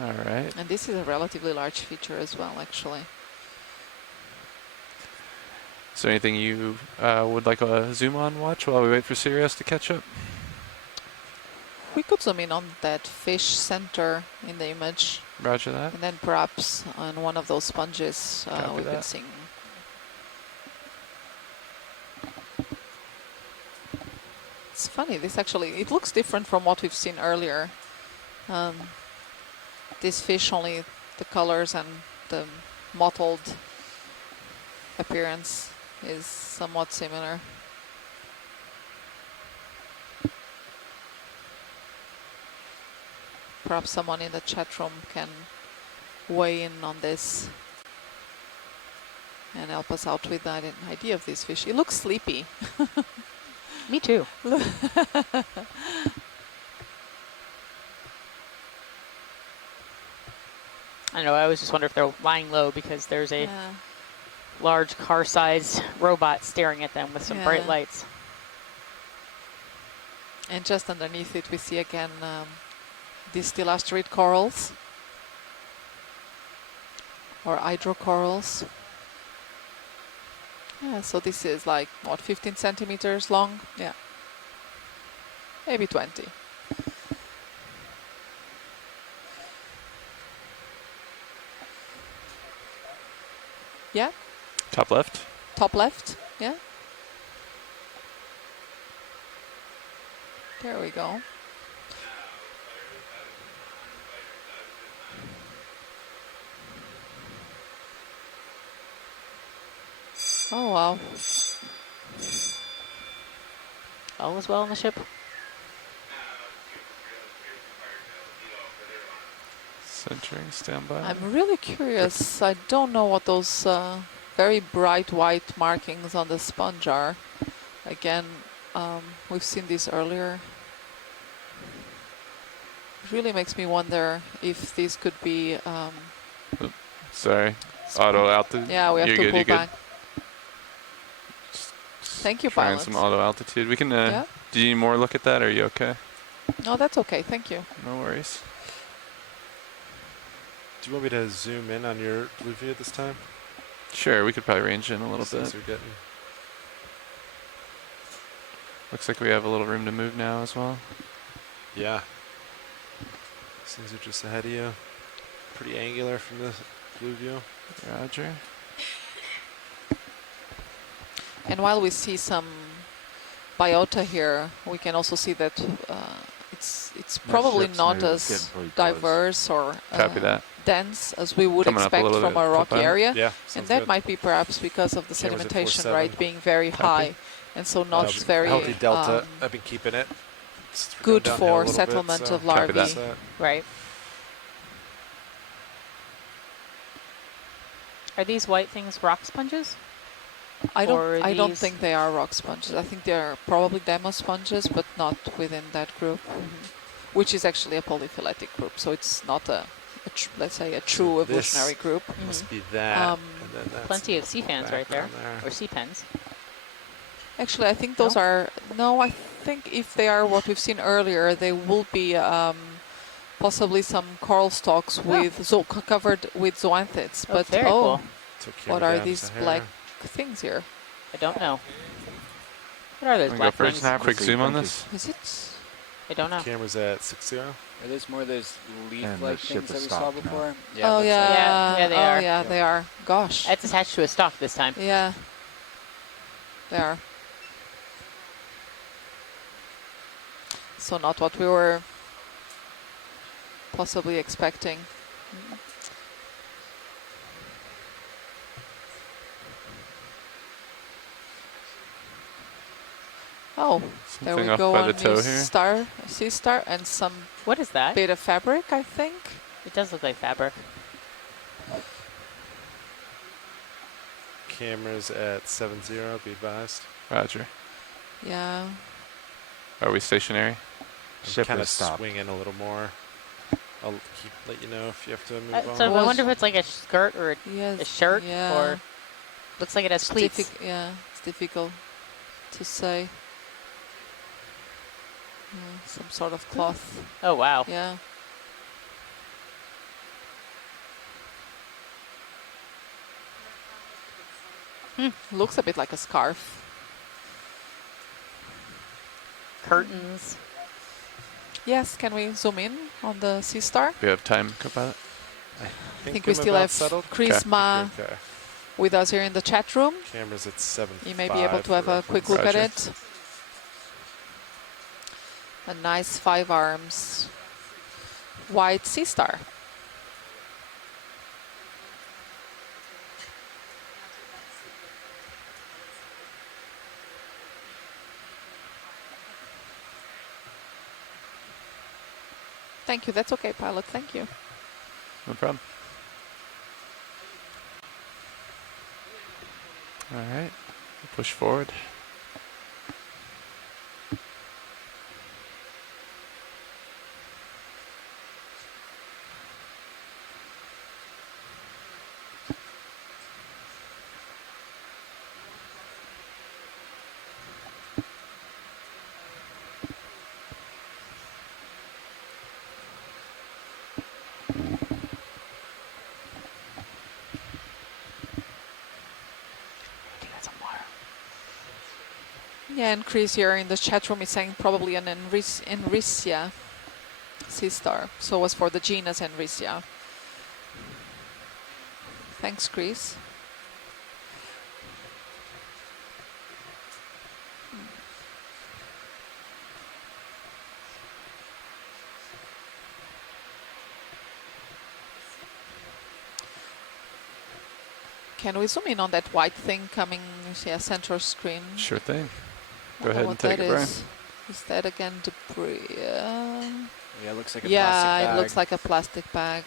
All right. And this is a relatively large feature as well, actually. Is there anything you would like a zoom on watch while we wait for Sirius to catch up? We could zoom in on that fish center in the image. Roger that. And then perhaps on one of those sponges we've been seeing. It's funny, it looks different from what we've seen earlier. This fish, only the colors and the mottled appearance is somewhat similar. Perhaps someone in the chat room can weigh in on this. and help us out with that idea of this fish. It looks sleepy. Me too. I know, I always just wonder if they're lying low because there's a large car-sized robot staring at them with some bright lights. And just underneath it, we see again these stilasterite corals or hydrocorals. Yeah, so this is like, what, 15 centimeters long? Yeah, maybe 20. Yeah. Top left. Top left, yeah. There we go. Oh, wow. All is well on the ship. Centering, standby. I'm really curious. I don't know what those very bright white markings on the sponge are. Again, we've seen this earlier. It really makes me wonder if this could be... Sorry, auto altitude. Yeah, we have to pull back. Thank you, Trying pilot. some auto altitude. We can, do you need more look at that, or are you okay? No, that's okay, thank you. No worries. Do you want me to zoom in on your blue view this time? Sure, we could probably range in a little bit. We're getting. Looks like we have a little room to move now as well. Yeah. Things are just ahead of you. Pretty angular from the blue view. Roger. And while we see some biota here, we can also see that it's probably not as diverse or dense as we would expect from a rocky area. Yeah, and that might be perhaps because of the sedimentation, right, being very high. And so not very healthy delta. I've been keeping it. Good for settlement of larvae. Right. Are these white things rock sponges? I don't think they are rock sponges. I think they are probably demo sponges, but not within that group, which is actually a polyphyletic group. So it's not let's say a true evolutionary group. Must be that. And then that's plenty of sea fans right there, or sea pens. Actually, I think those are no. I think if they are what we've seen earlier, they will be possibly some coral stalks with covered with zoanthids. But cool. What are these black things here? I don't know. What are those black things? Quick zoom on this. Is it? I don't know. Camera's at 6-0. Are those more of those leaf-like things that we saw before? Yeah, oh yeah, yeah, they are. Yeah, they are. Gosh. It's attached to a stalk this time. Yeah, they are. So not what we were possibly expecting. Oh, there we go on the sea star and some. What is that? Bit of fabric, I think. It does look like fabric. Camera's at 7-0, be advised. Roger. Yeah. Are we stationary? I'm kind of swinging a little more. I'll let you know if you have to move on. So I wonder if it's like a skirt or a shirt, or looks like it has pleats. It's difficult to say. Some sort of cloth. Oh wow. Yeah. Looks a bit like a scarf. Curtains. Yes, can we zoom in on the sea star? We have time, co-pilot. I think we still have Charisma with us here in the chat room. Camera's at 7. You may be able to have a quick look at it. A nice 5 arms white sea star. Thank you. That's okay, pilot. Thank you. No problem. All right, push forward. Yeah, and Chris here in the chat room is saying probably an Enrisia sea star. So it was for the genus Enrisia. Thanks, Chris. Can we zoom in on that white thing coming, center screen? Sure thing. Go ahead and take it, Brian. Is that again debris? Yeah, it looks like a plastic bag. Yeah, it looks like a plastic bag.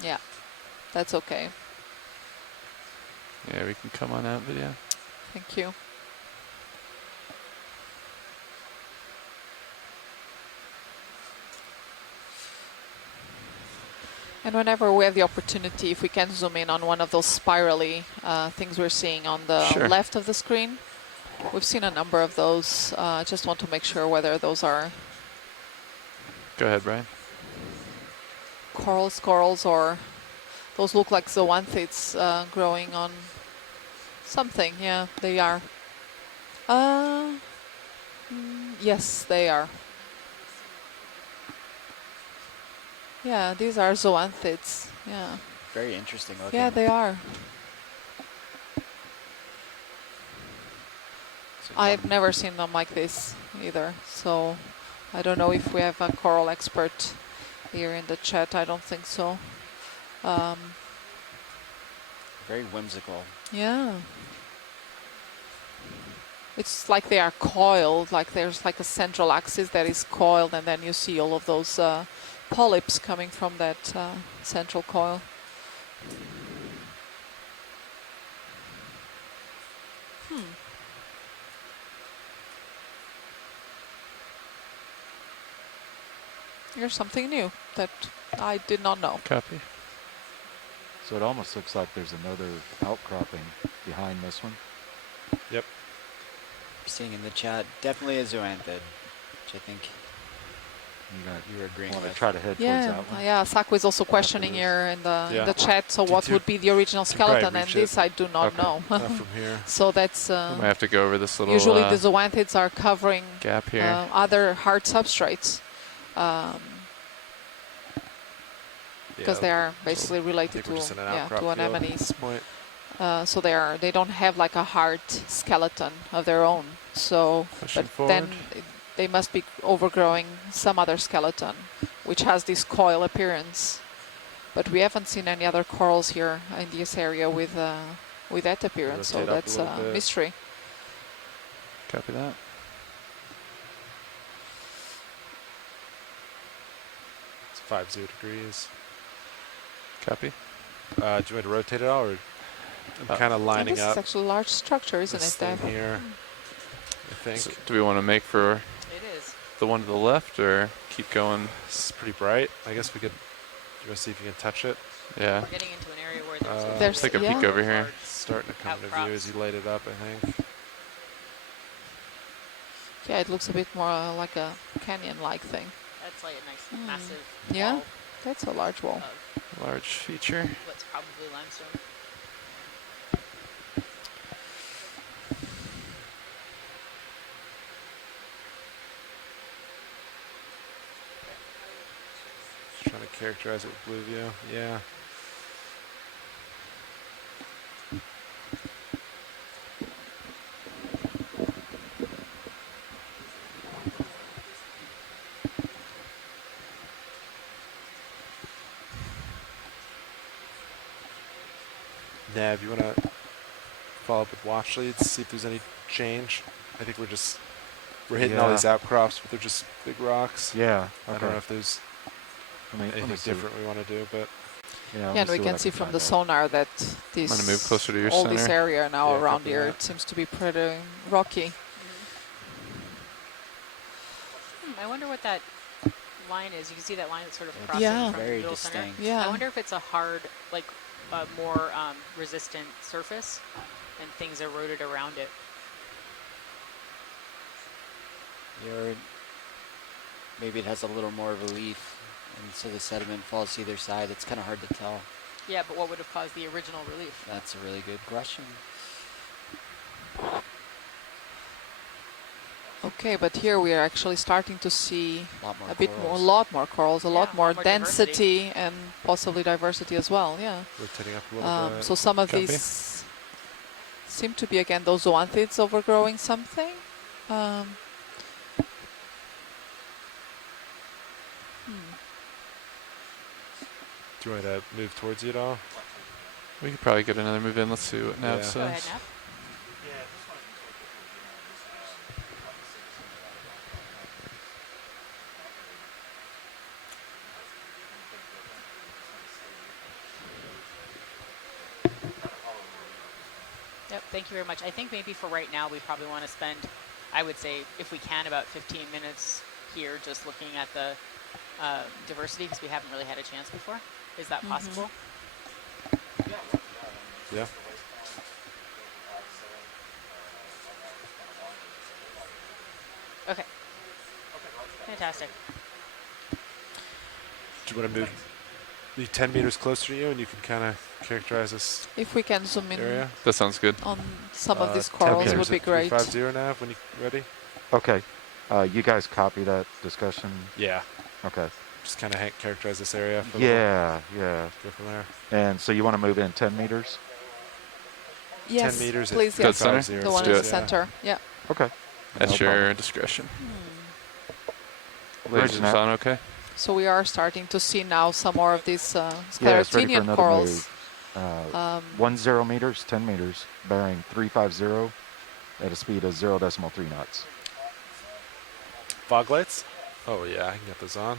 Yeah, that's okay. Yeah, we can come on out video. Thank you. And whenever we have the opportunity, if we can zoom in on one of those spirally things we're seeing on the left of the screen. We've seen a number of those. I just want to make sure whether those are... Go ahead, Brian. Corals, or those look like zoanthids growing on something. Yeah, they are. Yes, they are. Yeah, these are zoanthids. Yeah. Very interesting looking. Yeah, they are. I've never seen them like this either. So I don't know if we have a coral expert here in the chat. I don't think so. Very whimsical. Yeah. It's like they are coiled, like there's like a central axis that is coiled, and then you see all of those polyps coming from that central coil. Here's something new that I did not know. Copy. So it almost looks like there's another outcropping behind this one. Yep. Seeing in the chat, definitely a zoanthid, which I think you were agreeing with. Try to head towards that one. Yeah, Saku is also questioning here in the chat. So what would be the original skeleton? And this I do not know. Not from here. So that's. We might have to go over this little. Usually the zoanthids are covering gap here. Other hard substrates. Because they are basically related to anemones. So they don't have like a hard skeleton of their own. So then they must be overgrowing some other skeleton, which has this coil appearance. But we haven't seen any other corals here in this area with that appearance. So that's a mystery. Copy that. It's 50 degrees. Copy. Do you want me to rotate it all, or I'm kind of lining up? This is actually a large structure, isn't it, Dave? Here, I think. So do we want to make for the one to the left, or keep going? It's pretty bright. I guess we could. You want to see if you can touch it? Yeah. We're getting into an area where there's take a peek over here. It's starting to come to view as you light it up, I think. Yeah, it looks a bit more like a canyon-like thing. That's like a nice, massive Yeah, wall. that's a large wall. Large feature. What's probably limestone. Just trying to characterize it with blue view. Yeah. Nav, you want to follow up with watch leads, see if there's any change? I think we're hitting all these outcrops, but they're just big rocks. Yeah. I don't know if there's anything different we want to do, but Yeah, and we can see from the sonar that I'm gonna move closer to your all center. this area now around here, it seems to be pretty rocky. I wonder what that line is. You can see that line that's sort of crossing from the very middle distinct. center. I wonder if it's a hard, like more resistant surface and things eroded around it. Or maybe it has a little more relief, and so the sediment falls to either side. It's kind of hard to tell. Yeah, but what would have caused the original relief? That's a really good question. Okay, but here we are actually starting to see a lot more corals, a lot more density and possibly diversity as well. Yeah. Rotating up a little bit. So some of these seem to be again those zoanthids overgrowing something. Do you want to move towards you at all? We could probably get another move in. Let's see what Nav says. Go ahead, Nav. Yep, thank you very much. I think maybe for right now, we probably want to spend, I would say, if we can, about 15 minutes here just looking at the diversity, because we haven't really had a chance before. Is that possible? Yeah. Okay. Fantastic. Do you want to move 10 meters closer to you, and you can kind of characterize this If we can zoom in area? That sounds good. on some of these corals would be great. 350 Nav, when you ready? Okay. You guys copy that discussion? Yeah. Okay. Just kind of characterize this area. For yeah. Go from there. And so you want to move in 10 meters? Yes, 10 meters please. At Yes, the one in the center. Yeah. Okay. At your discretion. Lasers on okay? So we are starting to see now some more of these sclerotinian corals. 10 meters, 10 meters, bearing 350 at a speed of 0.3 knots. Fog lights? Oh yeah, I can get those on.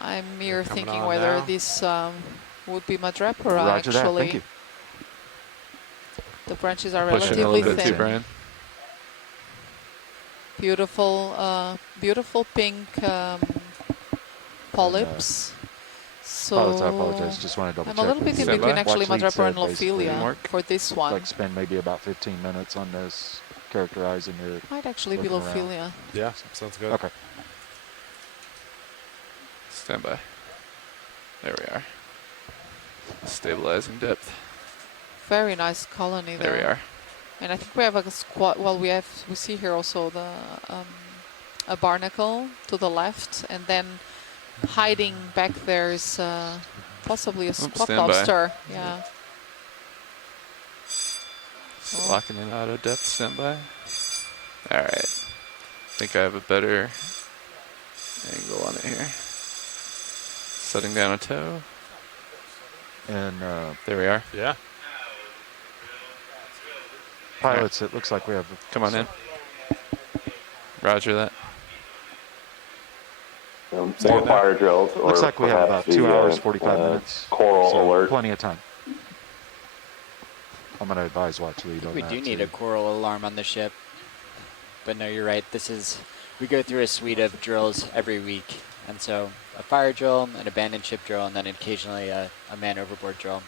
I'm mere thinking whether this would be Madrepora Roger actually. That. Thank you. The branches are Pushing relatively a little bit thin. too, Brian. Beautiful pink polyps. I apologize. Just want to double check. I'm a little bit in between actually Madrepora and Lophilia for this one. Like spend maybe about 15 minutes on this, characterizing it. Might actually be Lophilia. Yeah, sounds good. Okay. Stand by. There we are. Stabilizing depth. Very nice colony there. There we are. And I think we have a squat. Well, we see here also the a barnacle to the left, and then hiding back there is possibly a squat lobster. Yeah. Locking in auto depth. Stand by. All right. I think I have a better angle on it here. Setting down a toe. And there we are. Yeah. Pilots, it looks like we have... Come on in. Roger that. More fire drills. Looks like we have about 2 hours, 45 minutes. Coral alert. Plenty of time. I'm going to advise watch lead on that. We do need a coral alarm on the ship. But no, you're right. We go through a suite of drills every week. And so a fire drill, an abandoned ship drill, and then occasionally a man overboard drill.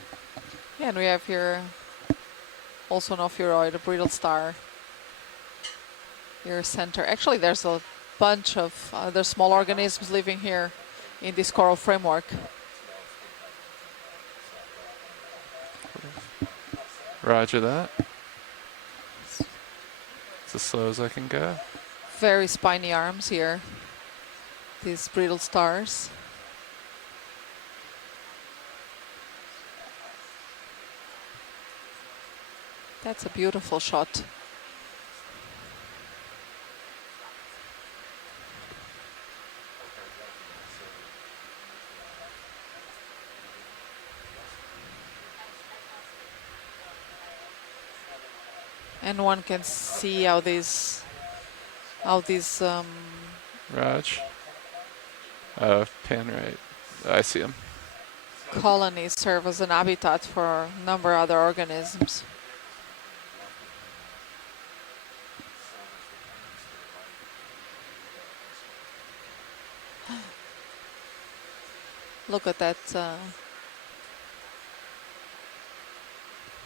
Yeah, and we have here also an ophiuroid, a brittle star. Here center. Actually, there's a bunch of other small organisms living here in this coral framework. Roger that. It's as slow as I can go. Very spiny arms here. These brittle stars. That's a beautiful shot. And one can see how these Raj. Pan right. I see him. colonies serve as an habitat for a number of other organisms. Look at that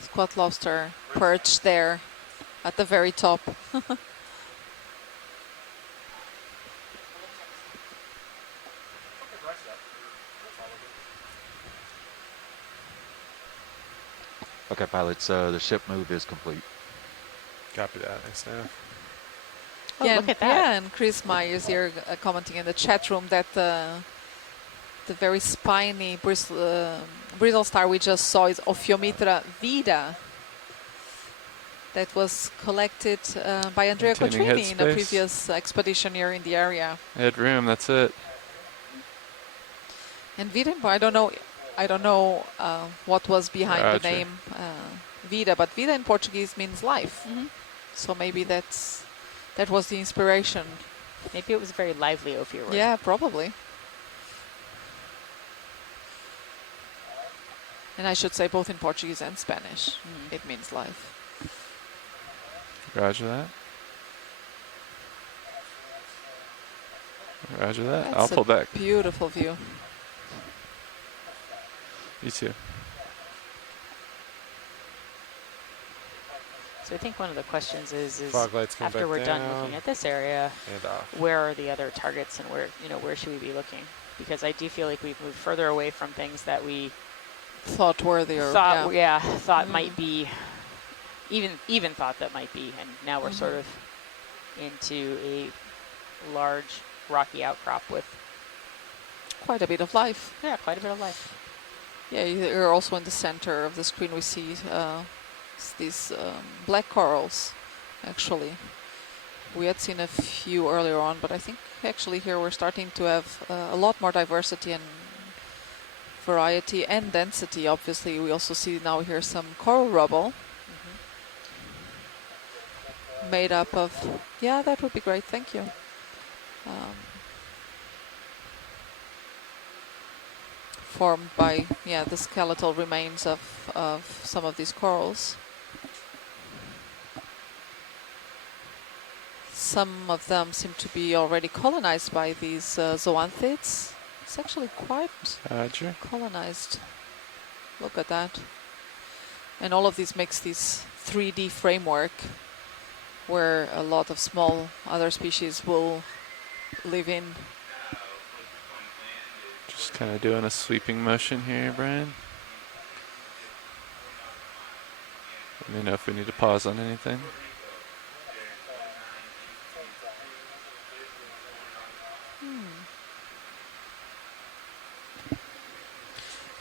squat lobster perched there at the very top. Okay, pilots, the ship move is complete. Copy that. Thanks, Nav. Oh, Yeah, look at that. Yeah, and Chris Myers here commenting in the chat room that the very spiny brittle star we just saw is Ophiomitra vida. That was collected by Andrea Maintaining Cotrini in a headspace. previous expedition here in the area. Headroom, that's it. And vida, I don't know what was behind the name vida, but vida in Portuguese means life. So maybe that was the inspiration. Maybe it was very lively Ophiorod. Yeah, probably. And I should say both in Portuguese and Spanish. It means life. Roger that. Roger that. That's I'll pull back. Beautiful view. You too. So I think one of the questions is Fog lights come after back we're done down. looking at this area, And off. where are the other targets and where should we be looking? Because I do feel like we've moved further away from things that we thought worthy or thought might be, even thought that might be, and now we're sort of into a large rocky outcrop with quite a bit of life. Yeah, quite a bit of life. Yeah, you're also in the center of the screen. We see these black corals. Actually, we had seen a few earlier on, but I think actually here we're starting to have a lot more diversity and variety and density. Obviously, we also see now here some coral rubble made up of. Yeah, that would be great. Thank you. Formed by the skeletal remains of some of these corals. Some of them seem to be already colonized by these zoanthids. It's actually quite colonized. Look at that. And all of this makes this 3D framework where a lot of small other species will live in. Just kind of doing a sweeping motion here, Brian. Let me know if we need to pause on anything.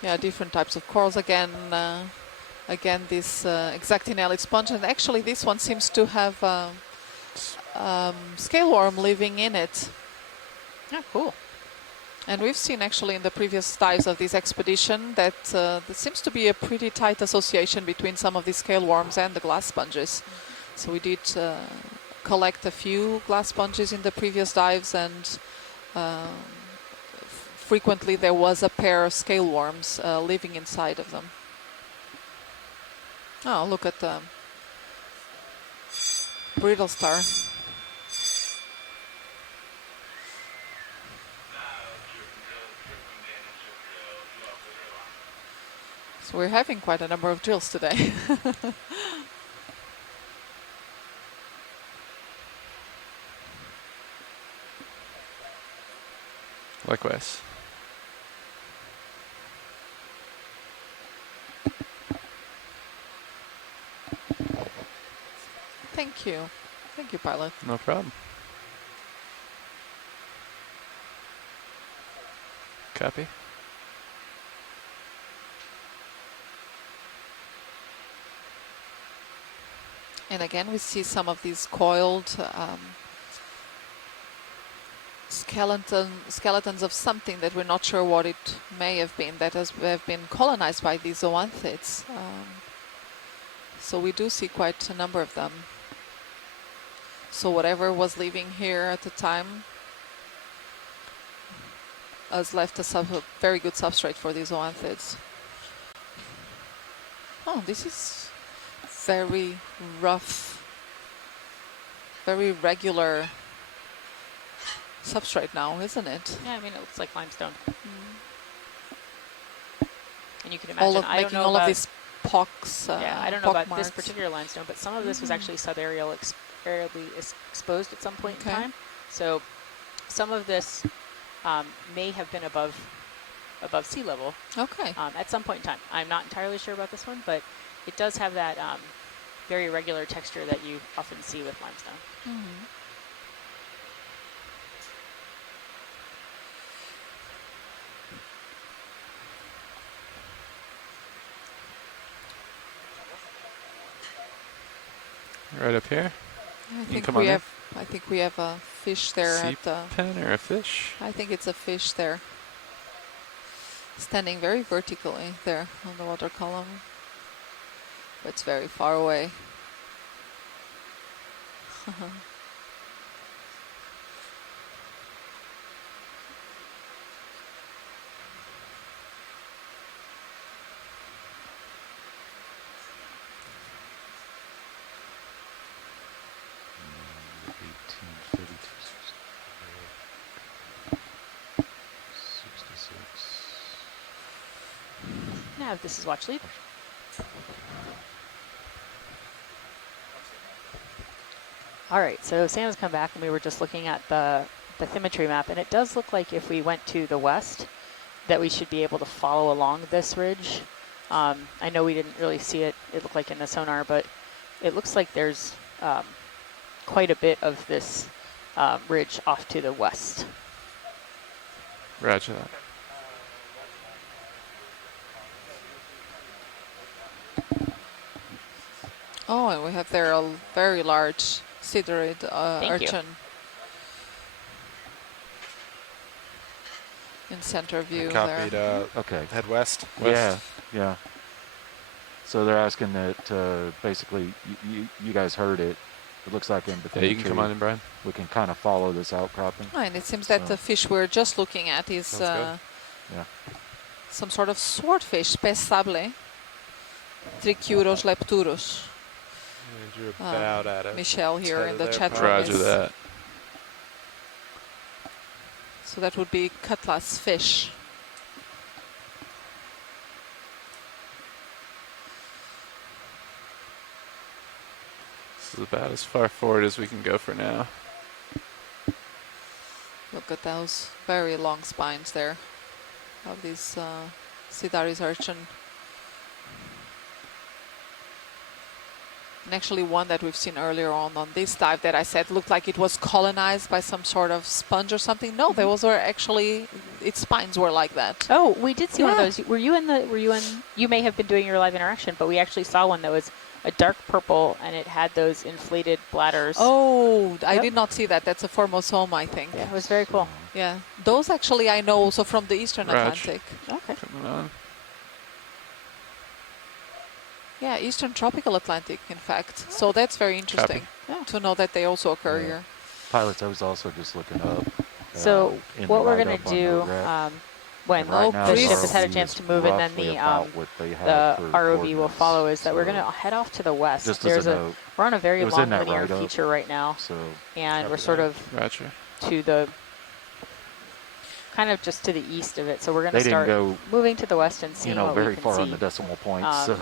Yeah, different types of corals again. Again, this exactinellid sponge, and actually this one seems to have scale worm living in it. Yeah, cool. And we've seen actually in the previous dives of this expedition that there seems to be a pretty tight association between some of these scale worms and the glass sponges. So we did collect a few glass sponges in the previous dives, and frequently there was a pair of scale worms living inside of them. Oh, look at the brittle star. So we're having quite a number of drills today. Likewise. Thank you. Thank you, pilot. No problem. Copy. And again, we see some of these coiled skeletons of something that we're not sure what it may have been, that have been colonized by these zoanthids. So we do see quite a number of them. So whatever was living here at the time has left a very good substrate for these zoanthids. Oh, this is very rough, very regular substrate now, isn't it? Yeah, I mean, it looks like limestone. And you can All imagine, of I don't making know all about, of these pocks. yeah, I don't know about marks. this particular limestone, but some of this was actually subaerially exposed at some point in time. So some of this may have been above sea level. Okay. At some point in time. I'm not entirely sure about this one, but it does have that very regular texture that you often see with limestone. Right up here. I think we have a fish there sea at the pen or a fish. I think it's a fish there, standing very vertically there on the water column. But it's very far away. Now this is watch lead. All right, so Sam has come back and we were just looking at the bathymetry map, and it does look like if we went to the west that we should be able to follow along this ridge. I know we didn't really see it, it looked like in the sonar, but it looks like there's quite a bit of this ridge off to the west. Roger that. Oh, and we have there a very large siderid urchin in center view. Copied. There. Okay. Head west. Yeah. So they're asking that basically you guys heard it. It looks like in bathymetry. Yeah, you can come on in, Brian. We can kind of follow this outcropping. Oh, and it seems that the fish we're just looking at is some sort of swordfish, pes sable, Trichuros lepturus. Drew about at it. Michelle here in the chat room. Roger that. So that would be cutlass fish. This is about as far forward as we can go for now. Look at those very long spines there of this Sidaris urchin. And actually one that we've seen earlier on this dive that I said looked like it was colonized by some sort of sponge or something. No, those were actually, its spines were like that. Oh, we did see one of those. You may have been doing your live interaction, but we actually saw one that was a dark purple and it had those inflated bladders. Oh, I did not see that. That's a formosome, I think. Yeah, it was very cool. Yeah, those actually I know also from the Eastern Atlantic. Okay. Coming on. Yeah, Eastern Tropical Atlantic, in fact. So that's very interesting to know that they also occur here. Pilots, I was also just looking up. So what we're going to do when the ship has had a chance to move and then the ROV will follow is that we're going to head off to the west. We're on a very long linear feature right now, and we're sort of to the kind of just to the east of it. So we're going to start moving to the west and seeing what we can see. very far on the decimal points. So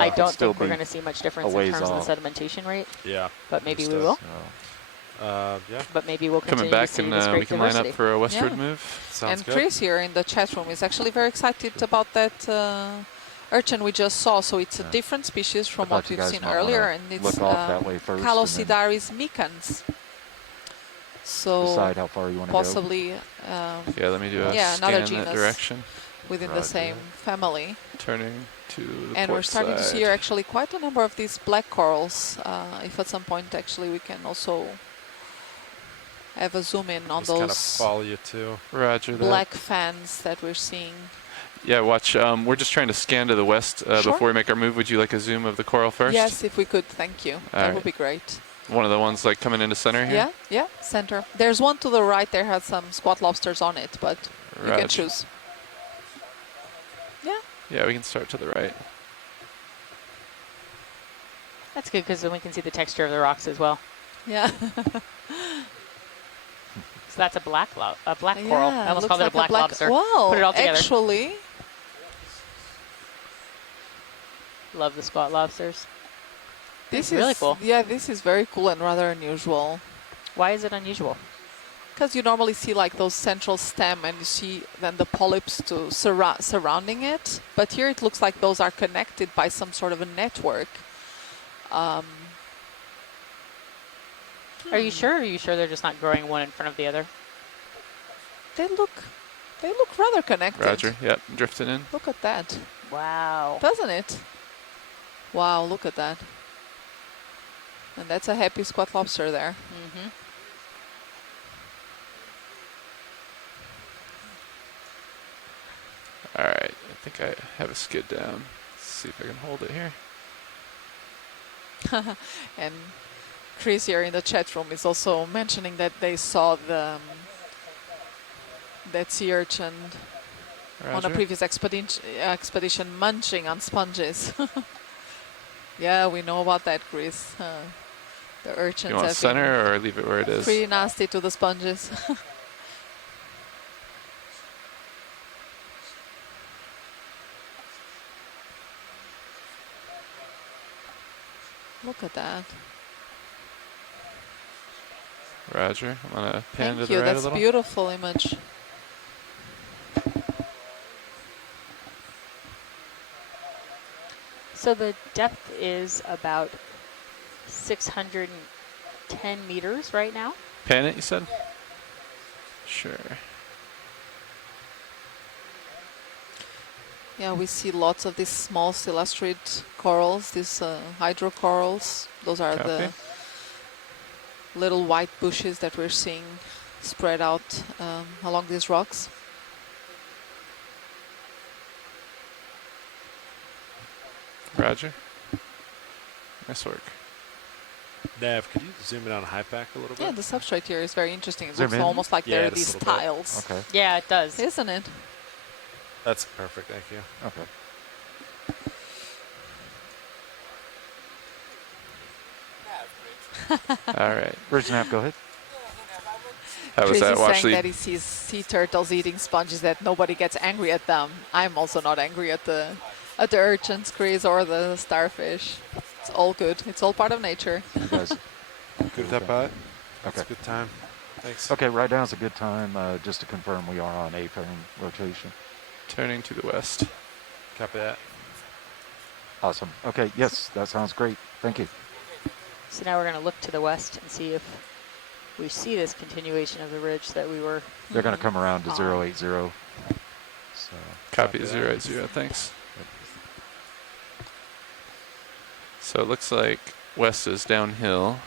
I don't think we're going to see much difference in terms of the sedimentation rate. Yeah. But maybe we will. Yeah. But maybe we'll continue coming back to see and this great we can diversity. line up for a westward move. Sounds good. Chris here in the chat room is actually very excited about that urchin we just saw. So it's a different species from what we've seen earlier, and it's Calosidaris micans. So decide how far you want to possibly let me do a another scan that direction within the same family. Turning to the and we're starting to see here actually quite a number of these black corals. If at some point actually we can also have a zoom in on those kind of follow you too. Roger black fans that we're seeing. Yeah, watch. We're just trying to scan to the west before we make our move. Would you like a zoom of the coral first? Yes, if we could. Thank you. That would be great. One of the ones like coming into center here? Yeah, center. There's one to the right. There has some squat lobsters on it, but You can choose. Yeah. Yeah, we can start to the right. That's good because then we can see the texture of the rocks as well. Yeah. So that's a black coral. Yeah, I almost called it a black lobster. Wow, Put it all together. actually. Love the squat lobsters. This is really is cool. Yeah, this is very cool and rather unusual. Why is it unusual? Because you normally see like those central stem and you see then the polyps surrounding it. But here it looks like those are connected by some sort of a network. Are you sure? Or are you sure they're just not growing one in front of the other? They look rather connected. Roger. Yep. Drifting in. Look at that. Wow. Doesn't it? Wow, look at that. And that's a happy squat lobster there. Mm-hmm. All right. I think I have a skid down. Let's see if I can hold it here. And Chris here in the chat room is also mentioning that they saw that sea urchin on a previous expedition munching on sponges. Yeah, we know about that, Chris. The urchins You want have center or leave it where it is? pretty nasty to the sponges. Look at that. Roger. I'm going to pan to Thank the you. right a That's little. beautiful image. So the depth is about 610 meters right now. Pan it, you said? Sure. Yeah, we see lots of these small celastrate corals, these hydrocorals. Those are the little white bushes that we're seeing spread out along these rocks. Roger. Nice work. Nav, could you zoom in on HiPAC a little bit? Yeah, the substrate here is very interesting. It Zoom looks in? almost like Yeah, there are just these a little bit. tiles. Okay. Yeah, it does. Isn't it? That's perfect, thank you. Okay. All right. Bridge Nav, go ahead. How was Chris that? is Watch saying the that he sees sea turtles eating sponges, that nobody gets angry at them. I'm also not angry at the urchins, Chris, or the starfish. It's all good. It's all part of nature. You guys Good with that, bot? That's Okay. a good time. Thanks. Okay, right now is a good time. Just to confirm, we are on A-frame rotation. turning to the west. Copy that. Awesome. Okay, yes, that sounds great. Thank you. So now we're going to look to the west and see if we see this continuation of the ridge that we were. They're going to come around to on. 080. So Copy 080, thanks. So it looks like west is downhill,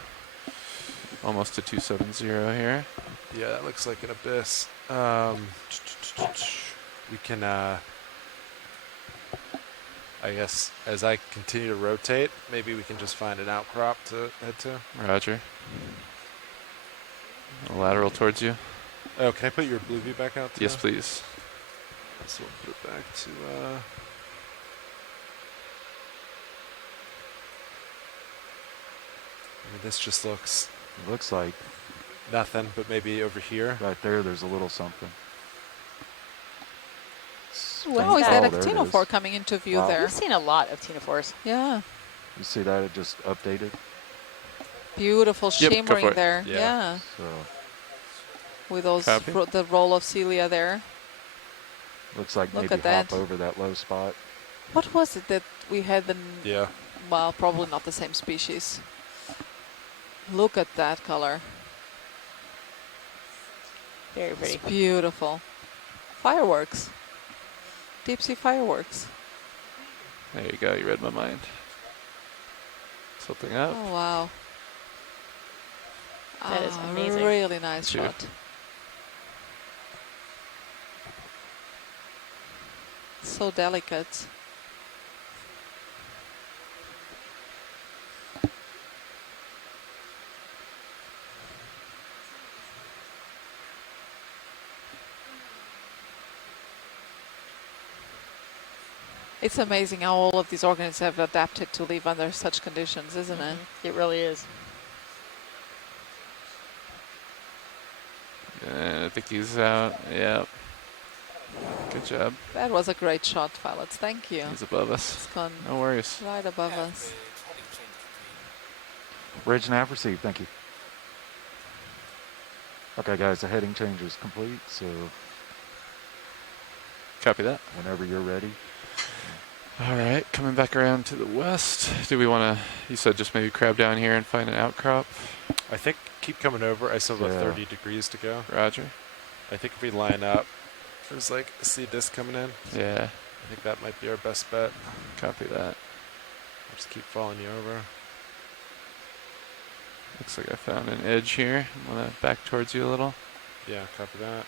almost to 270 here. Yeah, that looks like an abyss. We can, I guess, as I continue to rotate, maybe we can just find an outcrop to head to. Roger. A lateral towards you. Oh, can I put your blue view back out? Yes, please. So we'll put it back to, I mean, this just looks... It looks like... nothing, but maybe over here. Right there, there's a little something. Wow, is that a ctenophore coming into view there? We've seen a lot of ctenophores. Yeah. You see that? It just updated. Beautiful shimmering there. Yeah. So with those the roll of cilia there. Looks like Look maybe at that. hop over that low spot. What was it that we had? Yeah. Well, probably not the same species. Look at that color. Very pretty. It's beautiful. Fireworks. Deep sea fireworks. There you go. You read my mind. Something up. Oh, wow. That is amazing. Really nice shot. So delicate. It's amazing how all of these organisms have adapted to live under such conditions, isn't it? It really is. I think he's out. Yeah. Good job. That was a great shot, pilots. Thank you. He's above us. It's gone no worries. right above us. Bridge nav received. Thank you. Okay, guys, the heading change is complete, so... Copy that. Whenever you're ready. All right, coming back around to the west. Do we want to, you said just maybe crab down here and find an outcrop? I think keep coming over. I still have about 30 degrees to go. Roger. I think if we line up, there's like a sea disc coming in. Yeah. I think that might be our best bet. Copy that. I'll just keep following you over. Looks like I found an edge here. I'm going to back towards you a little. Yeah, copy that.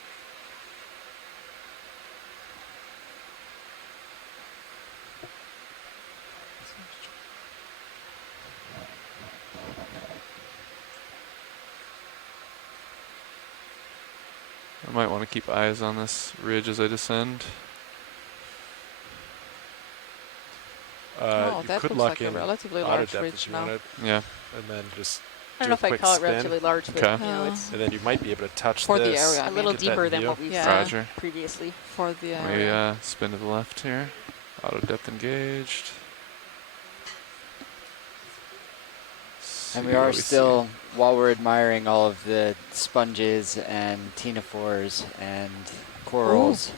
I might want to keep eyes on this ridge as I descend. Oh, you that could looks lock like a in relatively auto large depth ridge if you now. wanted. Yeah. And then just I don't know if I'd call it relatively large, but Okay. you know, it's and then you might be able to touch for this. the area. a little Get that deeper than view. what we've Roger. seen previously. For the area. Maybe spin to the left here. Auto depth engaged. And we are still, while we're admiring all of the sponges and ctenophores and corals,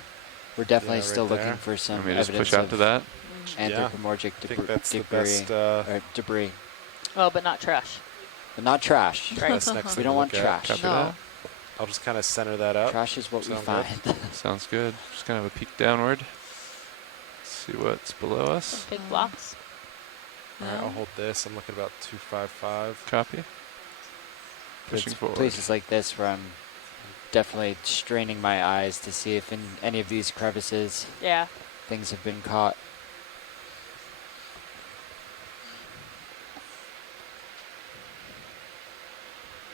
we're definitely still looking for some evidence just push out to that. anthropomorphic I think that's debris. the best, debris. Well, but not trash. But not trash. Right. That's next We thing don't to want look at. trash. Copy No. that. I'll just kind of center that up. Trash is what we Sound find. good? Sounds good. Just kind of a peek downward. See what's below us. Big blocks. All right, I'll hold this. I'm looking about 255. Copy. Pushing It's forward. places like this where I'm definitely straining my eyes to see if in any of these crevices things have been caught.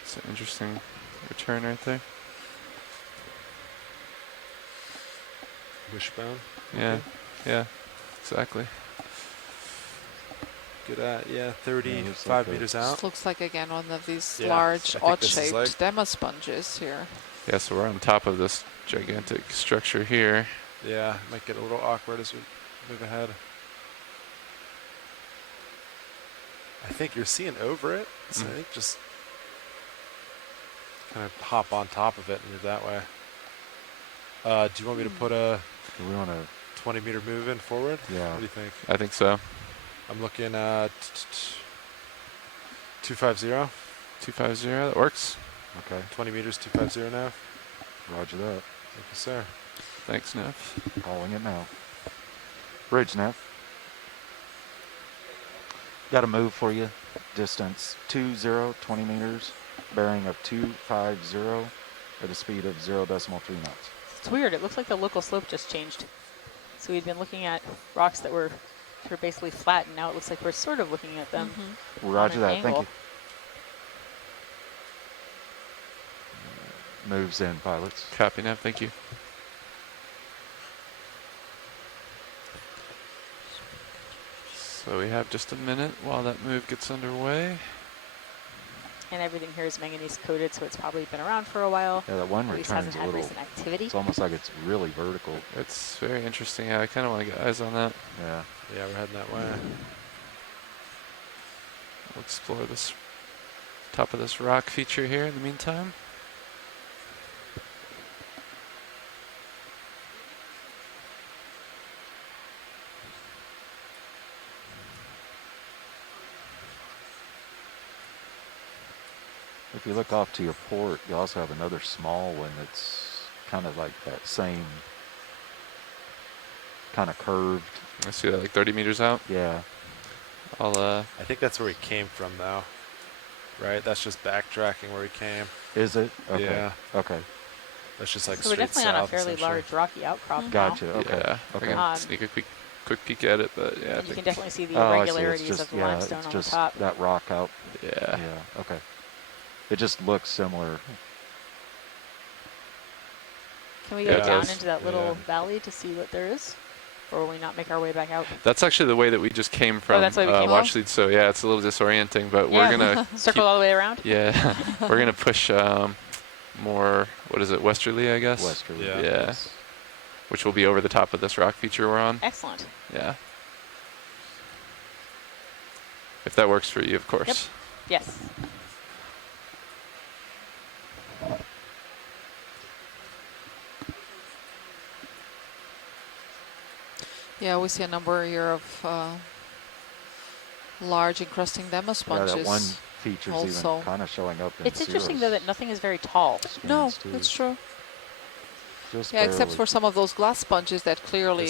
It's an interesting return right there. Wishbone. Yeah, yeah, exactly. Good at, 35 meters out. This looks like, again, one of these Yeah, large, I think this is odd-shaped like- demo sponges here. Yeah, so we're on top of this gigantic structure here. Yeah, might get a little awkward as we move ahead. I think you're seeing over it, so I think just kind of hop on top of it and move that way. Do you want me to put a Do we want to 20-meter move in forward? Yeah. What do you think? I think so. I'm looking at 250. 250, that works. Okay. 20 meters, 250 now. Roger that. Thank you, sir. Thanks, Neff. Calling it now. Bridge nav. Got a move for you. Distance 20 meters. Bearing of 250 at a speed of 0.3 knots. It's weird. It looks like the local slope just changed. So we'd been looking at rocks that were basically flat, and now it looks like we're sort of looking at them. Roger that. Angle. Thank you. Moves in, pilots. Copy, Neff. Thank you. So we have just a minute while that move gets underway. And everything here is manganese coated, so it's probably been around for a while. Yeah, that one At least returns hasn't a had little. recent activity. It's almost like it's really vertical. It's very interesting. Yeah, I kind of want to get eyes on that. Yeah. Yeah, we're heading that way. We'll explore this top of this rock feature here in the meantime. If you look off to your port, you also have another small one that's kind of like that same kind of curved. I see that like 30 meters out. Yeah. I think that's where we came from, though. Right? That's just backtracking where we came. Is it? Okay. Yeah. Okay. That's just like So we're straight definitely on a south, fairly essentially. large rocky outcrop Gotcha. now. Okay. Yeah. Okay. I can sneak a quick peek at it, but yeah. I You think can definitely see the Oh, I see. It's irregularities just, of the yeah, limestone it's on just the top. that rock out. Yeah. Yeah. Okay. It just looks similar. Can we go Yeah, it down does. into that little valley to see what there is? Or will we not make our way back out? That's actually the way that we just came from Watchlead. So yeah, it's a little disorienting, but we're gonna circle all the way around. Yeah, we're gonna push more. What is it? Westerly, I guess. Westerly. Yeah. Yes. Which will be over the top of this rock feature we're on. Excellent. Yeah. If that works for you, of course. Yep. Yes. Yeah, we see a number here of large encrusting demo sponges. Yeah, that one feature's even kind of showing up in It's interesting, though, that nothing is very tall. No, that's true. Just yeah, except for some of those glass sponges that clearly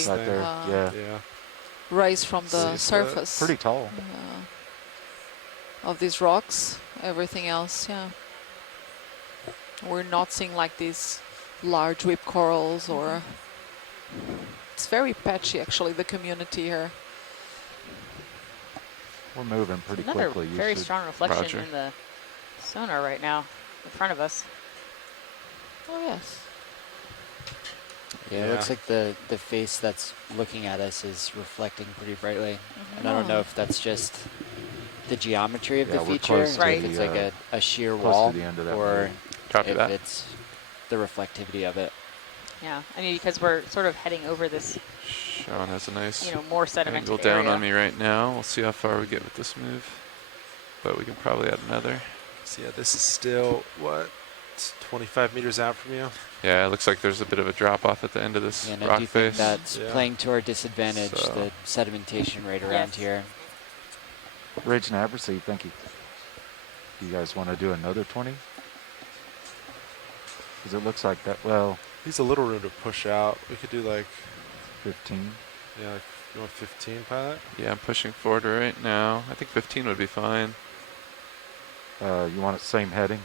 rise from the surface. Pretty tall. Of these rocks. Everything else, yeah. We're not seeing like these large whip corals or... It's very patchy, actually, the community here. We're moving pretty Another quickly. Very strong reflection in the sonar right now in front of us. Oh, yes. Yeah, it looks like the face that's looking at us is reflecting pretty brightly. And I don't know if that's just the geometry of the feature, if it's like a sheer wall, or if it's the reflectivity of it. Yeah, I mean, because we're sort of heading over this. Sean has a nice more sedimented angle down on me right now. We'll see how far we get with this move, but we can probably add another. So yeah, this is still, what, 25 meters out from you? Yeah, it looks like there's a bit of a drop off at the end of this and rock I do face. think that's playing to our disadvantage, the sedimentation rate around here. Ridge and Abercy, thank you. Do you guys want to do another 20? Because it looks like that, well... He's a little room to push out. We could do like... 15. Yeah, like, you want 15, pilot? Yeah, I'm pushing forward right now. I think 15 would be fine. You want it same heading?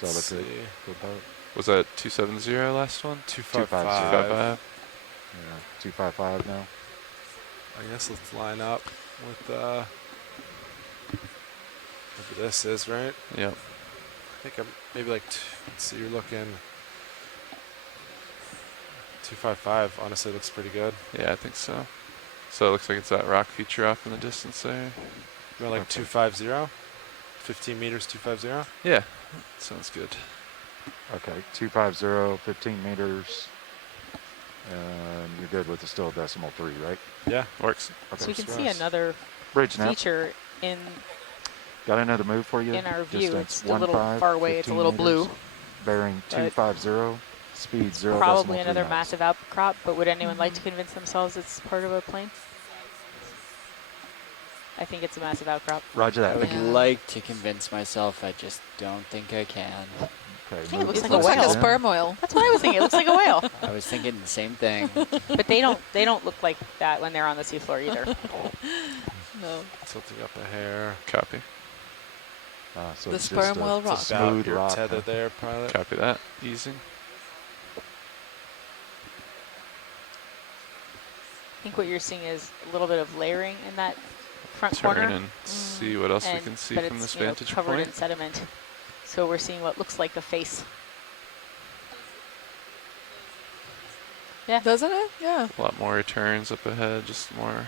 Let's see. Was that 270 last one? 255. 255. Yeah, 255 now. I guess let's line up with whatever this is, right? Yep. I think I'm maybe like, let's see, you're looking 255. Honestly, looks pretty good. Yeah, I think so. So it looks like it's that rock feature off in the distance there. You want like 250? 15 meters, 250? Yeah, sounds good. Okay, 250, 15 meters. And you're good with the still decimal 3, right? Yeah, works. Okay. So we can see another feature in. Got another move for you. In our view, Distance it's a little far away. It's a little blue. Bearing 250, speed 0. Probably another massive outcrop, but would anyone like to convince themselves it's part of a plane? I think it's a massive outcrop. Roger that. I would like to convince myself. I just don't think I can. I think it looks like a sperm whale. That's what I was thinking. It looks like a whale. I was thinking the same thing. But they don't look like that when they're on the seafloor either. No. Tilting up a hair. Copy. So the sperm whale rock. Smooth rock. Tether there, pilot. Copy that. Easy. I think what you're seeing is a little bit of layering in that front Turn corner. and see what else we can see from this vantage point. Covered in sediment. So we're seeing what looks like a face. Yeah. Doesn't it? Yeah. A lot more returns up ahead, just more.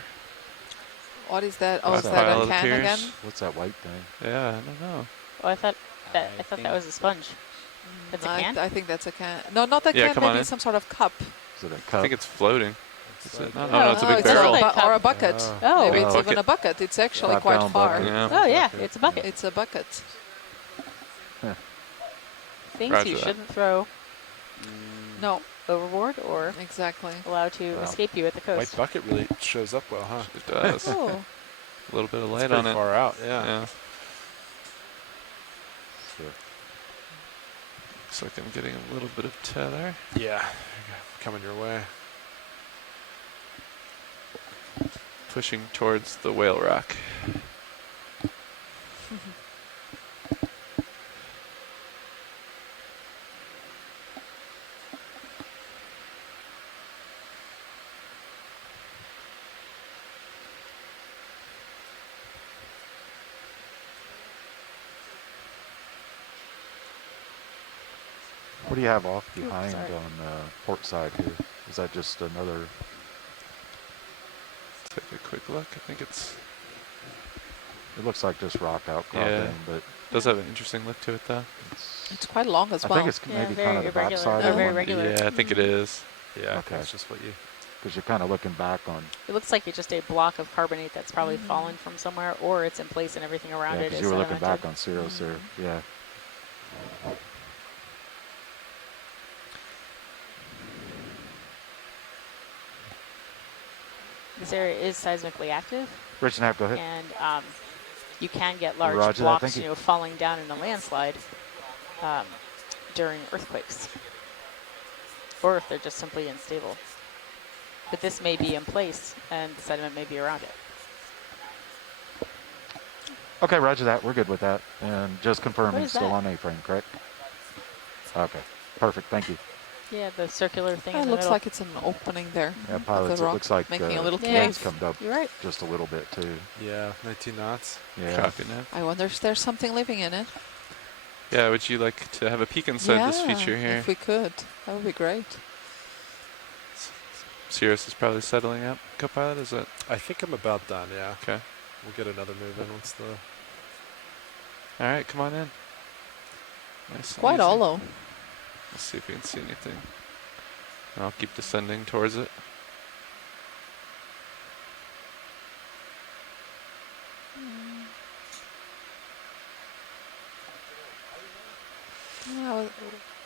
What is that? Oh, is that a can again? What's that white thing? Yeah, I don't know. Oh, I thought that was a sponge. That's a can? I think that's a can. No, not a can. Maybe some sort of cup. Is it a cup? I think it's floating. Is it? No, no, it's a big barrel. Or a bucket. Oh. Maybe it's even a bucket. It's actually quite far. Yeah. Oh, yeah, it's a bucket. It's a bucket. Things you shouldn't throw. No. Overboard or allow to escape you at the coast. White bucket really shows up well, huh? It does. Oh. A little bit of light it's on it. Far out, yeah. Looks like I'm getting a little bit of tether. Yeah, coming your way. Pushing towards the whale rock. What do you have off behind on port side here? Is that just another? Take a quick look. I think it's. It looks like just rock outcropping, Yeah, but does have an interesting look to it though. It's quite long as well. I think it's maybe kind of the backside. Very regular. Yeah, I think it is. Yeah, okay. That's just what you. Because you're kind of looking back on. It looks like it's just a block of carbonate that's probably fallen from somewhere, or it's in place and everything around it is you were looking sedimented. back on Sirius there. Yeah. This area is seismically active. Rich and go ahead. And you can get large Roger blocks, that, falling down in a landslide during earthquakes, or if they're just simply unstable. But this may be in place, and the sediment may be around it. Okay, roger that. We're good with that. And just confirming, still that? on A-frame, correct? Okay, perfect. Thank you. Yeah, the circular thing. It looks like it's an opening there. Yeah, pilots, it looks like making a little cave cave. come up You're right. just a little bit too. Yeah, 19 knots. Yeah. Copy that. I wonder if there's something living in it. Yeah, would you like to have a peek inside this feature here? If we could, that would be great. Sirius is probably settling up. Co-pilot, is it? I think I'm about done, yeah. Okay. We'll get another move in once the... All right, come on in. Nice. Quite hollow. Let's see if we can see anything. I'll keep descending towards it.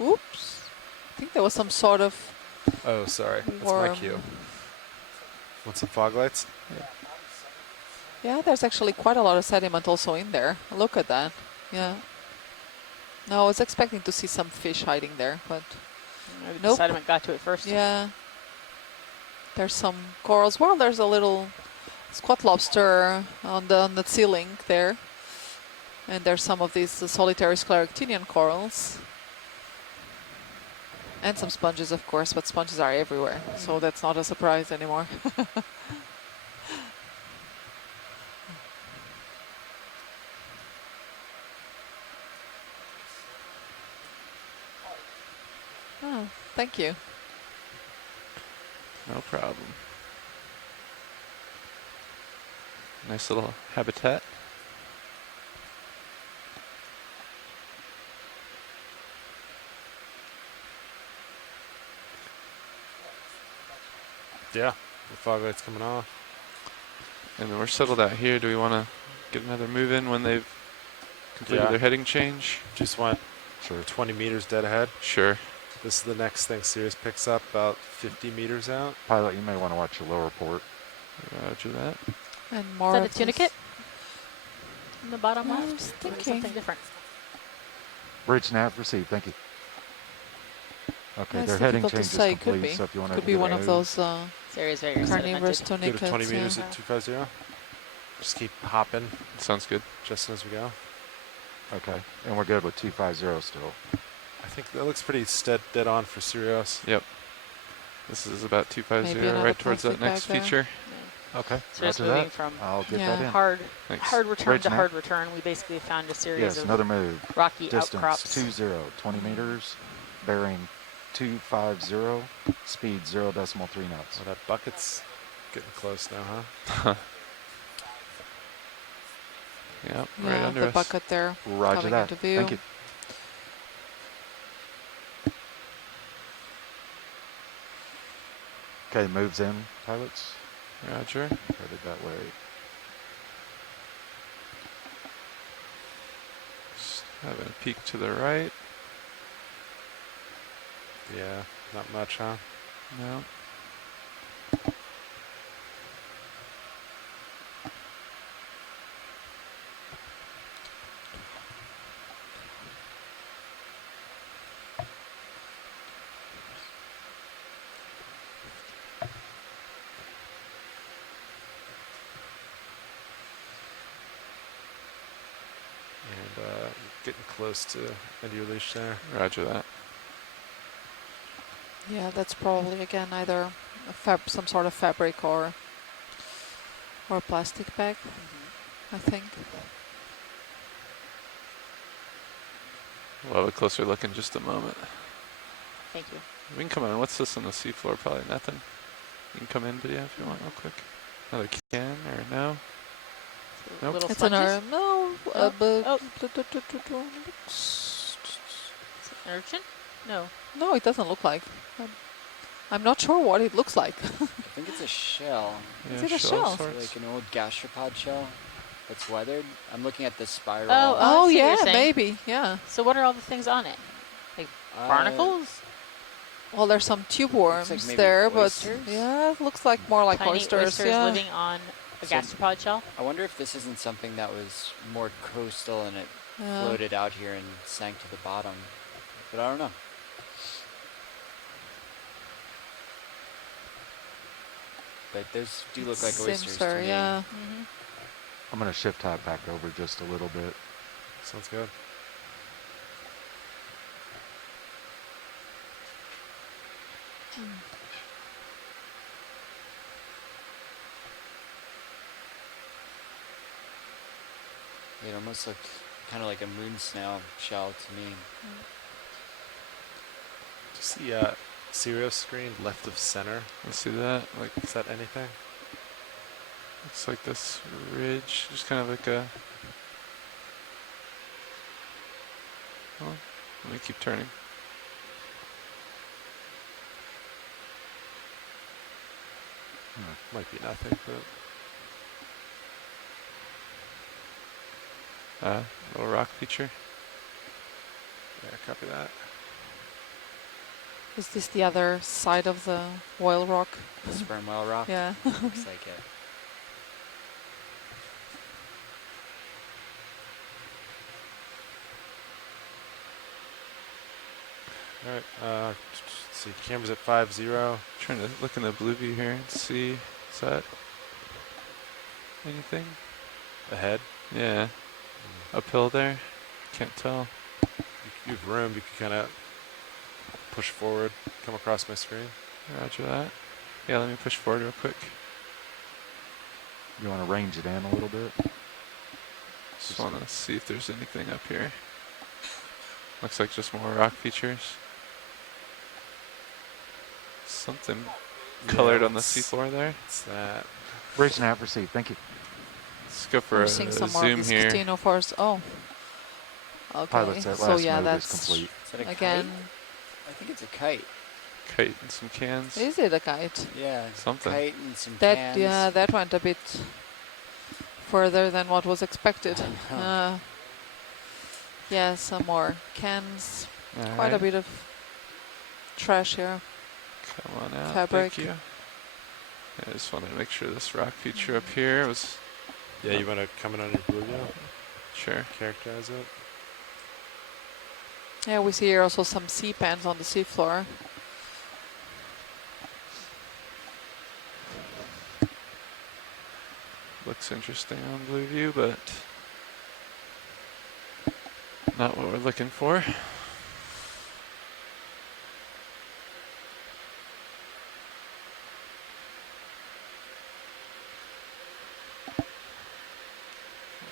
Oops. I think there was some sort of... Oh, sorry. That's my cue. Want some fog lights? Yeah, there's actually quite a lot of sediment also in there. Look at that. Yeah. No, I was expecting to see some fish hiding there, but maybe nope. The sediment got to it first. Yeah. There's some corals. Well, there's a little squat lobster on the ceiling there. And there's some of these solitary scleractinian corals. And some sponges, of course, but sponges are everywhere. So that's not a surprise anymore. Oh, thank you. No problem. Nice little habitat. Yeah, the fog light's coming off. And then we're settled out here. Do we want to get another move in when they've completed their heading change? Just went 20 meters dead ahead. Sure. This is the next thing Sirius picks up, about 50 meters out. Pilot, you may want to watch your lower port. Roger that. And more is that a tunicate? In the bottom left? I was thinking. Something different. Bridge nav received. Thank you. Okay, Yeah, their it's heading difficult change to say. is complete, so if you want to could be one of those carnivorous tunicates. Go to 20 meters at 250. Just keep hopping. Sounds good. Just as we go. Okay, and we're good with 250 still. I think that looks pretty dead on for Sirius. Yep. This is about 250, Maybe right towards that next there. feature. Okay, So just roger moving that. from I'll get that in. hard return Bridge to nav. hard return. We basically found a series Yes, of another move. rocky Distance outcrops. 20 meters, bearing 250, speed 0.3 knots. Oh, that bucket's getting close now, huh? Yep, Yeah, right under the us. bucket there. Roger coming that. into view. Thank you. Okay, moves in, pilots. Roger. Headed that way. Just having a peek to the right. Yeah, not much, huh? No. And getting close to end of your leash there. Roger that. Yeah, that's probably again either some sort of fabric or plastic bag. I think. We'll have a closer look in just a moment. Thank you. We can come in. What's this on the seafloor? Probably nothing. You can come in video if you want real quick. Another can or no? Nope. Little It's an sponges? no. An urchin? No. No, it doesn't look like. I'm not sure what it looks like. I think it's a shell. Is it a shell? Like an old gastropod shell that's weathered. I'm looking at the spiral. Oh, I see what yeah, you're saying. maybe, yeah. So what are all the things on it? Like barnacles? Well, there's some tube worms like maybe there, oysters? but yeah, it looks like more like Tiny oysters. Yeah. living on a gastropod shell? I wonder if this isn't something that was more coastal and it floated out here and sank to the bottom. But I don't know. But those do look like oysters to me. Yeah. I'm going to shift type back over just a little bit. Sounds good. It almost looked kind of like a moon snail shell to me. Do you see Serious screen left of center? You see that? Like, is that anything? Looks like this ridge, just kind of like a. Well, let me keep turning. Might be nothing, but. Little rock feature. Yeah, copy that. Is this the other side of the whale rock? The sperm whale rock? Yeah. Looks like it. Alright, let's see, camera's at 5-0. Trying to look in the blue view here and see, is that anything? Ahead? Yeah. Uphill there? Can't tell. You have room, you can kind of push forward, come across my screen. Roger that. Yeah, let me push forward real quick. You want to range it in a little bit? Just want to see if there's anything up here. Looks like just more rock features. Something colored on the seafloor there. What's that? Bridge nav received. Thank you. Let's go for a seeing some zoom more of these here. ctenophores. Oh. Okay. Pilot set So last yeah, move that's is complete. Is that a again. kite? I think it's a kite. Kite and some cans. Is it a kite? Yeah. Something. Kite and some That cans. yeah, that went a bit further than what was expected. Yeah, some more cans. Quite a bit of trash here. Come on out. Fabric. Thank you. I just wanted to make sure this rock feature up here was. Yeah, you want to come in on your blue view? Sure. Characterize it. Yeah, we see here also some sea pans on the seafloor. Looks interesting on blue view, but not what we're looking for.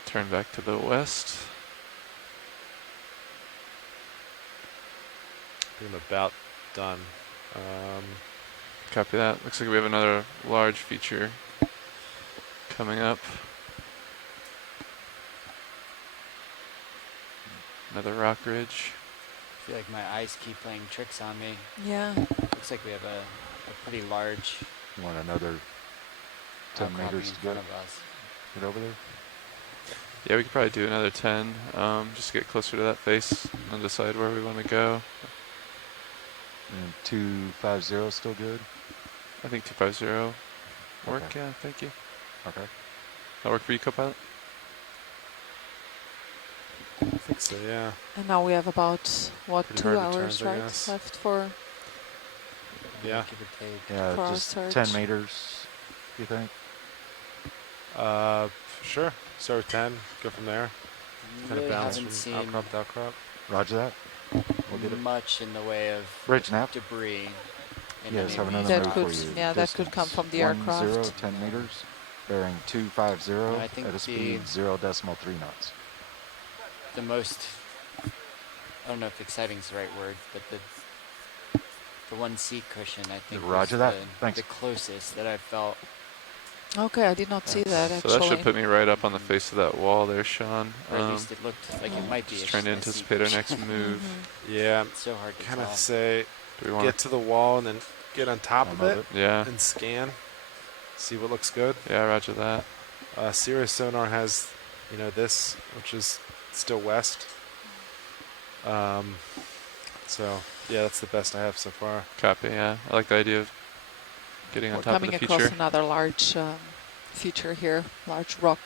Turn back to the west. I think I'm about done. Copy that. Looks like we have another large feature coming up. Another rock ridge. I feel like my eyes keep playing tricks on me. Yeah. Looks like we have a pretty large. You want another 10 meters to get over there? Yeah, we could probably do another 10, just to get closer to that face and decide where we want to go. And 250 still good? I think 250 work, Okay. yeah, thank you. Okay. That work for you, co-pilot? I think so, yeah. And now we have about, what, Pretty 2 hard to hours, turn, I right, guess. left for Yeah. Give or take. Yeah, cross just search. 10 meters, you think? Sure. Start with 10, go from there. Kind Really of bounce haven't from seen outcrop to outcrop. Roger that. We'll get it. much in the way of Bridge nav. debris. in Yes, any have of another these move That for could- you. yeah, that could come from the 10, aircraft. 10 meters, bearing 250 I think at a speed 0.3 knots. The most, I don't know if exciting is the right word, but the 1C cushion, I think, Roger was that. the closest that I felt. Okay, I did not see that actually. So that should put me right up on the face of that wall there, Sean. Or at least it looked like it might be. Just trying to anticipate our next move. Yeah, it's so hard to kind of tell. say get to the wall and then get on top of it. Yeah. And scan. See what looks good. Yeah, roger that. Sirius sonar has, you know, this, which is still west. So yeah, that's the best I have so far. Copy. Yeah, I like the idea of getting on top of the feature. Coming across another large feature here, large rock.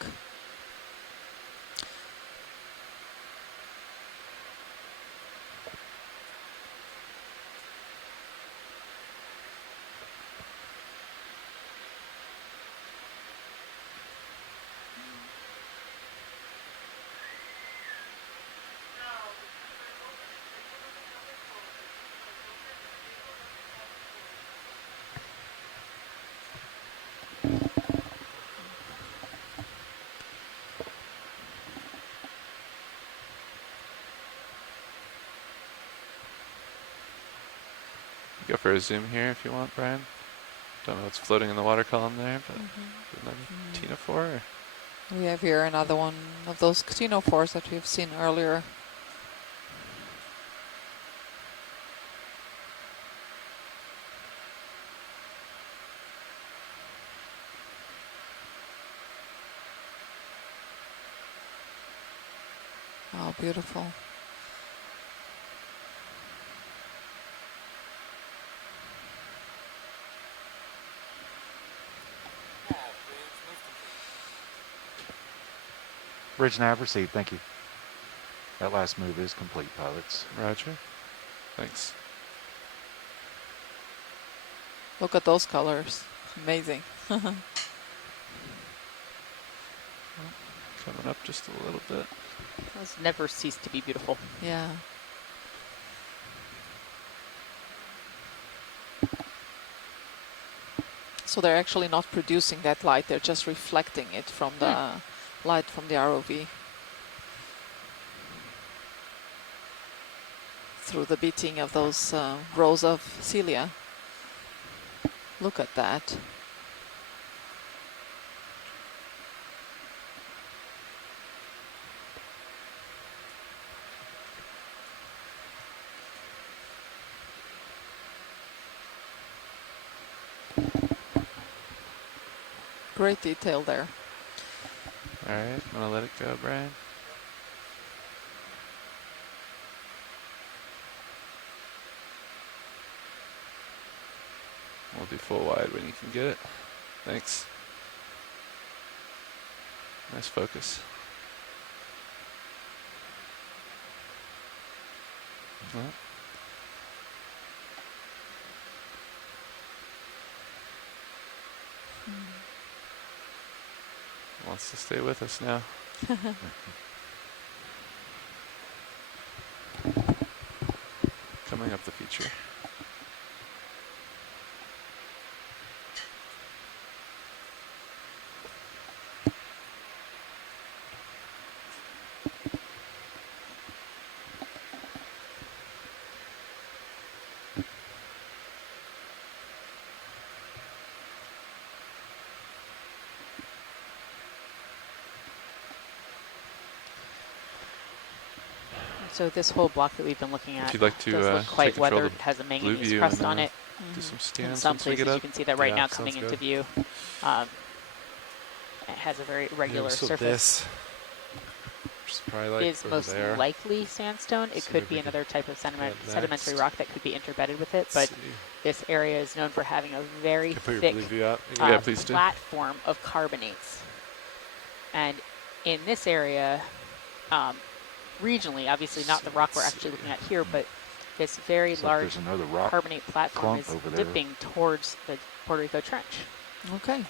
Go for a zoom here if you want, Brian. Don't know what's floating in the water column there, but another ctenophore. Or? We have here another one of those ctenophores that we've seen earlier. Oh, beautiful. Bridge nav received, thank you. That last move is complete, pilots. Roger. Thanks. Look at those colors. Amazing. Coming up just a little bit. Those never cease to be beautiful. Yeah. So they're actually not producing that light, they're just reflecting it from the light from the ROV through the beating of those rows of cilia. Look at that. Great detail there. All right, I'm gonna let it go, Brian. We'll do full wide when you can get it. Thanks. Nice focus. Well. Wants to stay with us now. Coming up the feature. So this whole block that we've been looking at if you'd like to, does look quite weathered, has a manganese crust on it. Do some scans in some places you can see that right now sounds coming into good. view. It has a very regular so surface. This probably like is most there. likely sandstone. It See could if be we another type of sedimentary next. rock that could be interbedded with it, but this area is known for having a very Can I put your thick blue view up? Yeah, please do. platform of carbonates. And in this area, regionally, obviously not the rock we're actually looking at here, but this very large carbonate platform is dipping towards the Puerto Rico Trench. Okay.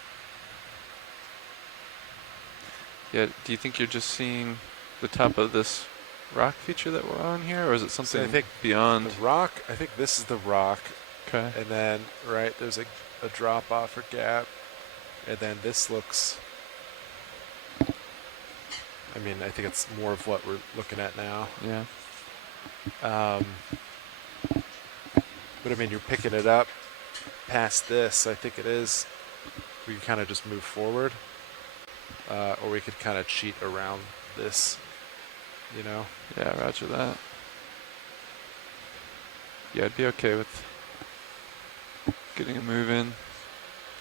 Yeah, do you think you're just seeing the top of this rock feature that we're on here, or is it something I think beyond? The rock, I think this is the rock. Okay. And then, right, there's a drop off or gap. And then this looks, I mean, I think it's more of what we're looking at now. Yeah. But I mean, you're picking it up past this. I think it is. We can kind of just move forward, or we could kind of cheat around this. You know? Yeah, roger that. Yeah, I'd be okay with getting a move in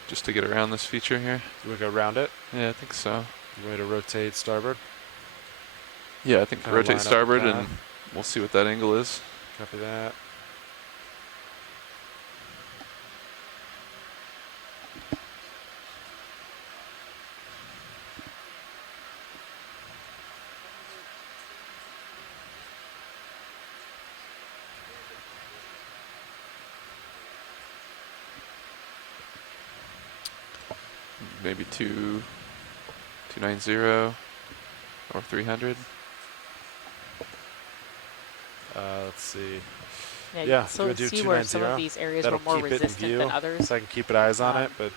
just to get around this feature here. You want to go around it? Yeah, I think so. You want me to rotate starboard? Yeah, I think rotate starboard and we'll see what that angle is. Copy that. Maybe 290 or 300. Let's see. Yeah, so do see where some of these areas That'll were more keep resistant it in view, than others. so I can keep eyes on it, but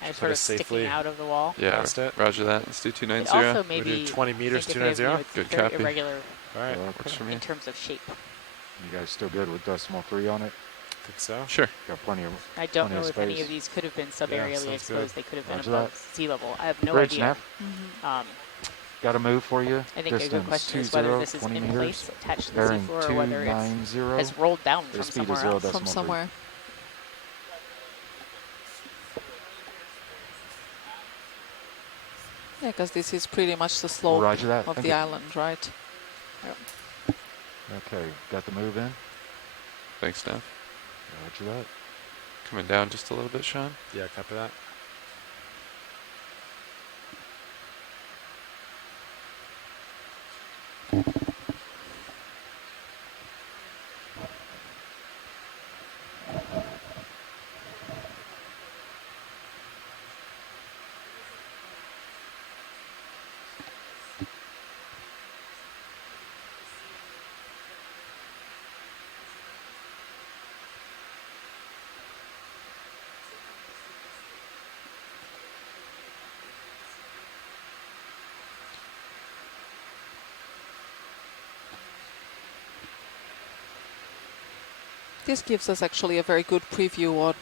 and sort of sticking out of the wall. Yeah, past it. roger that. Let's do 290. It also maybe do 20 meters, think of it, 290. Good very copy. irregular. All right, works for me. In terms of shape. You guys still good with decimal 3 on it? I think so. Sure. Got plenty of. I don't know of if any space. of these could have been subaerially sounds exposed. good. They could have been Roger above that. sea level. I have no Bridge idea. nav. Got a move for you. I think a good question is whether this is in place, attached to the seafloor, or whether it has rolled down from somewhere else. From somewhere. Yeah, because this is pretty much the slope of the island, right? Yep. Okay, got the move in. Thanks, Steph. Roger that. Coming down just a little bit, Sean. Yeah, copy that. This gives us actually a very good preview of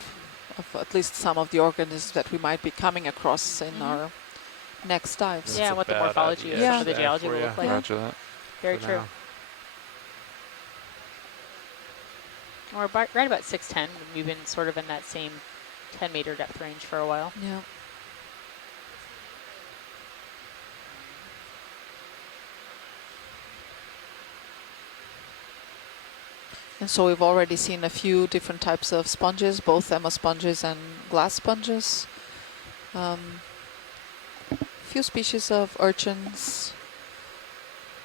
at least some of the organisms that we might be coming across in our next dives. Yeah, what the morphology of some of the geology will look like. Roger that. Very true. We're right about 610. We've been sort of in that same 10-meter depth range for a while. Yeah. And so we've already seen a few different types of sponges, both Emma sponges and glass sponges. Few species of urchins,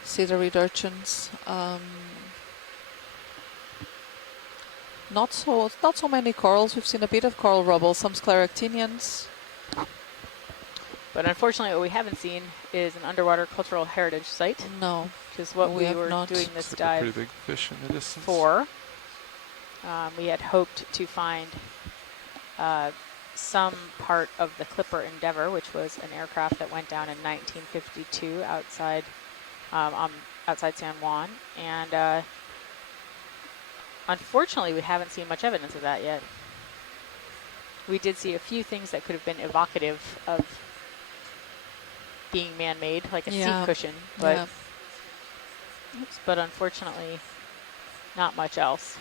cedar reed urchins. Not so many corals. We've seen a bit of coral rubble, some scleractinians. But unfortunately, what we haven't seen is an underwater cultural heritage site. No. Which is what we were not doing this Like dive a pretty big fish in the distance. for. We had hoped to find some part of the Clipper Endeavour, which was an aircraft that went down in 1952 outside outside San Juan, and unfortunately, we haven't seen much evidence of that yet. We did see a few things that could have been evocative of being man-made, like a sea cushion, but but unfortunately, not much else.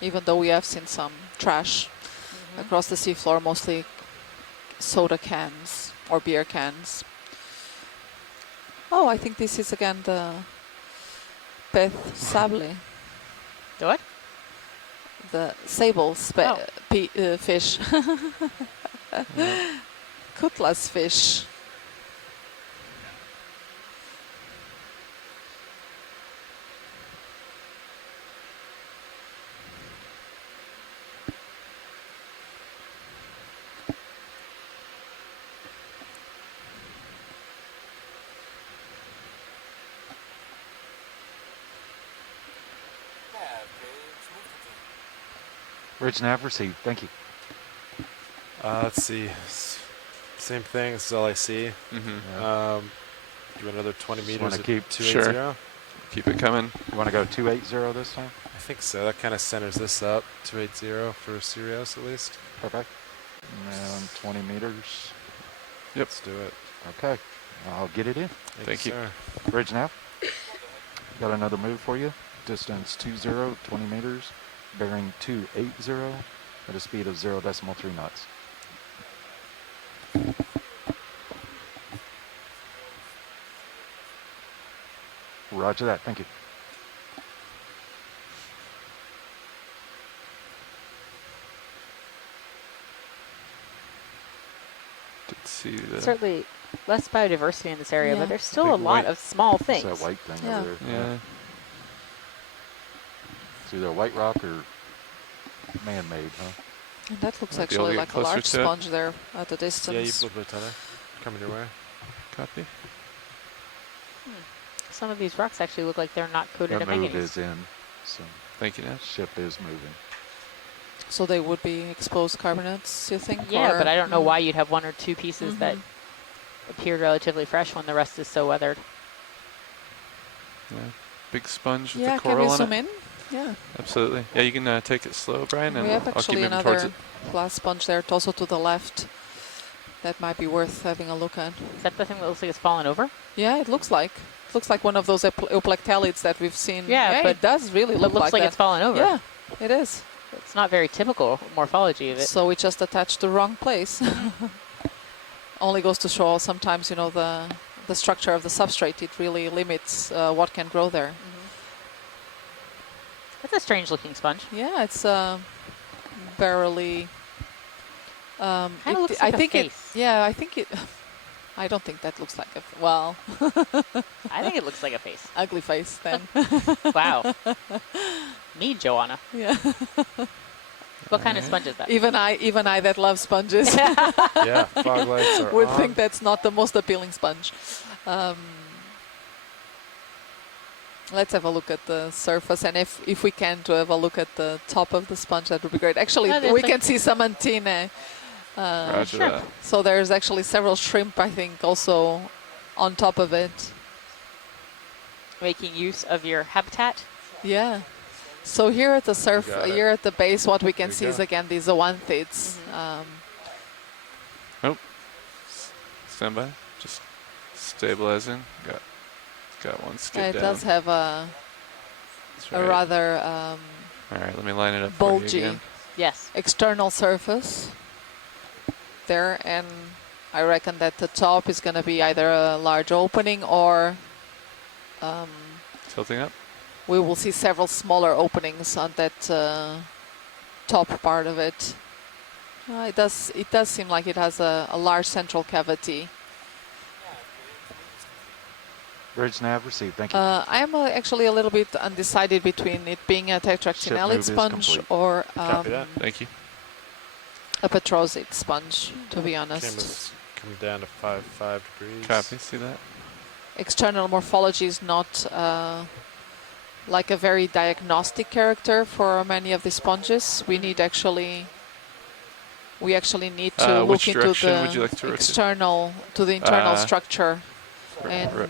Even though we have seen some trash across the seafloor, mostly soda cans or beer cans. Oh, I think this is again the pez sable. The what? The sable fish. Cutlass fish. Bridge nav received. Thank you. Let's see. Same thing. This is LIC. Do another 20 meters wanna at keep 280. Keep it coming. You want to go 280 this time? I think so. That kind of centers this up. 280 for Sirius at least. Perfect. And 20 meters. Yep. Let's do it. Okay. I'll get it in. Thank you. Sir. Bridge nav. Got another move for you. Distance 20, 20 meters. Bearing 280 at a speed of 0.3 knots. Roger that. Thank you. Did see the Certainly less biodiversity in this area, Yeah. but there's still a lot of small things. It's that white thing Yeah. over there. yeah. It's either white rock or man-made, huh? And that looks Might be able to actually get like a closer large to it. sponge there at the Yeah, you distance. blew a Tyler. Coming your way. Copy. Some of these rocks actually look like they're not coated That in move manganese. is in, so Thank you, Nash. ship is moving. So they would be exposed carbonates, you think? Yeah, or? but I don't know why you'd have one or two pieces that appeared relatively fresh when the rest is so weathered. Yeah. Big sponge with Yeah, the can coral we on zoom it. in? Yeah. Absolutely. Yeah, you can take it slow, Brian, and We have I'll keep actually moving towards another it. glass sponge there, also to the left. That might be worth having a look at. Is that the thing that looks like it's fallen over? Yeah, it looks like. It looks like one of those euplectalids that we've seen. Yeah, but it does really It look looks like that. it's fallen over. Yeah, it is. It's not very typical morphology of it. So we just attached the wrong place. Only goes to show sometimes, you know, the structure of the substrate. It really limits what can grow there. That's a strange looking sponge. Yeah, it's barely. Kind of looks like I think a it. face. Yeah, I think it. I don't think that looks like a. Well. I think it looks like a face. Ugly face then. Wow. Me, Joanna. Yeah. What kind of sponge is that? Even I that love sponges. Yeah, fog lights are would on. think that's not the most appealing sponge. Let's have a look at the surface, and if we can, to have a look at the top of the sponge, that would be great. Actually, we can see some antennae. Roger that. So there's actually several shrimp, I think, also on top of it. Making use of your habitat. Yeah. So here at the here at the base, what we can There see you is go. again these zoanthids. Oh. Stand by. Just stabilizing. Got one skid It down. does have a That's a right. rather All right, let me line it up for you bulgy again. Yes. external surface there, and I reckon that the top is going to be either a large opening or Tilting up. we will see several smaller openings on that top part of it. It does seem like it has a large central cavity. Bridge nav received. Thank you. I'm actually a little bit undecided between it being a Ship tetractinellid move is sponge complete. or Copy that. Thank you. a petrosite sponge, to be honest. Camera's coming down to 5 degrees. Copy. See that? External morphology is not like a very diagnostic character for many of the sponges. We need we actually need to look which into direction would you the like to rotate? internal structure and right.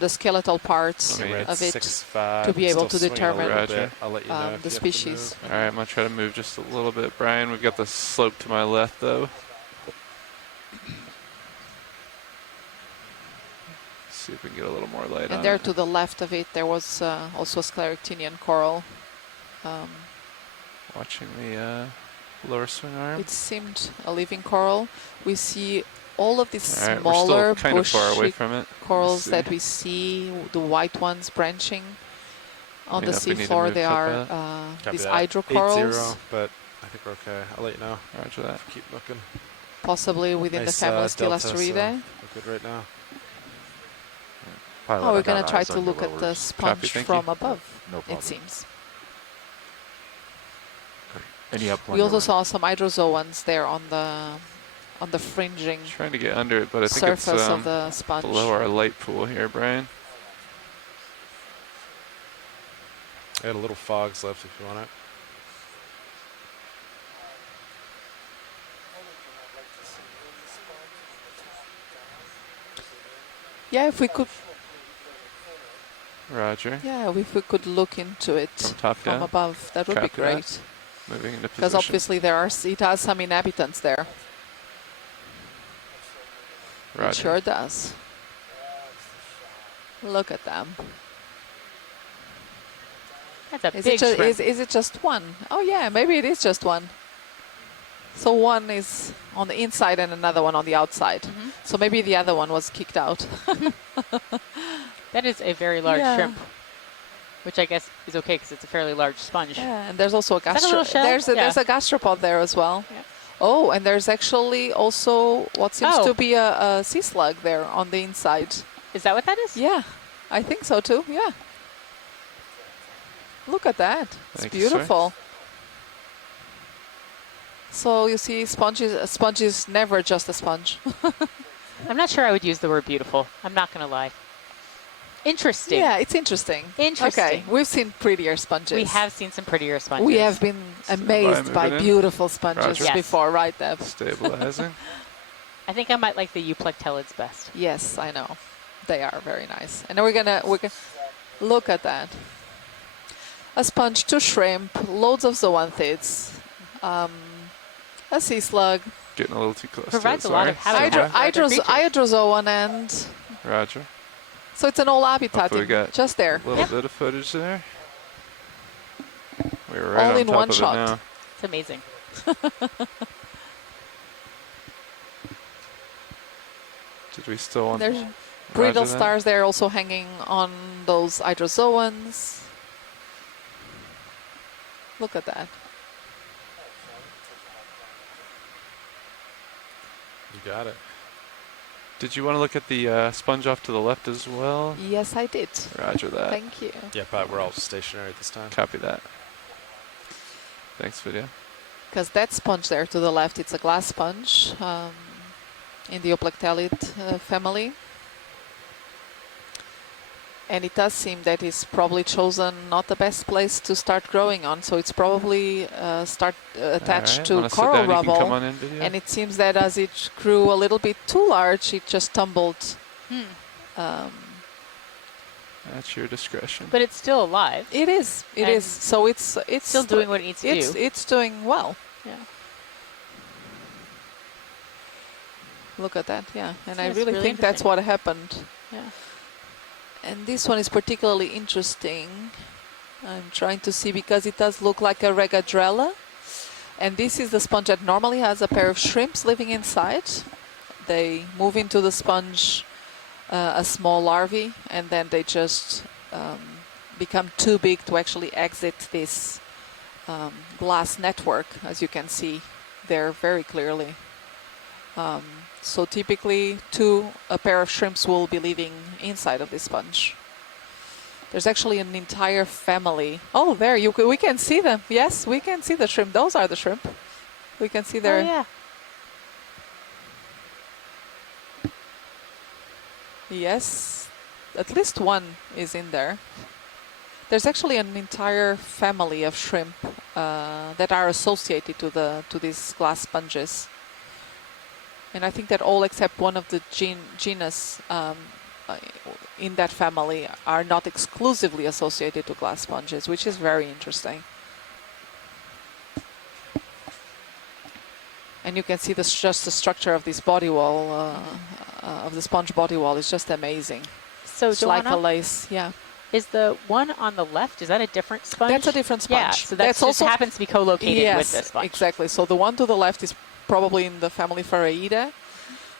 the skeletal parts Let me of it 6'5", to be able still to swinging a determine little bit. I'll let you know if the you have to species. move. All right, I'm gonna try to move just a little bit, Brian. We've got the slope to my left, though. See if we can get a little more light on And there it. to the left of it, there was also a scleractinian coral. Watching the lower swing arm. It seemed a living coral. We see all of these All right, we're smaller still kind of far away bushy from it. corals see. that we see, the white ones branching on the Yeah, if we need to seafloor. move They to are that. Copy these that. hydrocorals, 8-0, but I think we're okay. I'll let you know. Roger that. Keep looking. possibly within Nice, the family delta, so Stylasteridae. we're good right now. Pilot, Oh, we're I going got to try eyes to on your look at the lowers. sponge thank from you. above, No problem. it seems. And you have We plenty also of saw some hydrozoans there on the fringing Trying to get under it, but I think surface it's of the sponge. below our light pool here, Brian. I got a little fogs left if you want it. Yeah, if we could. Roger. Yeah, if we could look into it from above, that would be great. Moving into position. Because obviously it has some inhabitants there. Roger. It sure does. Look at them. That's a big shrimp. Is it just one? Oh yeah, maybe it is just one. So one is on the inside and another one on the outside. So maybe the other one was kicked out. That is a very large shrimp, which I guess is okay because it's a fairly large sponge. Yeah, and there's also a gastropod. There's a gastropod there as well. Yeah. Oh, and there's actually also what seems to be a sea slug there on the inside. Is that what that is? Yeah, I think so too. Yeah. Look at that. It's beautiful. So you see, sponge is never just a sponge. I'm not sure I would use the word beautiful. I'm not going to lie. Interesting. Yeah, it's interesting. Interesting. Okay, we've seen prettier sponges. We have seen some prettier sponges. We have been amazed by beautiful sponges before, right, Deb? Stabilizing. I think I might like the euplectellids best. Yes, I know. They are very nice. And we're gonna look at that. A sponge, 2 shrimp, loads of zoanthids, a sea slug. Getting a little too close. Provides a lot of habitat. Hydrozoan and. Roger. So it's an old habitat just there. A little bit of footage there. We're right all on in top one of shot. It now. It's amazing. Did we still want? There's brittle stars there also hanging on those hydrozoans. Look at that. You got it. Did you want to look at the sponge off to the left as well? Yes, I did. Roger that. Thank you. Yeah, but we're all stationary this time. Copy that. Thanks, video. Because that sponge there to the left, it's a glass sponge in the Euplectellid family. And it does seem that it's probably chosen not the best place to start growing on, so it's probably attached to coral rubble. And it seems that as it grew a little bit too large, it just tumbled. That's your discretion. But it's still alive. It is. It is. So it's still doing what it needs to do. It's doing well. Yeah. Look at that. Yeah, and I really think that's what happened. Yeah. And this one is particularly interesting. I'm trying to see because it does look like a regadrella. And this is the sponge that normally has a pair of shrimps living inside. They move into the sponge, a small larvae, and then they just become too big to actually exit this glass network, as you can see there very clearly. So typically a pair of shrimps will be living inside of this sponge. There's actually an entire family. Oh, there, we can see them. Yes, we can see the shrimp. Those are the shrimp. We can see their... Oh, yeah. Yes, at least one is in there. There's actually an entire family of shrimp that are associated to these glass sponges. And I think that all except one of the genus in that family are not exclusively associated to glass sponges, which is very interesting. And you can see just the structure of this body wall, of the sponge body wall is just amazing. So it's like a lace, yeah. Is the one on the left, is that a different sponge? That's a different sponge. Yeah, so that also happens to be co-located with this sponge. Exactly. So the one to the left is probably in the family Pharaidae.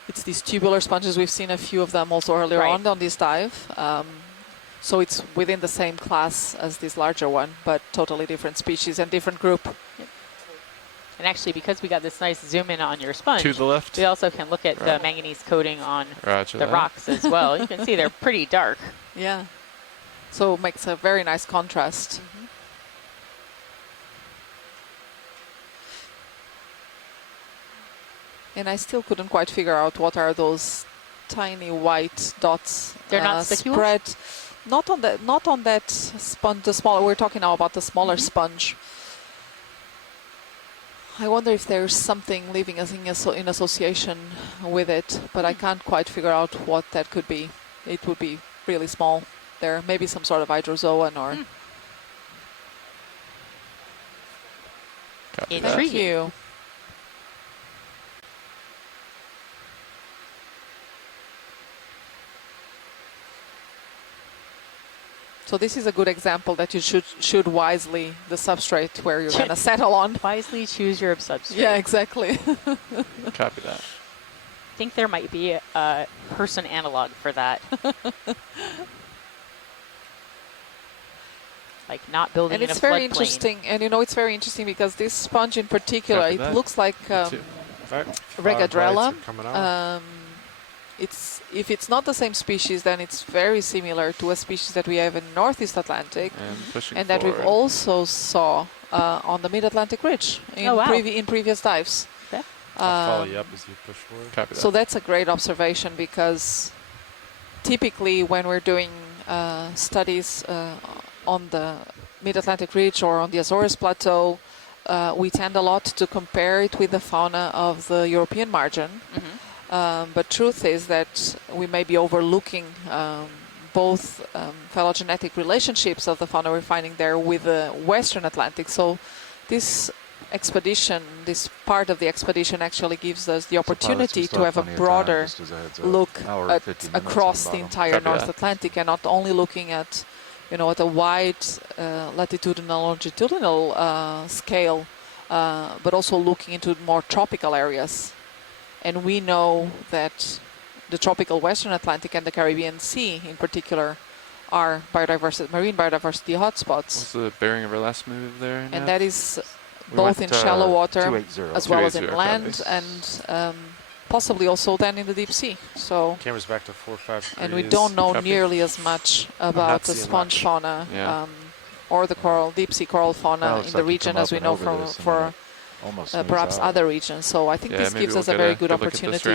It's these tubular sponges. We've seen a few of them also earlier on this dive. So it's within the same class as this larger one, but totally different species and different group. Yep. And actually, because we got this nice zoom in on your sponge, to the left, we also can look at the manganese coating on the rocks as well. You can see they're pretty dark. Yeah. So it makes a very nice contrast. And I still couldn't quite figure out what are those tiny white dots. They're not spicules? Spread. Not on that sponge. The smaller. We're talking now about the smaller sponge. I wonder if there's something living in association with it, but I can't quite figure out what that could be. It would be really small. there. Maybe some sort of hydrozoan or... Thank you. So this is a good example that you should wisely the substrate where you're going to settle on. Wisely choose your substrate. Yeah, exactly. Copy that. I think there might be a person analog for that. Like not building and in a it's very floodplain. interesting, and you know it's very interesting because this sponge in particular, it looks like Regadrella. If it's not the same species, then it's very similar to a species that we have in Northeast Atlantic, and that we've also saw on the Mid-Atlantic Ridge in previous dives. Okay. I'll follow you up as you push forward. Copy that. So that's a great observation because typically when we're doing studies on the Mid-Atlantic Ridge or on the Azores Plateau, we tend a lot to compare it with the fauna of the European margin. But truth is that we may be overlooking both phylogenetic relationships of the fauna we're finding there with the Western Atlantic. So this expedition, this part of the expedition actually gives us the opportunity to have a broader look across the entire North Atlantic and not only looking at, you know, at a wide latitudinal, longitudinal scale, but also looking into more tropical areas. And we know that the tropical Western Atlantic and the Caribbean Sea in particular are marine biodiversity hotspots. What's the bearing of our last move there? And that is both in shallow water as well as in land and possibly also then in the deep sea. So camera's back to 4 or 5 degrees. And we don't know nearly as much about the sponge fauna or the deep sea coral fauna in the region as we know for perhaps other regions. So I think this gives us a very good opportunity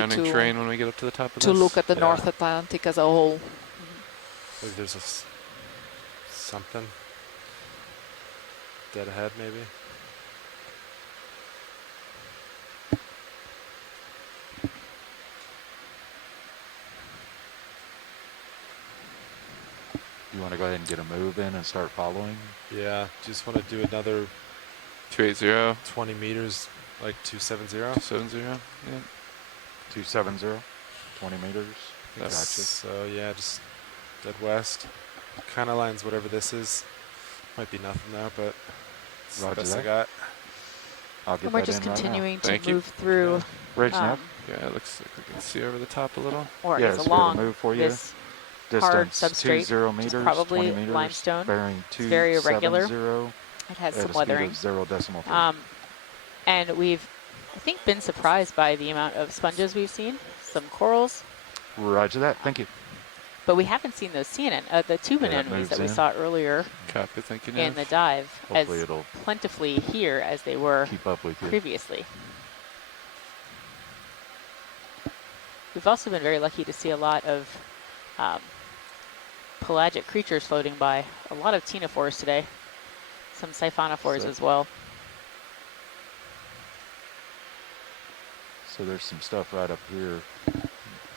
to look at the North Atlantic as a whole. Maybe there's something dead ahead, maybe. You want to go ahead and get a move in and start following? Yeah, just want to do another 280, 20 meters, like 270. 270, yeah. 270, 20 meters. Gotcha. So yeah, just dead west. Kind of lines whatever this is. Might be nothing now, but it's the best I got. I'll get and we're just continuing to move through. Bridge now. Yeah, it looks like we can see over the top a little. Or yes, along move for you. this hard substrate, 20 meters, probably 20 meters, limestone. Bearing It's very irregular. 270. It has some weathering. 0.3. And we've, I think, been surprised by the amount of sponges we've seen. Some corals. Roger that. Thank you. But we haven't seen those the tube anemones that we saw earlier in the dive Hopefully as it'll plentifully here as they were keep up with you. previously. We've also been very lucky to see a lot of pelagic creatures floating by. A lot of ctenophores today. Some siphonophores as well. So there's some stuff right up here,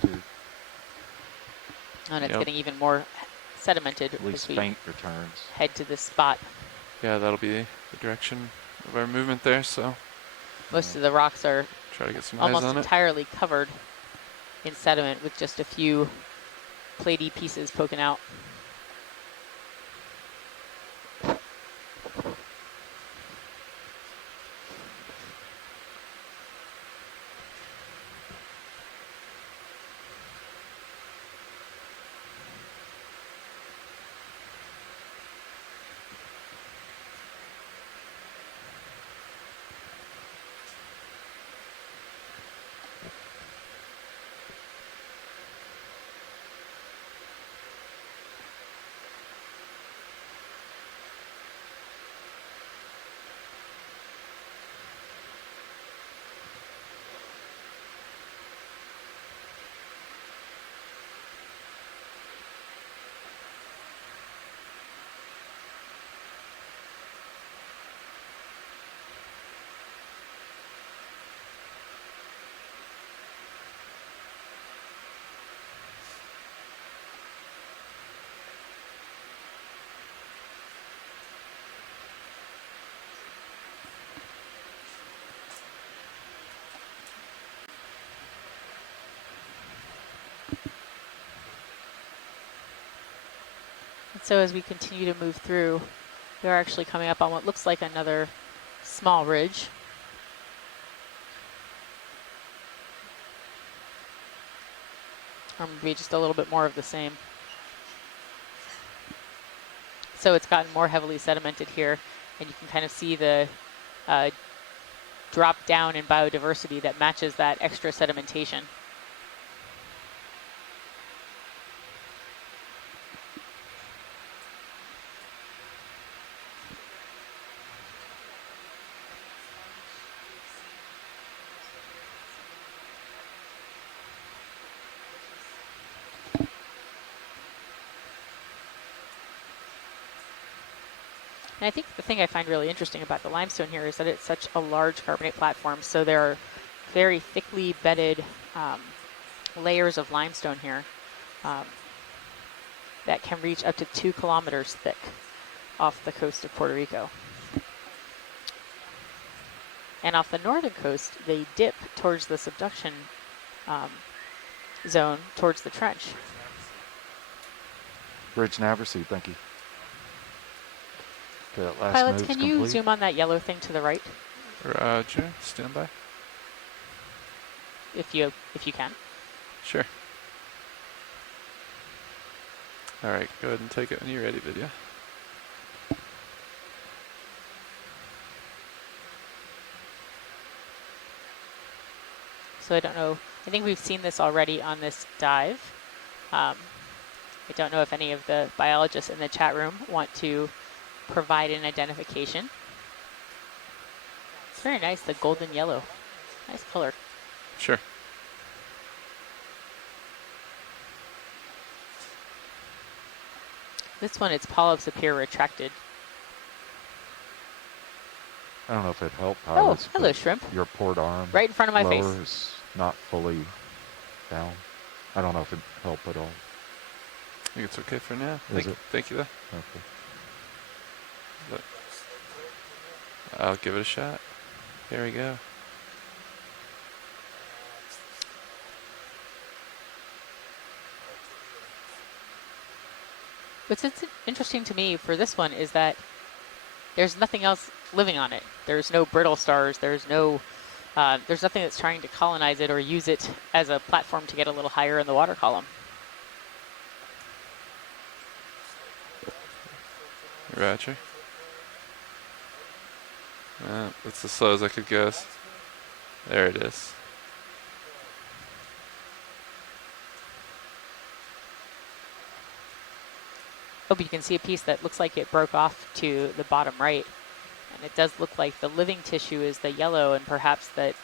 too. And it's getting even more sedimented At least as we faint returns. head to this spot. Yeah, that'll be the direction of our movement there, so. Most of the rocks are try to get some almost eyes on entirely covered in sediment with just a few platey pieces poking out. So as we continue to move through, we're actually coming up on what looks like another small ridge. Or maybe just a little bit more of the same. So it's gotten more heavily sedimented here, and you can kind of see the drop down in biodiversity that matches that extra sedimentation. And I think the thing I find really interesting about the limestone here is that it's such a large carbonate platform. So there are very thickly bedded layers of limestone here that can reach up to 2 kilometers thick off the coast of Puerto Rico. And off the northern coast, they dip towards the subduction zone, towards the trench. Bridge Naversi, thank you. Pilots, can you zoom on that yellow thing to the right? Roger, stand by. If you can. Sure. All right, go ahead and take it when you're ready, video. So I don't know, I think we've seen this already on this dive. I don't know if any of the biologists in the chat room want to provide an identification. It's very nice, the golden yellow. Nice color. Sure. This one, its polyps appear retracted. I don't know if it helped. Oh, hello, shrimp. Your port arm. Right in front of my face. Is not fully down. I don't know if it helped at all. I think it's okay for now. Thank you, though. Okay. But I'll give it a shot. Here we go. What's interesting to me for this one is that there's nothing else living on it. There's no brittle stars. There's nothing that's trying to colonize it or use it as a platform to get a little higher in the water column. Roger. That's as slow as I could guess. There it is. Oh, but you can see a piece that looks like it broke off to the bottom right. And it does look like the living tissue is the yellow, and perhaps that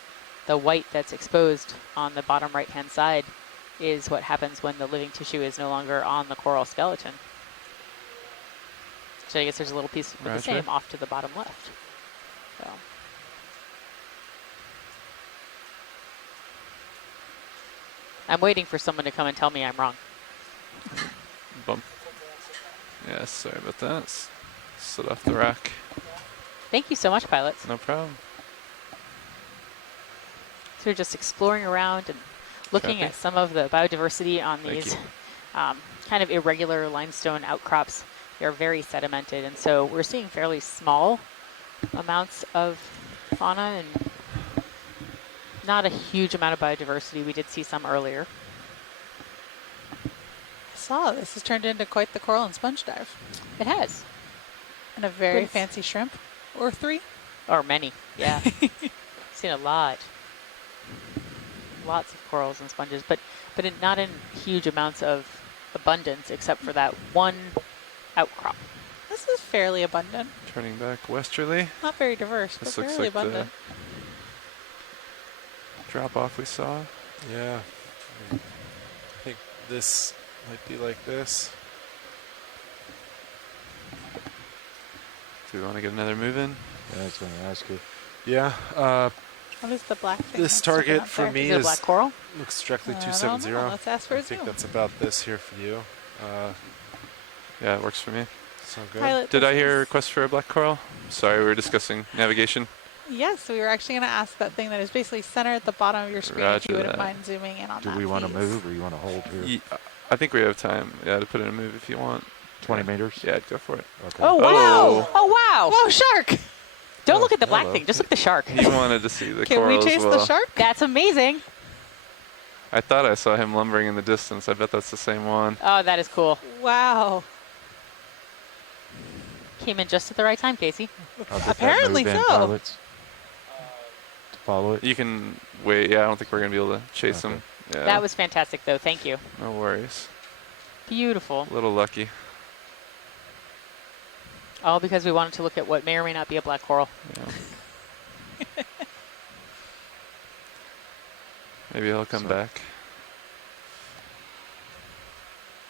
the white that's exposed on the bottom right-hand side is what happens when the living tissue is no longer on the coral skeleton. So I guess there's a little piece of the same off to the bottom left. So. I'm waiting for someone to come and tell me I'm wrong. Bump. Yeah, sorry about that. Slid off the rock. Thank you so much, pilots. No problem. So we're just exploring around and looking at some of the biodiversity on these kind of irregular limestone outcrops. They're very sedimented, and so we're seeing fairly small amounts of fauna and not a huge amount of biodiversity. We did see some earlier. I saw this has turned into quite the coral and sponge dive. It has. And a very fancy shrimp. Or 3. Or many, yeah. Seen a lot. Lots of corals and sponges, but not in huge amounts of abundance except for that one outcrop. This is fairly abundant. Turning back westerly. Not very diverse, but fairly abundant. Drop off we saw. Yeah. I think this might be like this. Do we want to get another move in? Yeah, I was going to ask you. Yeah. What is the black thing? This target for me is black coral. Looks directly 270. Let's ask for I think that's about this here for you. Yeah, it works for me. So good. Pilot, did I hear a request for a black coral? Sorry, we were discussing navigation. Yes, we were actually going to ask that thing that is basically centered at the bottom of your screen. Roger if you wouldn't that. mind zooming in on that. Do we want to move or you want to hold here? I think we have time. Yeah, to put in a move if you want. 20 meters? Yeah, I'd go for it. Okay. Oh, wow. Oh, wow. Whoa, shark. Don't look at the black thing. Just look at the shark. He wanted to see the Can coral we chase as well. the shark? That's amazing. I thought I saw him lumbering in the distance. I bet that's the same one. Oh, that is cool. Wow. Came in just at the right time, Casey. Apparently so. Pilots, to follow it. You can wait. Yeah, I don't think we're going to be able to chase him. Yeah. That was fantastic, though. Thank you. No worries. Beautiful. A little lucky. All because we wanted to look at what may or may not be a black coral. Yeah. Maybe he'll come back.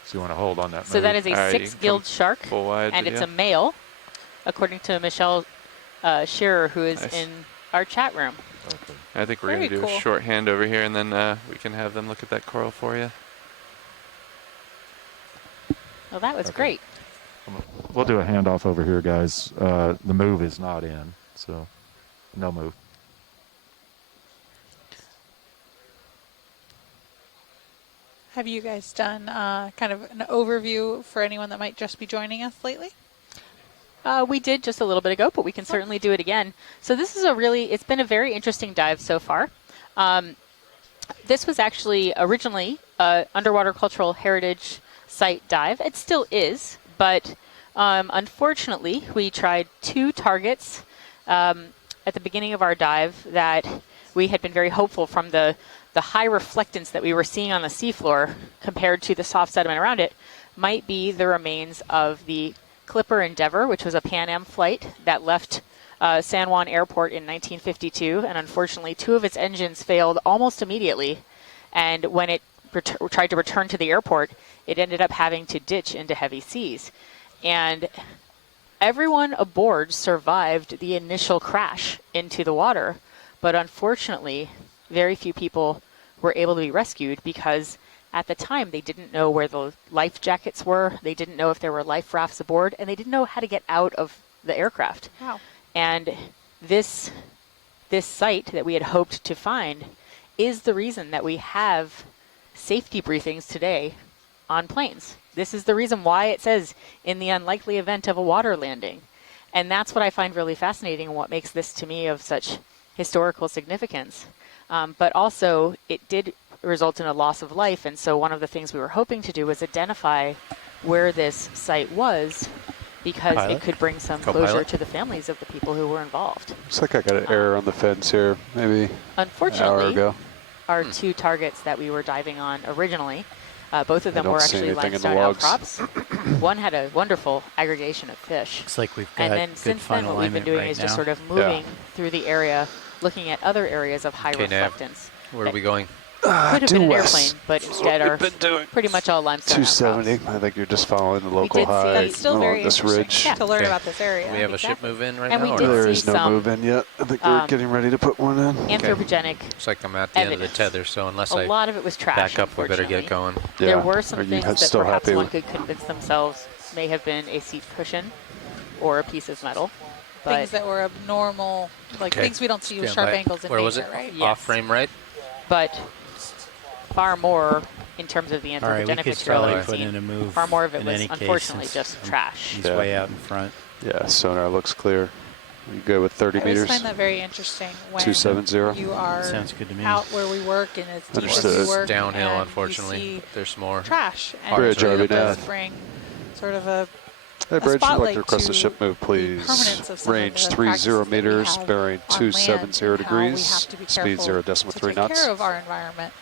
So you want to hold on that So that is a 6-gilled shark, full wide and video. it's a male, according to Michelle Shearer, who is in our chat room. Okay. I think we're going to do a short hand over here, and then we can have them look at that coral for you. Well, that was great. We'll do a handoff over here, guys. The move is not in, so no move. Have you guys done kind of an overview for anyone that might just be joining us lately? We did just a little bit ago, but we can certainly do it again. So this is it's been a very interesting dive so far. This was actually originally an underwater cultural heritage site dive. It still is, but unfortunately, we tried 2 targets at the beginning of our dive that we had been very hopeful from the high reflectance that we were seeing on the seafloor compared to the soft sediment around it might be the remains of the Clipper Endeavour, which was a Pan Am flight that left San Juan Airport in 1952, and unfortunately 2 of its engines failed almost immediately, and when it tried to return to the airport, it ended up having to ditch into heavy seas. And everyone aboard survived the initial crash into the water, but unfortunately, very few people were able to be rescued because at the time they didn't know where the life jackets were, they didn't know if there were life rafts aboard, and they didn't know how to get out of the aircraft. Wow. And this site that we had hoped to find is the reason that we have safety briefings today on planes. This is the reason why it says in the unlikely event of a water landing. And that's what I find really fascinating and what makes this to me of such historical significance. But also it did result in a loss of life. And so one of the things we were hoping to do was identify where this site was because it could bring some closure to the families of the people who were involved. Looks like I got an error on the fence here, maybe unfortunately, an hour ago. Our 2 targets that we were diving on originally, both of them were actually limestone outcrops. One had a wonderful aggregation of fish. Looks like we've got and then good since then what we've been doing is just sort of moving through the area, looking at other areas of high reflectance. Where are we going? Could have been an airplane, but instead are pretty much all limestone 270. outcrops. I think you're just following the local high That's still very along this ridge. to learn about this area. We have a ship move in right And now? we did There see is no some, move in yet. I think we're getting ready to put one in. anthropogenic Looks like I'm at the end of the evidence. tether, so unless A I lot of it was trash, back up, we better get going. There were some Are you things that still perhaps happy one with- could convince themselves may have been a seat cushion or a piece of metal. But Things that were abnormal, like things we don't see with sharp angles in Where nature, was it? right? Off frame right? But far more in terms of the All right, we anthropogenic could material probably that put we've in a seen. move Far more of it in was any case, unfortunately since just trash. He's way out in front. Yeah, sonar looks clear. You go with 30 I always meters. find that very interesting when 270. you are Sounds good to me. out where we work and it's deep as Understood. we work Downhill, and unfortunately. you see There's more. trash. And Bridge, it really Arby, does Dad. bring sort of a Hey, Bridge, would like spotlight to request a to ship move, please. permanence of some of Range the 30 practices that we meters, have bearing on 270 land and how we degrees, have to be speed careful 0.3 to take knots. care of our environment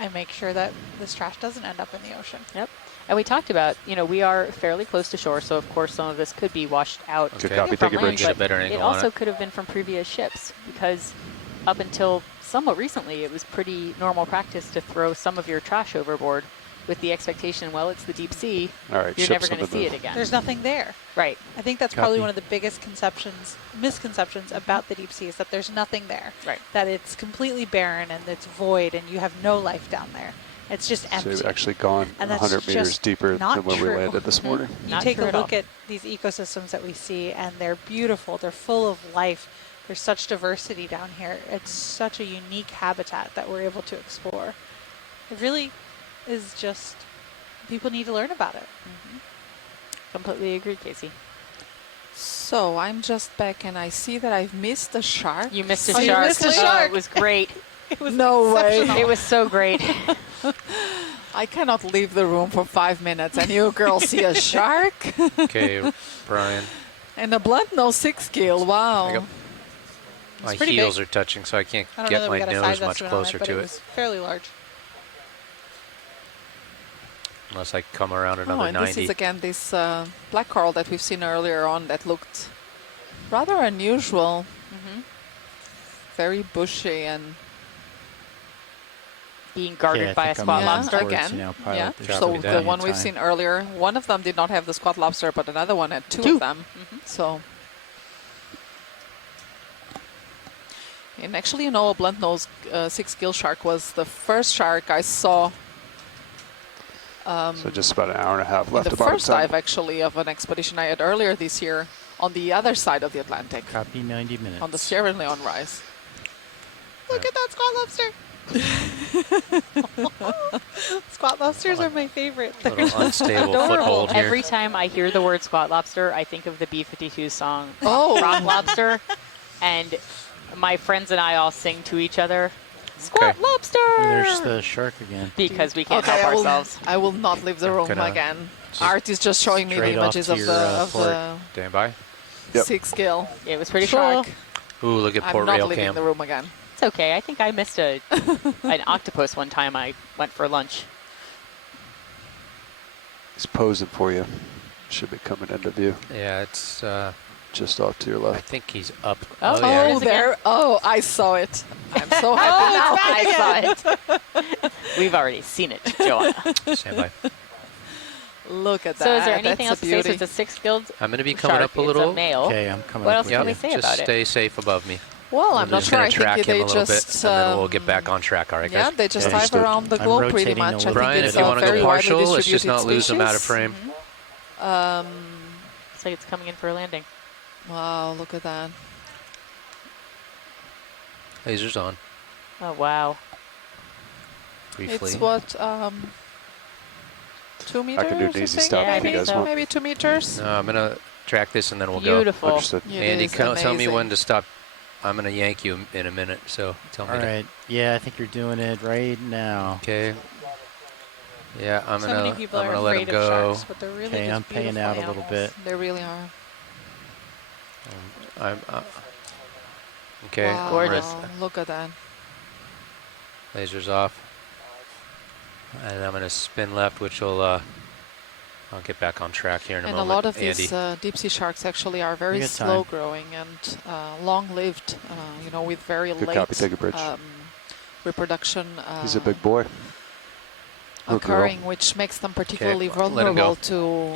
and make sure that this trash doesn't end up in the ocean. Yep. And we talked about, we are fairly close to shore, so of course some of this could be washed out Good copy. from Thank you, land, Bridge. Get a but better it angle on also it. could have been from previous ships because up until somewhat recently, it was pretty normal practice to throw some of your trash overboard with the expectation, well, it's the deep sea, All right, you're never ships on going to the see move. it again. There's nothing there. Right. I think that's probably one of the biggest misconceptions about the deep sea is that there's nothing there. Right. That it's completely barren and it's void and you have no life down there. It's just empty. So we've actually gone And that's 100 meters just deeper not than when we true. landed this morning. You Not take true a at all. look at these ecosystems that we see and they're beautiful. They're full of life. There's such diversity down here. It's such a unique habitat that we're able to explore. It really is just, people need to learn about it. Completely agree, Casey. So I'm just back and I see that I've missed a shark. You missed a shark. You missed a shark. It was great. It was no way. It was so great. I cannot leave the room for 5 minutes and you girls see a shark. Okay, Brian. And a blunt nose 6 scale. Wow. My heels are touching, so I can't get my nose much closer to it. It was fairly large. Unless I come around another and 90. This is again this black coral that we've seen earlier on that looked rather unusual. Very bushy and being guarded by a squat lobster again. So the one we've seen earlier, one of them did not have the squat lobster, but another one had two of them. So, and actually, you know, a blunt nose 6 gill shark was the first shark I saw. So just about an hour and a half left. The first dive, actually, of an expedition I had earlier this year on the other side of the Atlantic. Copy 90 minutes. On the Sierra Leone rise. Look at that squat lobster. Squat lobsters are my favorite. Little unstable foothold here. Every time I hear the word squat lobster, I think of the B-52 song, Rock Lobster. And my friends and I all sing to each other, Squat lobster! And there's the shark again. Because we can't help ourselves. I will not leave the room again. Art is just showing me the images of the Stand by. 6 gill. It was pretty shark. Ooh, look at port I'm rail not leaving cam. the room again. It's okay. I think I missed an octopus one time I went for lunch. He's posing for you. Should be coming into view. Yeah, it's just off to your left. I think he's up. Oh, there. Oh, I saw it. I'm so happy now. I saw it. We've already seen it, Joanna. Stand by. Look at that. So is there anything else That's to say? So it's a 6 gilled I'm going to be coming shark. up a little. It's a male. Okay, I'm coming what up. else can we say just about it? stay safe above me. Well, I'm not sure. I think they just and then we'll get back on track. All right, guys? Yeah, they just dive around the globe pretty much. I Brian, think it's if you want to very go partial, widely let's just not lose them out of species. frame. Looks like it's coming in for a landing. Wow, look at that. Lasers on. Oh, wow. Briefly. It's what, 2 meters? I can do an easy stop if you guys want. Maybe 2 meters? No, I'm going to track this and then we'll Beautiful. go. Understood. Andy, tell me when to stop. I'm going to yank you in a minute, so tell me. All right. Yeah, I think you're doing it right now. Okay. Yeah, I'm so going many people are to let him afraid go. of sharks, but they're really Okay, I'm paying out animals. a little bit. They really are. Okay. Wow, gorgeous. Look at that. Lasers off. And I'm going to spin left, which will, I'll get back on track here in a moment. And a lot of Andy. these deep sea sharks actually are very slow growing and long-lived, you know, with very Good late copy. Take a bridge. reproduction He's a big boy. occurring, which makes them particularly vulnerable to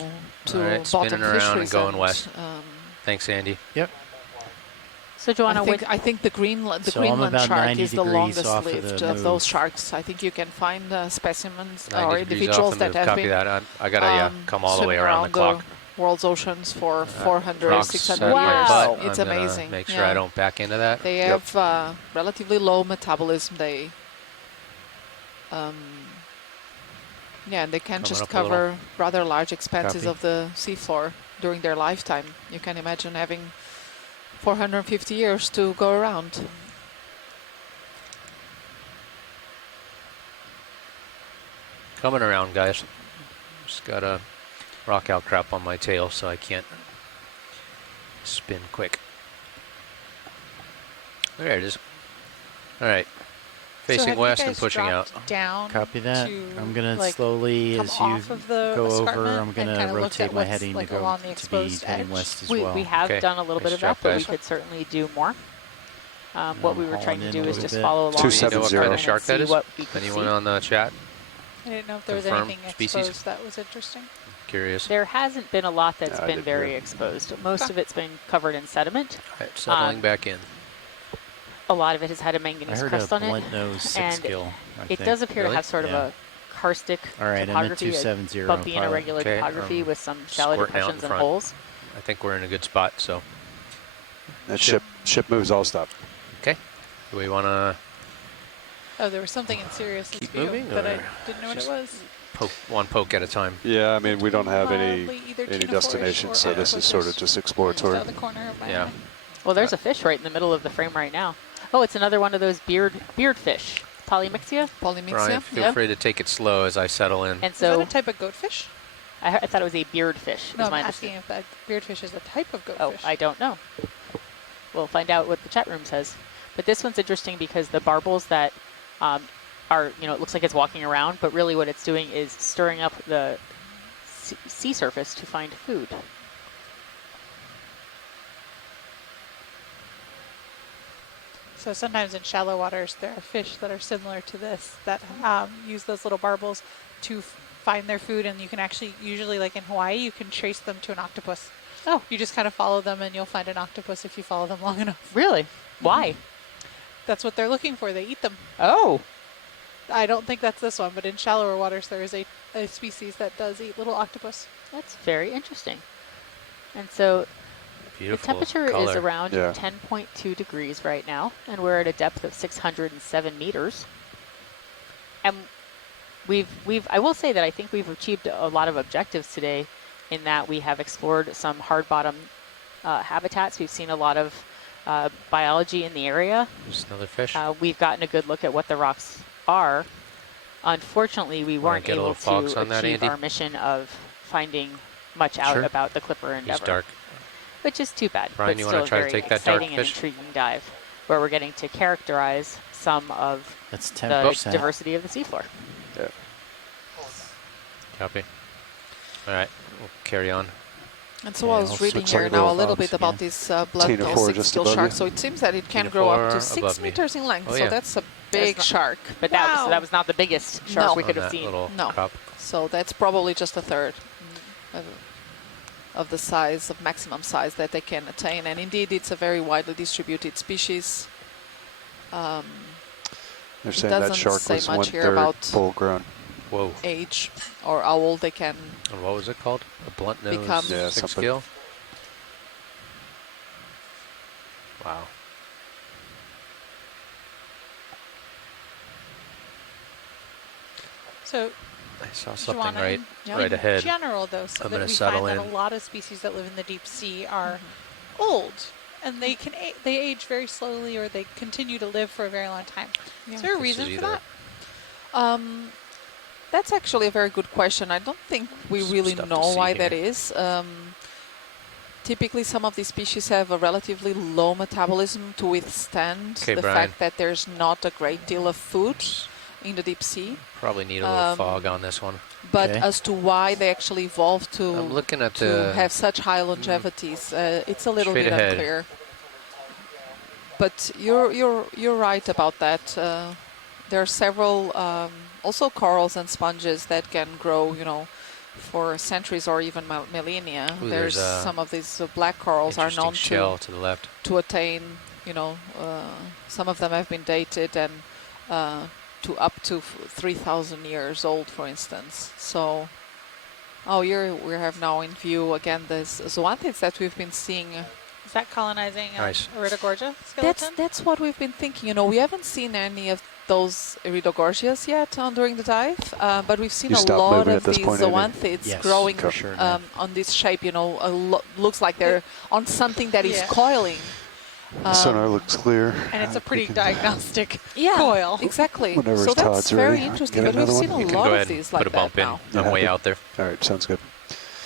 right, bottom spinning around fisheries. and going west. Thanks, Andy. Yep. So, Joanna, I think the Greenland shark is the longest lived of those sharks. I think you can find specimens or individuals that have been I gotta come all the way around the clock. World's oceans for 400, 600 wow. years. It's amazing. Make sure I don't back into that. They have relatively low metabolism. They, and they can just cover rather large expanses of the seafloor during their lifetime. You can imagine having 450 years to go around. Coming around, guys. Just got a rock outcrop on my tail, so I can't spin quick. There it is. All right. Facing west and pushing out. Down Copy that. I'm going to slowly, as you go over, I'm going to rotate my heading to go to be heading west as well. We have done a little bit of that, but we could certainly do more. What we were trying to do is just follow along. 270. You know what kind of shark that is? Anyone on the chat? I didn't know if there was anything exposed that was interesting. Curious. There hasn't been a lot that's been very exposed. Most of it's been covered in sediment. All right, settling back in. A lot of it has had a manganese crust on it, and it does appear to have sort of a karstic topography, a bumpy and irregular topography with some shallow depressions and holes. I think we're in a good spot. So that ship moves all stop. Okay. Do we want to? Oh, there was something in Sirius's Keep view moving, that I or didn't know what it just was. One poke at a time. Yeah, I mean, we don't have Mildly any either destination, Tinaphorish so or this is sort of just exploratory. Out of the corner of my Yeah. eye. Well, there's a fish right in the middle of the frame right now. Oh, it's another one of those beard fish. Polymyxia? Brian, feel free to take it slow as I settle in. And Is so that a type of goatfish? I thought it was a beard fish. No, is I'm my asking if that beardfish is a type of goatfish. Oh, I don't know. We'll find out what the chat room says. But this one's interesting because the barbels that are, it looks like it's walking around, but really what it's doing is stirring up the sea surface to find food. So sometimes in shallow waters, there are fish that are similar to this that use those little barbels to find their food, and you can actually, usually like in Hawaii, you can trace them to an octopus. Oh. You just kind of follow them and you'll find an octopus if you follow them long enough. Really? Why? That's what they're looking for. They eat them. Oh. I don't think that's this one, but in shallower waters, there is a species that does eat little octopus. That's very interesting. And so Beautiful the temperature color. is around 10.2 degrees right now, and we're at a depth of 607 meters. And I will say that I think we've achieved a lot of objectives today in that we have explored some hard bottom habitats. We've seen a lot of biology in the area. Just another fish. We've gotten a good look at what the rocks are. Unfortunately, we weren't able to achieve our mission of finding much out about the Clipper Endeavor. He's dark. Which is too bad. Brian, but you still want to try a very to take that dark exciting fish? and intriguing dive where we're getting to characterize some of That's the 10%. diversity of the seafloor. Yeah. Copy. All right, we'll carry on. And so I was reading here now a little bit about this blood six-gill shark. So it seems that it can grow up to 6 meters in length. So that's a big shark. But that was not the biggest shark we could have seen. No. So that's probably just a third of the size, of maximum size that they can attain. And indeed, it's a very widely distributed species. They're saying that shark was 1/3 full grown. Whoa. Age or how old they can. And what was it called? A blunt nose become 6-gill? Wow. So I saw something Joanna, right ahead. In general, though, so that we find that a lot of species that live in the deep sea are old, and they age very slowly, or they continue to live for a very long time. Yeah. Is there a reason for that? That's actually a very good question. I don't think we really know why that is. Typically, some of these species have a relatively low metabolism to withstand the fact that there's not a great deal of food in the deep sea. Probably need a little fog on this one. But as to why they actually evolved to, I'm looking at to have such high longevities, it's a little bit unclear. But you're right about that. There are several also corals and sponges that can grow, for centuries or even millennia. Ooh, there's some of these black corals are known shell to the left. to attain, some of them have been dated and to up to 3,000 years old, for instance. So, we have now in view again this zoanthids that we've been seeing. Is that colonizing Iridogorgia skeleton? That's what we've been thinking. We haven't seen any of those Iridogorgias yet during the dive, but we've seen a lot of these zoanthids growing on this shape. Looks like they're on something that is coiling. The sonar looks clear. And it's a pretty diagnostic Yeah, coil. exactly. Whenever so that's very ready, interesting. But we've seen a lot of these like that now. I'm way out there. All right, sounds good.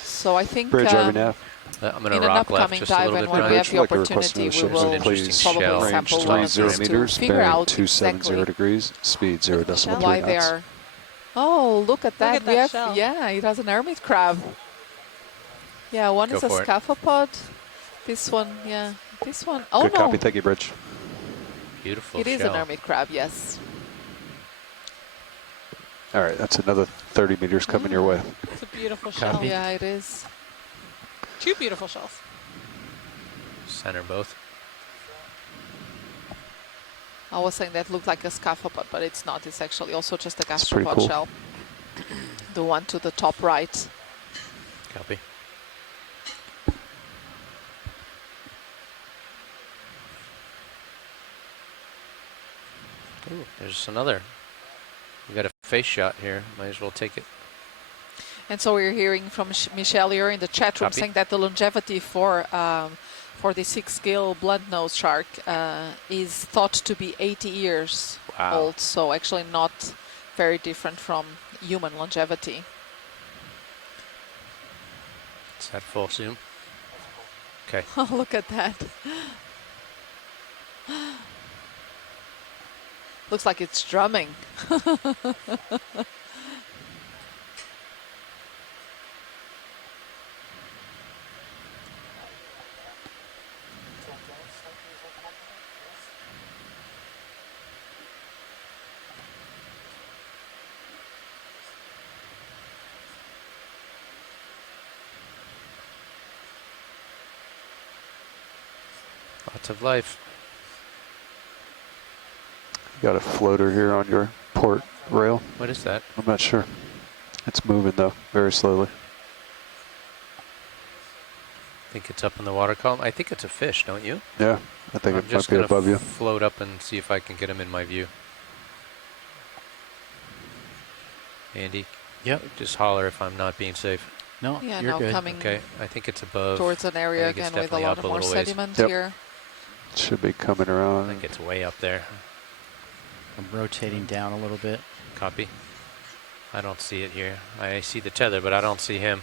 So I think Bridge over now. I'm going in to an rock left upcoming just a dive, little and bit. when we have the opportunity, we will please probably sample one of these to figure out exactly degrees, speed 0.3 why they are. Oh, look at that! Look at that shell. Yeah, it has an hermit crab. Yeah, one is a scaphoid. This one, this one. Oh Good no! copy. Thank you, Bridge. Beautiful. It is an hermit crab. Yes. All right, that's another 30 meters coming your way. It's a beautiful shell. Yeah, it is. 2 beautiful shells. Center both. I was saying that looked like a scaphoid, but it's not. It's actually also just a gastropod shell. The one to the top right. Copy. Ooh, there's another. We got a face shot here. Might as well take it. And so we're hearing from Michelle here in the chat room saying that the longevity for the 6-gill blunt nose shark is thought to be 80 years old. So actually not very different from human longevity. Is that full zoom? Okay. Oh, look at that. Looks like it's drumming. Lots of life. You got a floater here on your port rail. What is that? I'm not sure. It's moving though, very slowly. I think it's up in the water column. I think it's a fish, don't you? Yeah, I think it might be above you. Float up and see if I can get him in my view. Andy? Yep. Just holler if I'm not being safe. No, yeah, you're now good. coming Okay, I think it's above. towards an area again with a lot of more sediment here. Should be coming around. I think it's way up there. I'm rotating down a little bit. Copy. I don't see it here. I see the tether, but I don't see him.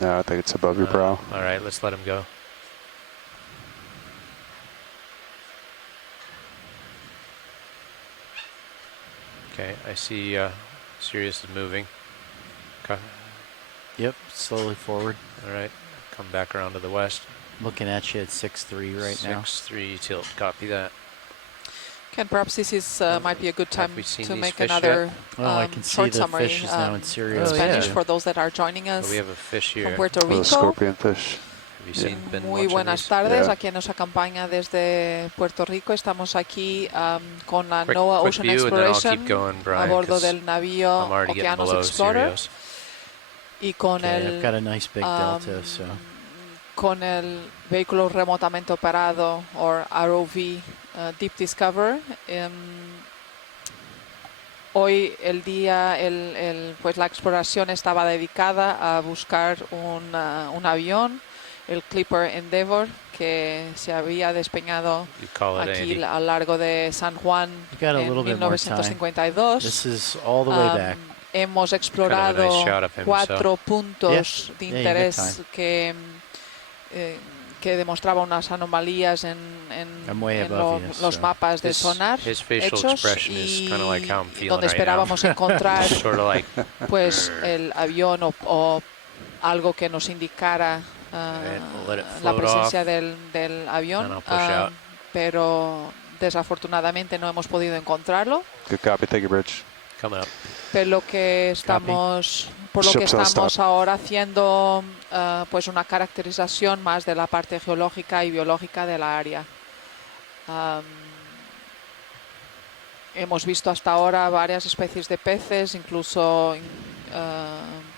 No, I think it's above your brow. All right, let's let him go. Okay, I see Sirius is moving. Yep, slowly forward. All right, come back around to the west. Looking at you at 6'3" right now. 6'3" tilt, copy that. Ken, perhaps this is might be a good time to make another short summary in Spanish for those that are joining us we have a fish here. from Puerto Rico. Scorpion fish. Muy buenas tardes a quien nos acompaña desde Puerto Rico. Estamos aquí con la NOAA Ocean Exploration a bordo del navío Okeanos Explorer y con con el vehículo remotamente operado o ROV Deep Discover. Hoy el día, pues la exploración estaba dedicada a buscar un avión, el Clipper Endeavour, que se había despeñado aquí a lo largo de San Juan en 1952. Hemos explorado 4 puntos de interés que demostraba unas anomalías en los mapas de sonar hechos y donde esperábamos encontrar pues el avión o algo que nos indicara la presencia del avión, pero desafortunadamente no hemos podido encontrarlo. Good copy, thank you, Rich. Pero lo que estamos, por lo que estamos ahora haciendo pues una caracterización más de la parte geológica y biológica de la área. Hemos visto hasta ahora varias especies de peces, incluso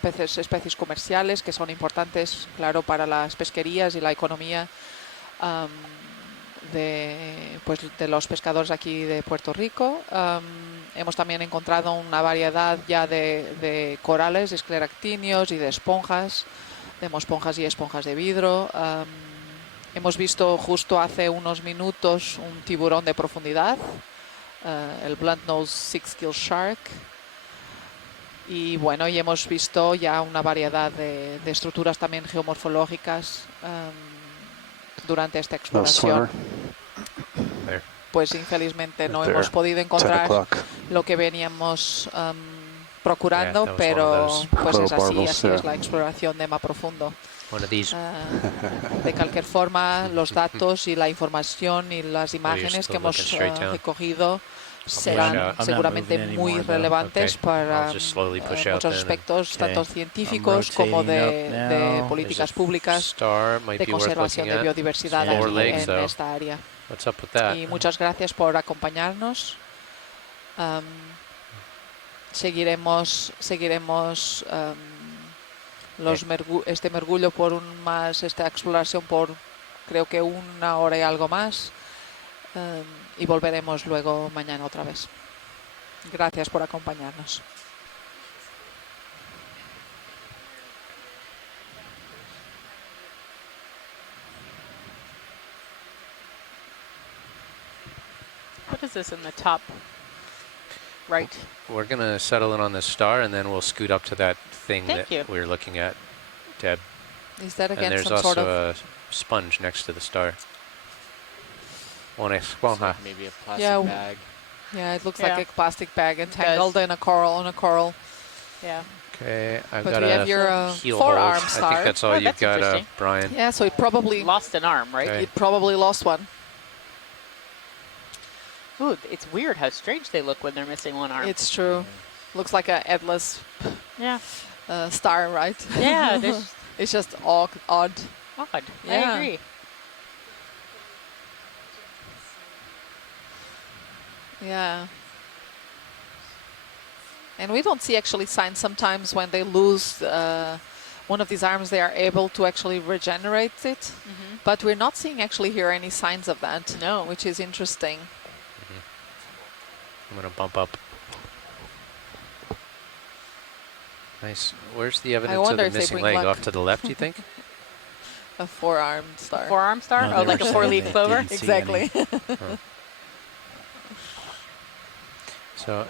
especies comerciales que son importantes, claro, para las pesquerías y la economía de los pescadores aquí de Puerto Rico. Hemos también encontrado una variedad ya de corales, escleractinios y de esponjas. Tenemos esponjas y esponjas de vidrio. Hemos visto justo hace unos minutos un tiburón de profundidad, el Blunt Nose 6-gill Shark. Y bueno, y hemos visto ya una variedad de estructuras también geomorfológicas durante esta exploración. Pues infelizmente no hemos podido encontrar lo que veníamos procurando, pero pues es así es la exploración de mar profundo. De cualquier forma, los datos y la información y las imágenes que hemos recogido serán seguramente muy relevantes para muchos aspectos, tanto científicos como de políticas públicas de conservación de biodiversidad aquí en esta área. Y muchas gracias por acompañarnos. Seguiremos este mergullo esta exploración por creo que 1 hora y algo más. y volveremos luego mañana otra vez. Gracias por acompañarnos. What is this in the top right? We're going to settle in on the star, and then we'll scoot up to that thing that we were looking at, Deb. Is that again and there's some also sort of a sponge next to the star. So maybe a plastic bag. Yeah, it looks like a plastic bag entangled in a coral, on a coral. Yeah. Okay, I've But got we have your heel forearm hold. star. I think that's all you've got, Brian. Yeah, so it probably lost an arm, right? Okay. It probably lost one. Ooh, it's weird how strange they look when they're missing one arm. It's true. Looks like a headless star, right? Yeah, it's just odd. Odd. Yeah. I agree. Yeah. And we don't see actually signs sometimes when they lose one of these arms, they are able to actually regenerate it. But we're not seeing actually here any signs of that. No. Which is interesting. I'm going to bump up. Nice. Where's the evidence of the missing leg? Off to the left, you think? A forearm star. Forearm star? No, oh, like a four-leaf clover? Exactly. So,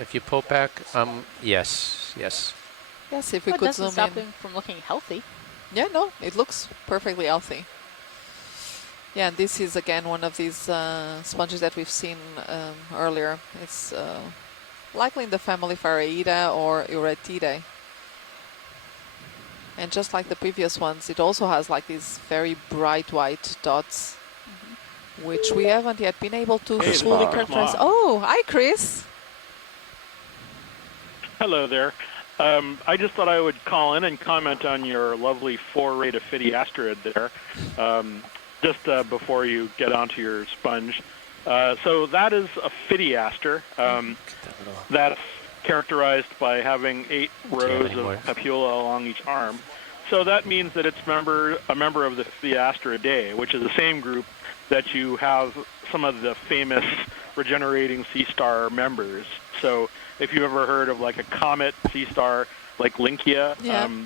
if you pull back, yes. Yes, if we That could doesn't zoom stop in. him from looking healthy. Yeah, no, it looks perfectly healthy. Yeah, and this is again one of these sponges that we've seen earlier. It's likely in the family Phareida or Uretidae. And just like the previous ones, it also has like these very bright white dots, which we haven't yet been able to fully characterize. Oh, hi, Chris. Hello there. I just thought I would call in and comment on your lovely foray to Phydiasterid there, just before you get onto your sponge. So that is a Phydiaster. That's characterized by having 8 rows of papula along each arm. So that means that it's a member of the Phydiasteridae, which is the same group that you have some of the famous regenerating sea star members. So if you've ever heard of like a comet sea star like Lynkia,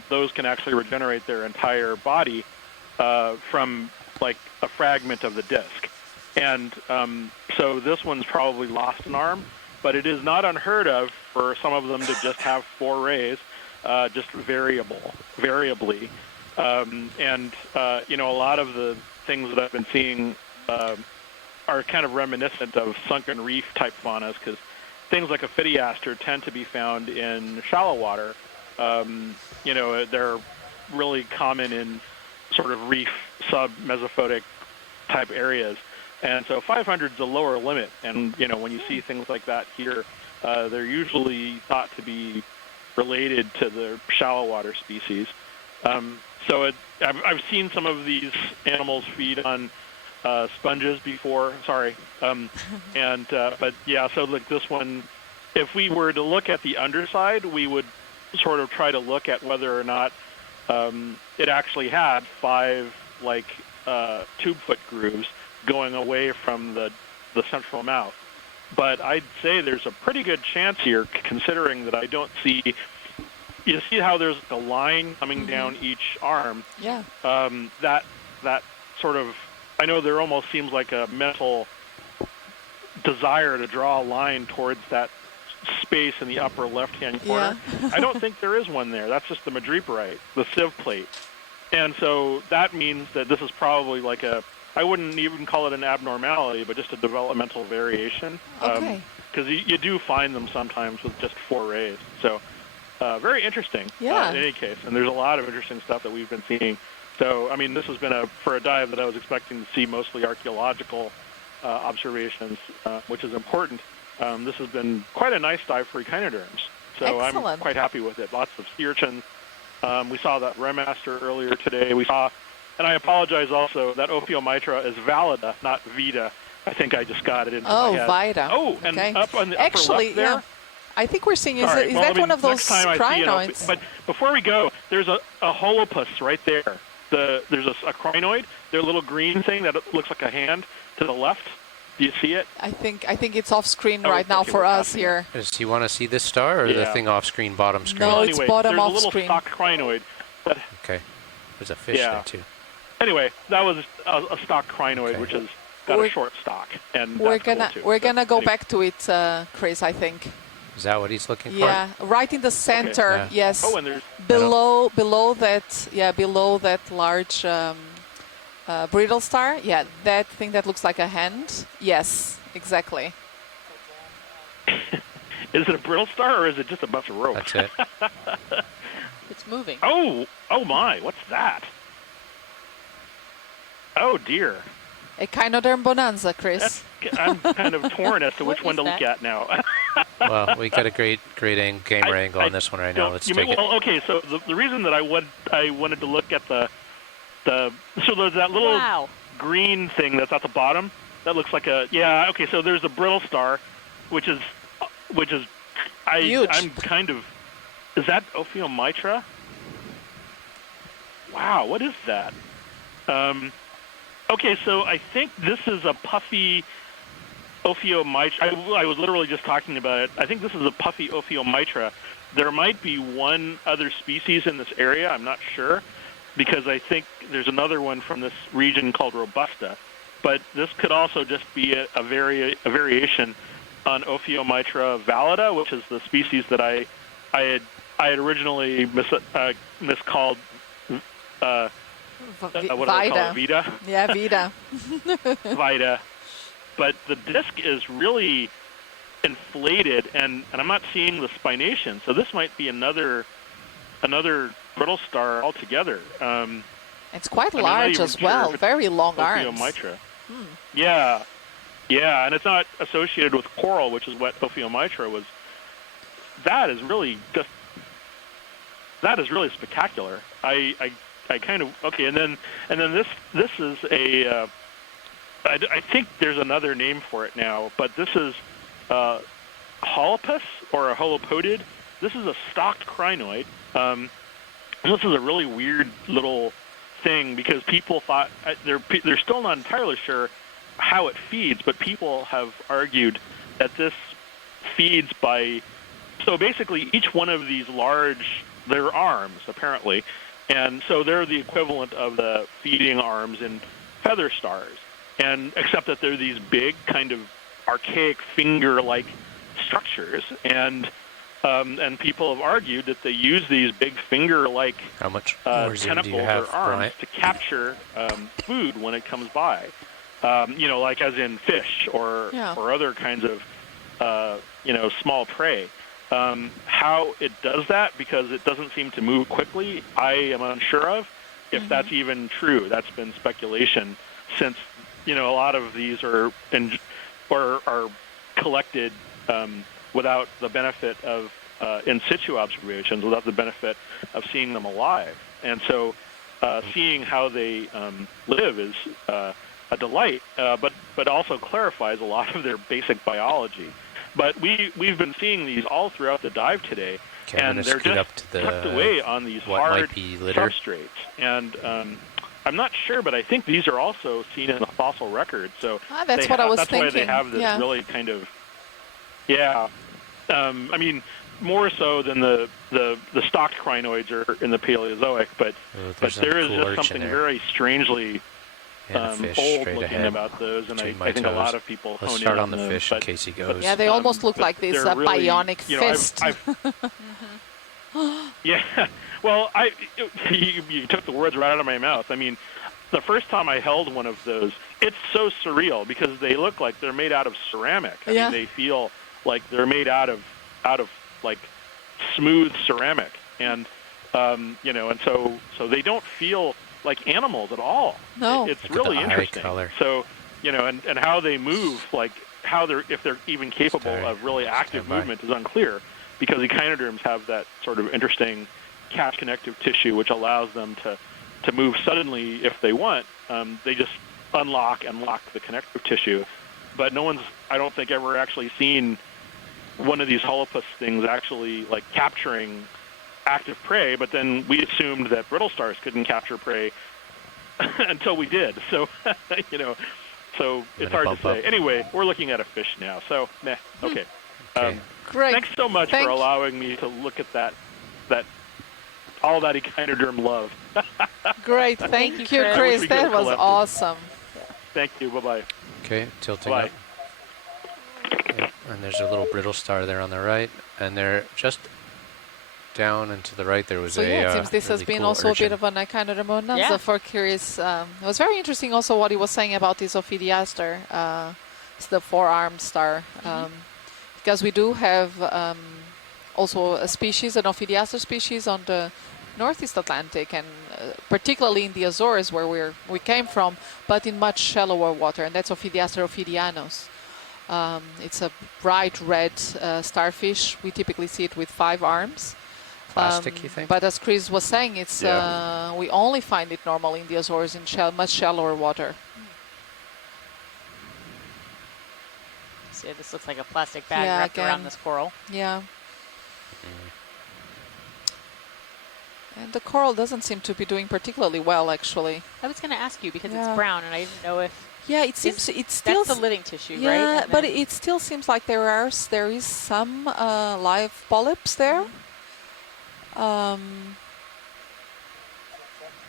those can actually regenerate their entire body from like a fragment of the disc. And so this one's probably lost an arm, but it is not unheard of for some of them to just have 4 rays, just variably. And you know, a lot of the things that I've been seeing are kind of reminiscent of sunken reef type faunas, because things like a Phydiaster tend to be found in shallow water. You know, they're really common in sort of reef sub-mesophotic type areas. And so 500 is the lower limit. And, you know, when you see things like that here, they're usually thought to be related to the shallow water species. So I've seen some of these animals feed on sponges before. Sorry. But yeah, so like this one, if we were to look at the underside, we would sort of try to look at whether or not it actually had 5 like tube foot grooves going away from the central mouth. But I'd say there's a pretty good chance here, considering that I don't see. You see how there's a line coming down each arm? Yeah. That sort of, I know there almost seems like a mental desire to draw a line towards that space in the upper left-hand corner. Yeah. I don't think there is one there. That's just the madreporite, the sieve plate. And so that means that this is probably like I wouldn't even call it an abnormality, but just a developmental variation. Okay. Because you do find them sometimes with just 4 rays. So very interesting in any case. And there's a lot of interesting stuff that we've been seeing. So, I mean, this has been for a dive that I was expecting to see mostly archaeological observations, which is important. This has been quite a nice dive for echinoderms. So Excellent. I'm quite happy with it. Lots of sea urchins. We saw that Remaster earlier today. We saw, and I apologize also, that Ophiomitra is Valida, not Vita. I think I just got it into my head. Vita. Oh, and up on the Actually, upper left there. yeah. I think we're seeing, Sorry, is well, that one of those crinoids? But before we go, there's a holopus right there. There's a crinoid, their little green thing that looks like a hand to the left. Do you see it? I think it's off screen right now for us here. Do you want to see this star or the thing off screen, bottom screen? No, anyway, it's bottom off there's a little screen. stock crinoid. But okay. There's a fish there too. Anyway, that was a stock crinoid, which has got a short stock, and we're that's gonna cool too. we're gonna go back to it, Chris. I think. Is that what he's looking for? Yeah, right in the center. Okay. Yes. Oh, and there's below that. Yeah, below that large brittle star. Yeah, that thing that looks like a hand. Yes, exactly. Is it a brittle star or is it just a bunch of rope? That's it. It's moving. Oh my! What's that? Oh dear. Echinoderm bonanza, Chris. I'm kind of torn as to which one to look at now. Well, we got a great gamer angle on this one right now. Let's take it. Well, okay, so the reason that I wanted to look at the so there's that little green thing that's at the bottom that looks like a okay, so there's a brittle star, which is huge. I'm kind of, is that Ophiomitra? Wow, what is that? Okay, so I think this is a puffy Ophiomitra. I was literally just talking about it. I think this is a puffy Ophiomitra. There might be one other species in this area. I'm not sure, because I think there's another one from this region called Robusta. But this could also just be a variation on Ophiomitra valida, which is the species that I had originally miscalled. What do I call it? Vita? Yeah, Vita. Vita. But the disc is really inflated, and I'm not seeing the spination. So this might be another brittle star altogether. It's quite large as well. Very long arms. Ophiomitra. Yeah, and it's not associated with coral, which is what Ophiomitra was. That is really spectacular. I kind of and then this is a I think there's another name for it now, but this is holopus or a holopodid. This is a stocked crinoid. This is a really weird little thing because people thought they're still not entirely sure how it feeds, but people have argued that this feeds by. So basically, each one of these they're arms apparently. And so they're the equivalent of the feeding arms in feather stars, and except that they're these big, kind of archaic finger-like structures. And people have argued that they use these big finger-like tentacles or arms to capture food when it comes by. Like as in fish or other kinds of small prey. How it does that, because it doesn't seem to move quickly, I am unsure of if that's even true. That's been speculation since, a lot of these are collected without the benefit of in situ observations, without the benefit of seeing them alive. And so seeing how they live is a delight, but also clarifies a lot of their basic biology. But we've been seeing these all throughout the dive today, and they're just tucked away on these hard substrates. And I'm not sure, but I think these are also seen in the fossil record. So that's what I was thinking. That's why they have this really kind of, I mean, more so than the stocked crinoids are in the Paleozoic, but there is just something very strangely old-looking about those, and I think a lot lot of people hone in on the them, fish in case he goes. Yeah, they almost look like this really, bionic fist. Yeah, well, you took the words right out of my mouth. I mean, the first time I held one of those, it's so surreal because they look like they're made out of ceramic. I mean, they feel like they're made out of like smooth ceramic, and and so they don't feel like animals at all. No, it's really interesting. So, and how they move, like if they're even capable of really active movement is unclear, because echinoderms have that sort of interesting catch connective tissue which allows them to move suddenly if they want. They just unlock and lock the connective tissue. But no one's, I don't think, ever actually seen one of these holopus things actually like capturing active prey, but then we assumed that brittle stars couldn't capture prey until we did. So, so it's hard to say. Anyway, we're looking at a fish now, so meh. Okay. Great. Thanks so much for allowing me to look at that all that echinoderm love. Great. Thank you, Chris. That was awesome. Thank you. Bye-bye. Okay, tilting Bye. up. Yep, and there's a little brittle star there on the right, and they're just down and to the right there was it seems this really has been cool also urchin. a bit of an echinoderm bonanza for Chris. It was very interesting also what he was saying about this Ophidiaster. It's the four-armed star. Because we do have also a species, an Ophidiaster species on the Northeast Atlantic, and particularly in the Azores where we came from, but in much shallower water, and that's Ophidiaster ophidianos. It's a bright red starfish. We typically see it with 5 arms. Plastic, you think? But as Chris was saying, it's we only find it normally in the Azores in much shallower water. See, this looks like a plastic bag wrapped around this coral. Yeah. And the coral doesn't seem to be doing particularly well, actually. I was going to ask you because it's brown, and I didn't know if. Yeah, it seems it's still that's the living tissue, right? Yeah, but it still seems like there is some live polyps there.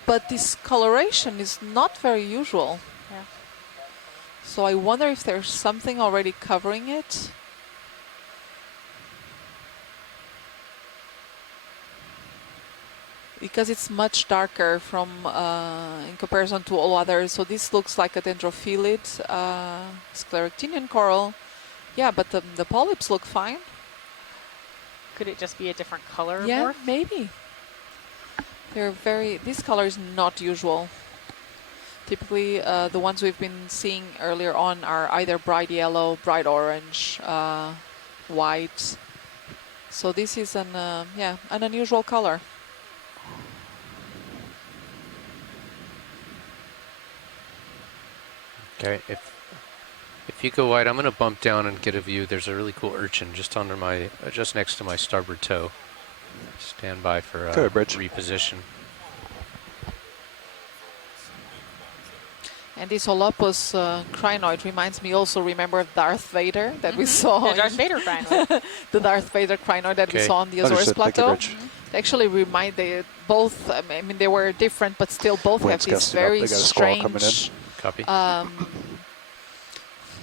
But this coloration is not very usual. Yeah. So I wonder if there's something already covering it. Because it's much darker from in comparison to all others. So this looks like a dendrophyllid scleractinian coral. Yeah, but the polyps look fine. Could it just be a different color? Yeah, morph? maybe. This color is not usual. Typically, the ones we've been seeing earlier on are either bright yellow, bright orange, white. So this is an unusual color. Okay, if you go wide, I'm going to bump down and get a view. There's a really cool urchin just just next to my starboard toe. Stand by for reposition. And this Holopus crinoid reminds me also, remember of Darth Vader that we saw? The Darth Vader crinoid. The Darth Vader crinoid that we saw on the Azores Plateau. They actually they both, I mean, they were different, but still both have this very strange,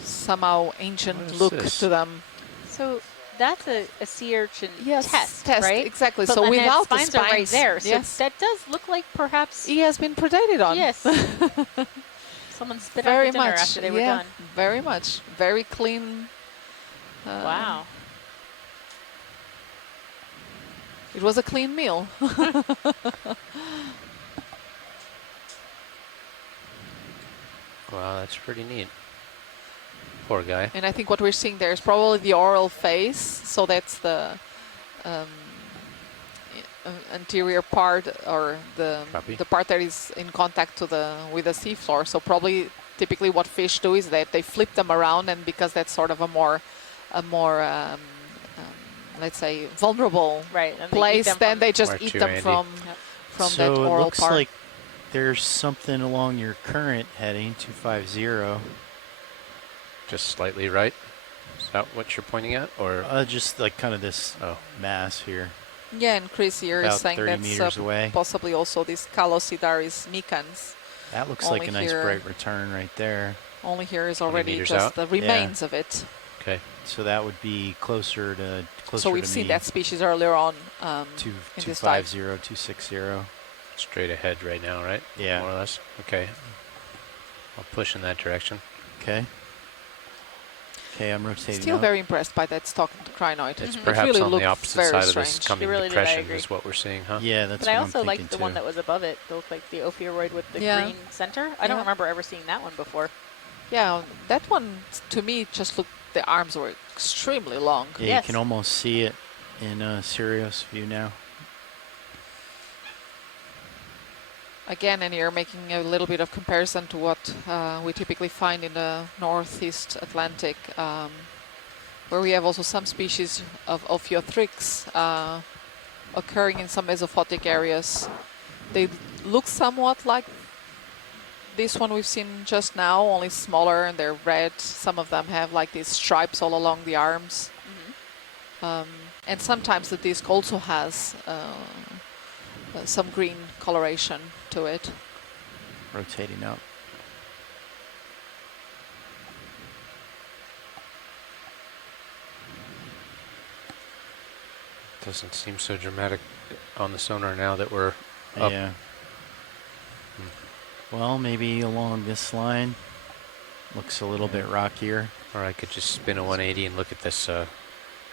somehow ancient look to them. So that's a sea urchin test, right? Exactly. So without the spines are right there. yes. So that does look like perhaps he has been predated on. Yes. Someone spit out the dinner after they were done. Very much. Very clean. Wow. It was a clean meal. Wow, that's pretty neat. Poor guy. And I think what we're seeing there is probably the oral face. So that's the anterior part, or the part that is in contact with the seafloor. So probably typically what fish do is that they flip them around, and because that's sort of a more let's say vulnerable place, then they just eat them from that oral part. So it looks like there's something along your current heading 250. Just slightly right? Is that what you're pointing at? Or just like kind of this mass here. Yeah, and Chris here is saying that's away. Possibly also this Calosidaris micans. That looks like a nice bright return right there. Only here is already just the remains of it. Okay. So that would be closer to So we've seen that species earlier on in this dive. 250, 260. Straight ahead right now, right? Yeah. More or less. Okay. I'll push in that direction. Okay. Okay, I'm rotating. Still very impressed by that stock crinoid. It's it perhaps really on the opposite side strange. of this coming depression is what we're seeing, huh? Yeah, that's what I I'm also thinking liked the one that was above it. It looked like the Ophioid with the green center. I don't remember ever seeing that one before. Yeah, that one to me just looked, the arms were extremely long. Yeah, you can almost see it in Sirius view now. Again, and you're making a little bit of comparison to what we typically find in the Northeast Atlantic, where we have also some species of Ophiothrix occurring in some mesophotic areas. They look somewhat like this one we've seen just now, only smaller, and they're red. Some of them have like these stripes all along the arms. And sometimes the disc also has some green coloration to it. Rotating up. Doesn't seem so dramatic on the sonar now that we're up. Yeah. Well, maybe along this line. Looks a little bit rockier. Or I could just spin a 180 and look at this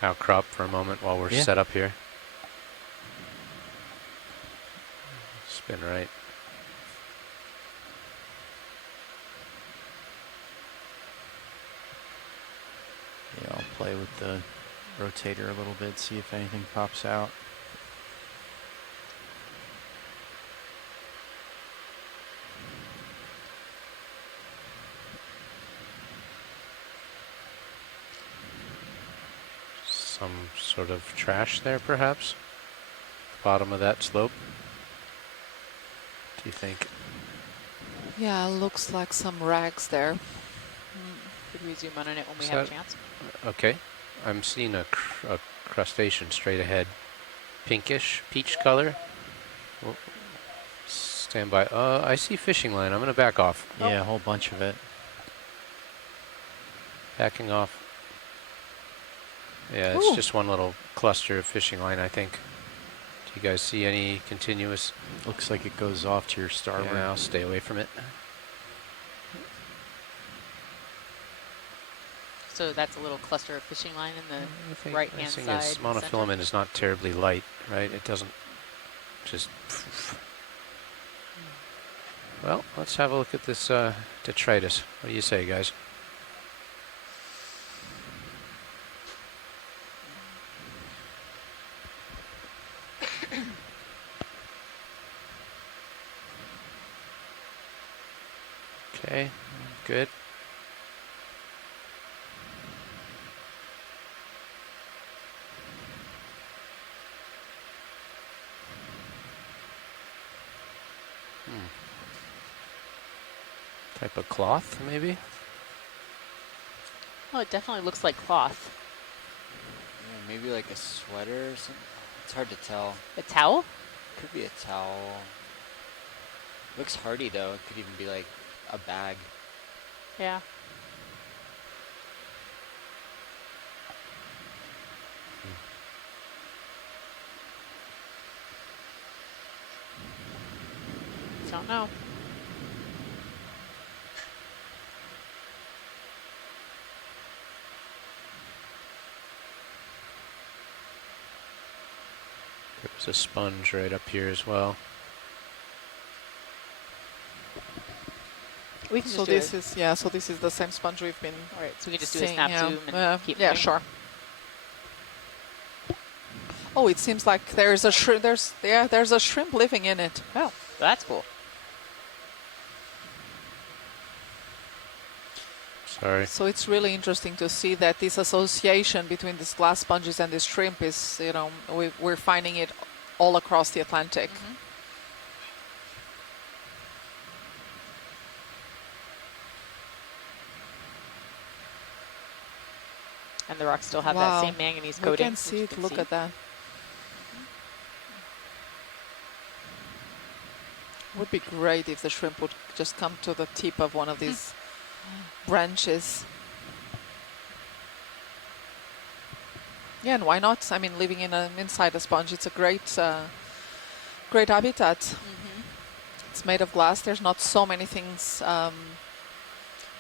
outcrop for a moment while we're set up here. Spin right. Yeah, I'll play with the rotator a little bit, see if anything pops out. Some sort of trash there, perhaps? Bottom of that slope? Do you think? Yeah, looks like some rags there. Could we zoom in on it when we have a chance? Okay. I'm seeing a crustacean straight ahead. Pinkish, peach color. Stand by. I see fishing line. I'm going to back off. Yeah, a whole bunch of it. Backing off. Yeah, it's just one little cluster of fishing line, I think. Do you guys see any continuous? Looks like it goes off to your starboard. Yeah, I'll stay away from it. So that's a little cluster of fishing line in the right-hand side. The thing is, monofilament is not terribly light, right? It doesn't just... Well, let's have a look at this detritus. What do you say, guys? Okay, good. Type of cloth, maybe? Oh, it definitely looks like cloth. Yeah, maybe like a sweater or something. It's hard to tell. A towel? Could be a towel. Looks hardy though. It could even be like a bag. Yeah. Don't know. There's a sponge right up here as well. We can so this is so this is the same sponge we've been. All right, so we can just do a snap zoom and keep yeah, moving. sure. Oh, it seems like there's a shrimp. There's a shrimp living in it. Oh, that's cool. Sorry. So it's really interesting to see that this association between these glass sponges and this shrimp is, you know, we're finding it all across the Atlantic. And the rocks still have that same manganese coating. We can see it. Look at that. Would be great if the shrimp would just come to the tip of one of these branches. Yeah, and why not? I mean, living inside a sponge, it's a great great habitat. It's made of glass. There's not so many things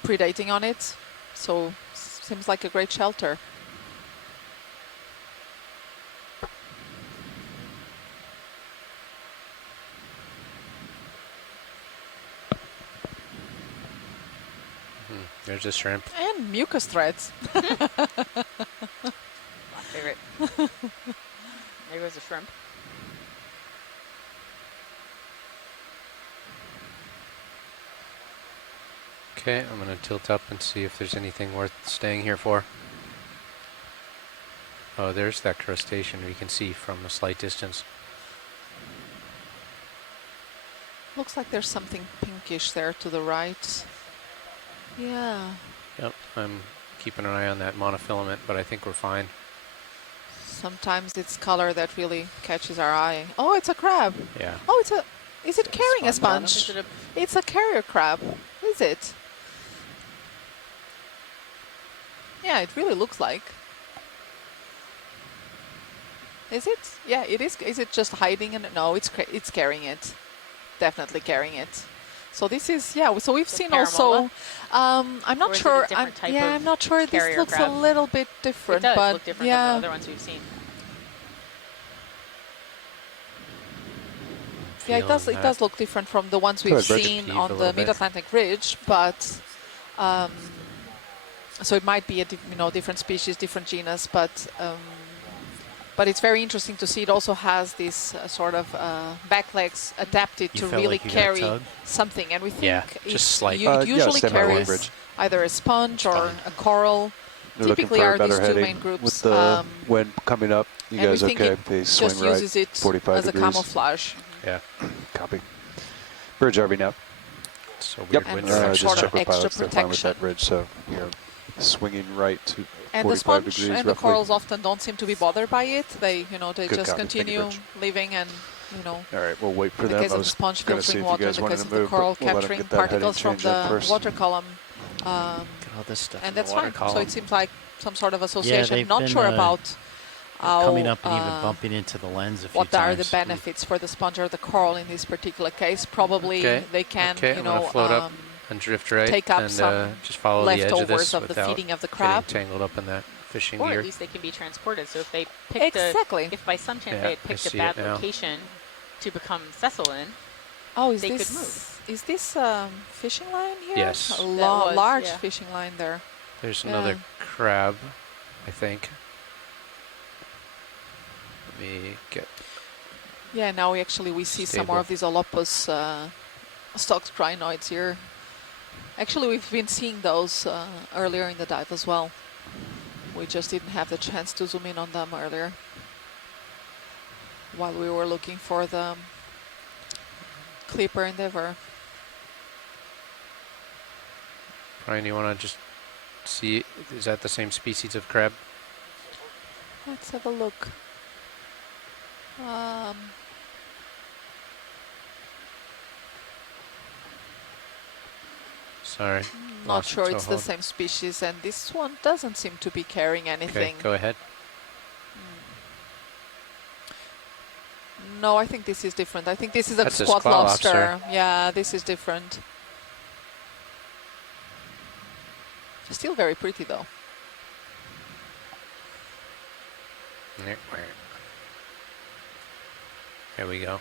predating on it, so seems like a great shelter. There's a shrimp. And mucus threads. My favorite. There goes a shrimp. Okay, I'm going to tilt up and see if there's anything worth staying here for. Oh, there's that crustacean we can see from a slight distance. Looks like there's something pinkish there to the right. Yeah. Yep, I'm keeping an eye on that monofilament, but I think we're fine. Sometimes it's color that really catches our eye. Oh, it's a crab. Yeah. Oh, is it carrying a sponge? It's a carrier crab. Is it? Yeah, it really looks like. Is it? Yeah, it is. Is it just hiding in it? No, it's carrying it. Definitely carrying it. So this is, yeah, so we've seen also, I'm not sure, I'm not sure, this looks crab? A little bit different. It does but look different yeah. than the other ones we've seen. Yeah, it does look different from the ones we've seen on the Mid-Atlantic Ridge, but so it might be a different species, different genus, but it's very interesting to see. It also has this sort of back legs adapted to really carry something, and we think it usually carries either a sponge or a coral. They're Typically are these two main groups. With the wind coming up, you guys okay? They swing just right, uses it 45 as degrees. a camouflage. Yeah, copy. Bridge RV now. So weird and wind just sort check of with extra pilots. They're fine with protection. that bridge, so you're swinging right to And 45 the sponge degrees and roughly. the corals often don't seem to be bothered by it. They, they Good just copy. continue living and, All right, we'll wait for in the them. case I of the was sponge going to see filtering if you water, guys in the wanted case to of the move, coral but we'll let them capturing get that heading particles from change in the first. water column. Got all this stuff And in that's the water fine. column. So it seems like some sort of Yeah, association. they've Not been, sure about how, coming up and even bumping into the lens a few what times. are the benefits for the sponge or the coral in this particular case. Probably they can, I'm gonna float up and drift right take up and some just follow the edge of leftovers this of the feeding of the crab. getting tangled up in that fishing Or gear. at least they can be transported. So if they picked if by some chance they had picked a bad location to become sessile in, they could move. Is this fishing line here? Yes. A large fishing line there. There's another crab, I think. Let me get. Yeah, now we see some more of these Olopus stocks crinoids here. Actually, we've been seeing those earlier in the dive as well. We just didn't have the chance to zoom in on them earlier while we were looking for the Clipper Endeavor. Brian, you want to just see, is that the same species of crab? Let's have a look. Sorry. Not sure it's the same species, and this one doesn't seem to be carrying anything. Okay, go ahead. No, I think this is different. I think this is a That's squat lobster. Yeah, this is different. Still very pretty though. There we go.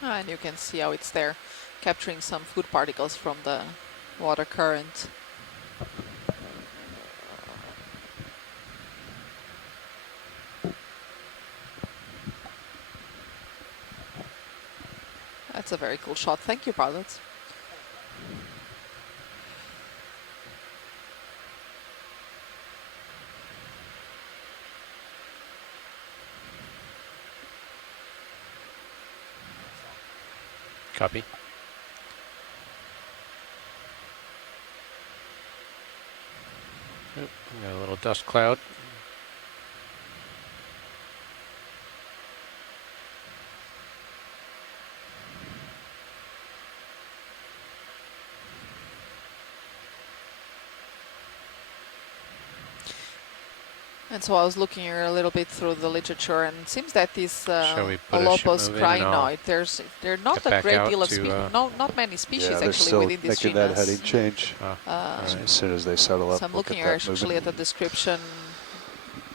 And you can see how it's there, capturing some food particles from the water current. That's a very cool shot. Thank you, pilots. Copy. Oop, got a little dust cloud. And so I was looking here a little bit through the literature, and it seems that these Olopus crinoid, they're not a great deal of species, not many species actually within this genus. That heading change as soon as they settle up. So I'm looking here actually at the description.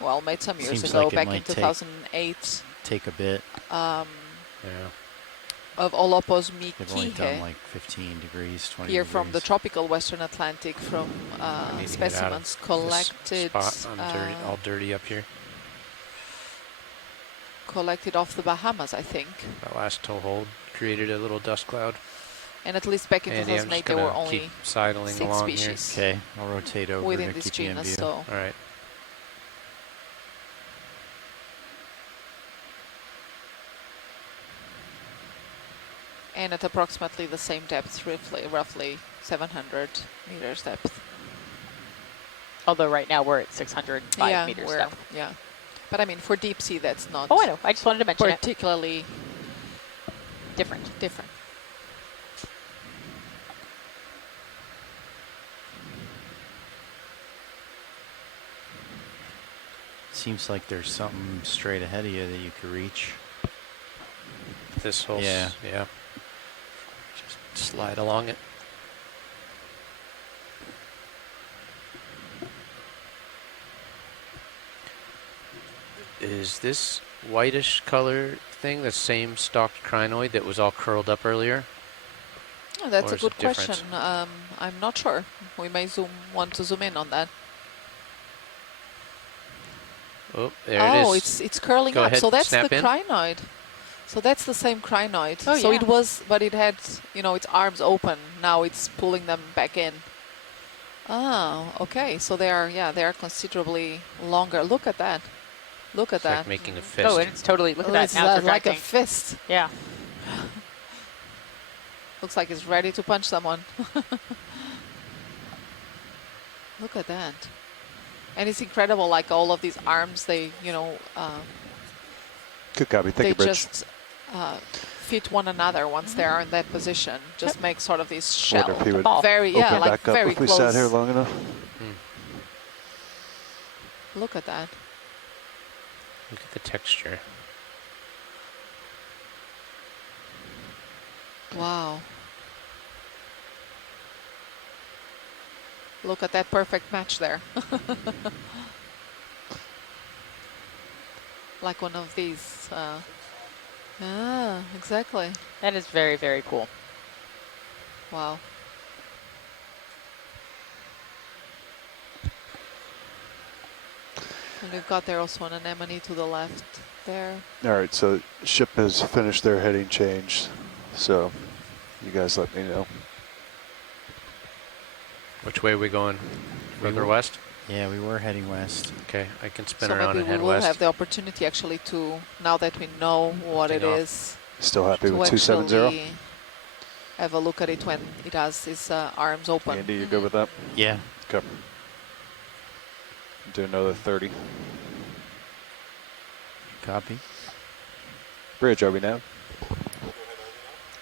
Well, made some years Seems ago, like back in 2008. Take a bit. Yeah. Of Olopus They've only done mikihe. like 15 degrees, 20 Here degrees. from the tropical Western Atlantic, from specimens collected. Spot. I'm all dirty up here. collected off the Bahamas, I think. That last tow hold created a little dust cloud. And at least back in 2008, there were only keep sidling 6 along species. Okay, I'll rotate over within to this keep you in genus. view. So. All right. And at approximately the same depth, roughly 700 meters depth. Although right now we're at 605 meters depth. Yeah. But I mean, for deep sea, that's not. Oh, I know. I just wanted to mention particularly different. Seems like there's something straight ahead of you that you could reach. This whole. Yeah. Yeah. Just slide along it. Is this whitish color thing the same stalked crinoid that was all curled up earlier? Oh, that's a good question. I'm not sure. We may want to zoom in on that. Oh, there it is. Oh, it's curling Go up. ahead, So that's the snap in. crinoid. So that's the same crinoid. Oh, so yeah. it was, but it had, its arms open. Now it's pulling them back in. Oh, okay. So they are considerably longer. Look at that. Look at It's that. like making a fist. Oh, and it's totally, look at that. It's Now it's like a retracting. fist. Yeah. Looks like it's ready to punch someone. Look at that. And it's incredible, like all of these arms, they, Good copy. Thank they you, Bridge. just fit one another once they are in that position. Just make sort of this shell. Wonder if he would Very, open yeah, like back up very if we close. sat here long enough. Look at that. Look at the texture. Wow. Look at that perfect match there. Like one of these. Exactly. That is very, very cool. Wow. And we've got there also an anemone to the left there. All right, so ship has finished their heading change, so you guys let me know. Which way are we going? Further west? Yeah, we were heading west. Okay, I can spin So around maybe and we head will west. have the opportunity actually to, now that we know what it is, Still happy to with 270? actually have a look at it when it has its arms open. Andy, you good with that? Yeah. Okay. Do another 30. Copy. Bridge, are we now?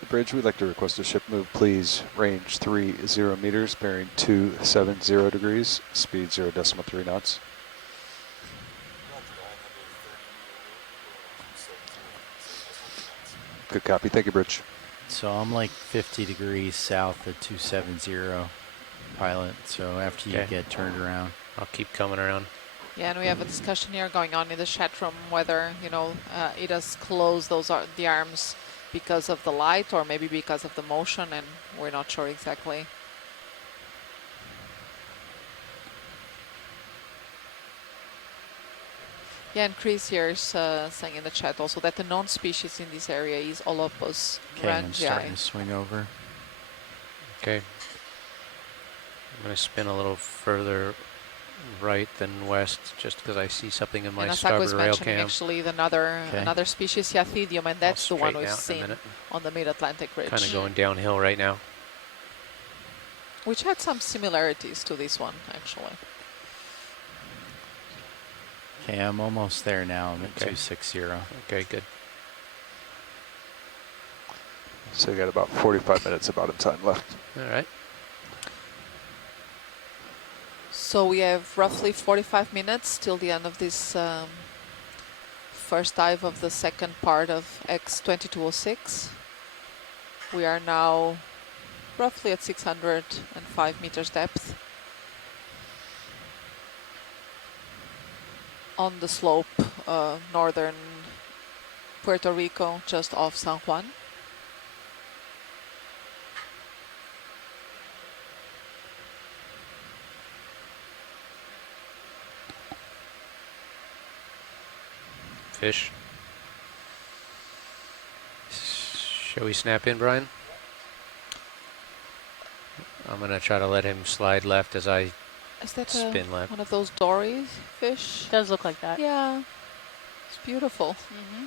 Bridge, we'd like to request a ship move, please. Range 30 meters, bearing 270 degrees, speed 0.3 knots. Good copy. Thank you, Bridge. So I'm like 50 degrees south of 270 pilot. So after you get turned around, I'll keep coming around. Yeah, and we have a discussion here going on in the chat room whether, it has closed the arms because of the light or maybe because of the motion, and we're not sure exactly. Yeah, and Chris here is saying in the chat also that the known species in this area is Olopus I'm starting grangei. to swing over. Okay. I'm going to spin a little further right than west, just because I see something in my And Asako starboard is rail mentioning cam. actually another species, Yathidium, and that's the one we've seen on the Mid-Atlantic Ridge. Kind of going downhill right now. Which had some similarities to this one, actually. Okay, I'm almost there now. I'm at 260. Okay, good. So you got about 45 minutes about of time left. All right. So we have roughly 45 minutes till the end of this first dive of the second part of EX2206. We are now roughly at 605 meters depth on the slope northern Puerto Rico, just off San Juan. Fish. Shall we snap in, Brian? I'm going to try to let him slide left as I Is that spin left. one of those dory fish? It does look like that. Yeah. It's beautiful. Mm-hmm.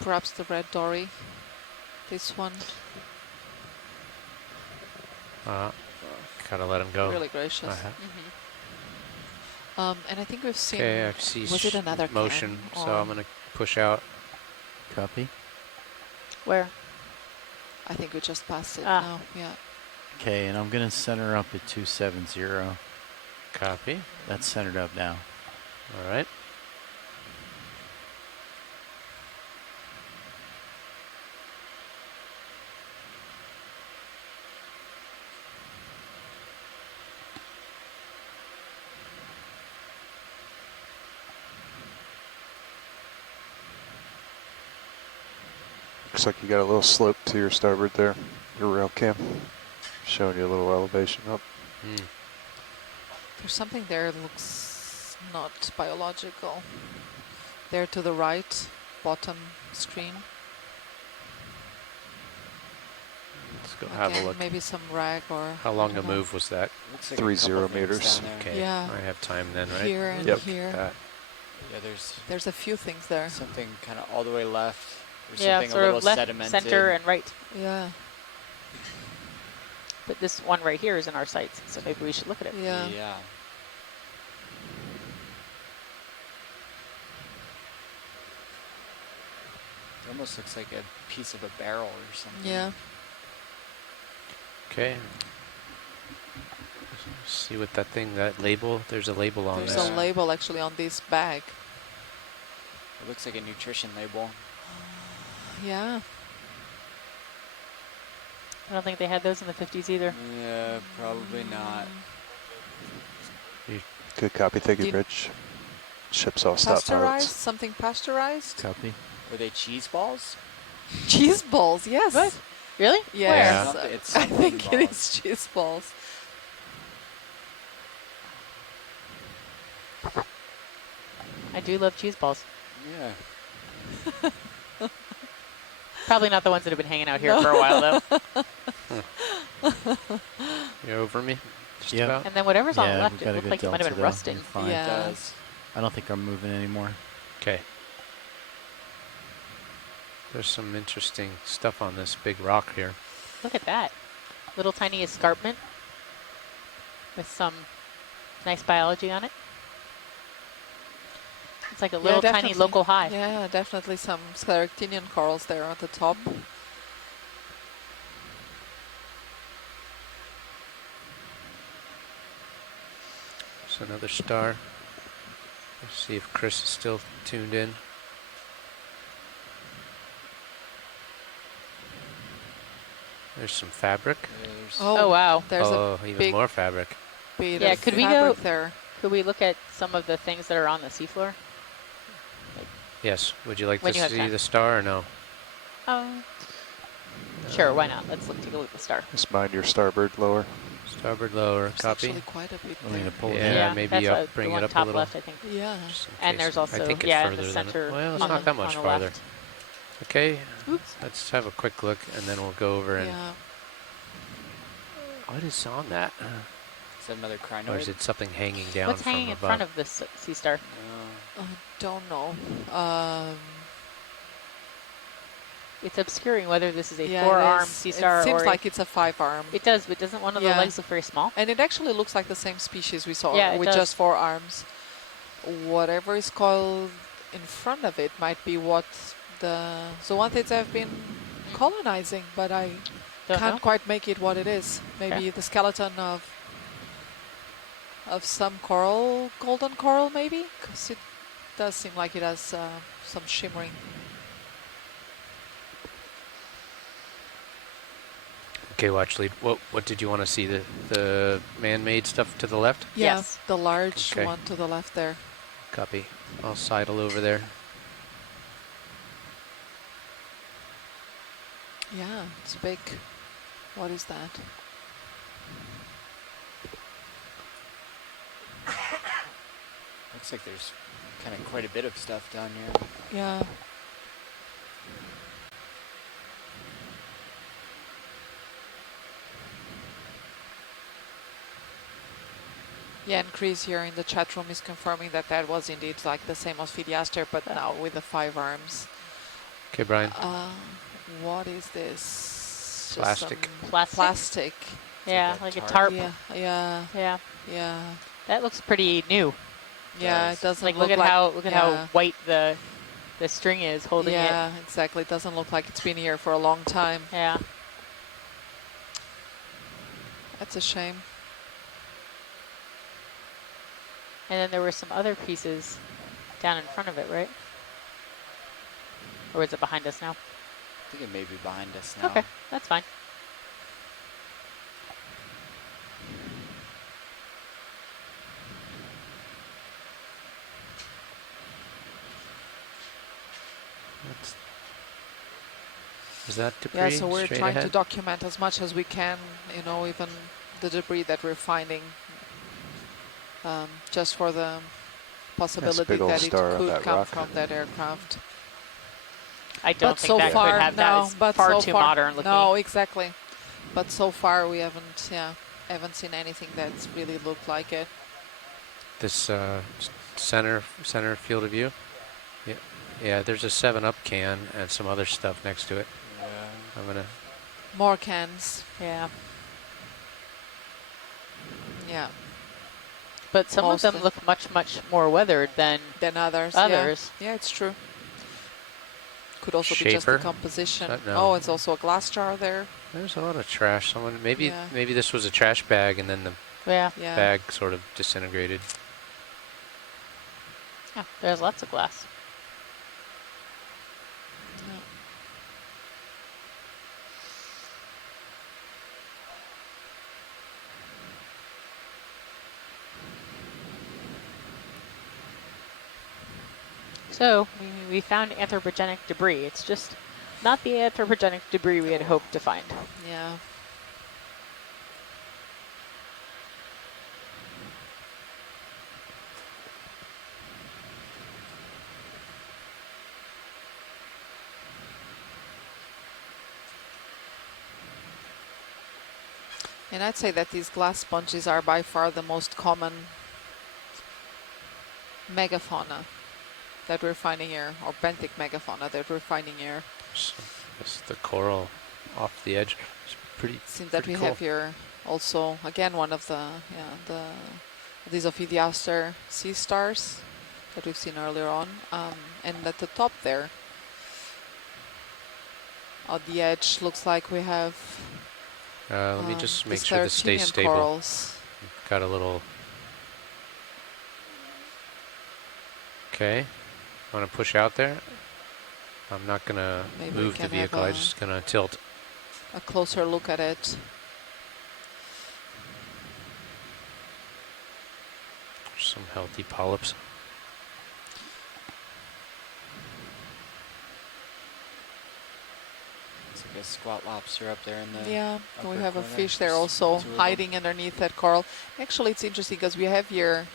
Perhaps the red dory. This one. Gotta let him go. Really gracious. And I think we've seen. Okay, I see was it another motion, can, so I'm gonna push out. Copy. Where? I think we just passed it now. Yeah. Okay, and I'm gonna center up at 270. Copy. That's centered up now. All right. Looks like you got a little slope to your starboard there, your rail cam, showing you a little elevation up. There's something there that looks not biological. There to the right, bottom screen. Let's go Again, have a look. Maybe some rag or. How long a move was that? Looks like 30 meters. Okay. Yeah. I have time then, right? Here and here. Yeah, there's a few things there. Something kind of all the way left. There's Yeah, something sort a little of left, sedimented. center, and right. Yeah. But this one right here is in our sights, so maybe we should look at it. Yeah. Yeah. It almost looks like a piece of a barrel or something. Yeah. Okay. See what that thing, that label, there's a label on There's this. a label actually on this bag. It looks like a nutrition label. Yeah. I don't think they had those in the 50s either. Yeah, probably not. Good copy. Thank you, Rich. Ship's all stopped. Pasteurized? Something pasteurized? Copy. Were they cheese balls? Cheese balls, yes. What? Really? Yes. Where? It's I think something it balls. is cheese balls. I do love cheese balls. Yeah. Probably not the ones that have been hanging out here for a while, though. You're over me? Just Yeah. about? And then whatever's on Yeah, left, we've it got a looked good like it might have delta been though. rusting. You're fine. Yeah. It does. I don't think I'm moving anymore. Okay. There's some interesting stuff on this big rock here. Look at that. Little tiny escarpment with some nice biology on it. It's like a little tiny definitely. local high. Yeah, definitely some scleractinian corals there at the top. There's another star. Let's see if Chris is still tuned in. There's some fabric. Oh, wow. There's oh, a even big more fabric. bit Yeah, of could we fabric go there. Could we look at some of the things that are on the seafloor? Yes. Would you like When to you have see time. the star or no? Sure, why not? Let's take a look at the star. Just mind your starboard lower. Starboard lower. There's Copy. actually quite a bit I'm going there. to pull it Yeah, in. maybe that's I'll what, bring the it one up a top little. left, I think. Yeah. Just in And case. there's also, I think it's yeah, in further the than center. well, it's on not the- that much on the farther. left. Okay. Oops. Let's have a quick look, and then we'll go over and. Yeah. What is on that? Is that another crinoid? Or is it something hanging down What's from hanging in above? front of this sea star? Don't know. It's obscuring whether this is a Yeah, it four-arm is. sea star It seems or like it's a 5-arm. it does, but doesn't one of the Yeah. legs look very small? And it actually looks like the same species we saw Yeah, it with does. just 4 arms. Whatever is called in front of it might be what the zoanthids have been colonizing, but I Don't can't know. quite make it what it is. Maybe Okay. the skeleton of some coral, golden coral maybe? Because it does seem like it has some shimmering. Okay, watch lead. What did you want to see? The man-made stuff to the left? Yeah, Yes. the large Okay. one to the left there. Copy. I'll sidle over there. Yeah, it's big. What is that? Looks like there's kind of quite a bit of stuff down here. Yeah. Yeah, and Chris here in the chat room is confirming that that was indeed like the same as Phidiaster, but now with the 5 arms. Okay, Brian. What is this? Plastic. Plastic? Yeah, like a tarp. Yeah. That looks pretty new. Yeah, it doesn't like look look at how white the string is holding it. Yeah, exactly. It doesn't look like it's been here for a long time. Yeah. That's a shame. And then there were some other pieces down in front of it, right? Or is it behind us now? I think it may be behind us now. Okay, that's fine. Is that debris? Yeah, so we're straight trying ahead? to document as much as we can, you know, even the debris that we're finding, just for the possibility that it could come from that aircraft. I don't think that could have that. It's far too modern looking. No, exactly. But so far we haven't seen anything that's really looked like it. This center field of view. Yeah. There's a 7-Up can and some other stuff next to it. Yeah. I'm gonna. More cans. Yeah. Yeah. But some of them look much more weathered than others. Yeah, it's true. Could also be just the composition. No. Oh, it's also a glass jar there. There's a lot of trash. Maybe this was a trash bag and then the bag sort of disintegrated. Yeah, there's lots of glass. So we found anthropogenic debris. It's just not the anthropogenic debris we had hoped to find. Yeah. And I'd say that these glass sponges are by far the most common megafauna that we're finding here, or benthic megafauna that we're finding here. It's the coral off the edge. It's pretty. Seems that we cool. have here also again one of these Ophidiaster sea stars that we've seen earlier on, and at the top there, on the edge, looks like we have. Let me just make sure this stays stable. Corals. Got a little. Okay. Want to push out there? I'm not going to move the vehicle. I'm just going to tilt. A closer look at it. Some healthy polyps. It's like a squat lobster up there in the we have a corner. fish there also hiding underneath that coral. Actually, it's interesting because we have here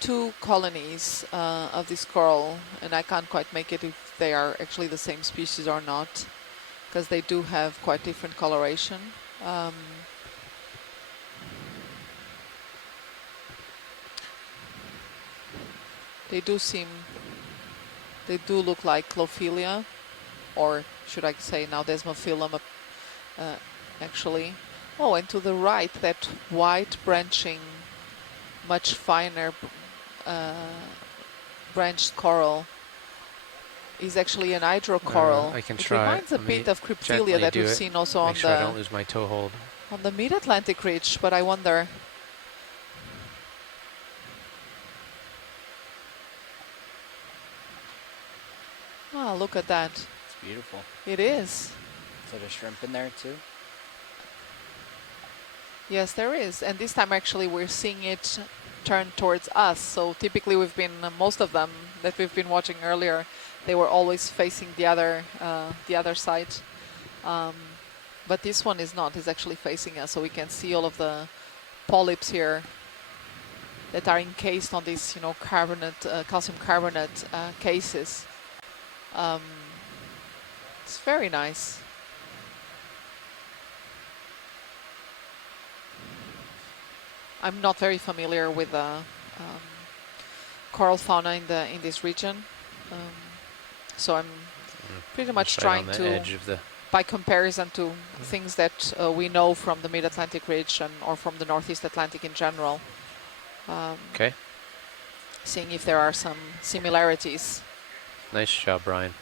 2 colonies of this coral, and I can't quite make it if they are actually the same species or not, because they do have quite different coloration. They do look like Clophilia, or should I say now Desmophyllum, actually. Oh, and to the right, that white branching, much finer branched coral is actually an hydrocoral. I can it try. reminds a bit of Cryptelia that we've seen also Make sure I don't lose my toe hold. On the mid-Atlantic ridge, but I wonder. Ah, look at that. It's beautiful. It is. Is there a shrimp in there too? Yes, there is. And this time actually we're seeing it turn towards us. So typically we've been, most of them that we've been watching earlier, they were always facing the other side. But this one is not. It's actually facing us. So we can see all of the polyps here that are encased on these, carbonate, calcium carbonate cases. It's very nice. I'm not very familiar with coral fauna in this region, so I'm pretty much trying to, edge of the by comparison to things that we know from the Mid-Atlantic Ridge or from the Northeast Atlantic in general. Okay. Seeing if there are some similarities. Nice job, Brian.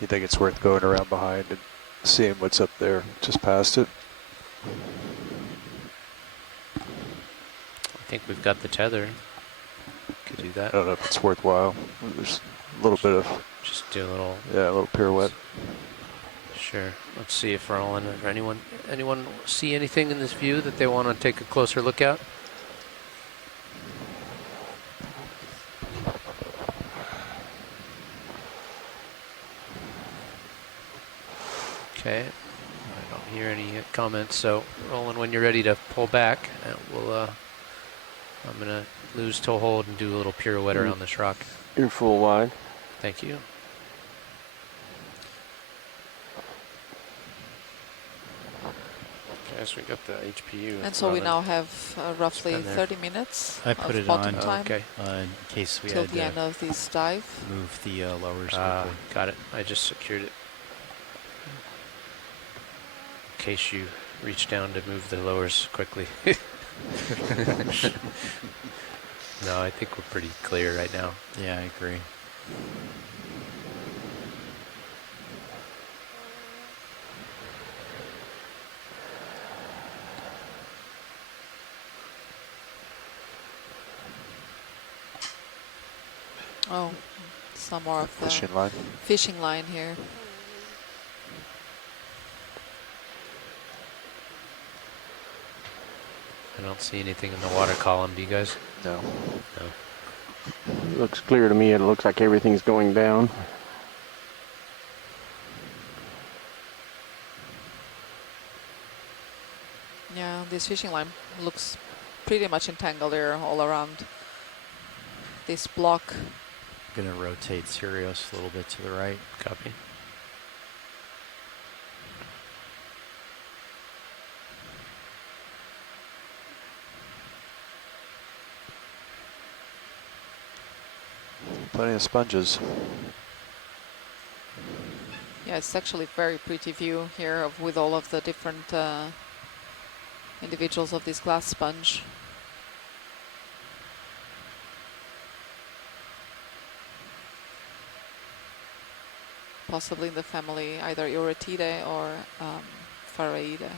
You think it's worth going around behind and seeing what's up there, just past it? I think we've got the tether. Could do that. I don't know if it's worthwhile. There's a little bit of... Just do a little... Yeah, a little pirouette. Sure. Let's see if Roland or anyone see anything in this view that they want to take a closer look at? Okay. I don't hear any comments. So, Roland, when you're ready to pull back, we'll. I'm gonna lose toe hold and do a little pirouette around this rock. You're full wide. Thank you. Okay, so we got the HPU. And so we now have roughly 30 minutes I put of it bottom on. time Okay. In case we till had the end of this dive. move the lowers quickly. Got it. I just secured it. In case you reach down to move the lowers quickly. No, I think we're pretty clear right now. Yeah, I agree. Oh, some more of the fishing line here. I don't see anything in the water column. Do you guys? No. No. It looks clear to me. It looks like everything's going down. Yeah, this fishing line looks pretty much entangled there all around this block. Gonna rotate Sirius a little bit to the right. Copy. Plenty of sponges. Yeah, it's actually a very pretty view here with all of the different individuals of this glass sponge. Possibly in the family either Euretidae or Phareidae.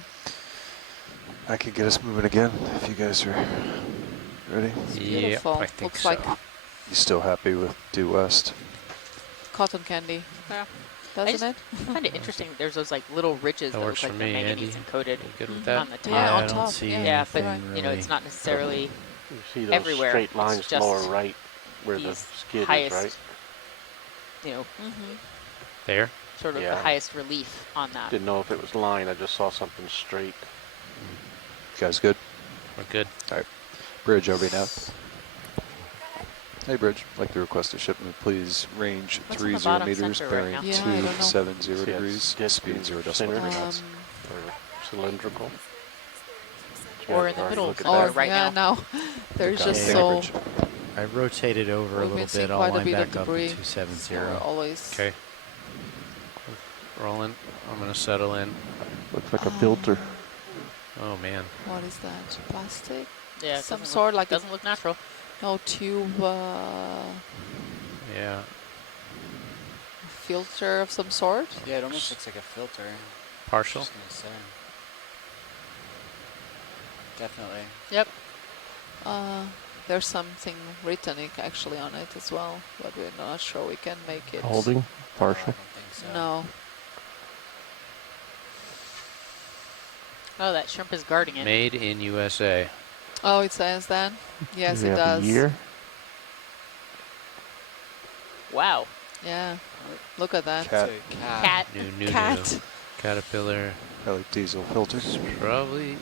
I could get us moving again if you guys are ready. It's beautiful. Yep, I think looks so. like You still happy with due west? cotton candy. Yeah. Doesn't it? I find it interesting that there's those like little ridges That that works look like for the me, manganese Andy. encoded You good with that? on the top. Yeah, on I don't top. see Yeah, but anything you know, really. it's not necessarily You see those everywhere. straight It's lines just lower right where the these skid is, highest, right? you know, There? sort of Yeah. the highest relief on that. Didn't know if it was line. I just saw something straight. You guys good? We're good. All right. Bridge, over now. Hey, Bridge. I'd like to request a shipment, please. Range What's on the 30 bottom meters, center right bearing now? Yeah, I don't know. 270 See, degrees, it's speed 0 center. knots. Or cylindrical. Or in the Hard to middle look at somewhere that. right yeah, now. There's Okay. just Thank so you, Bridge. I rotated over a We've little been seeing bit. I'll quite a line bit of back up to debris. 270. we're always Okay. Rolling. I'm going to settle in. Looks like a filter. Oh, man. what is that? Plastic? Yeah, it Some doesn't sort look, like doesn't look natural. no tube Yeah. filter of some sort. Yeah, it almost looks like a filter. Partial? Just gonna say. Definitely. Yep. There's something written actually on it as well, but we're not sure we can make it. Holding, I partial. don't think so. No. Oh, that shrimp is guarding it. Made in USA. Oh, it says that? Yes, Do we it have does. the year? Wow. Yeah, look at that. Cat. New. Caterpillar. Diesel filters. Probably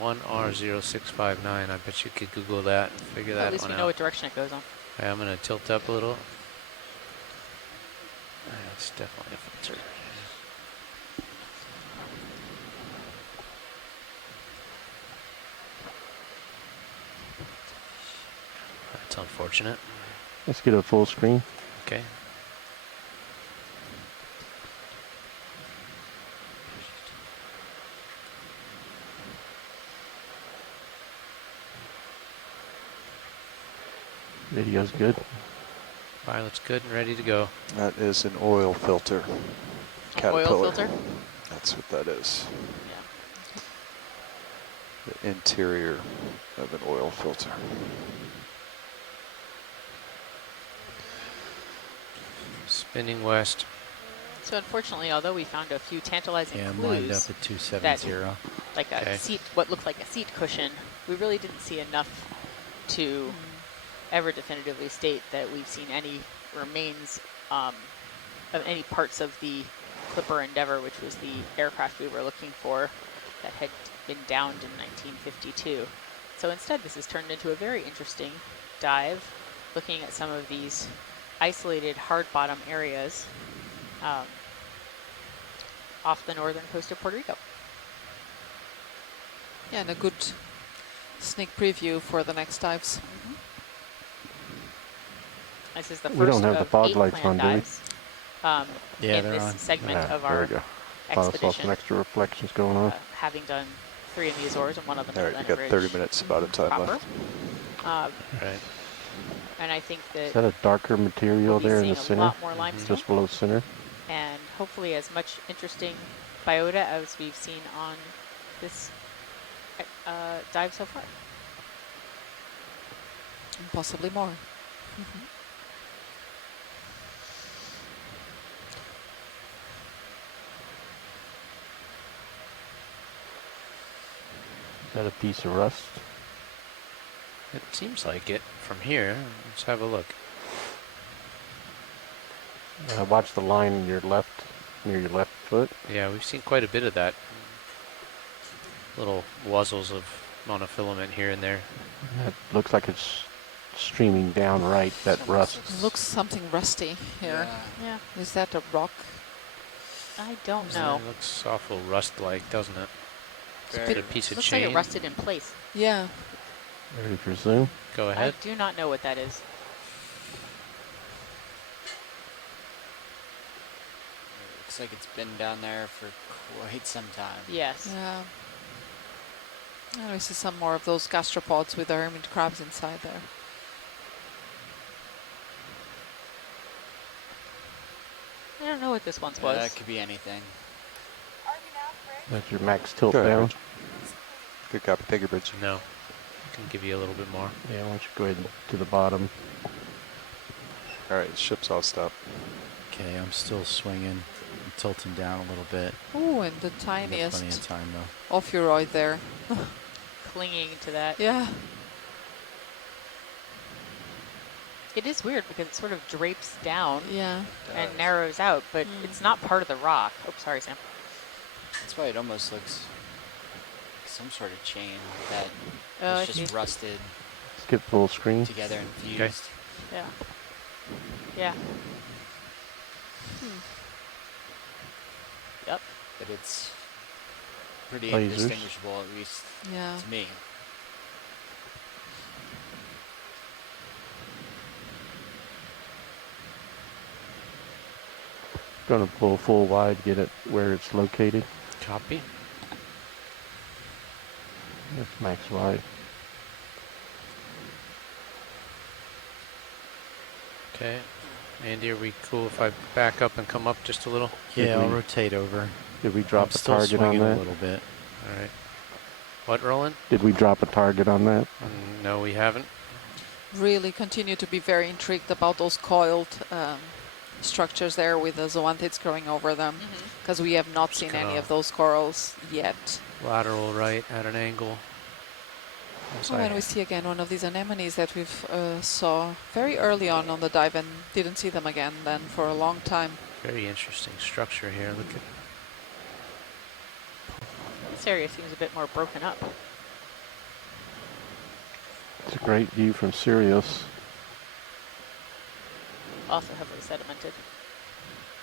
1R0659. I bet you could Google that and figure that one out. At least we know what direction it goes on. Okay, I'm going to tilt up a little. It's definitely a filter. That's unfortunate. Let's get a full screen. Okay. Video's good. Pilot's good and ready to go. That is an oil filter. Caterpillar. Oil filter? That's what that is. Yeah. The interior of an oil filter. Spinning west. So unfortunately, although we found a few tantalizing Yeah, I'm clues, lined up at 270. like a seat, what looked like a seat cushion, we really didn't see enough to ever definitively state that we've seen any remains of any parts of the Clipper Endeavour, which was the aircraft we were looking for that had been downed in 1952. So instead, this has turned into a very interesting dive, looking at some of these isolated hard bottom areas off the northern coast of Puerto Rico. Yeah, and a good sneak preview for the next dives. This is the We first don't have the of fog 8 lights planned on, do we? dives Yeah, in they're this on. segment of there our we go. Thought I saw expedition. some extra reflections going on. Having done 3 in the Azores and 1 of them All in right, you Atlantic got 30 Ridge minutes about a time proper. left. Right. And I think that Is that a darker material we'll be there in seeing the a center? lot more limestone. Just below center? And hopefully as much interesting biota as we've seen on this dive so far. And possibly more. Is that a piece of rust? It seems like it from here. Let's have a look. Watch the line in your left, near your left foot. Yeah, we've seen quite a bit of that. Little wuzzles of monofilament here and there. That looks like it's streaming down right, that rust. It looks something rusty here. Yeah. Is that a rock? I don't know. It looks awful rust-like, doesn't it? It's a piece of looks chain. like it rusted in place. Yeah. Ready for zoom? Go ahead. I do not know what that is. Looks like it's been down there for quite some time. Yes. Yeah. And I see some more of those gastropods with the hermit crabs inside there. I don't know what this once was. That could be anything. That's your max tilt Go ahead, down. Rich. Good copy. Take your bridge. No. I can give you a little bit more. Yeah, why don't you go ahead to the bottom. All right, ship's all stopped. Okay, I'm still swinging. I'm tilting down a little bit. Oh, and the Plenty of tiniest time though. ophiuroid there. Clinging to that. Yeah. It is weird because it sort of drapes down Yeah. and narrows out, but it's not part of the rock. Oh, sorry, Sam. That's why it almost looks like some sort of chain that I is just see. rusted Skip full screen. together and fused. Yeah. Yeah. Yep. But it's pretty Lasers. indistinguishable, at least Yeah. to me. Gonna pull full wide, get it where it's located. Copy. That's max wide. Okay. Andy, are we cool if I back up and come up just a little? Yeah, I'll rotate over. Did we drop I'm a still target on swinging that? a little bit. All right. What, Roland? Did we drop a target on that? No, we haven't. Really continue to be very intrigued about those coiled structures there with the zoanthids growing over them, because we have not seen any of those corals yet. Lateral right at an angle. Oh, and we see again one of these anemones that we've saw very early on the dive and didn't see them again then for a long time. Very interesting structure here. Look at this area seems a bit more broken up. It's a great view from Sirius. Also heavily sedimented.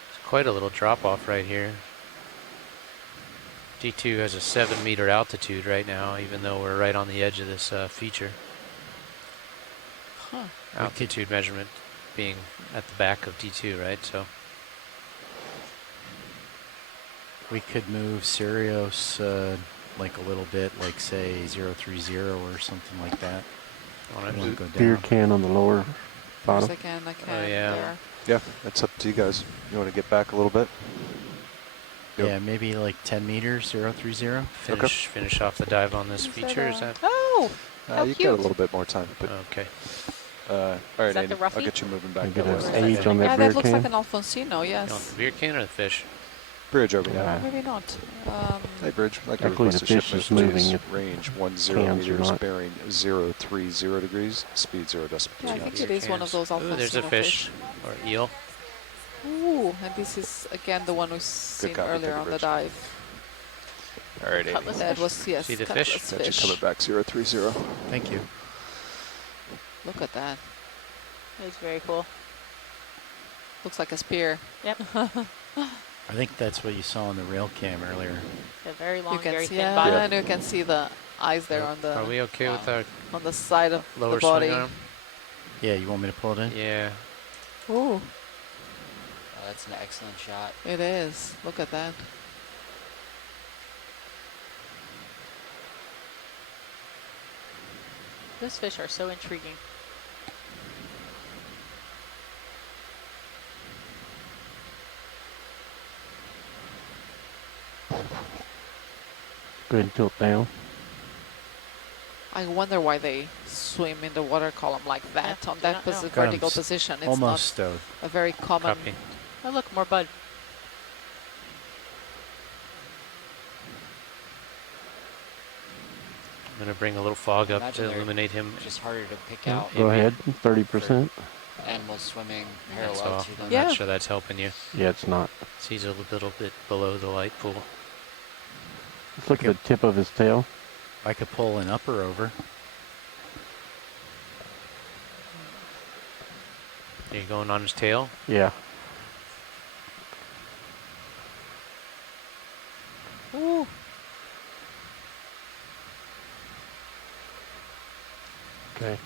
It's quite a little drop off right here. D2 has a 7-meter altitude right now, even though we're right on the edge of this feature. Huh. Altitude measurement being at the back of D2, right? So we could move Sirius like a little bit, like say 030 or something like that. Beer can on the lower bottom. I can yeah. Yeah, that's up to you guys. You want to get back a little bit? Yep. Yeah, maybe like 10 meters, 030. Finish off the dive on this feature. Is that? Oh, how you cute. got a little bit more time. But okay. All right, Andy, I'll get you moving back. Get an age on that Yeah, beer that looks can. like an Alfonsino, yes. You want the beer can or the fish? Bridge over now. Maybe not. Hey, Bridge. I'd like to Actually, request the a ship fish is move moving. to range 10 Cans are meters, not. bearing 030 degrees, speed 0 decimal. Yeah, I think it is one of those Alfonsino Ooh, there's a fish or eel. Ooh, and this is again the one we've seen earlier on the dive. All right, Amy. That was, yes, See the cutlass fish? Got you coming back 030. Thank you. Look at that. It's very cool. Looks like a spear. Yep. I think that's what you saw on the rail cam earlier. A very long, You can very see, thin body. and you can see the eyes there on the. Are we okay with our on the side of lower the body? swing arm? Yeah, you want me to pull it in? Yeah. Ooh, Oh, that's an excellent shot. it is. Look at that. Those fish are so intriguing. Go ahead and tilt down. I wonder why they swim in the water column like that on that vertical position. It's almost not a very common. Copy. Oh, look, more bud. I'm going to bring a little fog up to illuminate him. Just harder to pick out. Go ahead, 30%. Animals swimming That's parallel all. to them. I'm not sure that's helping you. Yeah, it's not. He's a little bit below the light pool. Let's look at the tip of his tail. I could pull an upper over. Are you going on his tail? Yeah. Ooh. Okay.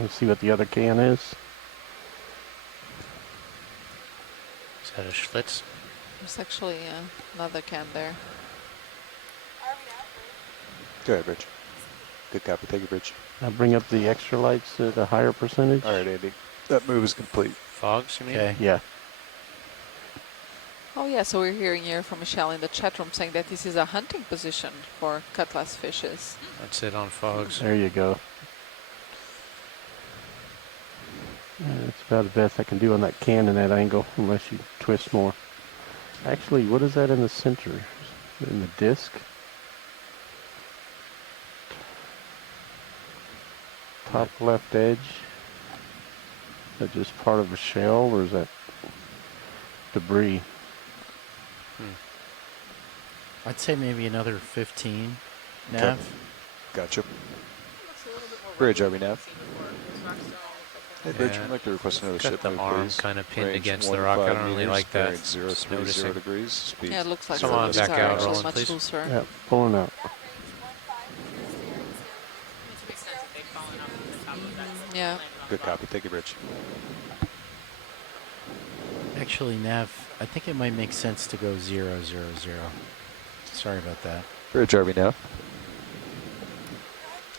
Let's see what the other can is. Is that a Schlitz? There's actually another can there. Go ahead, Bridge. Good copy. Thank you, Bridge. I'll bring up the extra lights at a higher percentage. All right, Andy. That move is complete. Fogs, you mean? Okay. Yeah. Oh yeah, so we're hearing here from Michelle in the chat room saying that this is a hunting position for cutlass fishes. That's it on fogs. There you go. That's about the best I can do on that can in that angle, unless you twist more. Actually, what is that in the center? In the disc? Top left edge. Is that just part of a shell, or is that debris? I'd say maybe another 15 nav. Okay. Gotcha. Bridge, are we nav? Hey, Bridge, I'd like to request another ship the move, arm please. kind of pinned Range against the rock. I 15 don't really meters, like that. bearing 030 degrees. Speed. Yeah, it looks like Come the on, leaves back are out, actually Roland, much please. looser. Yeah, pulling out. Yeah. Good copy. Thank you, Bridge. Actually, nav, I think it might make sense to go 000. Sorry about that. Bridge, are we nav?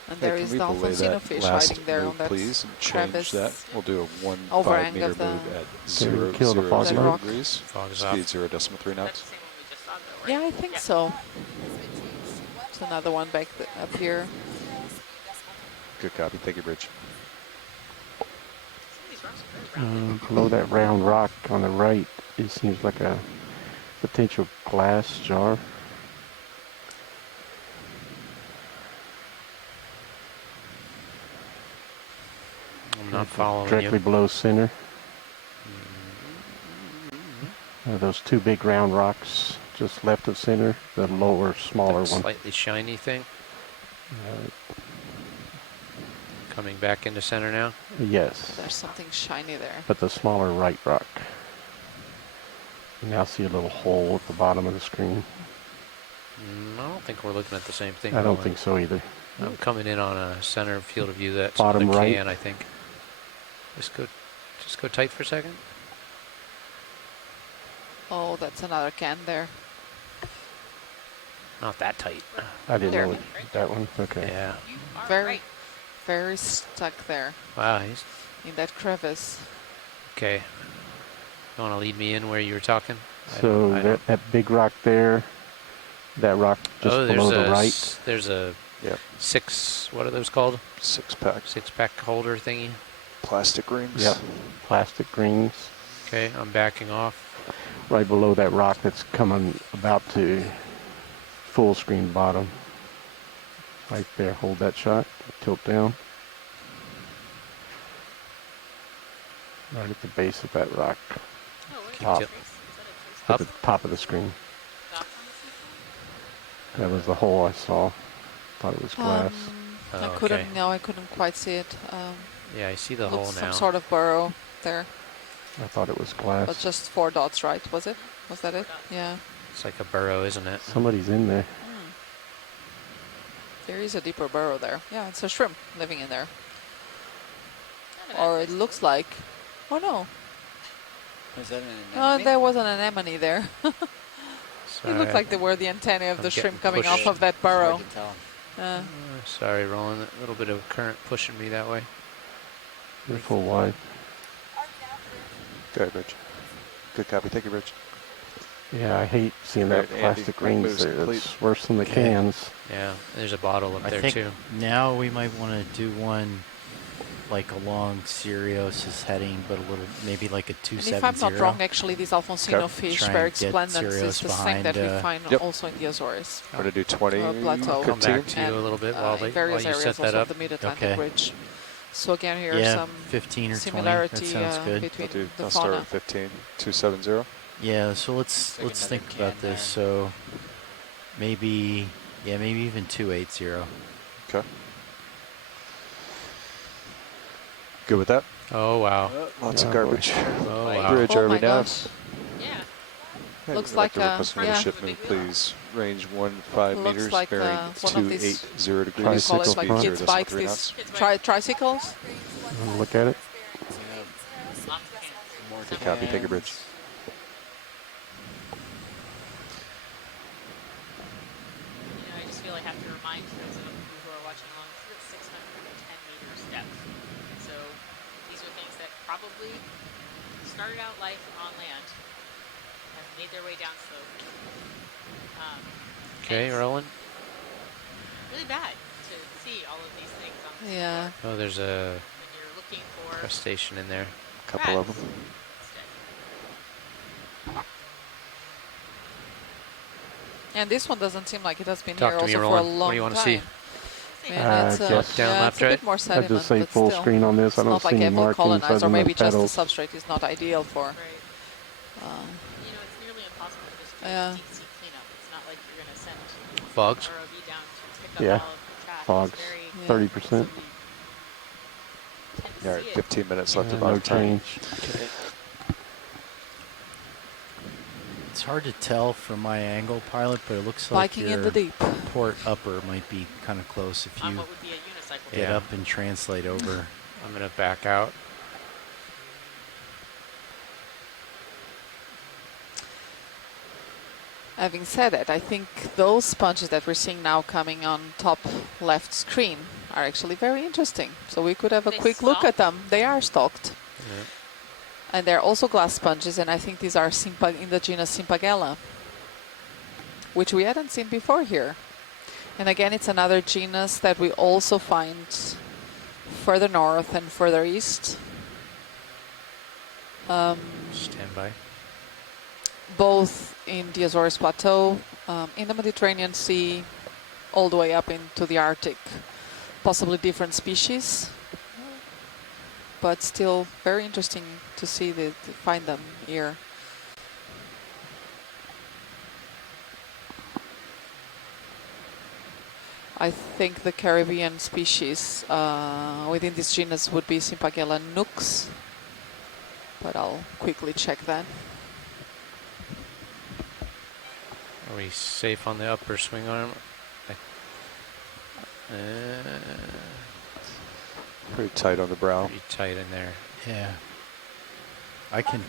And there is the Alfonsino fish hiding there on that please, and change crevice. that. We'll do a 1 overhang 5 meter of the move at kill the fog 0 rock. degrees. Fog's Speed off. 0.3 knots. Yeah, I think so. There's another one back up here. Good copy. Thank you, Bridge. Below that round rock on the right, it seems like a potential glass jar. I'm not following directly you. below center. Those two big round rocks just left of center, the lower, smaller that one. Slightly shiny thing. Coming back into center now? Yes. There's something shiny there. But the smaller right rock. You now see a little hole at the bottom of the screen. I don't think we're looking at the same thing. I don't think so either. I'm coming in on a center field of view that's bottom another right. can, I think. Just go tight for a second. Oh, that's another can there. Not that tight. I didn't know that one. Okay. Yeah. Very stuck there. Wow, he's in that crevice. Okay. You want to lead me in where you were talking? So that big rock there, that rock just below the right. There's a six. What are those called? Six-pack holder thingy. Plastic rings. Yep. Plastic rings. Okay, I'm backing off. Right below that rock that's coming about to full screen bottom. Right there, hold that shot, tilt down. Right at the base of that rock. Top. At the top of the screen. That was the hole I saw. Thought it was glass. I couldn't quite see it. Yeah, I see the hole now. Some sort of burrow there. I thought it was glass. But just 4 dots, right? Was it? Was that it? Yeah. It's like a burrow, isn't it? Somebody's in there. There is a deeper burrow there. Yeah, it's a shrimp living in there. Or it looks like. Oh no. Was that an anemone? Oh, there was an anemone there. It looked like they were the antennae of the shrimp coming off of that burrow. Sorry, Roland. A little bit of current pushing me that way. You're full wide. Go ahead, Rich. Good copy. Thank you, Rich. Yeah, I hate seeing that plastic rings there. It's worse than the cans. Yeah, there's a bottle up there think too. Now we might want to do one like along Sirius's heading, but a little, maybe like a 270. If I'm not wrong, actually, this Alfonsino fish, very splendens, is the same that we find also in the Azores. I'm going to do 20. Plateau. Come back to you a little bit while various you areas set that also up. of the Mid-Atlantic Ridge. So again, here some 15 or similarity 20. That sounds good. between the I'll fauna. start at 15, 270. Yeah, so let's think about this. So maybe even 280. Okay. Good with that? Oh wow. Lots of garbage. Oh wow. Bridge, Oh are my we now? gosh. Hey, Looks we'd like to request another shipment, please. Range 15 meters, like bearing one of these 280 degrees. What do you call it, like 0 kids' bikes, these tricycles? Look at it. Good copy. Take a bridge. I just feel I have to remind those of you who are watching along, it's 610 meters depth. So these are things that probably started out life on land, have made their way down slope. Okay, Roland. Really bad to see all of these things on the Yeah. Oh, there's a when you're looking for crustacean in there. A couple of them. And this one doesn't seem like it has been Talk here to me, also for a Roland. long What do you want to see? time. Yeah, it's Up, down, left, it's a right? bit more I'd sediment, just say but full still. screen on this. I It's don't not see like any heavily markings colonized, other or than maybe the just the petals. substrate is not ideal for. it's nearly impossible to just do Yeah. deep sea cleanup. It's not like you're going to send Fogs? ROV down to pick up Yeah. all of the trash. Fogs. It's very 30%. All right, 15 minutes left of No our time. change. It's hard to tell from my angle, pilot, but it looks like Biking your in the deep. port upper might be kind of close if you what would be a unicycle get Yeah. up and translate over. I'm gonna back out. Having said that, I think those sponges that we're seeing now coming on top left screen are actually very interesting. So we could have a quick look at them. They are stalked. Yeah. And they're also glass sponges, and I think these are in the genus Sympagella, which we hadn't seen before here. And again, it's another genus that we also find further north and further east. Stand by. Both in the Azores Plateau, in the Mediterranean Sea, all the way up into the Arctic. Possibly different species. but still very interesting to see to find them here. I think the Caribbean species within this genus would be Sympagella nux, but I'll quickly check that. Are we safe on the upper swing arm? Pretty tight on the brow. Pretty tight in there. Yeah. I can.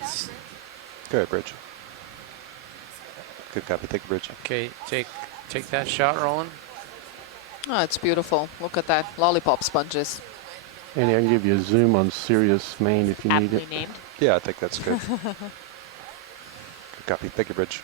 Go ahead, Bridge. Good copy. Thank you, Bridge. Okay, take that shot, Roland. Oh, it's beautiful. Look at that. Lollipop sponges. Andy, I can give you a zoom on Sirius Main if you need it. Named. Yeah, I think that's good. Good copy. Thank you, Bridge.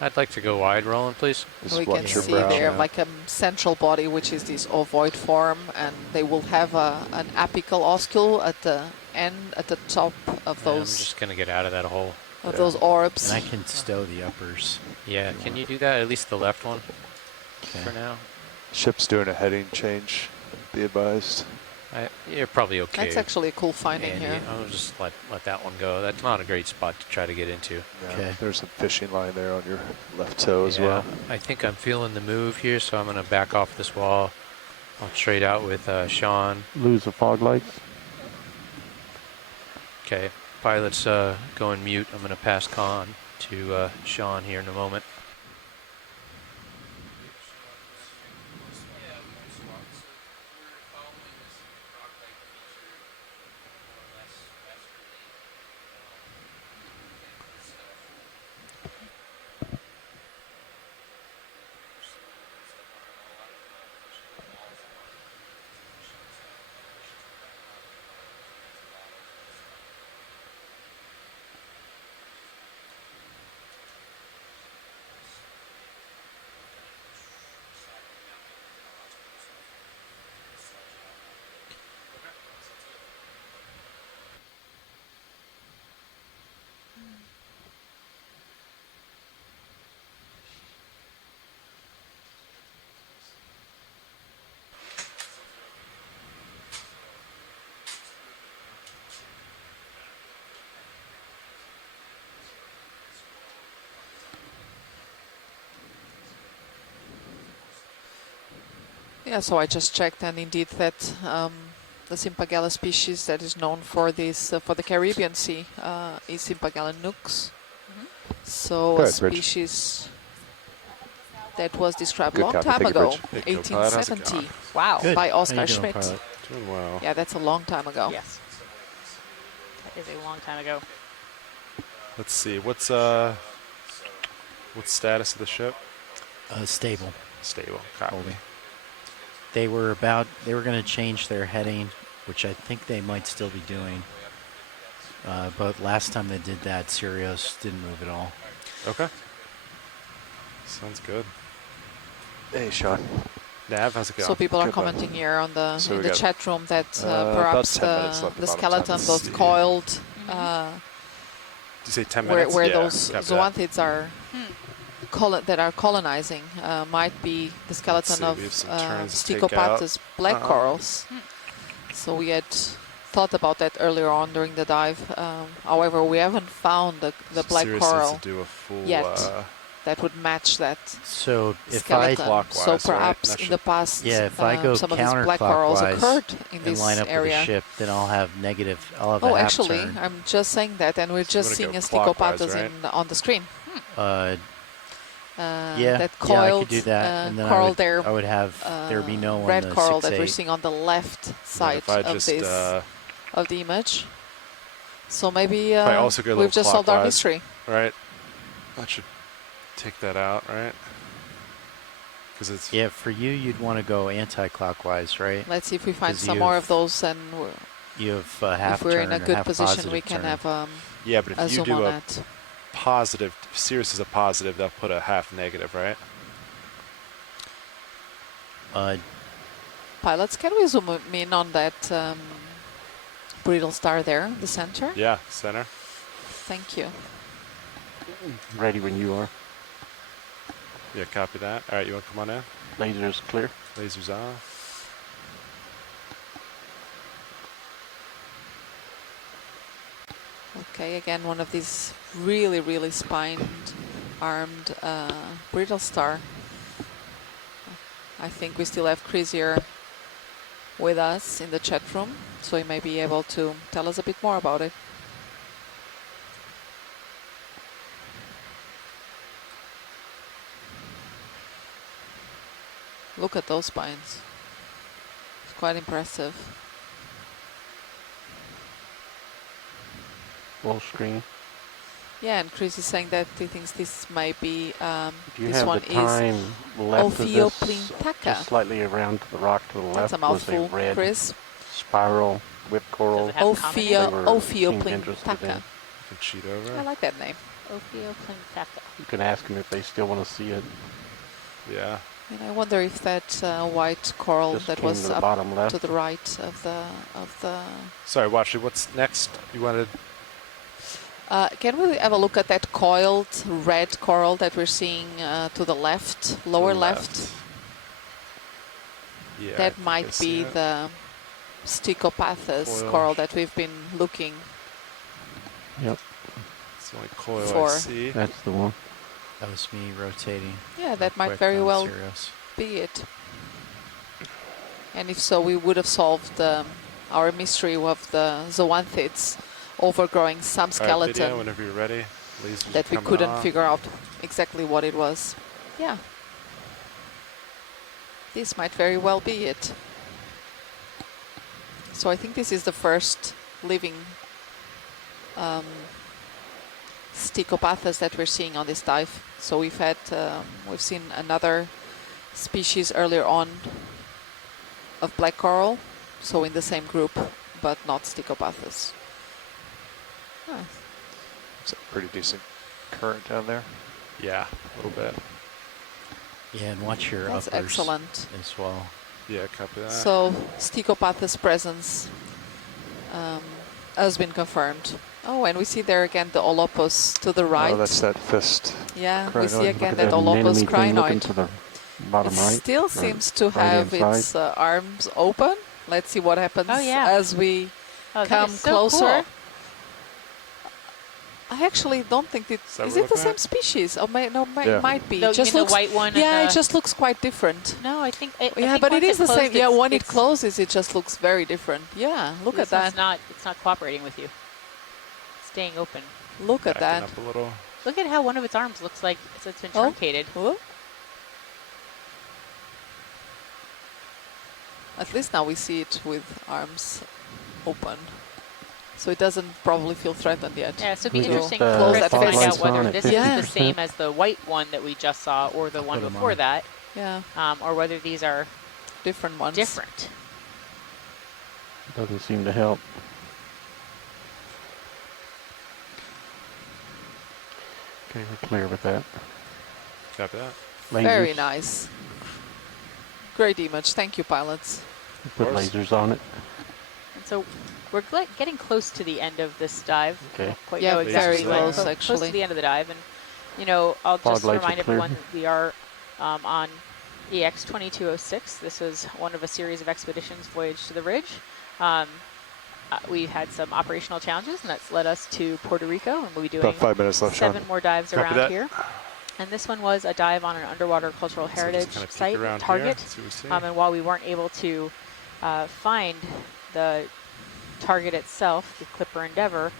I'd like to go wide, Roland, please. We can see there like a central body, which is this ovoid form, and they will have an apical oscule at the end, at the top of those. I'm just gonna get out of that hole. Of those orbs. And I can stow the uppers. Yeah, can you do that? At least the left one for now. Ship's doing a heading change. Be advised. You're probably okay. That's actually a cool finding Andy. here. I'll just let that one go. That's not a great spot to try to get into. Yeah, okay. There's a fishing line there on your left toe as well. I think I'm feeling the move here, so I'm going to back off this wall. I'll trade out with Sean. Lose the fog lights. Okay, pilot's going mute. I'm going to pass con to Sean here in a moment. Yeah, so I just checked, and indeed that the Sympagella species that is known for this for the Caribbean Sea is Sympagella nux. So a species that was described a long time ago, 1870. Wow. Good. By Oscar Schmidt. Doing well. Yeah, that's a long time ago. Yes. That is a long time ago. Let's see. What's status of the ship? Stable. Stable. Copy. They were going to change their heading, which I think they might still be doing. But last time they did that, Sirius didn't move at all. Okay. Sounds good. Hey, Sean. Nav, how's it going? So people are commenting here on the in the chat room that perhaps the skeleton, those coiled. Did you say 10 minutes? Where those zoanthids are that are colonizing might be the skeleton of Stichopathus black corals. So we had thought about that earlier on during the dive. However, we haven't found the black coral yet that would match that so if skeleton. So perhaps in the past, if I go some of these black corals occurred in this line up area. With the ship, then I'll have negative. I'll have oh, a half actually, turn. I'm just saying that, and we're just seeing a Stichopathus on the screen. That coiled I could do that. And then coral there. I would have there would be no red on the coral 6-8. that we're seeing on the left side of this of the image. So maybe we've just solved our mystery. Right. That should take that out, right? Because it's for you, you'd want to go anti-clockwise, right? Let's see if we find some more of those, and you have half. If we're in a good position, we can have but if you do a that. positive, Sirius is a positive, they'll put a half negative, right? Pilots, can we zoom in on that brittle star there, the center? Yeah, center. Thank you. Ready when you are. Yeah, copy that. All right, you want to come on in? Laser's clear. Lasers off. Okay, again, one of these really, really spined, armed brittle star. I think we still have Chris here with us in the chat room, so he may be able to tell us a bit more about it. Look at those spines. It's quite impressive. Full screen. Yeah, and Chris is saying that he thinks this might be, this one is Ophioplinthaca. Just slightly around to the rock to the left. That's a mouthful, was a red Chris. Spiral whip coral. Ophioplinthaca. You can cheat over. I like that name. Ophioplinthaca. You can ask them if they still want to see it. Yeah. And I wonder if that white coral just that was to up bottom left. to the right of the Sorry, Watchy, what's next? You wanted? Can we have a look at that coiled red coral that we're seeing to the left, lower left? Yeah, that might be the Stichopathus coral that we've been looking. Yep. It's the only coil for. I see. That's the one. That was me rotating. Yeah, that might very well be it. And if so, we would have solved our mystery of the zoanthids overgrowing some skeleton. Video, whenever you're ready. That we couldn't figure out exactly what it was. Yeah. This might very well be it. So I think this is the first living Stichopathus that we're seeing on this dive. So we've had, we've seen another species earlier on of black coral, so in the same group, but not Stichopathus. Huh. It's a pretty decent current down there. Yeah, a little bit. Yeah, and watch your That's uppers excellent. as well. Yeah, copy that. So Stichopathus presence has been confirmed. Oh, and we see there again the Olopus to the right. Oh, that's that fist. Yeah, crinoid. we see again that Olopus crinoid. To the bottom it right. Still seems to have its arms open. Let's see what happens as we come closer. Cool. I actually don't think it is it the same species. Or might be. The, just the looks, white one. Yeah, it just looks quite different. No, I think. Yeah, but it is the same. Yeah, when it closes, it just looks very different. Yeah, look at that. It's not cooperating with you. Staying open. Look at that. Up a little. Look at how one of its arms looks like it's been truncated. Oh. At least now we see it with arms open. So it doesn't probably feel threatened yet. Yeah, so it'd be interesting for Chris to find out whether this is the same as the white one that we just saw or the one before that. Yeah. Or whether these are different ones. Different. Doesn't seem to help. Okay, we're clear with that. Copy that. Lasers. Very nice. Great image. Thank you, pilots. Put lasers on it. And so we're getting close to the end of this dive. Okay. I don't quite yeah, know exactly very close, actually. Close to the end of the dive. And, you know, I'll just remind everyone that we are on EX2206. This was one of a series of expeditions voyage to the ridge. We had some operational challenges, and that's led us to Puerto Rico, and we'll be doing about 5 minutes left, 7 more dives Copy around that. here. And this one was a dive on an underwater cultural heritage site, target. And while we weren't able to find the target itself, the Clipper Endeavor,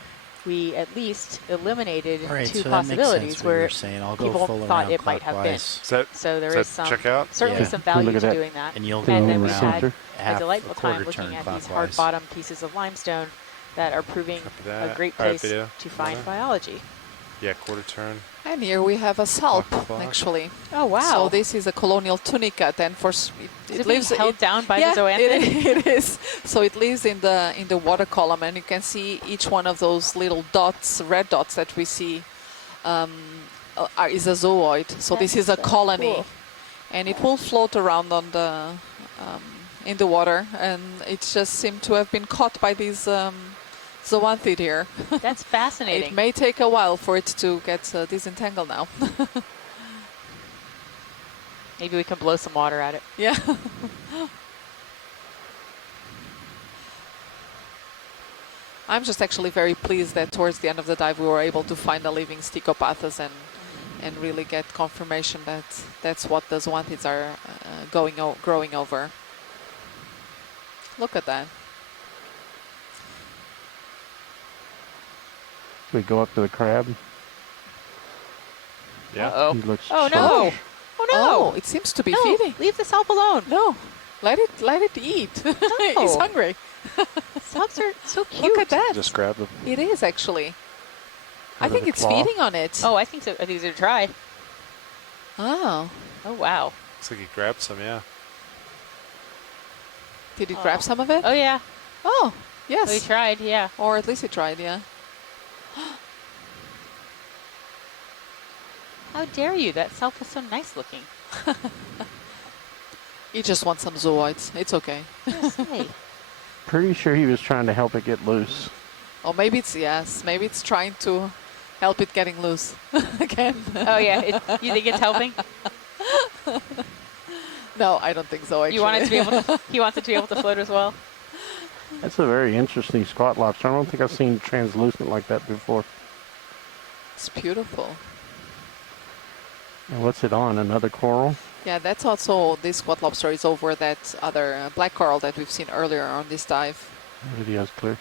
we at least eliminated 2 possibilities where people thought it might have been. So there is some, certainly some value to doing that. And then we had a delightful time looking at these hard bottom pieces of limestone that are proving a great place to find biology. Yeah, quarter turn. And here we have a salp, actually. Oh, wow. So this is a colonial tunica. Then it lives held down by the zoanthid? It is. So it lives in the water column, and you can see each one of those little dots, red dots that we see, is a zooid. So this is a colony, cool. And it will float around on the in the water, and it just seemed to have been caught by these. Zoanthid here. That's fascinating. It may take a while for it to get disentangled now. Maybe we can blow some water at it. Yeah. I'm just actually very pleased that towards the end of the dive we were able to find a living Stichopathus and really get confirmation that that's what the zoanthids are growing over. Look at that. We go up to the crab. Yeah. Uh-oh. He looks Oh choked. no! Oh no! Oh, it seems to be feeding. Leave the Salp alone. No, let it eat. No. He's hungry. Salps are so cute. Look at that. Just grab them. It is actually. I Out of think the it's claw. feeding on it. Oh, I think so. I think he's gonna try. Oh. Oh wow. Looks like he grabbed some, yeah. Did he grab some of it? Oh yeah. Oh, yes. Oh, he tried, yeah. Or at least he tried, yeah. How dare you? That Salp was so nice looking. You just want some zooids. It's okay. Yes, hey. Pretty sure he was trying to help it get loose. Or maybe it's, yes, maybe it's trying to help it getting loose again. Oh yeah, you think it's helping? No, I don't think so, actually. You want it to be able to, he wants it to be able to float as well? That's a very interesting squat lobster. I don't think I've seen translucent like that before. It's beautiful. And what's it on? Another coral? Yeah, that's also, this squat lobster is over that other black coral that we've seen earlier on this dive. Video's clear.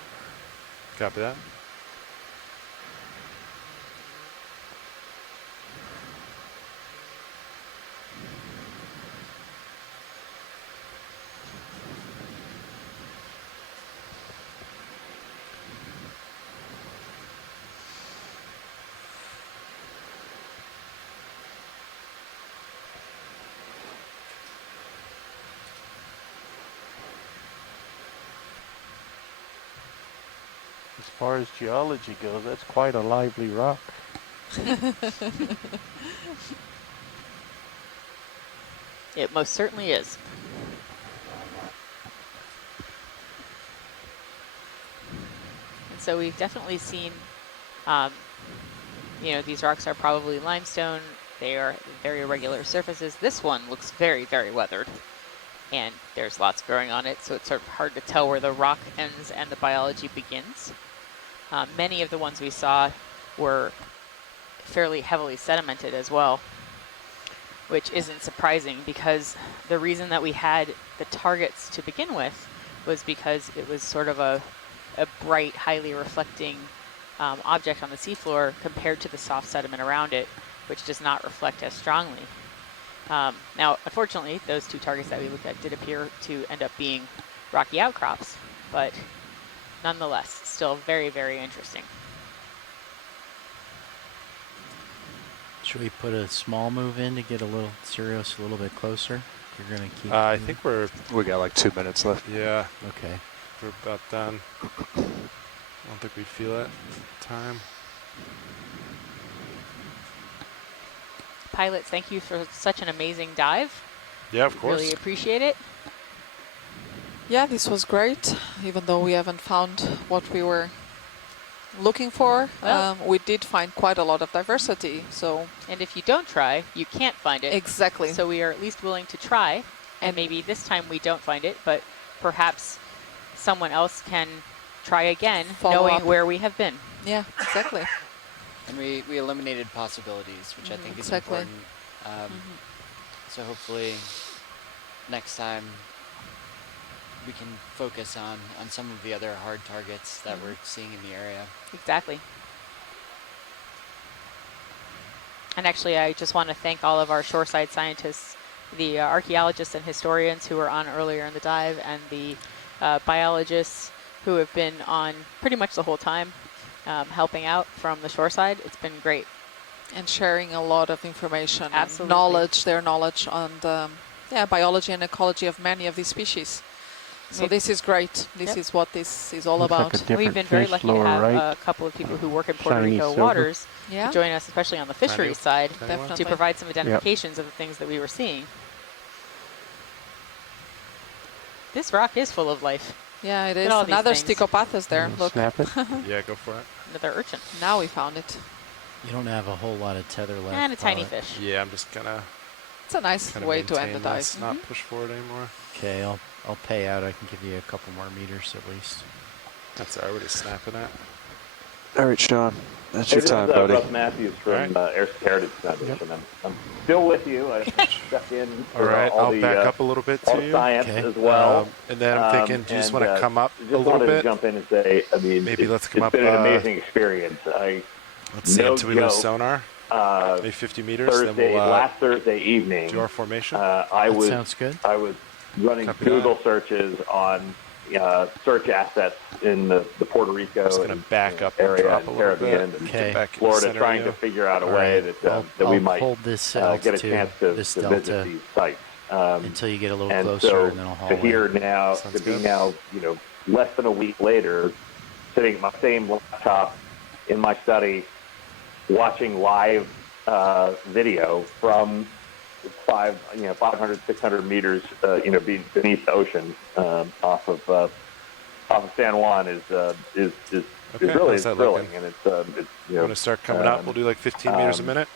Copy that. As far as geology goes, that's quite a lively rock. It most certainly is. And so we've definitely seen, you know, these rocks are probably limestone. They are very irregular surfaces. This one looks very, very weathered. And there's lots growing on it, so it's sort of hard to tell where the rock ends and the biology begins. Many of the ones we saw were fairly heavily sedimented as well, which isn't surprising because the reason that we had the targets to begin with was because it was sort of a bright, highly reflecting object on the seafloor compared to the soft sediment around it, which does not reflect as strongly. Now, unfortunately, those two targets that we looked at did appear to end up being rocky outcrops, but nonetheless, still very, very interesting. Should we put a small move in to get a little Sirius a little bit closer? You're going to keep. I think we got like 2 minutes left. Yeah. Okay. We're about done. I don't think we feel it. Time. Pilots, thank you for such an amazing dive. Yeah, of course. Really appreciate it. Yeah, this was great, even though we haven't found what we were looking for. Well, we did find quite a lot of diversity. So, and if you don't try, you can't find it. Exactly. So we are at least willing to try, and maybe this time we don't find it, but perhaps someone else can try again, knowing where we have been. Yeah, exactly. And we eliminated possibilities, which I think is important. So hopefully next time we can focus on some of the other hard targets that we're seeing in the area. Exactly. And actually, I just want to thank all of our shoreside scientists, the archaeologists and historians who were on earlier in the dive, and the biologists who have been on pretty much the whole time, helping out from the shoreside. It's been great. And sharing a lot of information, Absolutely. And knowledge, their knowledge on the biology and ecology of many of these species. So this is great. This is what this is all Looks about. like a We've been very lucky to have a couple of people who work in Puerto Shiny Rico silver. waters Yeah. to join us, especially on the fisheries side, Definitely. to provide some identifications of the things that we were seeing. This rock is full of life. Yeah, it Look is. at all these Another things. Stichopathus there. Look. Snap it. Yeah, go for it. Another urchin. Now we found it. You don't have a whole lot of tether left. And a tiny pilot. fish. Yeah, I'm just gonna. It's a nice kinda way to end the maintain dive. this, Not push forward anymore. Okay, I'll pay out. I can give you a couple more meters at least. That's already snapping at. All right, Sean. That's your time, this is, buddy. Russ Matthews from Air Heritage Foundation. I'm still with you. I stepped in for I'll back up a little bit to you. Science as well. And then I'm thinking, do you just want to come up a just little wanted bit? to jump in and say, I mean, maybe let's come it's up. been an amazing experience. Let's see until we lose sonar. Maybe 50 meters. Then we'll, last Thursday evening, do our formation. Sounds good. I was running Google searches on search assets in the Puerto Rico just going to back up area, drop a little bit, and get back Florida, trying to figure out a way that we might hold this get a chance to visit these sites until you get a little closer, so and then I'll haul to hear in. now, Sounds to be good. now, less than a week later, sitting at my same laptop in my study, watching live video from 500, 600 meters, beneath the ocean, off of San Juan is really thrilling, and it's going to start coming up. We'll do like 15 meters a minute.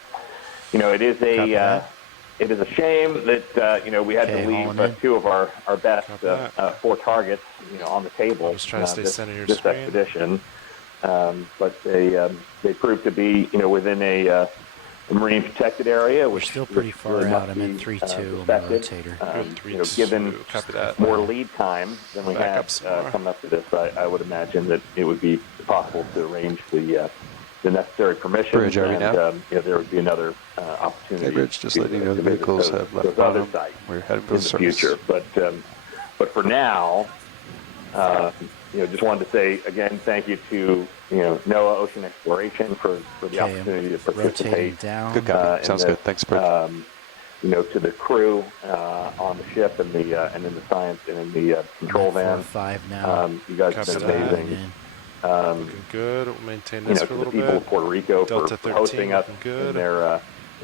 It is a shame that we had to leave two of our best 4 targets on the table. Just trying to stay center of your this screen. expedition, but they proved to be within a marine protected area. We're still pretty far out. I'm at 3-2 on the rotator. Given more lead time than we have coming up to this, I would imagine that it would be possible to arrange the necessary permission. Bridge, are we now? There would be another opportunity. Okay, Bridge, just letting you know the vehicles have left bottom. We're heading for the surface. Future, but for now, just wanted to say again, thank you to NOAA Ocean Exploration for the opportunity to participate. Down. Good copy. Sounds good. Thanks, Bridge. To the crew on the ship and in the science and in the control van. 4-5 now. You guys have been amazing. Looking good. We'll maintain this for a little bit. To the people of Puerto Rico Delta for hosting us in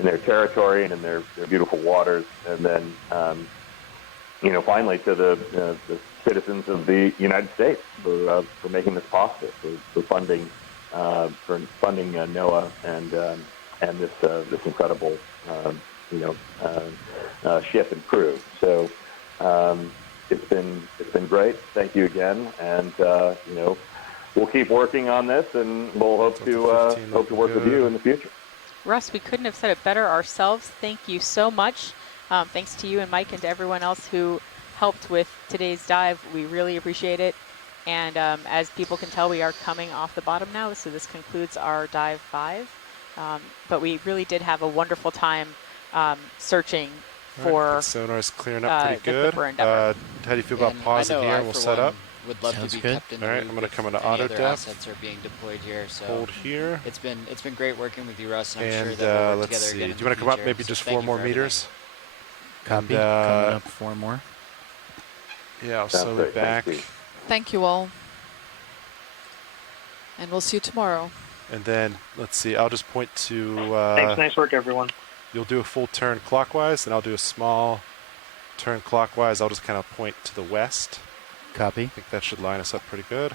their territory and in their beautiful waters, and then finally to the citizens of the United States for making this possible, for funding NOAA and this incredible ship and crew. So it's been great. Thank you again, and we'll keep working on this, and we'll hope to work with you in the future. Russ, we couldn't have said it better ourselves. Thank you so much. Thanks to you and Mike and to everyone else who helped with today's dive. We really appreciate it. And as people can tell, we are coming off the bottom now, so this concludes our dive 5. But we really did have a wonderful time searching for sonar's clearing up pretty good. How do you feel about pausing here? We'll set up. Would love to be kept in the loop. loop. I'm going to come into if auto other def. assets are being deployed here. So hold here. It's been great working with you, Russ. And I'm sure And that we'll work let's together see. again. Do you want to come up maybe just 4 more meters? Copy. And, coming up 4 more. Yeah, I'll slowly back. Thank you all. And we'll see you tomorrow. And then, let's see, I'll just point to... Thanks, nice work, everyone. You'll do a full turn clockwise, and I'll do a small turn clockwise. I'll just kind of point to the west. Copy. I think that should line us up pretty good.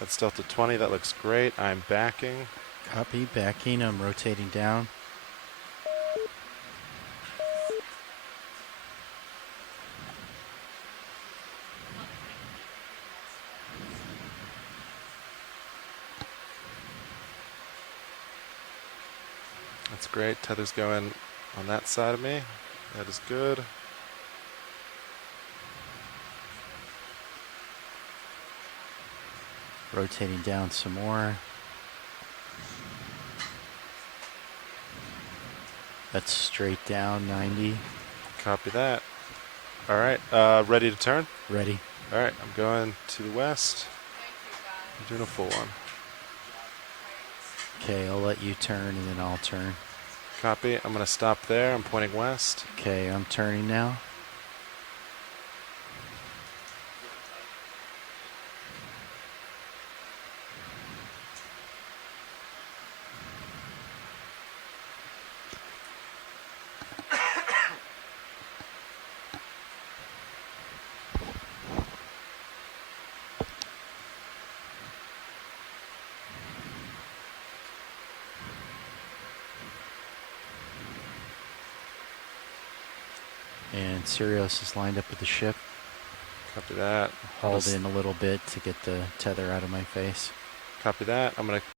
That's Delta 20. That looks great. I'm backing. Copy. Backing. I'm rotating down. That's great. Tether's going on that side of me. That is good. Rotating down some more. That's straight down, 90. Copy that. All right. Ready to turn? Ready. All right. I'm going to the west. I'm doing a full one. Okay, I'll let you turn and then I'll turn. Copy. I'm going to stop there. I'm pointing west. Okay, I'm turning now. And Sirius is lined up with the ship. Copy that. Hauled in a little bit to get the tether out of my face. Copy that. I'm going to